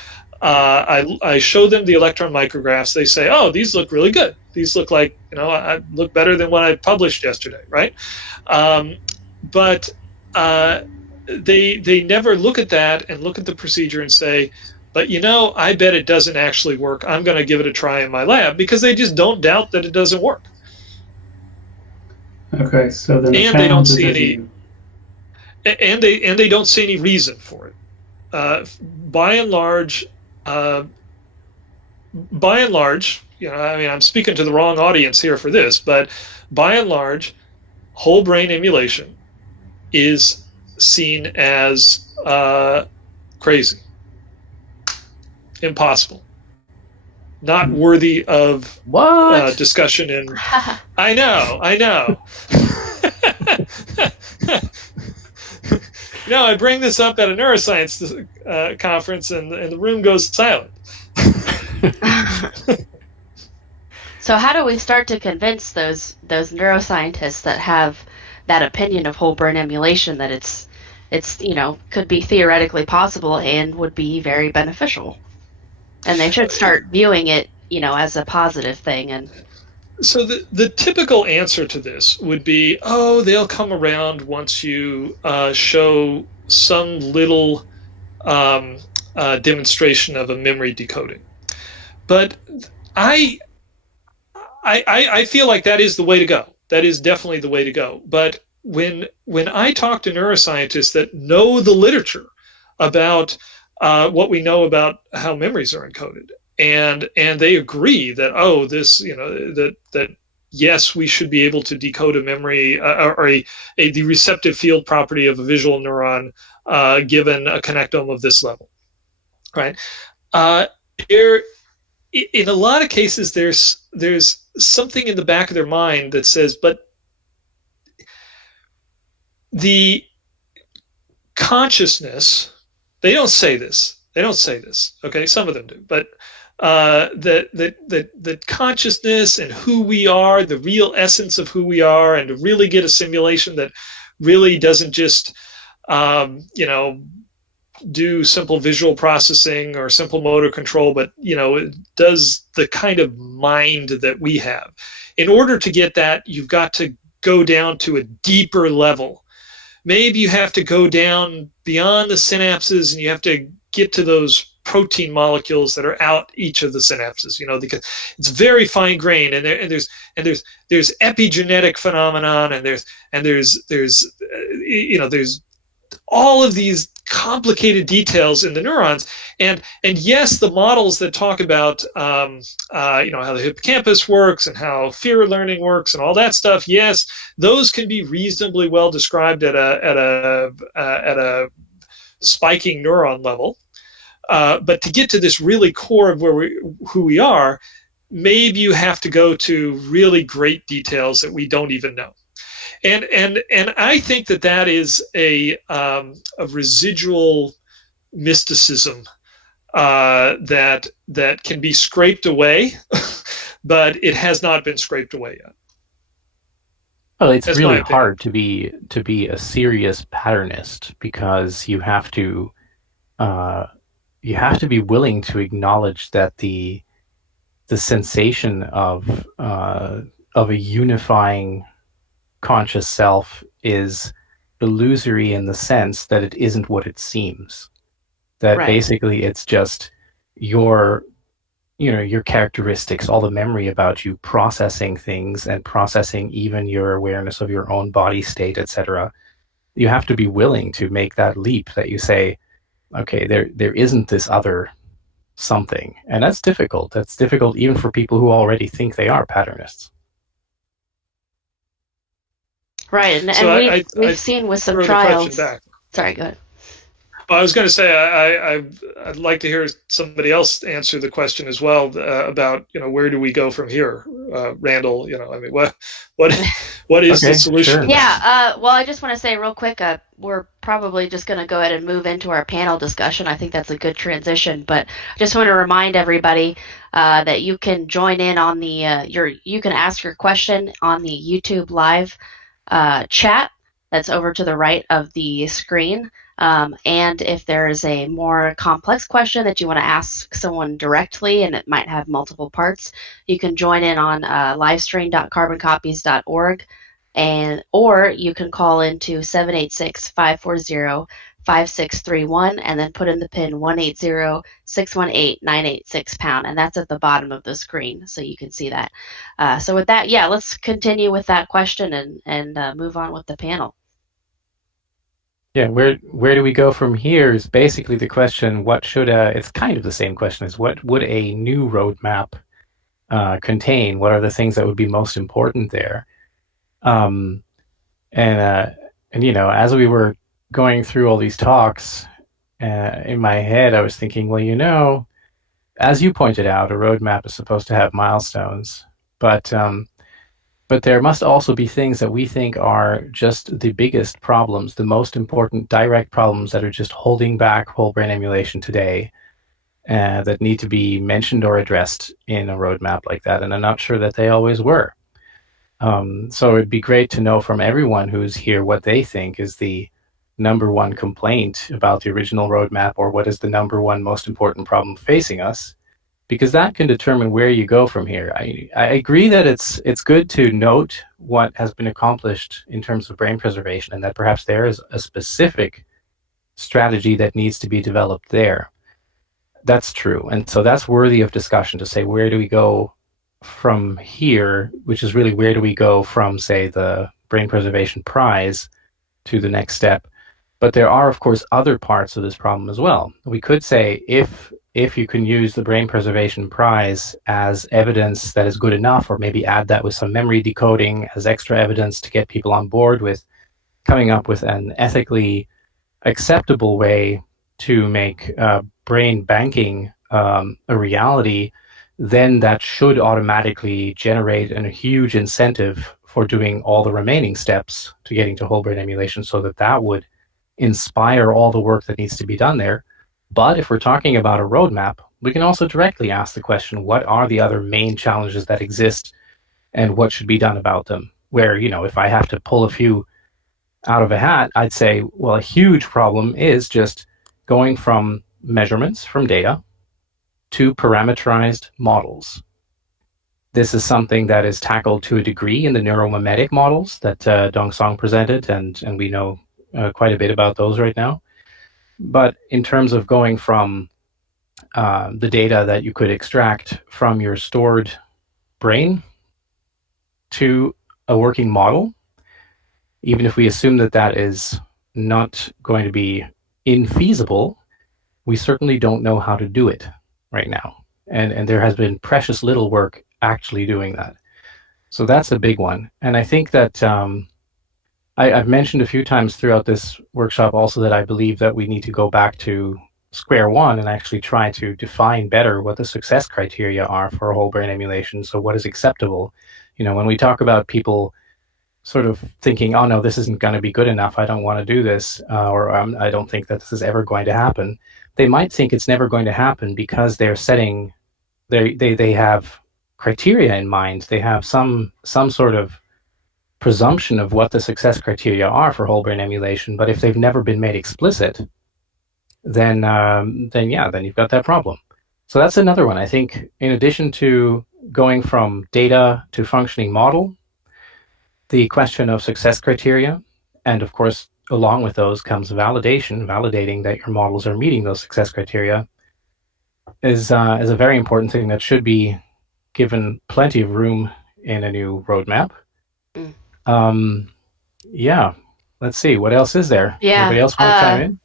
I show them the electron micrographs. They say, "Oh, these look really good. These look like, I look better than what I published yesterday, right?" But they never look at that and look at the procedure and say, "But I bet it doesn't actually work. I'm going to give it a try in my lab," because they just don't doubt that it doesn't work. Okay, so then and they don't see any, and they don't see any reason for it. By and large, I'm speaking to the wrong audience here for this, but by and large, whole brain emulation is seen as crazy, impossible, not worthy of discussion. And I know. I bring this up at a neuroscience conference, and the room goes silent. So how do we start to convince those neuroscientists that have that opinion of whole brain emulation that it's could be theoretically possible and would be very beneficial, and they should start viewing it as a positive thing? And So the typical answer to this would be, oh, they'll come around once you show some little demonstration of a memory decoding. But I feel like that is the way to go. That is definitely the way to go. But when I talk to neuroscientists that know the literature about what we know about how memories are encoded, and they agree that, oh, this, that yes, we should be able to decode a memory or the receptive field property of a visual neuron given a connectome of this level, right? There, in a lot of cases, there's something in the back of their mind that says, but the consciousness, they don't say this. Okay, some of them do, but the consciousness and who we are, the real essence of who we are, and to really get a simulation that really doesn't just do simple visual processing or simple motor control, but it does the kind of mind that we have. In order to get that, you've got to go down to a deeper level. Maybe you have to go down beyond the synapses, and you have to get to those protein molecules that are out each of the synapses, because it's very fine grained, and there's epigenetic phenomenon, and there's all of these complicated details in the neurons, and yes, the models that talk about how the hippocampus works and how fear learning works and all that stuff, yes, those can be reasonably well described at a spiking neuron level, but to get to this really core of who we are, maybe you have to go to really great details that we don't even know. And I think that is a residual mysticism that can be scraped away, but it has not been scraped away yet. Well, it's really hard to be a serious patternist, because you have to be willing to acknowledge that the sensation of a unifying conscious self is illusory, in the sense that it isn't what it seems. That right. Basically it's just your characteristics, all the memory about you, processing things and processing even your awareness of your own body state, etc. You have to be willing to make that leap, that you say, okay, there isn't this other something. And that's difficult. That's difficult even for people who already think they are patternists. Right, and we've seen with some trials. Sorry, go ahead. Well, I was going to say I'd like to hear somebody else answer the question as well about where do we go from here, Randal? What is the solution? Sure. Yeah. Well, I just want to say real quick, we're probably just going to go ahead and move into our panel discussion. I think that's a good transition, but I just want to remind everybody that you can join in on the you can ask your question on the YouTube live chat that's over to the right of the screen. And if there is a more complex question that you want to ask someone directly and it might have multiple parts, you can join in on livestream.carboncopies.org, or you can call into 786-540-5631 and then put in the pin 180-618-986#, and that's at the bottom of the screen, so you can see that. So with that, yeah, let's continue with that question and move on with the panel. Yeah, where do we go from here is basically the question, what should it's kind of the same question as what would a new roadmap contain? What are the things that would be most important there? And as we were going through all these talks, in my head I was thinking, well, as you pointed out, a roadmap is supposed to have milestones, but there must also be things that we think are just the biggest problems, the most important direct problems that are just holding back whole brain emulation today, that need to be mentioned or addressed in a roadmap like that. And I'm not sure that they always were. So it'd be great to know from everyone who's here what they think is the number one complaint about the original roadmap, or what is the number one most important problem facing us. because that can determine where you go from here. I agree that it's good to note what has been accomplished in terms of brain preservation, and that perhaps there is a specific strategy that needs to be developed there. That's true. And so that's worthy of discussion, to say, where do we go from here, which is really where do we go from, say, the brain preservation prize to the next step. But there are, of course, other parts of this problem as well. We could say, if you can use the brain preservation prize as evidence that is good enough, or maybe add that with some memory decoding as extra evidence to get people on board with coming up with an ethically acceptable way to make brain banking a reality, then that should automatically generate a huge incentive for doing all the remaining steps to getting to whole brain emulation, so that would inspire all the work that needs to be done there. But if we're talking about a roadmap, we can also directly ask the question, what are the other main challenges that exist and what should be done about them? Where, if I have to pull a few out of a hat, I'd say, well, a huge problem is just going from measurements from data to parameterized models. This is something that is tackled to a degree in the neuromimetic models that Dong Song presented, and we know quite a bit about those right now. But in terms of going from the data that you could extract from your stored brain to a working model, even if we assume that that is not going to be infeasible, we certainly don't know how to do it right now. And there has been precious little work actually doing that. So that's a big one. And I think that I've mentioned a few times throughout this workshop also that I believe that we need to go back to square one and actually try to define better what the success criteria are for whole brain emulation. So what is acceptable? When we talk about people sort of thinking, oh no, this isn't going to be good enough, I don't want to do this, or I don't think that this is ever going to happen, they might think it's never going to happen because they're setting, they have criteria in mind. They have some sort of presumption of what the success criteria are for whole brain emulation, but if they've never been made explicit, then you've got that problem. So that's another one. I think in addition to going from data to functioning model, the question of success criteria, and of course, along with those comes validating that your models are meeting those success criteria, is a very important thing that should be given plenty of room in a new roadmap. Yeah, let's see, what else is there? Yeah. Anybody else want to chime in?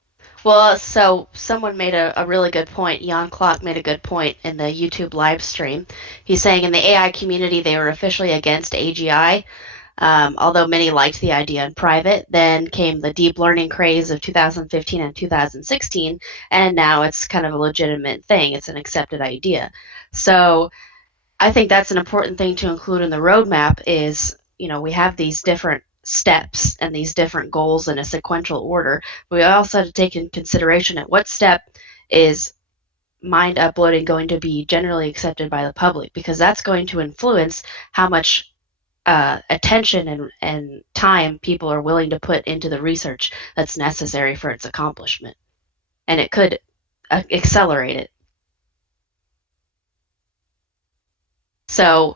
Well, so someone made a really good point. Jan Klock made a good point in the YouTube live stream. He's saying in the AI community they were officially against AGI, although many liked the idea in private. Then came the deep learning craze of 2015 and 2016, and now it's kind of a legitimate thing. It's an accepted idea. So I think that's an important thing to include in the roadmap is, we have these different steps and these different goals in a sequential order. But we also have to take in consideration at what step is mind uploading going to be generally accepted by the public, because that's going to influence how much attention and time people are willing to put into the research that's necessary for its accomplishment. And it could accelerate it. So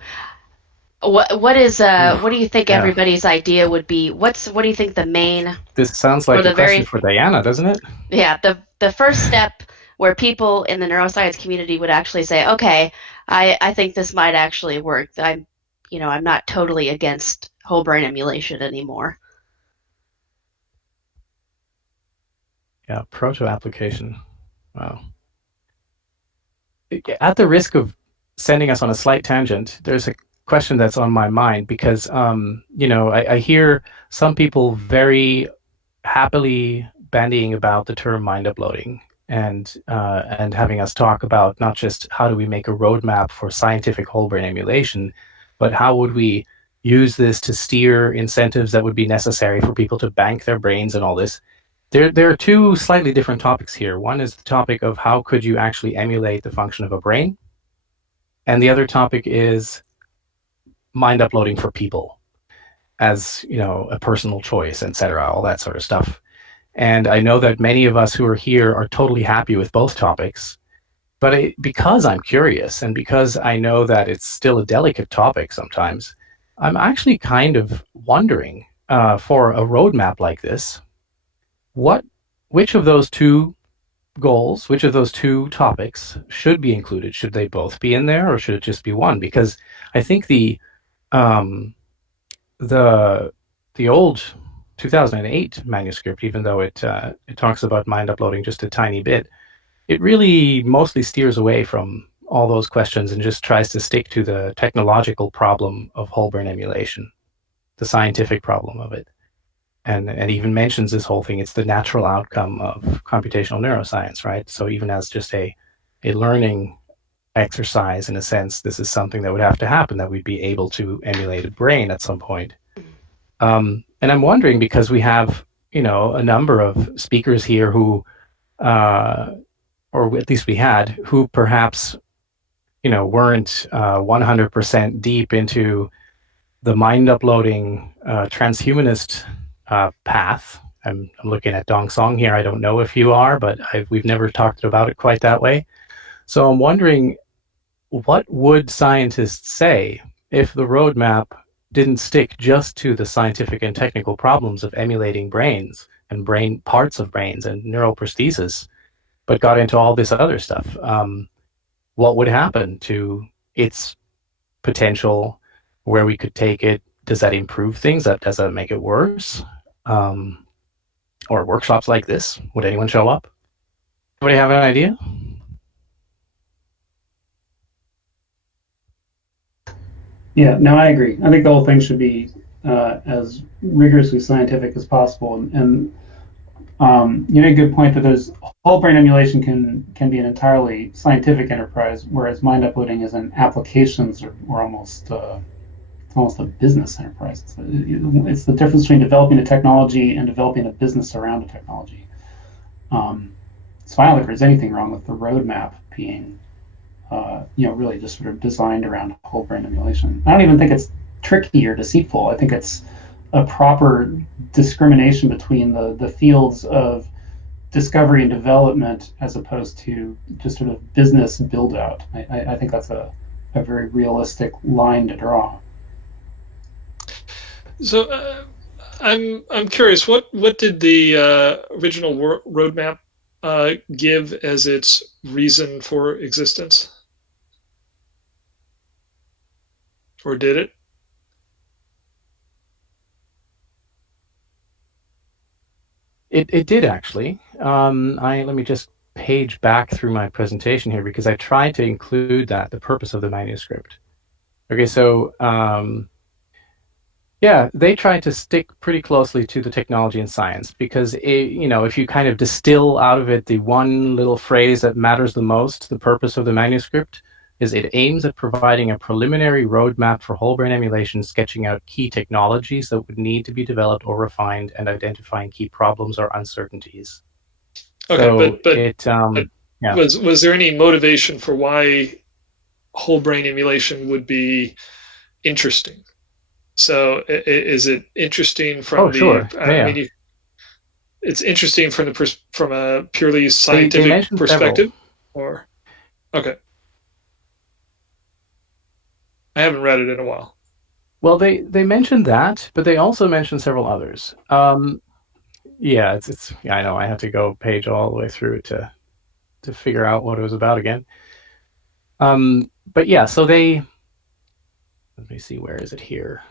what do you think everybody's idea would be? What do you think the main... This sounds like a question for Diana, doesn't it? Yeah, the first step where people in the neuroscience community would actually say, okay, I think this might actually work. I'm not totally against whole brain emulation anymore. Yeah, proto application. Wow. At the risk of sending us on a slight tangent, there's a question that's on my mind because, I hear some people very happily bandying about the term mind uploading and having us talk about not just how do we make a roadmap for scientific whole brain emulation, but how would we use this to steer incentives that would be necessary for people to bank their brains and all this. There are two slightly different topics here. One is the topic of how could you actually emulate the function of a brain, and the other topic is mind uploading for people as, a personal choice, etc., all that sort of stuff. And I know that many of us who are here are totally happy with both topics. But because I'm curious and because I know that it's still a delicate topic sometimes, I'm actually kind of wondering for a roadmap like this, which of those two goals, which of those two topics should be included? Should they both be in there, or should it just be one? Because I think the old 2008 manuscript, even though it talks about mind uploading just a tiny bit, it really mostly steers away from all those questions and just tries to stick to the technological problem of whole brain emulation, the scientific problem of it. And even mentions this whole thing, it's the natural outcome of computational neuroscience, right? So even as just a learning exercise, in a sense, this is something that would have to happen, that we'd be able to emulate a brain at some point. And I'm wondering, because we have, a number of speakers here who, or at least we had, who perhaps, weren't 100% deep into the mind uploading transhumanist path. I'm looking at Dong Song here. I don't know if you are, but we've never talked about it quite that way. So I'm wondering, what would scientists say if the roadmap didn't stick just to the scientific and technical problems of emulating brains and brain parts of brains and neuroprosthesis, but got into all this other stuff? What would happen to its potential, where we could take it? Does that improve things? Does that make it worse? Or workshops like this, would anyone show up? Anybody have an idea? Yeah, no, I agree. I think the whole thing should be as rigorously scientific as possible. And you made a good point that there's whole brain emulation can be an entirely scientific enterprise, whereas mind uploading is an applications or almost a business enterprise. It's the difference between developing a technology and developing a business around a technology. So I don't think there's anything wrong with the roadmap being, really just sort of designed around whole brain emulation. I don't even think it's tricky or deceitful. I think it's a proper discrimination between the fields of discovery and development as opposed to just sort of business build out. I think that's a very realistic line to draw. So I'm curious, what did the original roadmap give as its reason for existence? Or did it? It did, actually. Let me just page back through my presentation here, because I tried to include the purpose of the manuscript. Okay, so yeah, they tried to stick pretty closely to the technology and science, because if you kind of distill out of it the one little phrase that matters the most, the purpose of the manuscript is it aims at providing a preliminary roadmap for whole brain emulation, sketching out key technologies that would need to be developed or refined, and identifying key problems or uncertainties. Okay, so yeah. Was there any motivation for why whole brain emulation would be interesting? So is it interesting from sure. I mean, it's interesting from a purely scientific perspective, or okay. I haven't read it in a while. Well, they mentioned that, but they also mentioned several others. Yeah, it's I know I had to go page all the way through to figure out what it was about again. But yeah, so let me see, where is it here?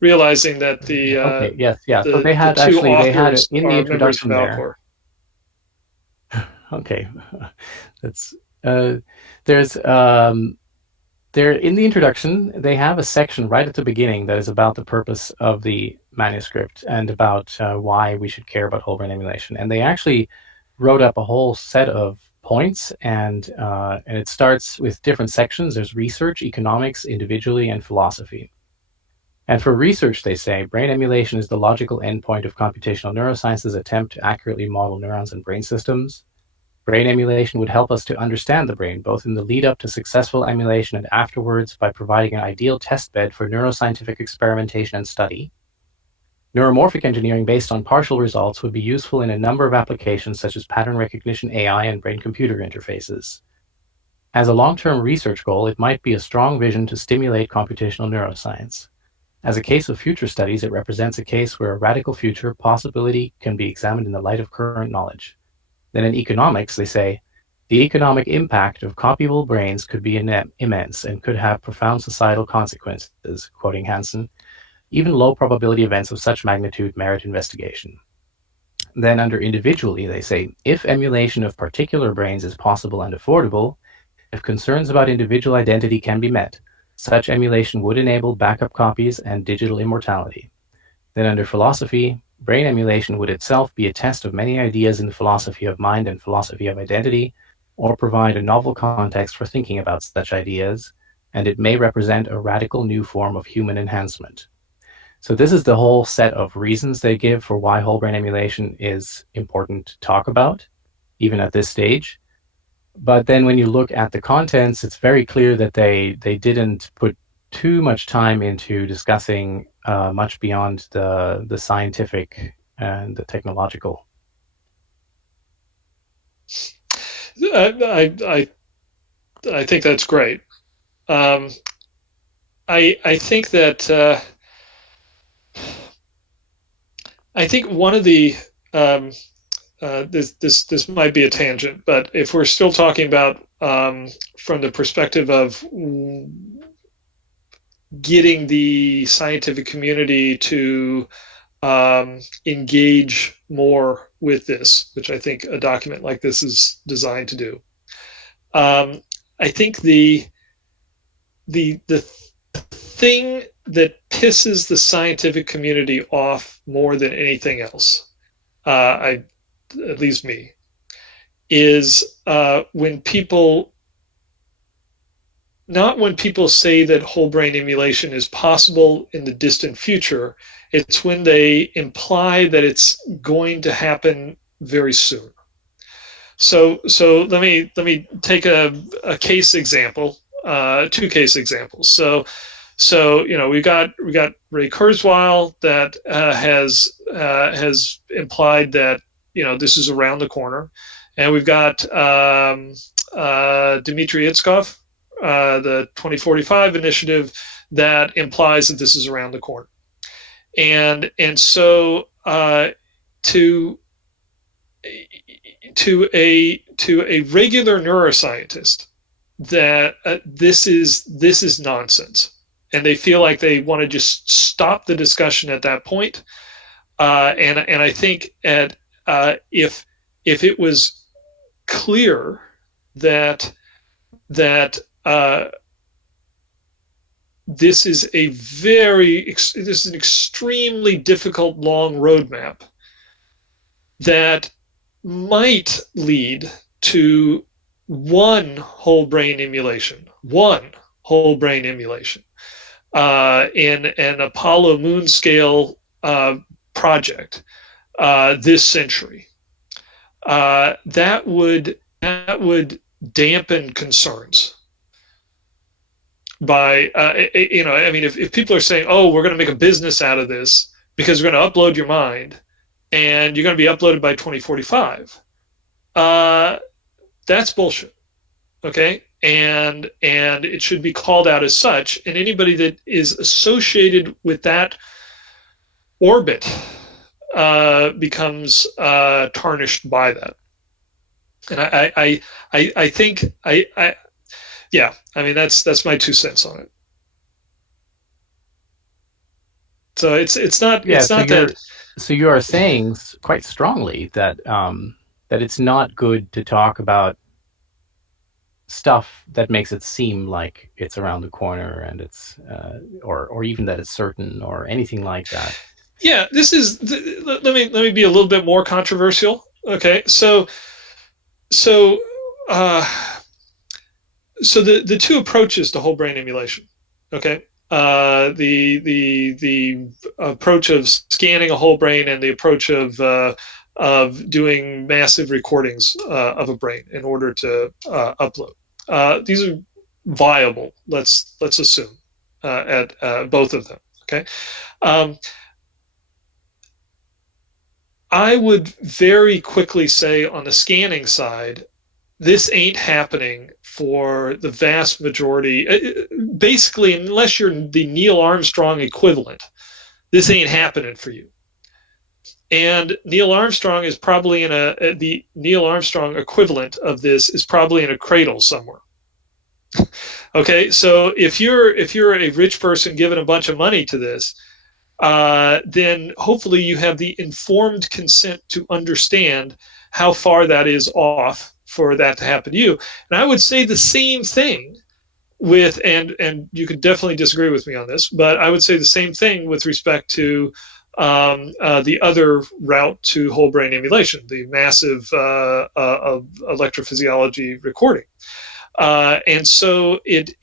Realizing that the okay, yes, yeah. So they had in the introduction there. Okay, that's there's there in the introduction they have a section right at the beginning that is about the purpose of the manuscript and about why we should care about whole brain emulation, and they actually wrote up a whole set of points, and it starts with different sections. There's research, economics, individually, and philosophy. And for research, they say, brain emulation is the logical endpoint of computational neuroscience's attempt to accurately model neurons and brain systems. Brain emulation would help us to understand the brain, both in the lead up to successful emulation and afterwards, by providing an ideal testbed for neuroscientific experimentation and study. Neuromorphic engineering based on partial results would be useful in a number of applications such as pattern recognition, AI, and brain-computer interfaces. As a long-term research goal, it might be a strong vision to stimulate computational neuroscience. As a case of future studies, it represents a case where a radical future possibility can be examined in the light of current knowledge. Then in economics, they say, the economic impact of copyable brains could be immense and could have profound societal consequences, quoting Hansen. Even low probability events of such magnitude merit investigation. Then under individually, they say, if emulation of particular brains is possible and affordable, if concerns about individual identity can be met, such emulation would enable backup copies and digital immortality. Then under philosophy, brain emulation would itself be a test of many ideas in the philosophy of mind and philosophy of identity, or provide a novel context for thinking about such ideas, and it may represent a radical new form of human enhancement. So this is the whole set of reasons they give for why whole brain emulation is important to talk about, even at this stage. But then when you look at the contents, it's very clear that they didn't put too much time into discussing much beyond the scientific and the technological. I think that's great. I think that I think one of the this might be a tangent, but if we're still talking about from the perspective of getting the scientific community to engage more with this, which I think a document like this is designed to do. I think the thing that pisses the scientific community off more than anything else, at least me, is when people say that whole brain emulation is possible in the distant future. It's when they imply that it's going to happen very soon. So let me take a case example, two case examples. So you know, we got Ray Kurzweil that has implied that, you know, this is around the corner, and we've got Dmitry Itskov, the 2045 initiative, that implies that this is around the corner, and so to a regular neuroscientist, that this is nonsense, and they feel like they want to just stop the discussion at that point. And I think if it was clear that this is an extremely difficult long roadmap that might lead to one whole brain emulation in an Apollo moon scale project this century. That would dampen concerns by you know, I mean, if people are saying, oh, we're going to make a business out of this because we're going to upload your mind and you're going to be uploaded by 2045, that's bullshit. Okay, and it should be called out as such, and anybody that is associated with that orbit becomes tarnished by that. And I think yeah, I mean, that's my 2 cents on it. So it's not that. So you are saying quite strongly that that it's not good to talk about stuff that makes it seem like it's around the corner and it's or even that it's certain or anything like that. Yeah, this is let me be a little bit more controversial. Okay, so the two approaches to whole brain emulation. Okay, the approach of scanning a whole brain and the approach of of doing massive recordings of a brain in order to upload. These are viable. Let's assume at both of them. Okay. I would very quickly say on the scanning side, this ain't happening for the vast majority. Basically, unless you're the Neil Armstrong equivalent, this ain't happening for you. And Neil Armstrong is probably the Neil Armstrong equivalent of this is probably in a cradle somewhere. Okay, so if you're a rich person giving a bunch of money to this, then hopefully you have the informed consent to understand how far that is off for that to happen to you. And I would say the same thing with, and you could definitely disagree with me on this, but I would say the same thing with respect to the other route to whole brain emulation, the massive electrophysiology recording. And so if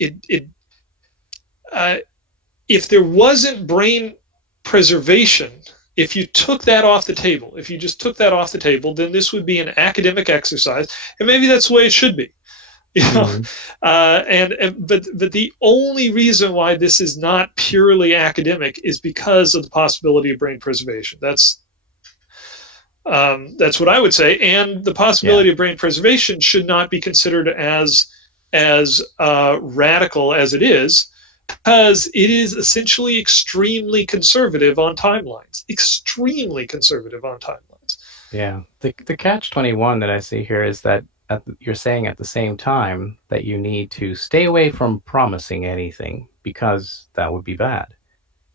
there wasn't brain preservation, if you took that off the table, if you just took that off the table, then this would be an academic exercise, and maybe that's the way it should be. You know, but the only reason why this is not purely academic is because of the possibility of brain preservation. That's what I would say, and the possibility of brain preservation should not be considered as radical as it is, because it is essentially extremely conservative on timelines. Extremely conservative on timelines. Yeah. The catch-21 that I see here is that you're saying at the same time that you need to stay away from promising anything because that would be bad.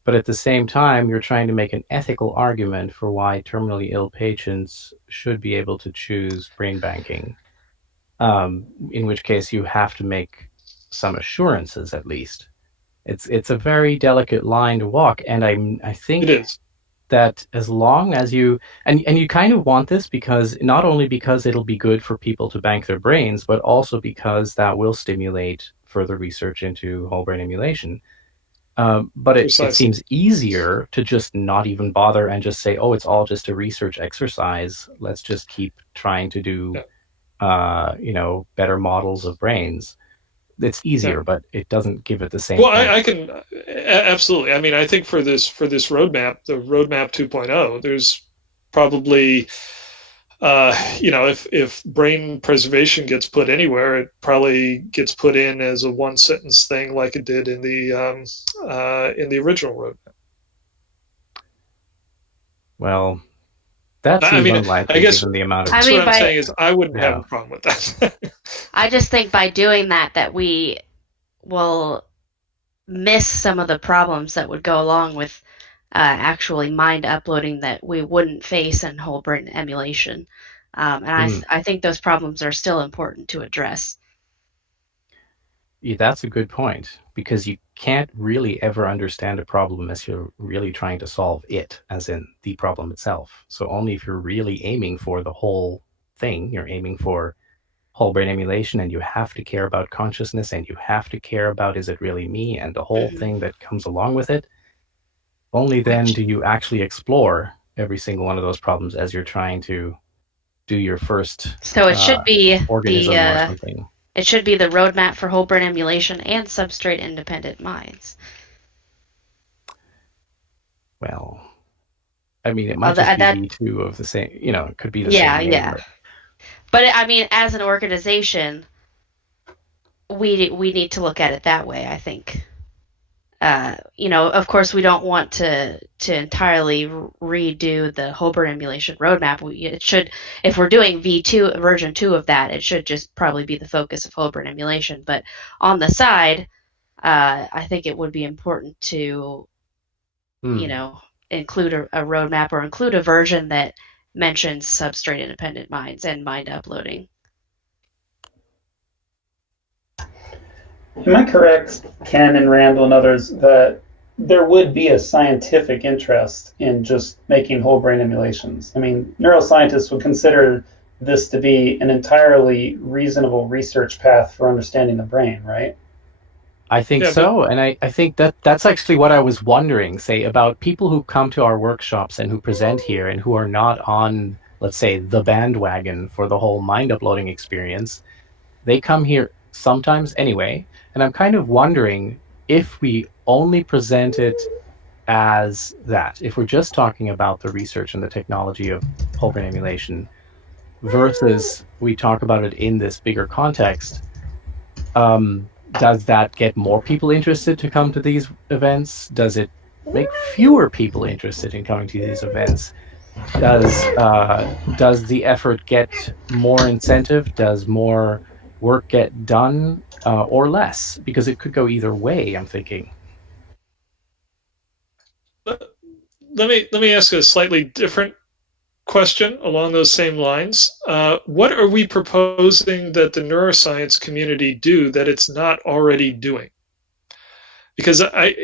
But at the same time, you're trying to make an ethical argument for why terminally ill patients should be able to choose brain banking, in which case you have to make some assurances at least. It's a very delicate line to walk, and I think it is. That as long as you and you kind of want this because not only because it'll be good for people to bank their brains, but also because that will stimulate further research into whole brain emulation. But it seems easier to just not even bother and just say, oh, it's all just a research exercise. Let's just keep trying to do better models of brains. It's easier, but it doesn't give it the same. Well, I can absolutely. I mean, I think for this roadmap, the roadmap 2.0, there's probably, if brain preservation gets put anywhere, it probably gets put in as a one sentence thing, like it did in the original roadmap. Well, that seems unlikely, I guess given the amount of. What I'm saying is, I wouldn't have a problem with that. I just think by doing that we will miss some of the problems that would go along with actually mind uploading that we wouldn't face in whole brain emulation. And I think those problems are still important to address. Yeah, that's a good point, because you can't really ever understand a problem unless you're really trying to solve it, as in the problem itself. So only if you're really aiming for the whole thing, you're aiming for whole brain emulation, and you have to care about consciousness, and you have to care about, is it really me, and the whole thing that comes along with it. Only then do you actually explore every single one of those problems as you're trying to do your first so it should be organism or something. It should be the roadmap for whole brain emulation and substrate independent minds. Well, I mean, it might just be two of the same, it could be the same. Yeah. But I mean, as an organization, we need to look at it that way, I think. Of course, we don't want to entirely redo the whole brain emulation roadmap. It should, if we're doing V2 version 2 of that, it should just probably be the focus of whole brain emulation. But on the side, I think it would be important to, include a roadmap or include a version that mentions substrate independent minds and mind uploading. Am I correct, Ken and Randal and others, that there would be a scientific interest in just making whole brain emulations? I mean, neuroscientists would consider this to be an entirely reasonable research path for understanding the brain, right? I think so, and I think that's actually what I was wondering, say, about people who come to our workshops and who present here and who are not on let's say, the bandwagon for the whole mind uploading experience, they come here sometimes anyway. And I'm kind of wondering if we only present it as that, if we're just talking about the research and the technology of whole brain emulation versus we talk about it in this bigger context, does that get more people interested to come to these events? Does it make fewer people interested in coming to these events? Does the effort get more incentive? Does more work get done or less? Because it could go either way, I'm thinking. Let me ask a slightly different question along those same lines. What are we proposing that the neuroscience community do that it's not already doing? Because I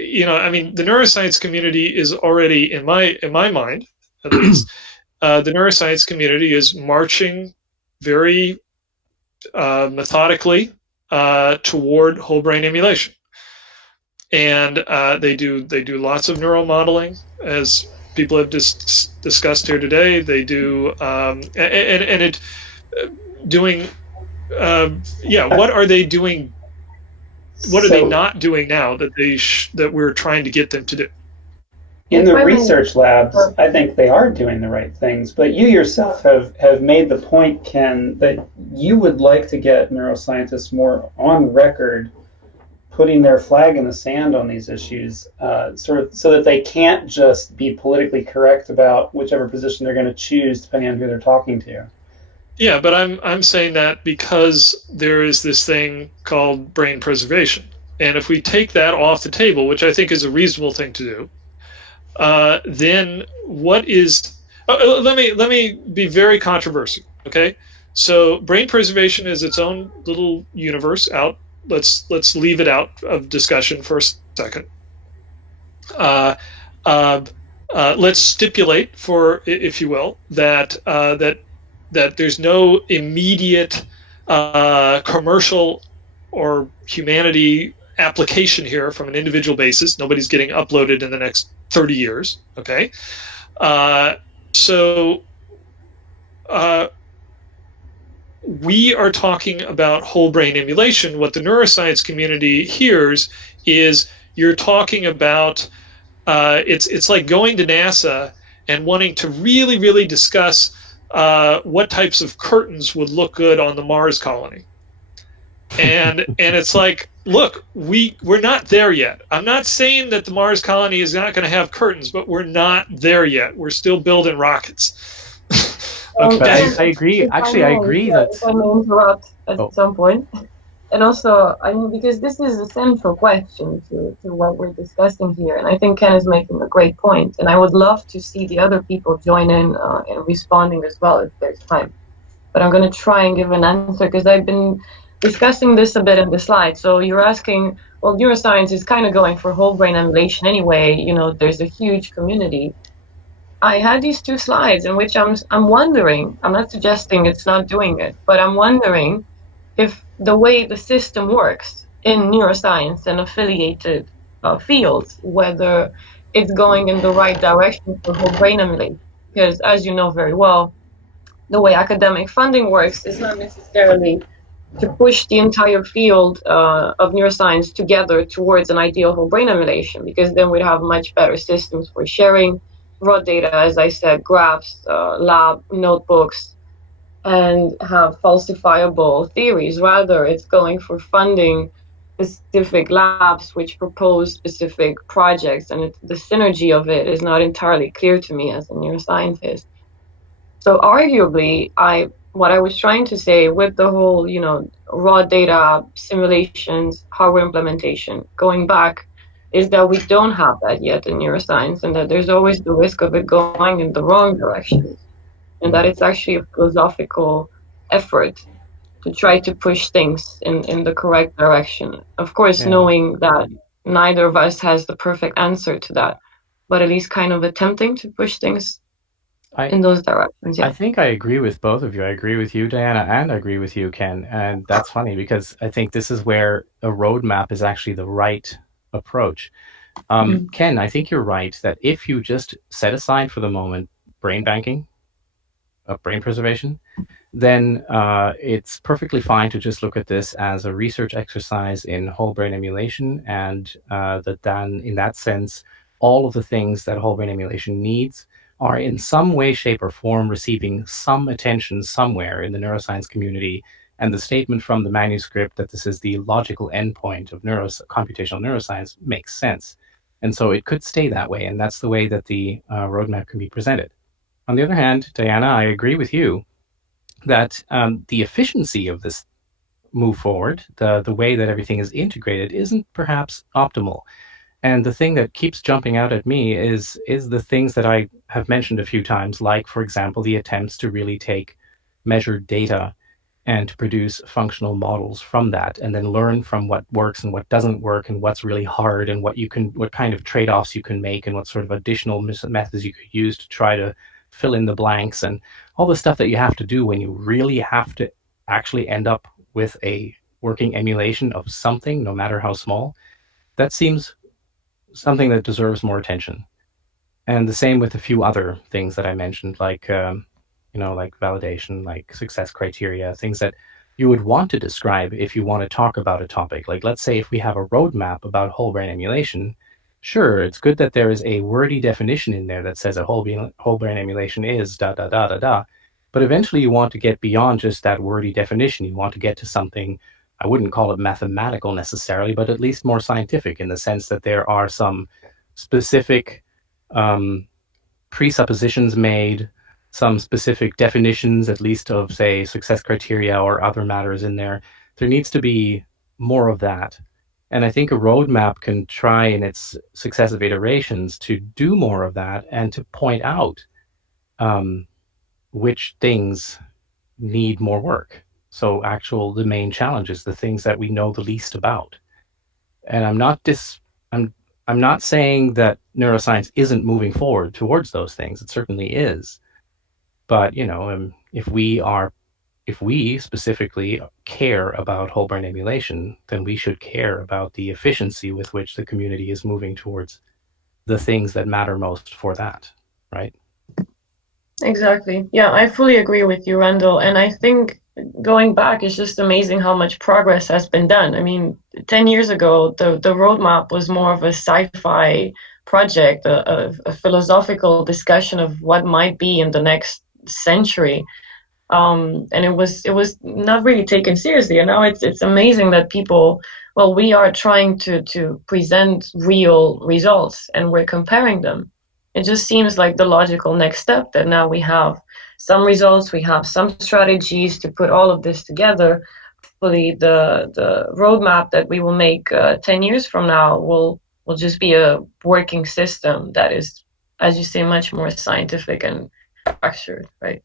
mean, the neuroscience community is already, in my mind, at least, the neuroscience community is marching very methodically toward whole brain emulation, and they do lots of neural modeling, as people have discussed here today. They do doing what are they doing? What are they not doing now that that we're trying to get them to do? In the research labs, I think they are doing the right things, but you yourself have made the point, Ken, that you would like to get neuroscientists more on record putting their flag in the sand on these issues, sort of so that they can't just be politically correct about whichever position they're going to choose depending on who they're talking to. Yeah, but I'm saying that because there is this thing called brain preservation, and if we take that off the table, which I think is a reasonable thing to do, then what is? Let me be very controversial. Okay, so brain preservation is its own little universe. Out. Let's leave it out of discussion for a second. Let's stipulate, for if you will, that there's no immediate commercial or humanity application here from an individual basis. Nobody's getting uploaded in the next 30 years. Okay, so we are talking about whole brain emulation. What the neuroscience community hears is you're talking about it's like going to NASA and wanting to really discuss what types of curtains would look good on the Mars colony. And it's like, look, we're not there yet. I'm not saying that the Mars colony is not going to have curtains, but we're not there yet. We're still building rockets. Okay. I agree. Actually, I agree that. If I may interrupt at some point. And also, I mean, because this is a central question to what we're discussing here, and I think Ken is making a great point, and I would love to see the other people join in responding as well if there's time. But I'm going to try and give an answer because I've been discussing this a bit in the slide. So you're asking, well, neuroscience is kind of going for whole brain emulation anyway. You know, there's a huge community. I had these two slides in which I'm wondering, I'm not suggesting it's not doing it, but I'm wondering if the way the system works in neuroscience and affiliated fields, whether it's going in the right direction for whole brain emulation. Because as you know very well, the way academic funding works is not necessarily to push the entire field of neuroscience together towards an ideal whole brain emulation, because then we'd have much better systems for sharing raw data, as I said, graphs, lab notebooks, and have falsifiable theories. Rather, it's going for funding specific labs which propose specific projects, and the synergy of it is not entirely clear to me as a neuroscientist. So arguably, what I was trying to say with the whole, raw data simulations, hardware implementation, going back, is that we don't have that yet in neuroscience, and that there's always the risk of it going in the wrong direction, and that it's actually a philosophical effort to try to push things in the correct direction. Of course, knowing that neither of us has the perfect answer to that, but at least kind of attempting to push things in those directions. Yeah. I think I agree with both of you. I agree with you, Diana, and I agree with you, Ken. And that's funny because I think this is where a roadmap is actually the right approach. Ken, I think you're right that if you just set aside for the moment brain banking, brain preservation, then it's perfectly fine to just look at this as a research exercise in whole brain emulation, and that then, in that sense, all of the things that whole brain emulation needs are in some way, shape, or form receiving some attention somewhere in the neuroscience community. And the statement from the manuscript that this is the logical endpoint of computational neuroscience makes sense. And so it could stay that way, and that's the way that the roadmap can be presented. On the other hand, Diana, I agree with you that the efficiency of this move forward, the way that everything is integrated, isn't perhaps optimal. And the thing that keeps jumping out at me is the things that I have mentioned a few times, like, for example, the attempts to really take measured data and to produce functional models from that, and then learn from what works and what doesn't work, and what's really hard, and what kind of trade-offs you can make, and what sort of additional methods you could use to try to fill in the blanks, and all the stuff that you have to do when you really have to actually end up with a working emulation of something, no matter how small. That seems something that deserves more attention. And the same with a few other things that I mentioned, like like validation, like success criteria, things that you would want to describe if you want to talk about a topic. Like, let's say if we have a roadmap about whole brain emulation, sure, it's good that there is a wordy definition in there that says a whole brain emulation is da da da da da. But eventually you want to get beyond just that wordy definition. You want to get to something, I wouldn't call it mathematical necessarily, but at least more scientific, in the sense that there are some specific presuppositions made, some specific definitions, at least, of, say, success criteria or other matters in there. There needs to be more of that. And I think a roadmap can try in its successive iterations to do more of that, and to point out which things need more work. So the main challenges, the things that we know the least about. And I'm not saying that neuroscience isn't moving forward towards those things. It certainly is. But if we specifically care about whole brain emulation, then we should care about the efficiency with which the community is moving towards the things that matter most for that, right? Exactly. Yeah, I fully agree with you, Randal. And I think going back, it's just amazing how much progress has been done. I mean, 10 years ago, the roadmap was more of a sci-fi project, a philosophical discussion of what might be in the next century. And it was not really taken seriously. And now it's amazing that we are trying to present real results, and we're comparing them. It just seems like the logical next step, that now we have some results, we have some strategies to put all of this together. Hopefully the roadmap that we will make 10 years from now will just be a working system that is, as you say, much more scientific and structured, right?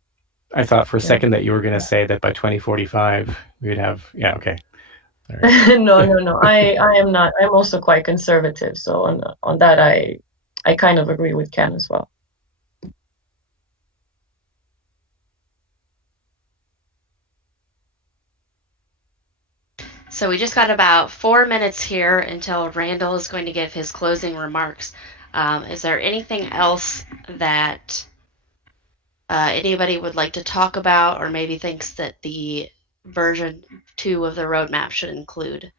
I thought for a second that you were going to say that by 2045 we would have. Yeah, okay. All right. No. I am not. I'm also quite conservative, so on that I kind of agree with Ken as well. So we just got about 4 minutes here until Randal is going to give his closing remarks. Is there anything else that anybody would like to talk about, or maybe thinks that the version 2 of the roadmap should include?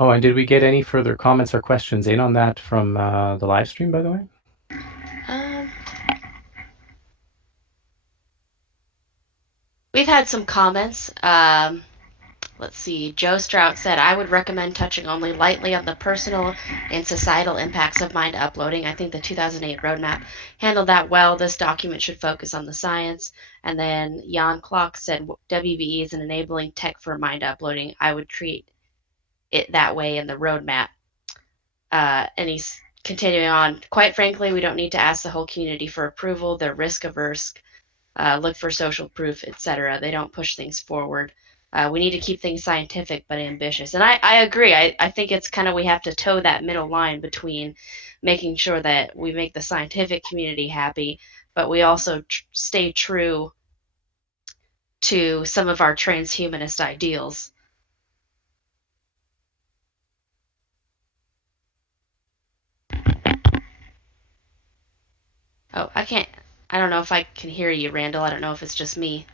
Oh, and did we get any further comments or questions in on that from the live stream, by the way? We've had some comments. Let's see. Joe Strout said, I would recommend touching only lightly on the personal and societal impacts of mind uploading. I think the 2008 roadmap handled that well. This document should focus on the science. And then Jan Klock said, WBE is an enabling tech for mind uploading. I would treat it that way in the roadmap. And he's continuing on. Quite frankly, we don't need to ask the whole community for approval. They're risk averse. Look for social proof, etc. They don't push things forward. We need to keep things scientific but ambitious. And I agree. I think it's kind of, we have to toe that middle line between making sure that we make the scientific community happy, but we also stay true to some of our transhumanist ideals. Oh, I can't. I don't know if I can hear you, Randall. I don't know if it's just me.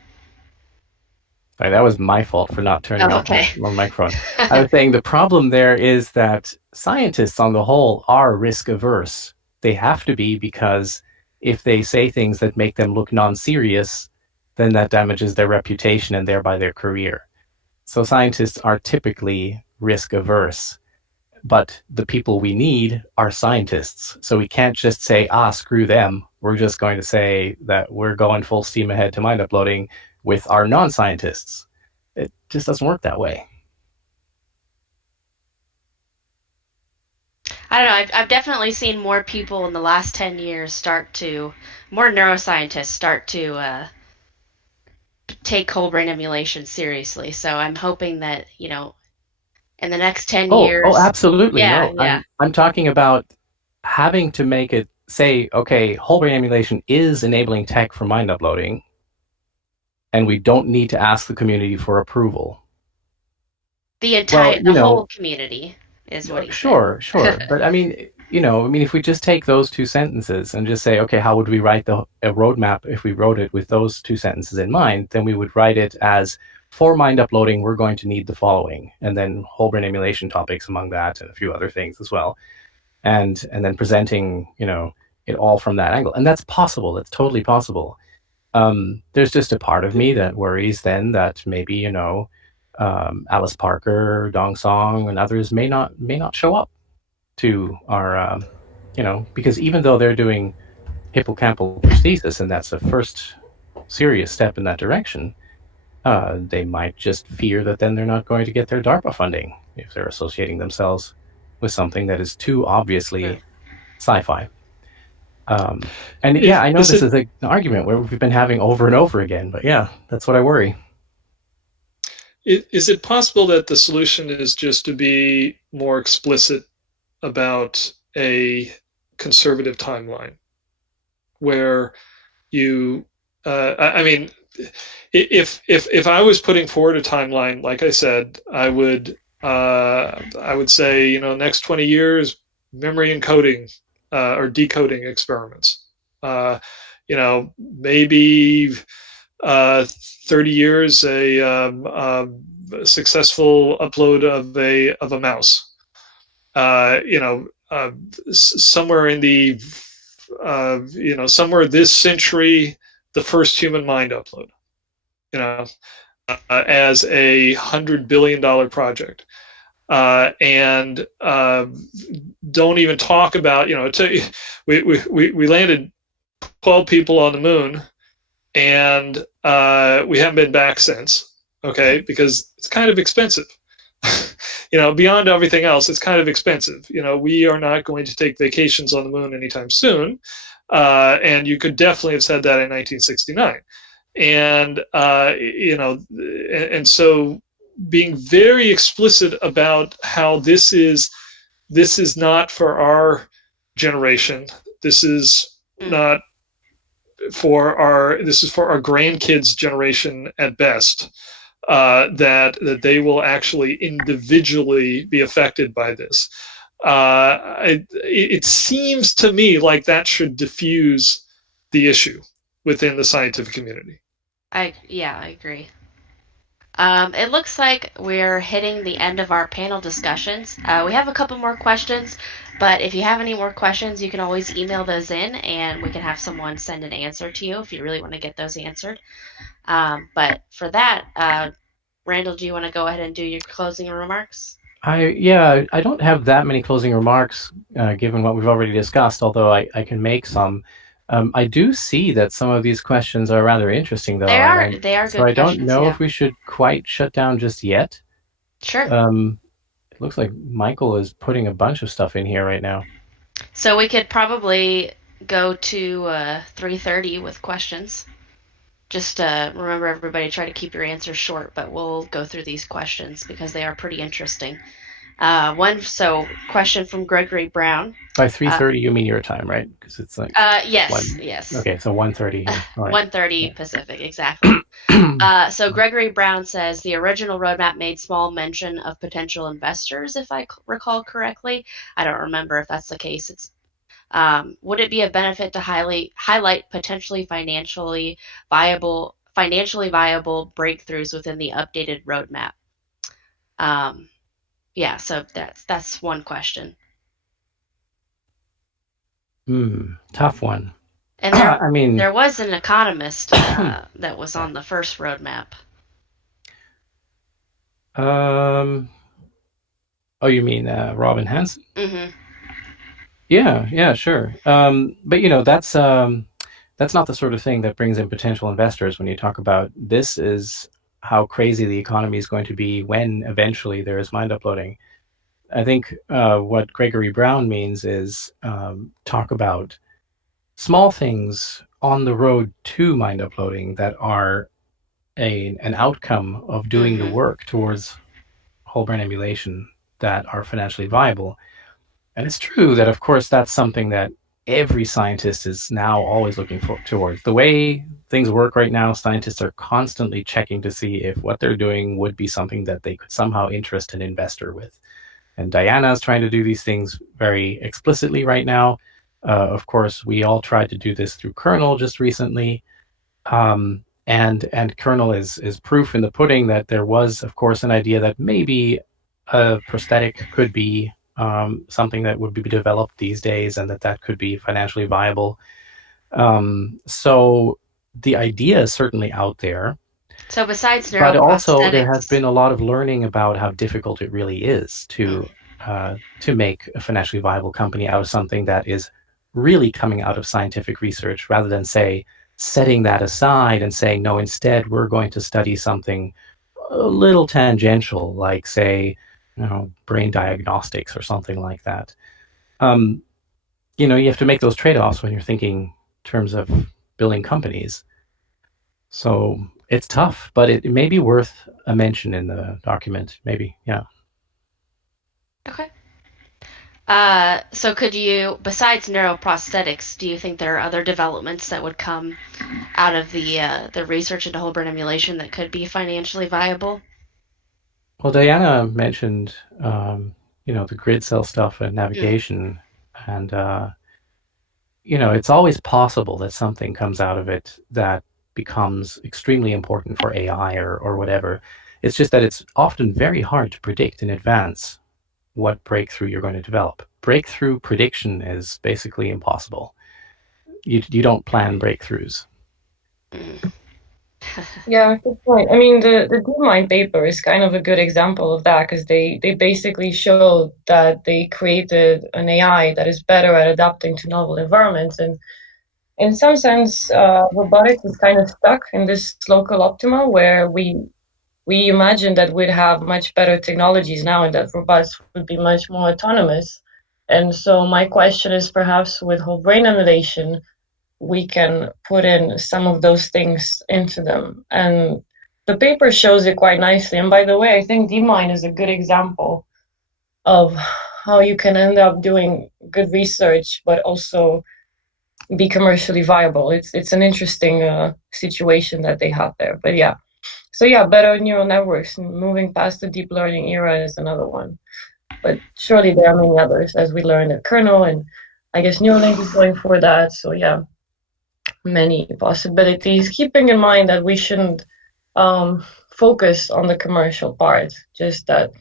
Sorry, that was my fault for not turning off Okay. my microphone. I was saying the problem there is that scientists on the whole are risk averse. They have to be, because if they say things that make them look non-serious, then that damages their reputation and thereby their career. So scientists are typically risk averse. But the people we need are scientists. So we can't just say, screw them. We're just going to say that we're going full steam ahead to mind uploading with our non-scientists. It just doesn't work that way. I don't know. I've definitely seen more people in the last 10 years more neuroscientists start to take whole brain emulation seriously. So I'm hoping that, in the next 10 years. Oh, absolutely. Yeah, No, yeah. I'm talking about having to make it say, okay, whole brain emulation is enabling tech for mind uploading, and we don't need to ask the community for approval. The whole community is what he Sure, said. sure. But I mean, if we just take those two sentences and just say, okay, how would we write a roadmap if we wrote it with those two sentences in mind? Then we would write it as, for mind uploading, we're going to need the following, and then whole brain emulation topics among that, and a few other things as well, and then presenting, it all from that angle. And that's possible. That's totally possible. There's just a part of me that worries then that maybe, Alice Parker, Dong Song, and others may not show up to our, because even though they're doing hippocampal prosthesis, and that's the first serious step in that direction, they might just fear that then they're not going to get their DARPA funding if they're associating themselves with something that is too obviously sci-fi. And yeah, I know this is an argument where we've been having over and over again, but yeah, that's what I worry. Is it possible that the solution is just to be more explicit about a conservative timeline, where you, I mean, if I was putting forward a timeline, like I said, I would say, next 20 years, memory encoding or decoding experiments. Maybe 30 years, a successful upload of a mouse. Somewhere in the somewhere this century, the first human mind upload. As a $100 billion project. And don't even talk about, we landed 12 people on the moon, and we haven't been back since, okay, because it's kind of expensive. Beyond everything else, it's kind of expensive. We are not going to take vacations on the moon anytime soon. And you could definitely have said that in 1969. And, and so being very explicit about how this is not for our generation. This is not for our grandkids' generation at best. That they will actually individually be affected by this. It seems to me like that should diffuse the issue within the scientific community. I agree. It looks like we're hitting the end of our panel discussions. We have a couple more questions, but if you have any more questions, you can always email those in, and we can have someone send an answer to you if you really want to get those answered. But for that, Randall, do you want to go ahead and do your closing remarks? I don't have that many closing remarks, given what we've already discussed, although I can make some. I do see that some of these questions are rather interesting, though. They are so good I don't questions, know yeah. if we should quite shut down just yet. Sure. It looks like Michael is putting a bunch of stuff in here right now. So we could probably go to 3:30 with questions. Just remember, everybody, try to keep your answers short, but we'll go through these questions because they are pretty interesting. Question from Gregory Brown. By 3:30, you mean your time, right? Because it's like yes. Okay, so 1:30 here. All right. 1:30 Pacific, exactly. So Gregory Brown says the original roadmap made small mention of potential investors, if I recall correctly. I don't remember if that's the case. It's Would it be a benefit to highlight potentially financially viable breakthroughs within the updated roadmap? Yeah, so that's one question. Tough one. And I mean, there was an economist that was on the first roadmap. Oh, you mean Robin Hanson? Mm-hmm. Yeah, sure. But that's not the sort of thing that brings in potential investors when you talk about this is how crazy the economy is going to be when eventually there is mind uploading. I think what Gregory Brown means is talk about small things on the road to mind uploading that are an outcome of doing the work towards whole brain emulation that are financially viable. And it's true that, of course, that's something that every scientist is now always looking towards. The way things work right now, scientists are constantly checking to see if what they're doing would be something that they could somehow interest an investor with. And Diana is trying to do these things very explicitly right now. Of course, we all tried to do this through kernel just recently. And kernel is proof in the pudding that there was, of course, an idea that maybe a prosthetic could be something that would be developed these days, and that could be financially viable. So the idea is certainly out there. So besides neuroprosthetics, but also there has been a lot of learning about how difficult it really is to make a financially viable company out of something that is really coming out of scientific research, rather than, say, setting that aside and saying, no, instead we're going to study something a little tangential, like, say, brain diagnostics or something like that. You have to make those trade-offs when you're thinking in terms of building companies. So it's tough, but it may be worth a mention in the document, maybe, yeah. Okay. So could you, besides neuroprosthetics, do you think there are other developments that would come out of the research into whole brain emulation that could be financially viable? Well, Diana mentioned, the grid cell stuff and navigation, and, it's always possible that something comes out of it that becomes extremely important for AI or whatever. It's just that it's often very hard to predict in advance what breakthrough you're going to develop. Breakthrough prediction is basically impossible. You don't plan breakthroughs. Yeah, good point. I mean, the DeepMind paper is kind of a good example of that, because they basically showed that they created an AI that is better at adapting to novel environments. And in some sense, robotics is kind of stuck in this local optima where we imagine that we'd have much better technologies now and that robots would be much more autonomous. And so my question is, perhaps with whole brain emulation, we can put in some of those things into them. And the paper shows it quite nicely. And by the way, I think DeepMind is a good example of how you can end up doing good research, but also be commercially viable. It's an interesting situation that they have there. But yeah. So yeah, better neural networks, moving past the deep learning era is another one. But surely there are many others, as we learned at kernel, and I guess Neuralink is going for that. So yeah, many possibilities, keeping in mind that we shouldn't focus on the commercial part, just that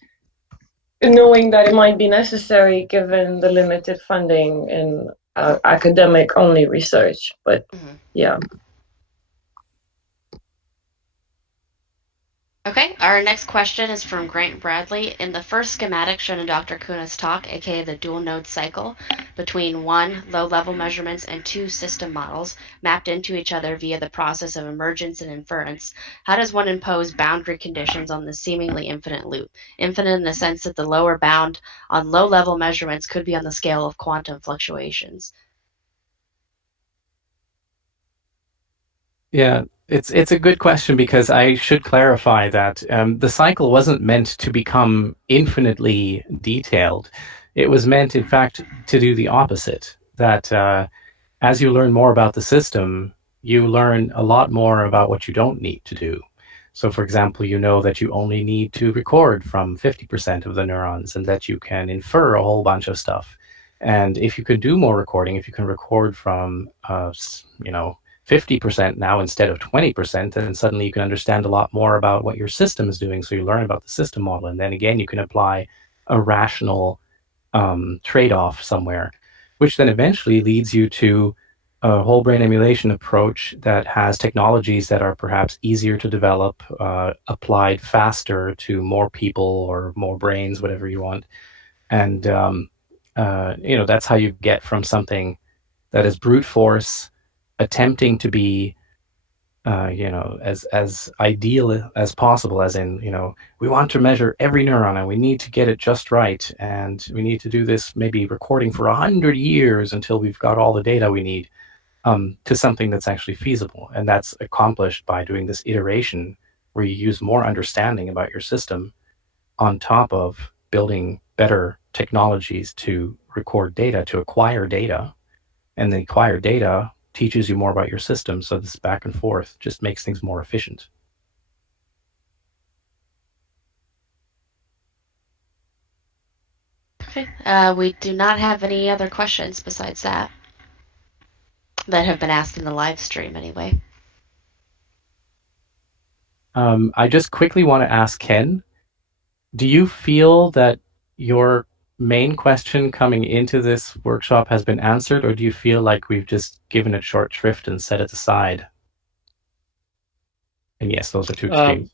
knowing that it might be necessary given the limited funding in academic only research. But yeah. Okay, our next question is from Grant Bradley. In the first schematic shown in Dr. Koene's talk, aka the dual node cycle, between 1, low-level measurements, and 2, system models, mapped into each other via the process of emergence and inference, how does one impose boundary conditions on the seemingly infinite loop? Infinite in the sense that the lower bound on low-level measurements could be on the scale of quantum fluctuations. Yeah, it's a good question, because I should clarify that the cycle wasn't meant to become infinitely detailed. It was meant, in fact, to do the opposite, that as you learn more about the system, you learn a lot more about what you don't need to do. So, for example, you know that you only need to record from 50% of the neurons, and that you can infer a whole bunch of stuff. And if you could do more recording, if you can record from 50% now instead of 20%, then suddenly you can understand a lot more about what your system is doing. So you learn about the system model, and then again you can apply a rational trade-off somewhere, which then eventually leads you to a whole brain emulation approach that has technologies that are perhaps easier to develop, applied faster to more people or more brains, whatever you want. And that's how you get from something that is brute force, attempting to be as ideal as possible, as in, we want to measure every neuron and we need to get it just right, and we need to do this maybe recording for 100 years until we've got all the data we need, to something that's actually feasible. And that's accomplished by doing this iteration where you use more understanding about your system on top of building better technologies to record data, to acquire data. And the acquired data teaches you more about your system. So this back and forth just makes things more efficient. Okay. We do not have any other questions besides that have been asked in the live stream anyway. I just quickly want to ask Ken, do you feel that your main question coming into this workshop has been answered, or do you feel like we've just given it short shrift and set it aside? And yes, those are two extremes.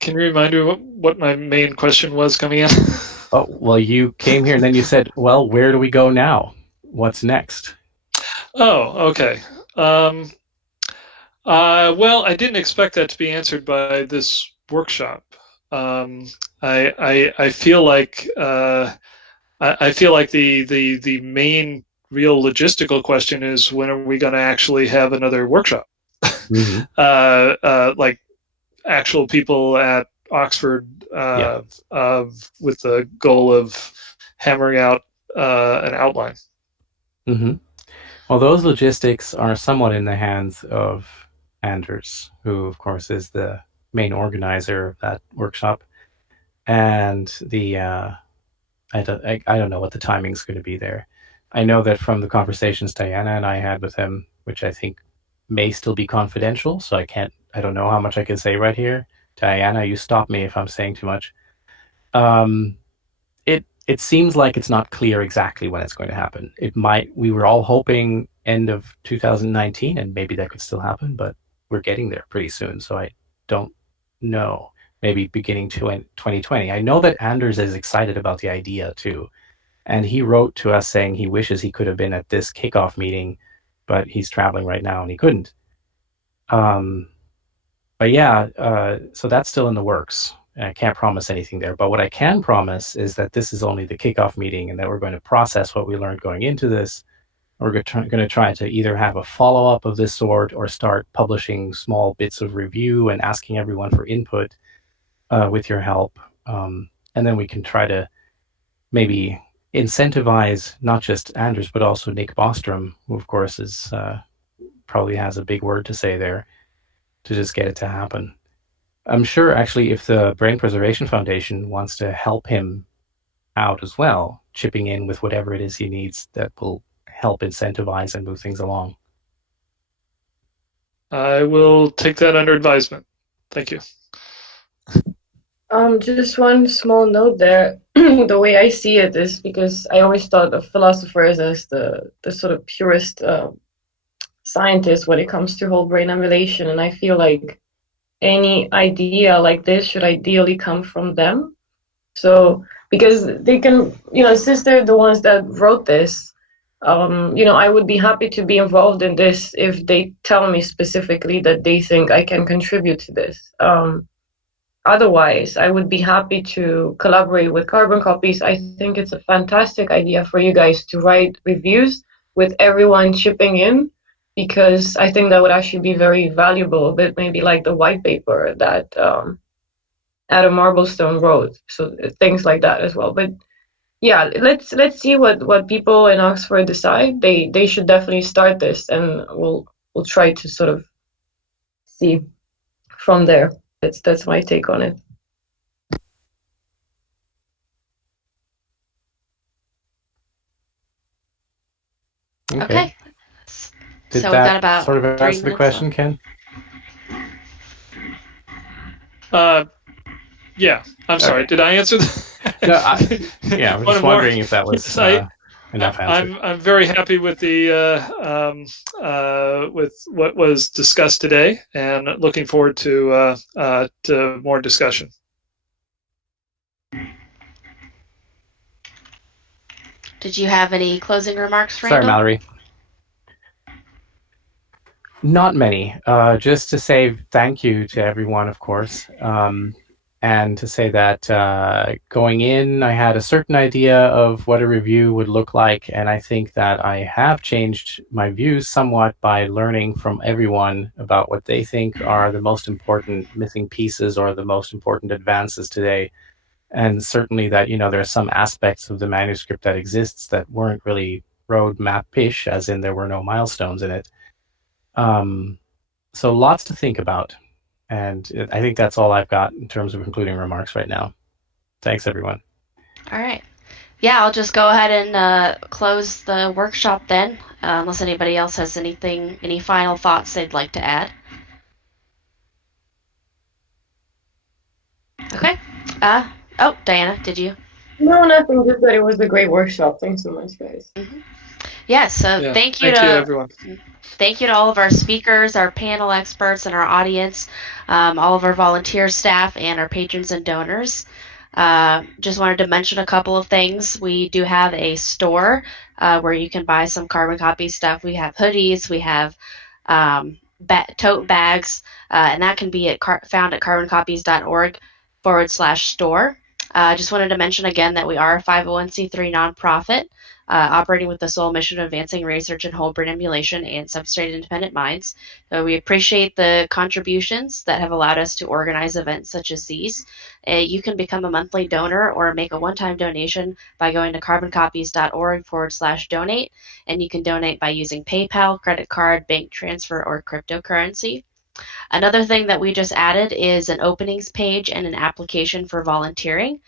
Can you remind me what my main question was coming in? Oh, well, you came here and then you said, well, where do we go now? What's next? Oh, okay. Well, I didn't expect that to be answered by this workshop. I feel like I feel like the main real logistical question is, when are we going to actually have another workshop? Mm-hmm. Like actual people at Oxford, with the goal of hammering out an outline. Mm-hmm. Well, those logistics are somewhat in the hands of Anders, who, of course, is the main organizer of that workshop. And I don't know what the timing's going to be there. I know that from the conversations Diana and I had with him, which I think may still be confidential, so I don't know how much I can say right here. Diana, you stop me if I'm saying too much. It seems like it's not clear exactly when it's going to happen. We were all hoping end of 2019, and maybe that could still happen, but we're getting there pretty soon, so I don't know. Maybe beginning to 2020. I know that Anders is excited about the idea too, and he wrote to us saying he wishes he could have been at this kickoff meeting, but he's traveling right now and he couldn't. But yeah, so that's still in the works. I can't promise anything there, but what I can promise is that this is only the kickoff meeting, and that we're going to process what we learned going into this. We're going to try to either have a follow-up of this sort or start publishing small bits of review and asking everyone for input with your help. And then we can try to maybe incentivize not just Anders, but also Nick Bostrom, who of course is probably has a big word to say there, to just get it to happen. I'm sure actually if the Brain Preservation Foundation wants to help him out as well, chipping in with whatever it is he needs, that will help incentivize and move things along. I will take that under advisement. Thank you. Just one small note there. The way I see it is, because I always thought of philosophers as the sort of purest scientists when it comes to whole brain emulation, and I feel like any idea like this should ideally come from them. So because they can, since they're the ones that wrote this, I would be happy to be involved in this if they tell me specifically that they think I can contribute to this. Otherwise, I would be happy to collaborate with Carboncopies. I think it's a fantastic idea for you guys to write reviews with everyone chipping in, because I think that would actually be very valuable, a bit maybe like the white paper that Adam Marblestone wrote. So things like that as well. But yeah, let's see what people in Oxford decide. They should definitely start this, and we'll try to sort of see from there. That's my take on it. Okay. Did So we've that got about sort of 3 answer the minutes question, left. Ken? Yeah, I'm sorry. Okay. Did I answer No, I was One just more. wondering if that was Yes, enough answer. I'm very happy with the with what was discussed today, and looking forward to more discussion. Did you have any closing remarks, Sorry, Randal? Mallory. Not many. Just to say thank you to everyone, of course. And to say that going in, I had a certain idea of what a review would look like. And I think that I have changed my views somewhat by learning from everyone about what they think are the most important missing pieces or the most important advances today. And certainly that, there are some aspects of the manuscript that exists that weren't really roadmap-ish, as in there were no milestones in it. So lots to think about. And I think that's all I've got in terms of concluding remarks right now. Thanks, everyone. All right. Yeah, I'll just go ahead and close the workshop then, unless anybody else has any final thoughts they'd like to add. Okay. Oh, Diana, did you? No, nothing. Just that it was a great workshop. Thanks so much, guys. Mm-hmm. Yeah, so Yeah, thank you everyone. Thank you to all of our speakers, our panel experts, and our audience, all of our volunteer staff, and our patrons and donors. Just wanted to mention a couple of things. We do have a store where you can buy some Carbon Copy stuff. We have hoodies, we have tote bags, and that can be found at carboncopies.org/store. I just wanted to mention again that we are a 501c3 nonprofit. Operating with the sole mission of advancing research in whole brain emulation and substrate-independent minds. We appreciate the contributions that have allowed us to organize events such as these. You can become a monthly donor or make a one-time donation by going to carboncopies.org/donate, and you can donate by using PayPal, credit card, bank transfer, or cryptocurrency. Another thing that we just added is an openings page and an application for volunteering.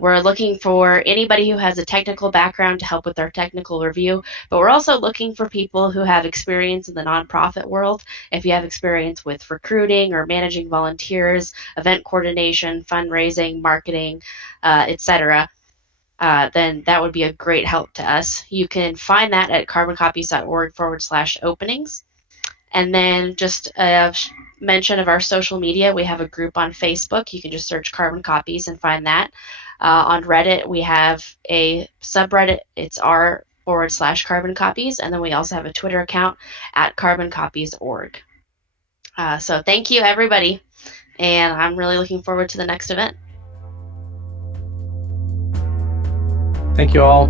We're looking for anybody who has a technical background to help with our technical review, but we're also looking for people who have experience in the nonprofit world. If you have experience with recruiting or managing volunteers, event coordination, fundraising, marketing, etc., then that would be a great help to us. You can find that at carboncopies.org/openings. And then just a mention of our social media. We have a group on Facebook. You can just search Carbon Copies and find that. On Reddit, we have a subreddit. It's r/Carbon Copies. And then we also have a Twitter account at carboncopies.org. So thank you, everybody. And I'm really looking forward to the next event. Thank you all.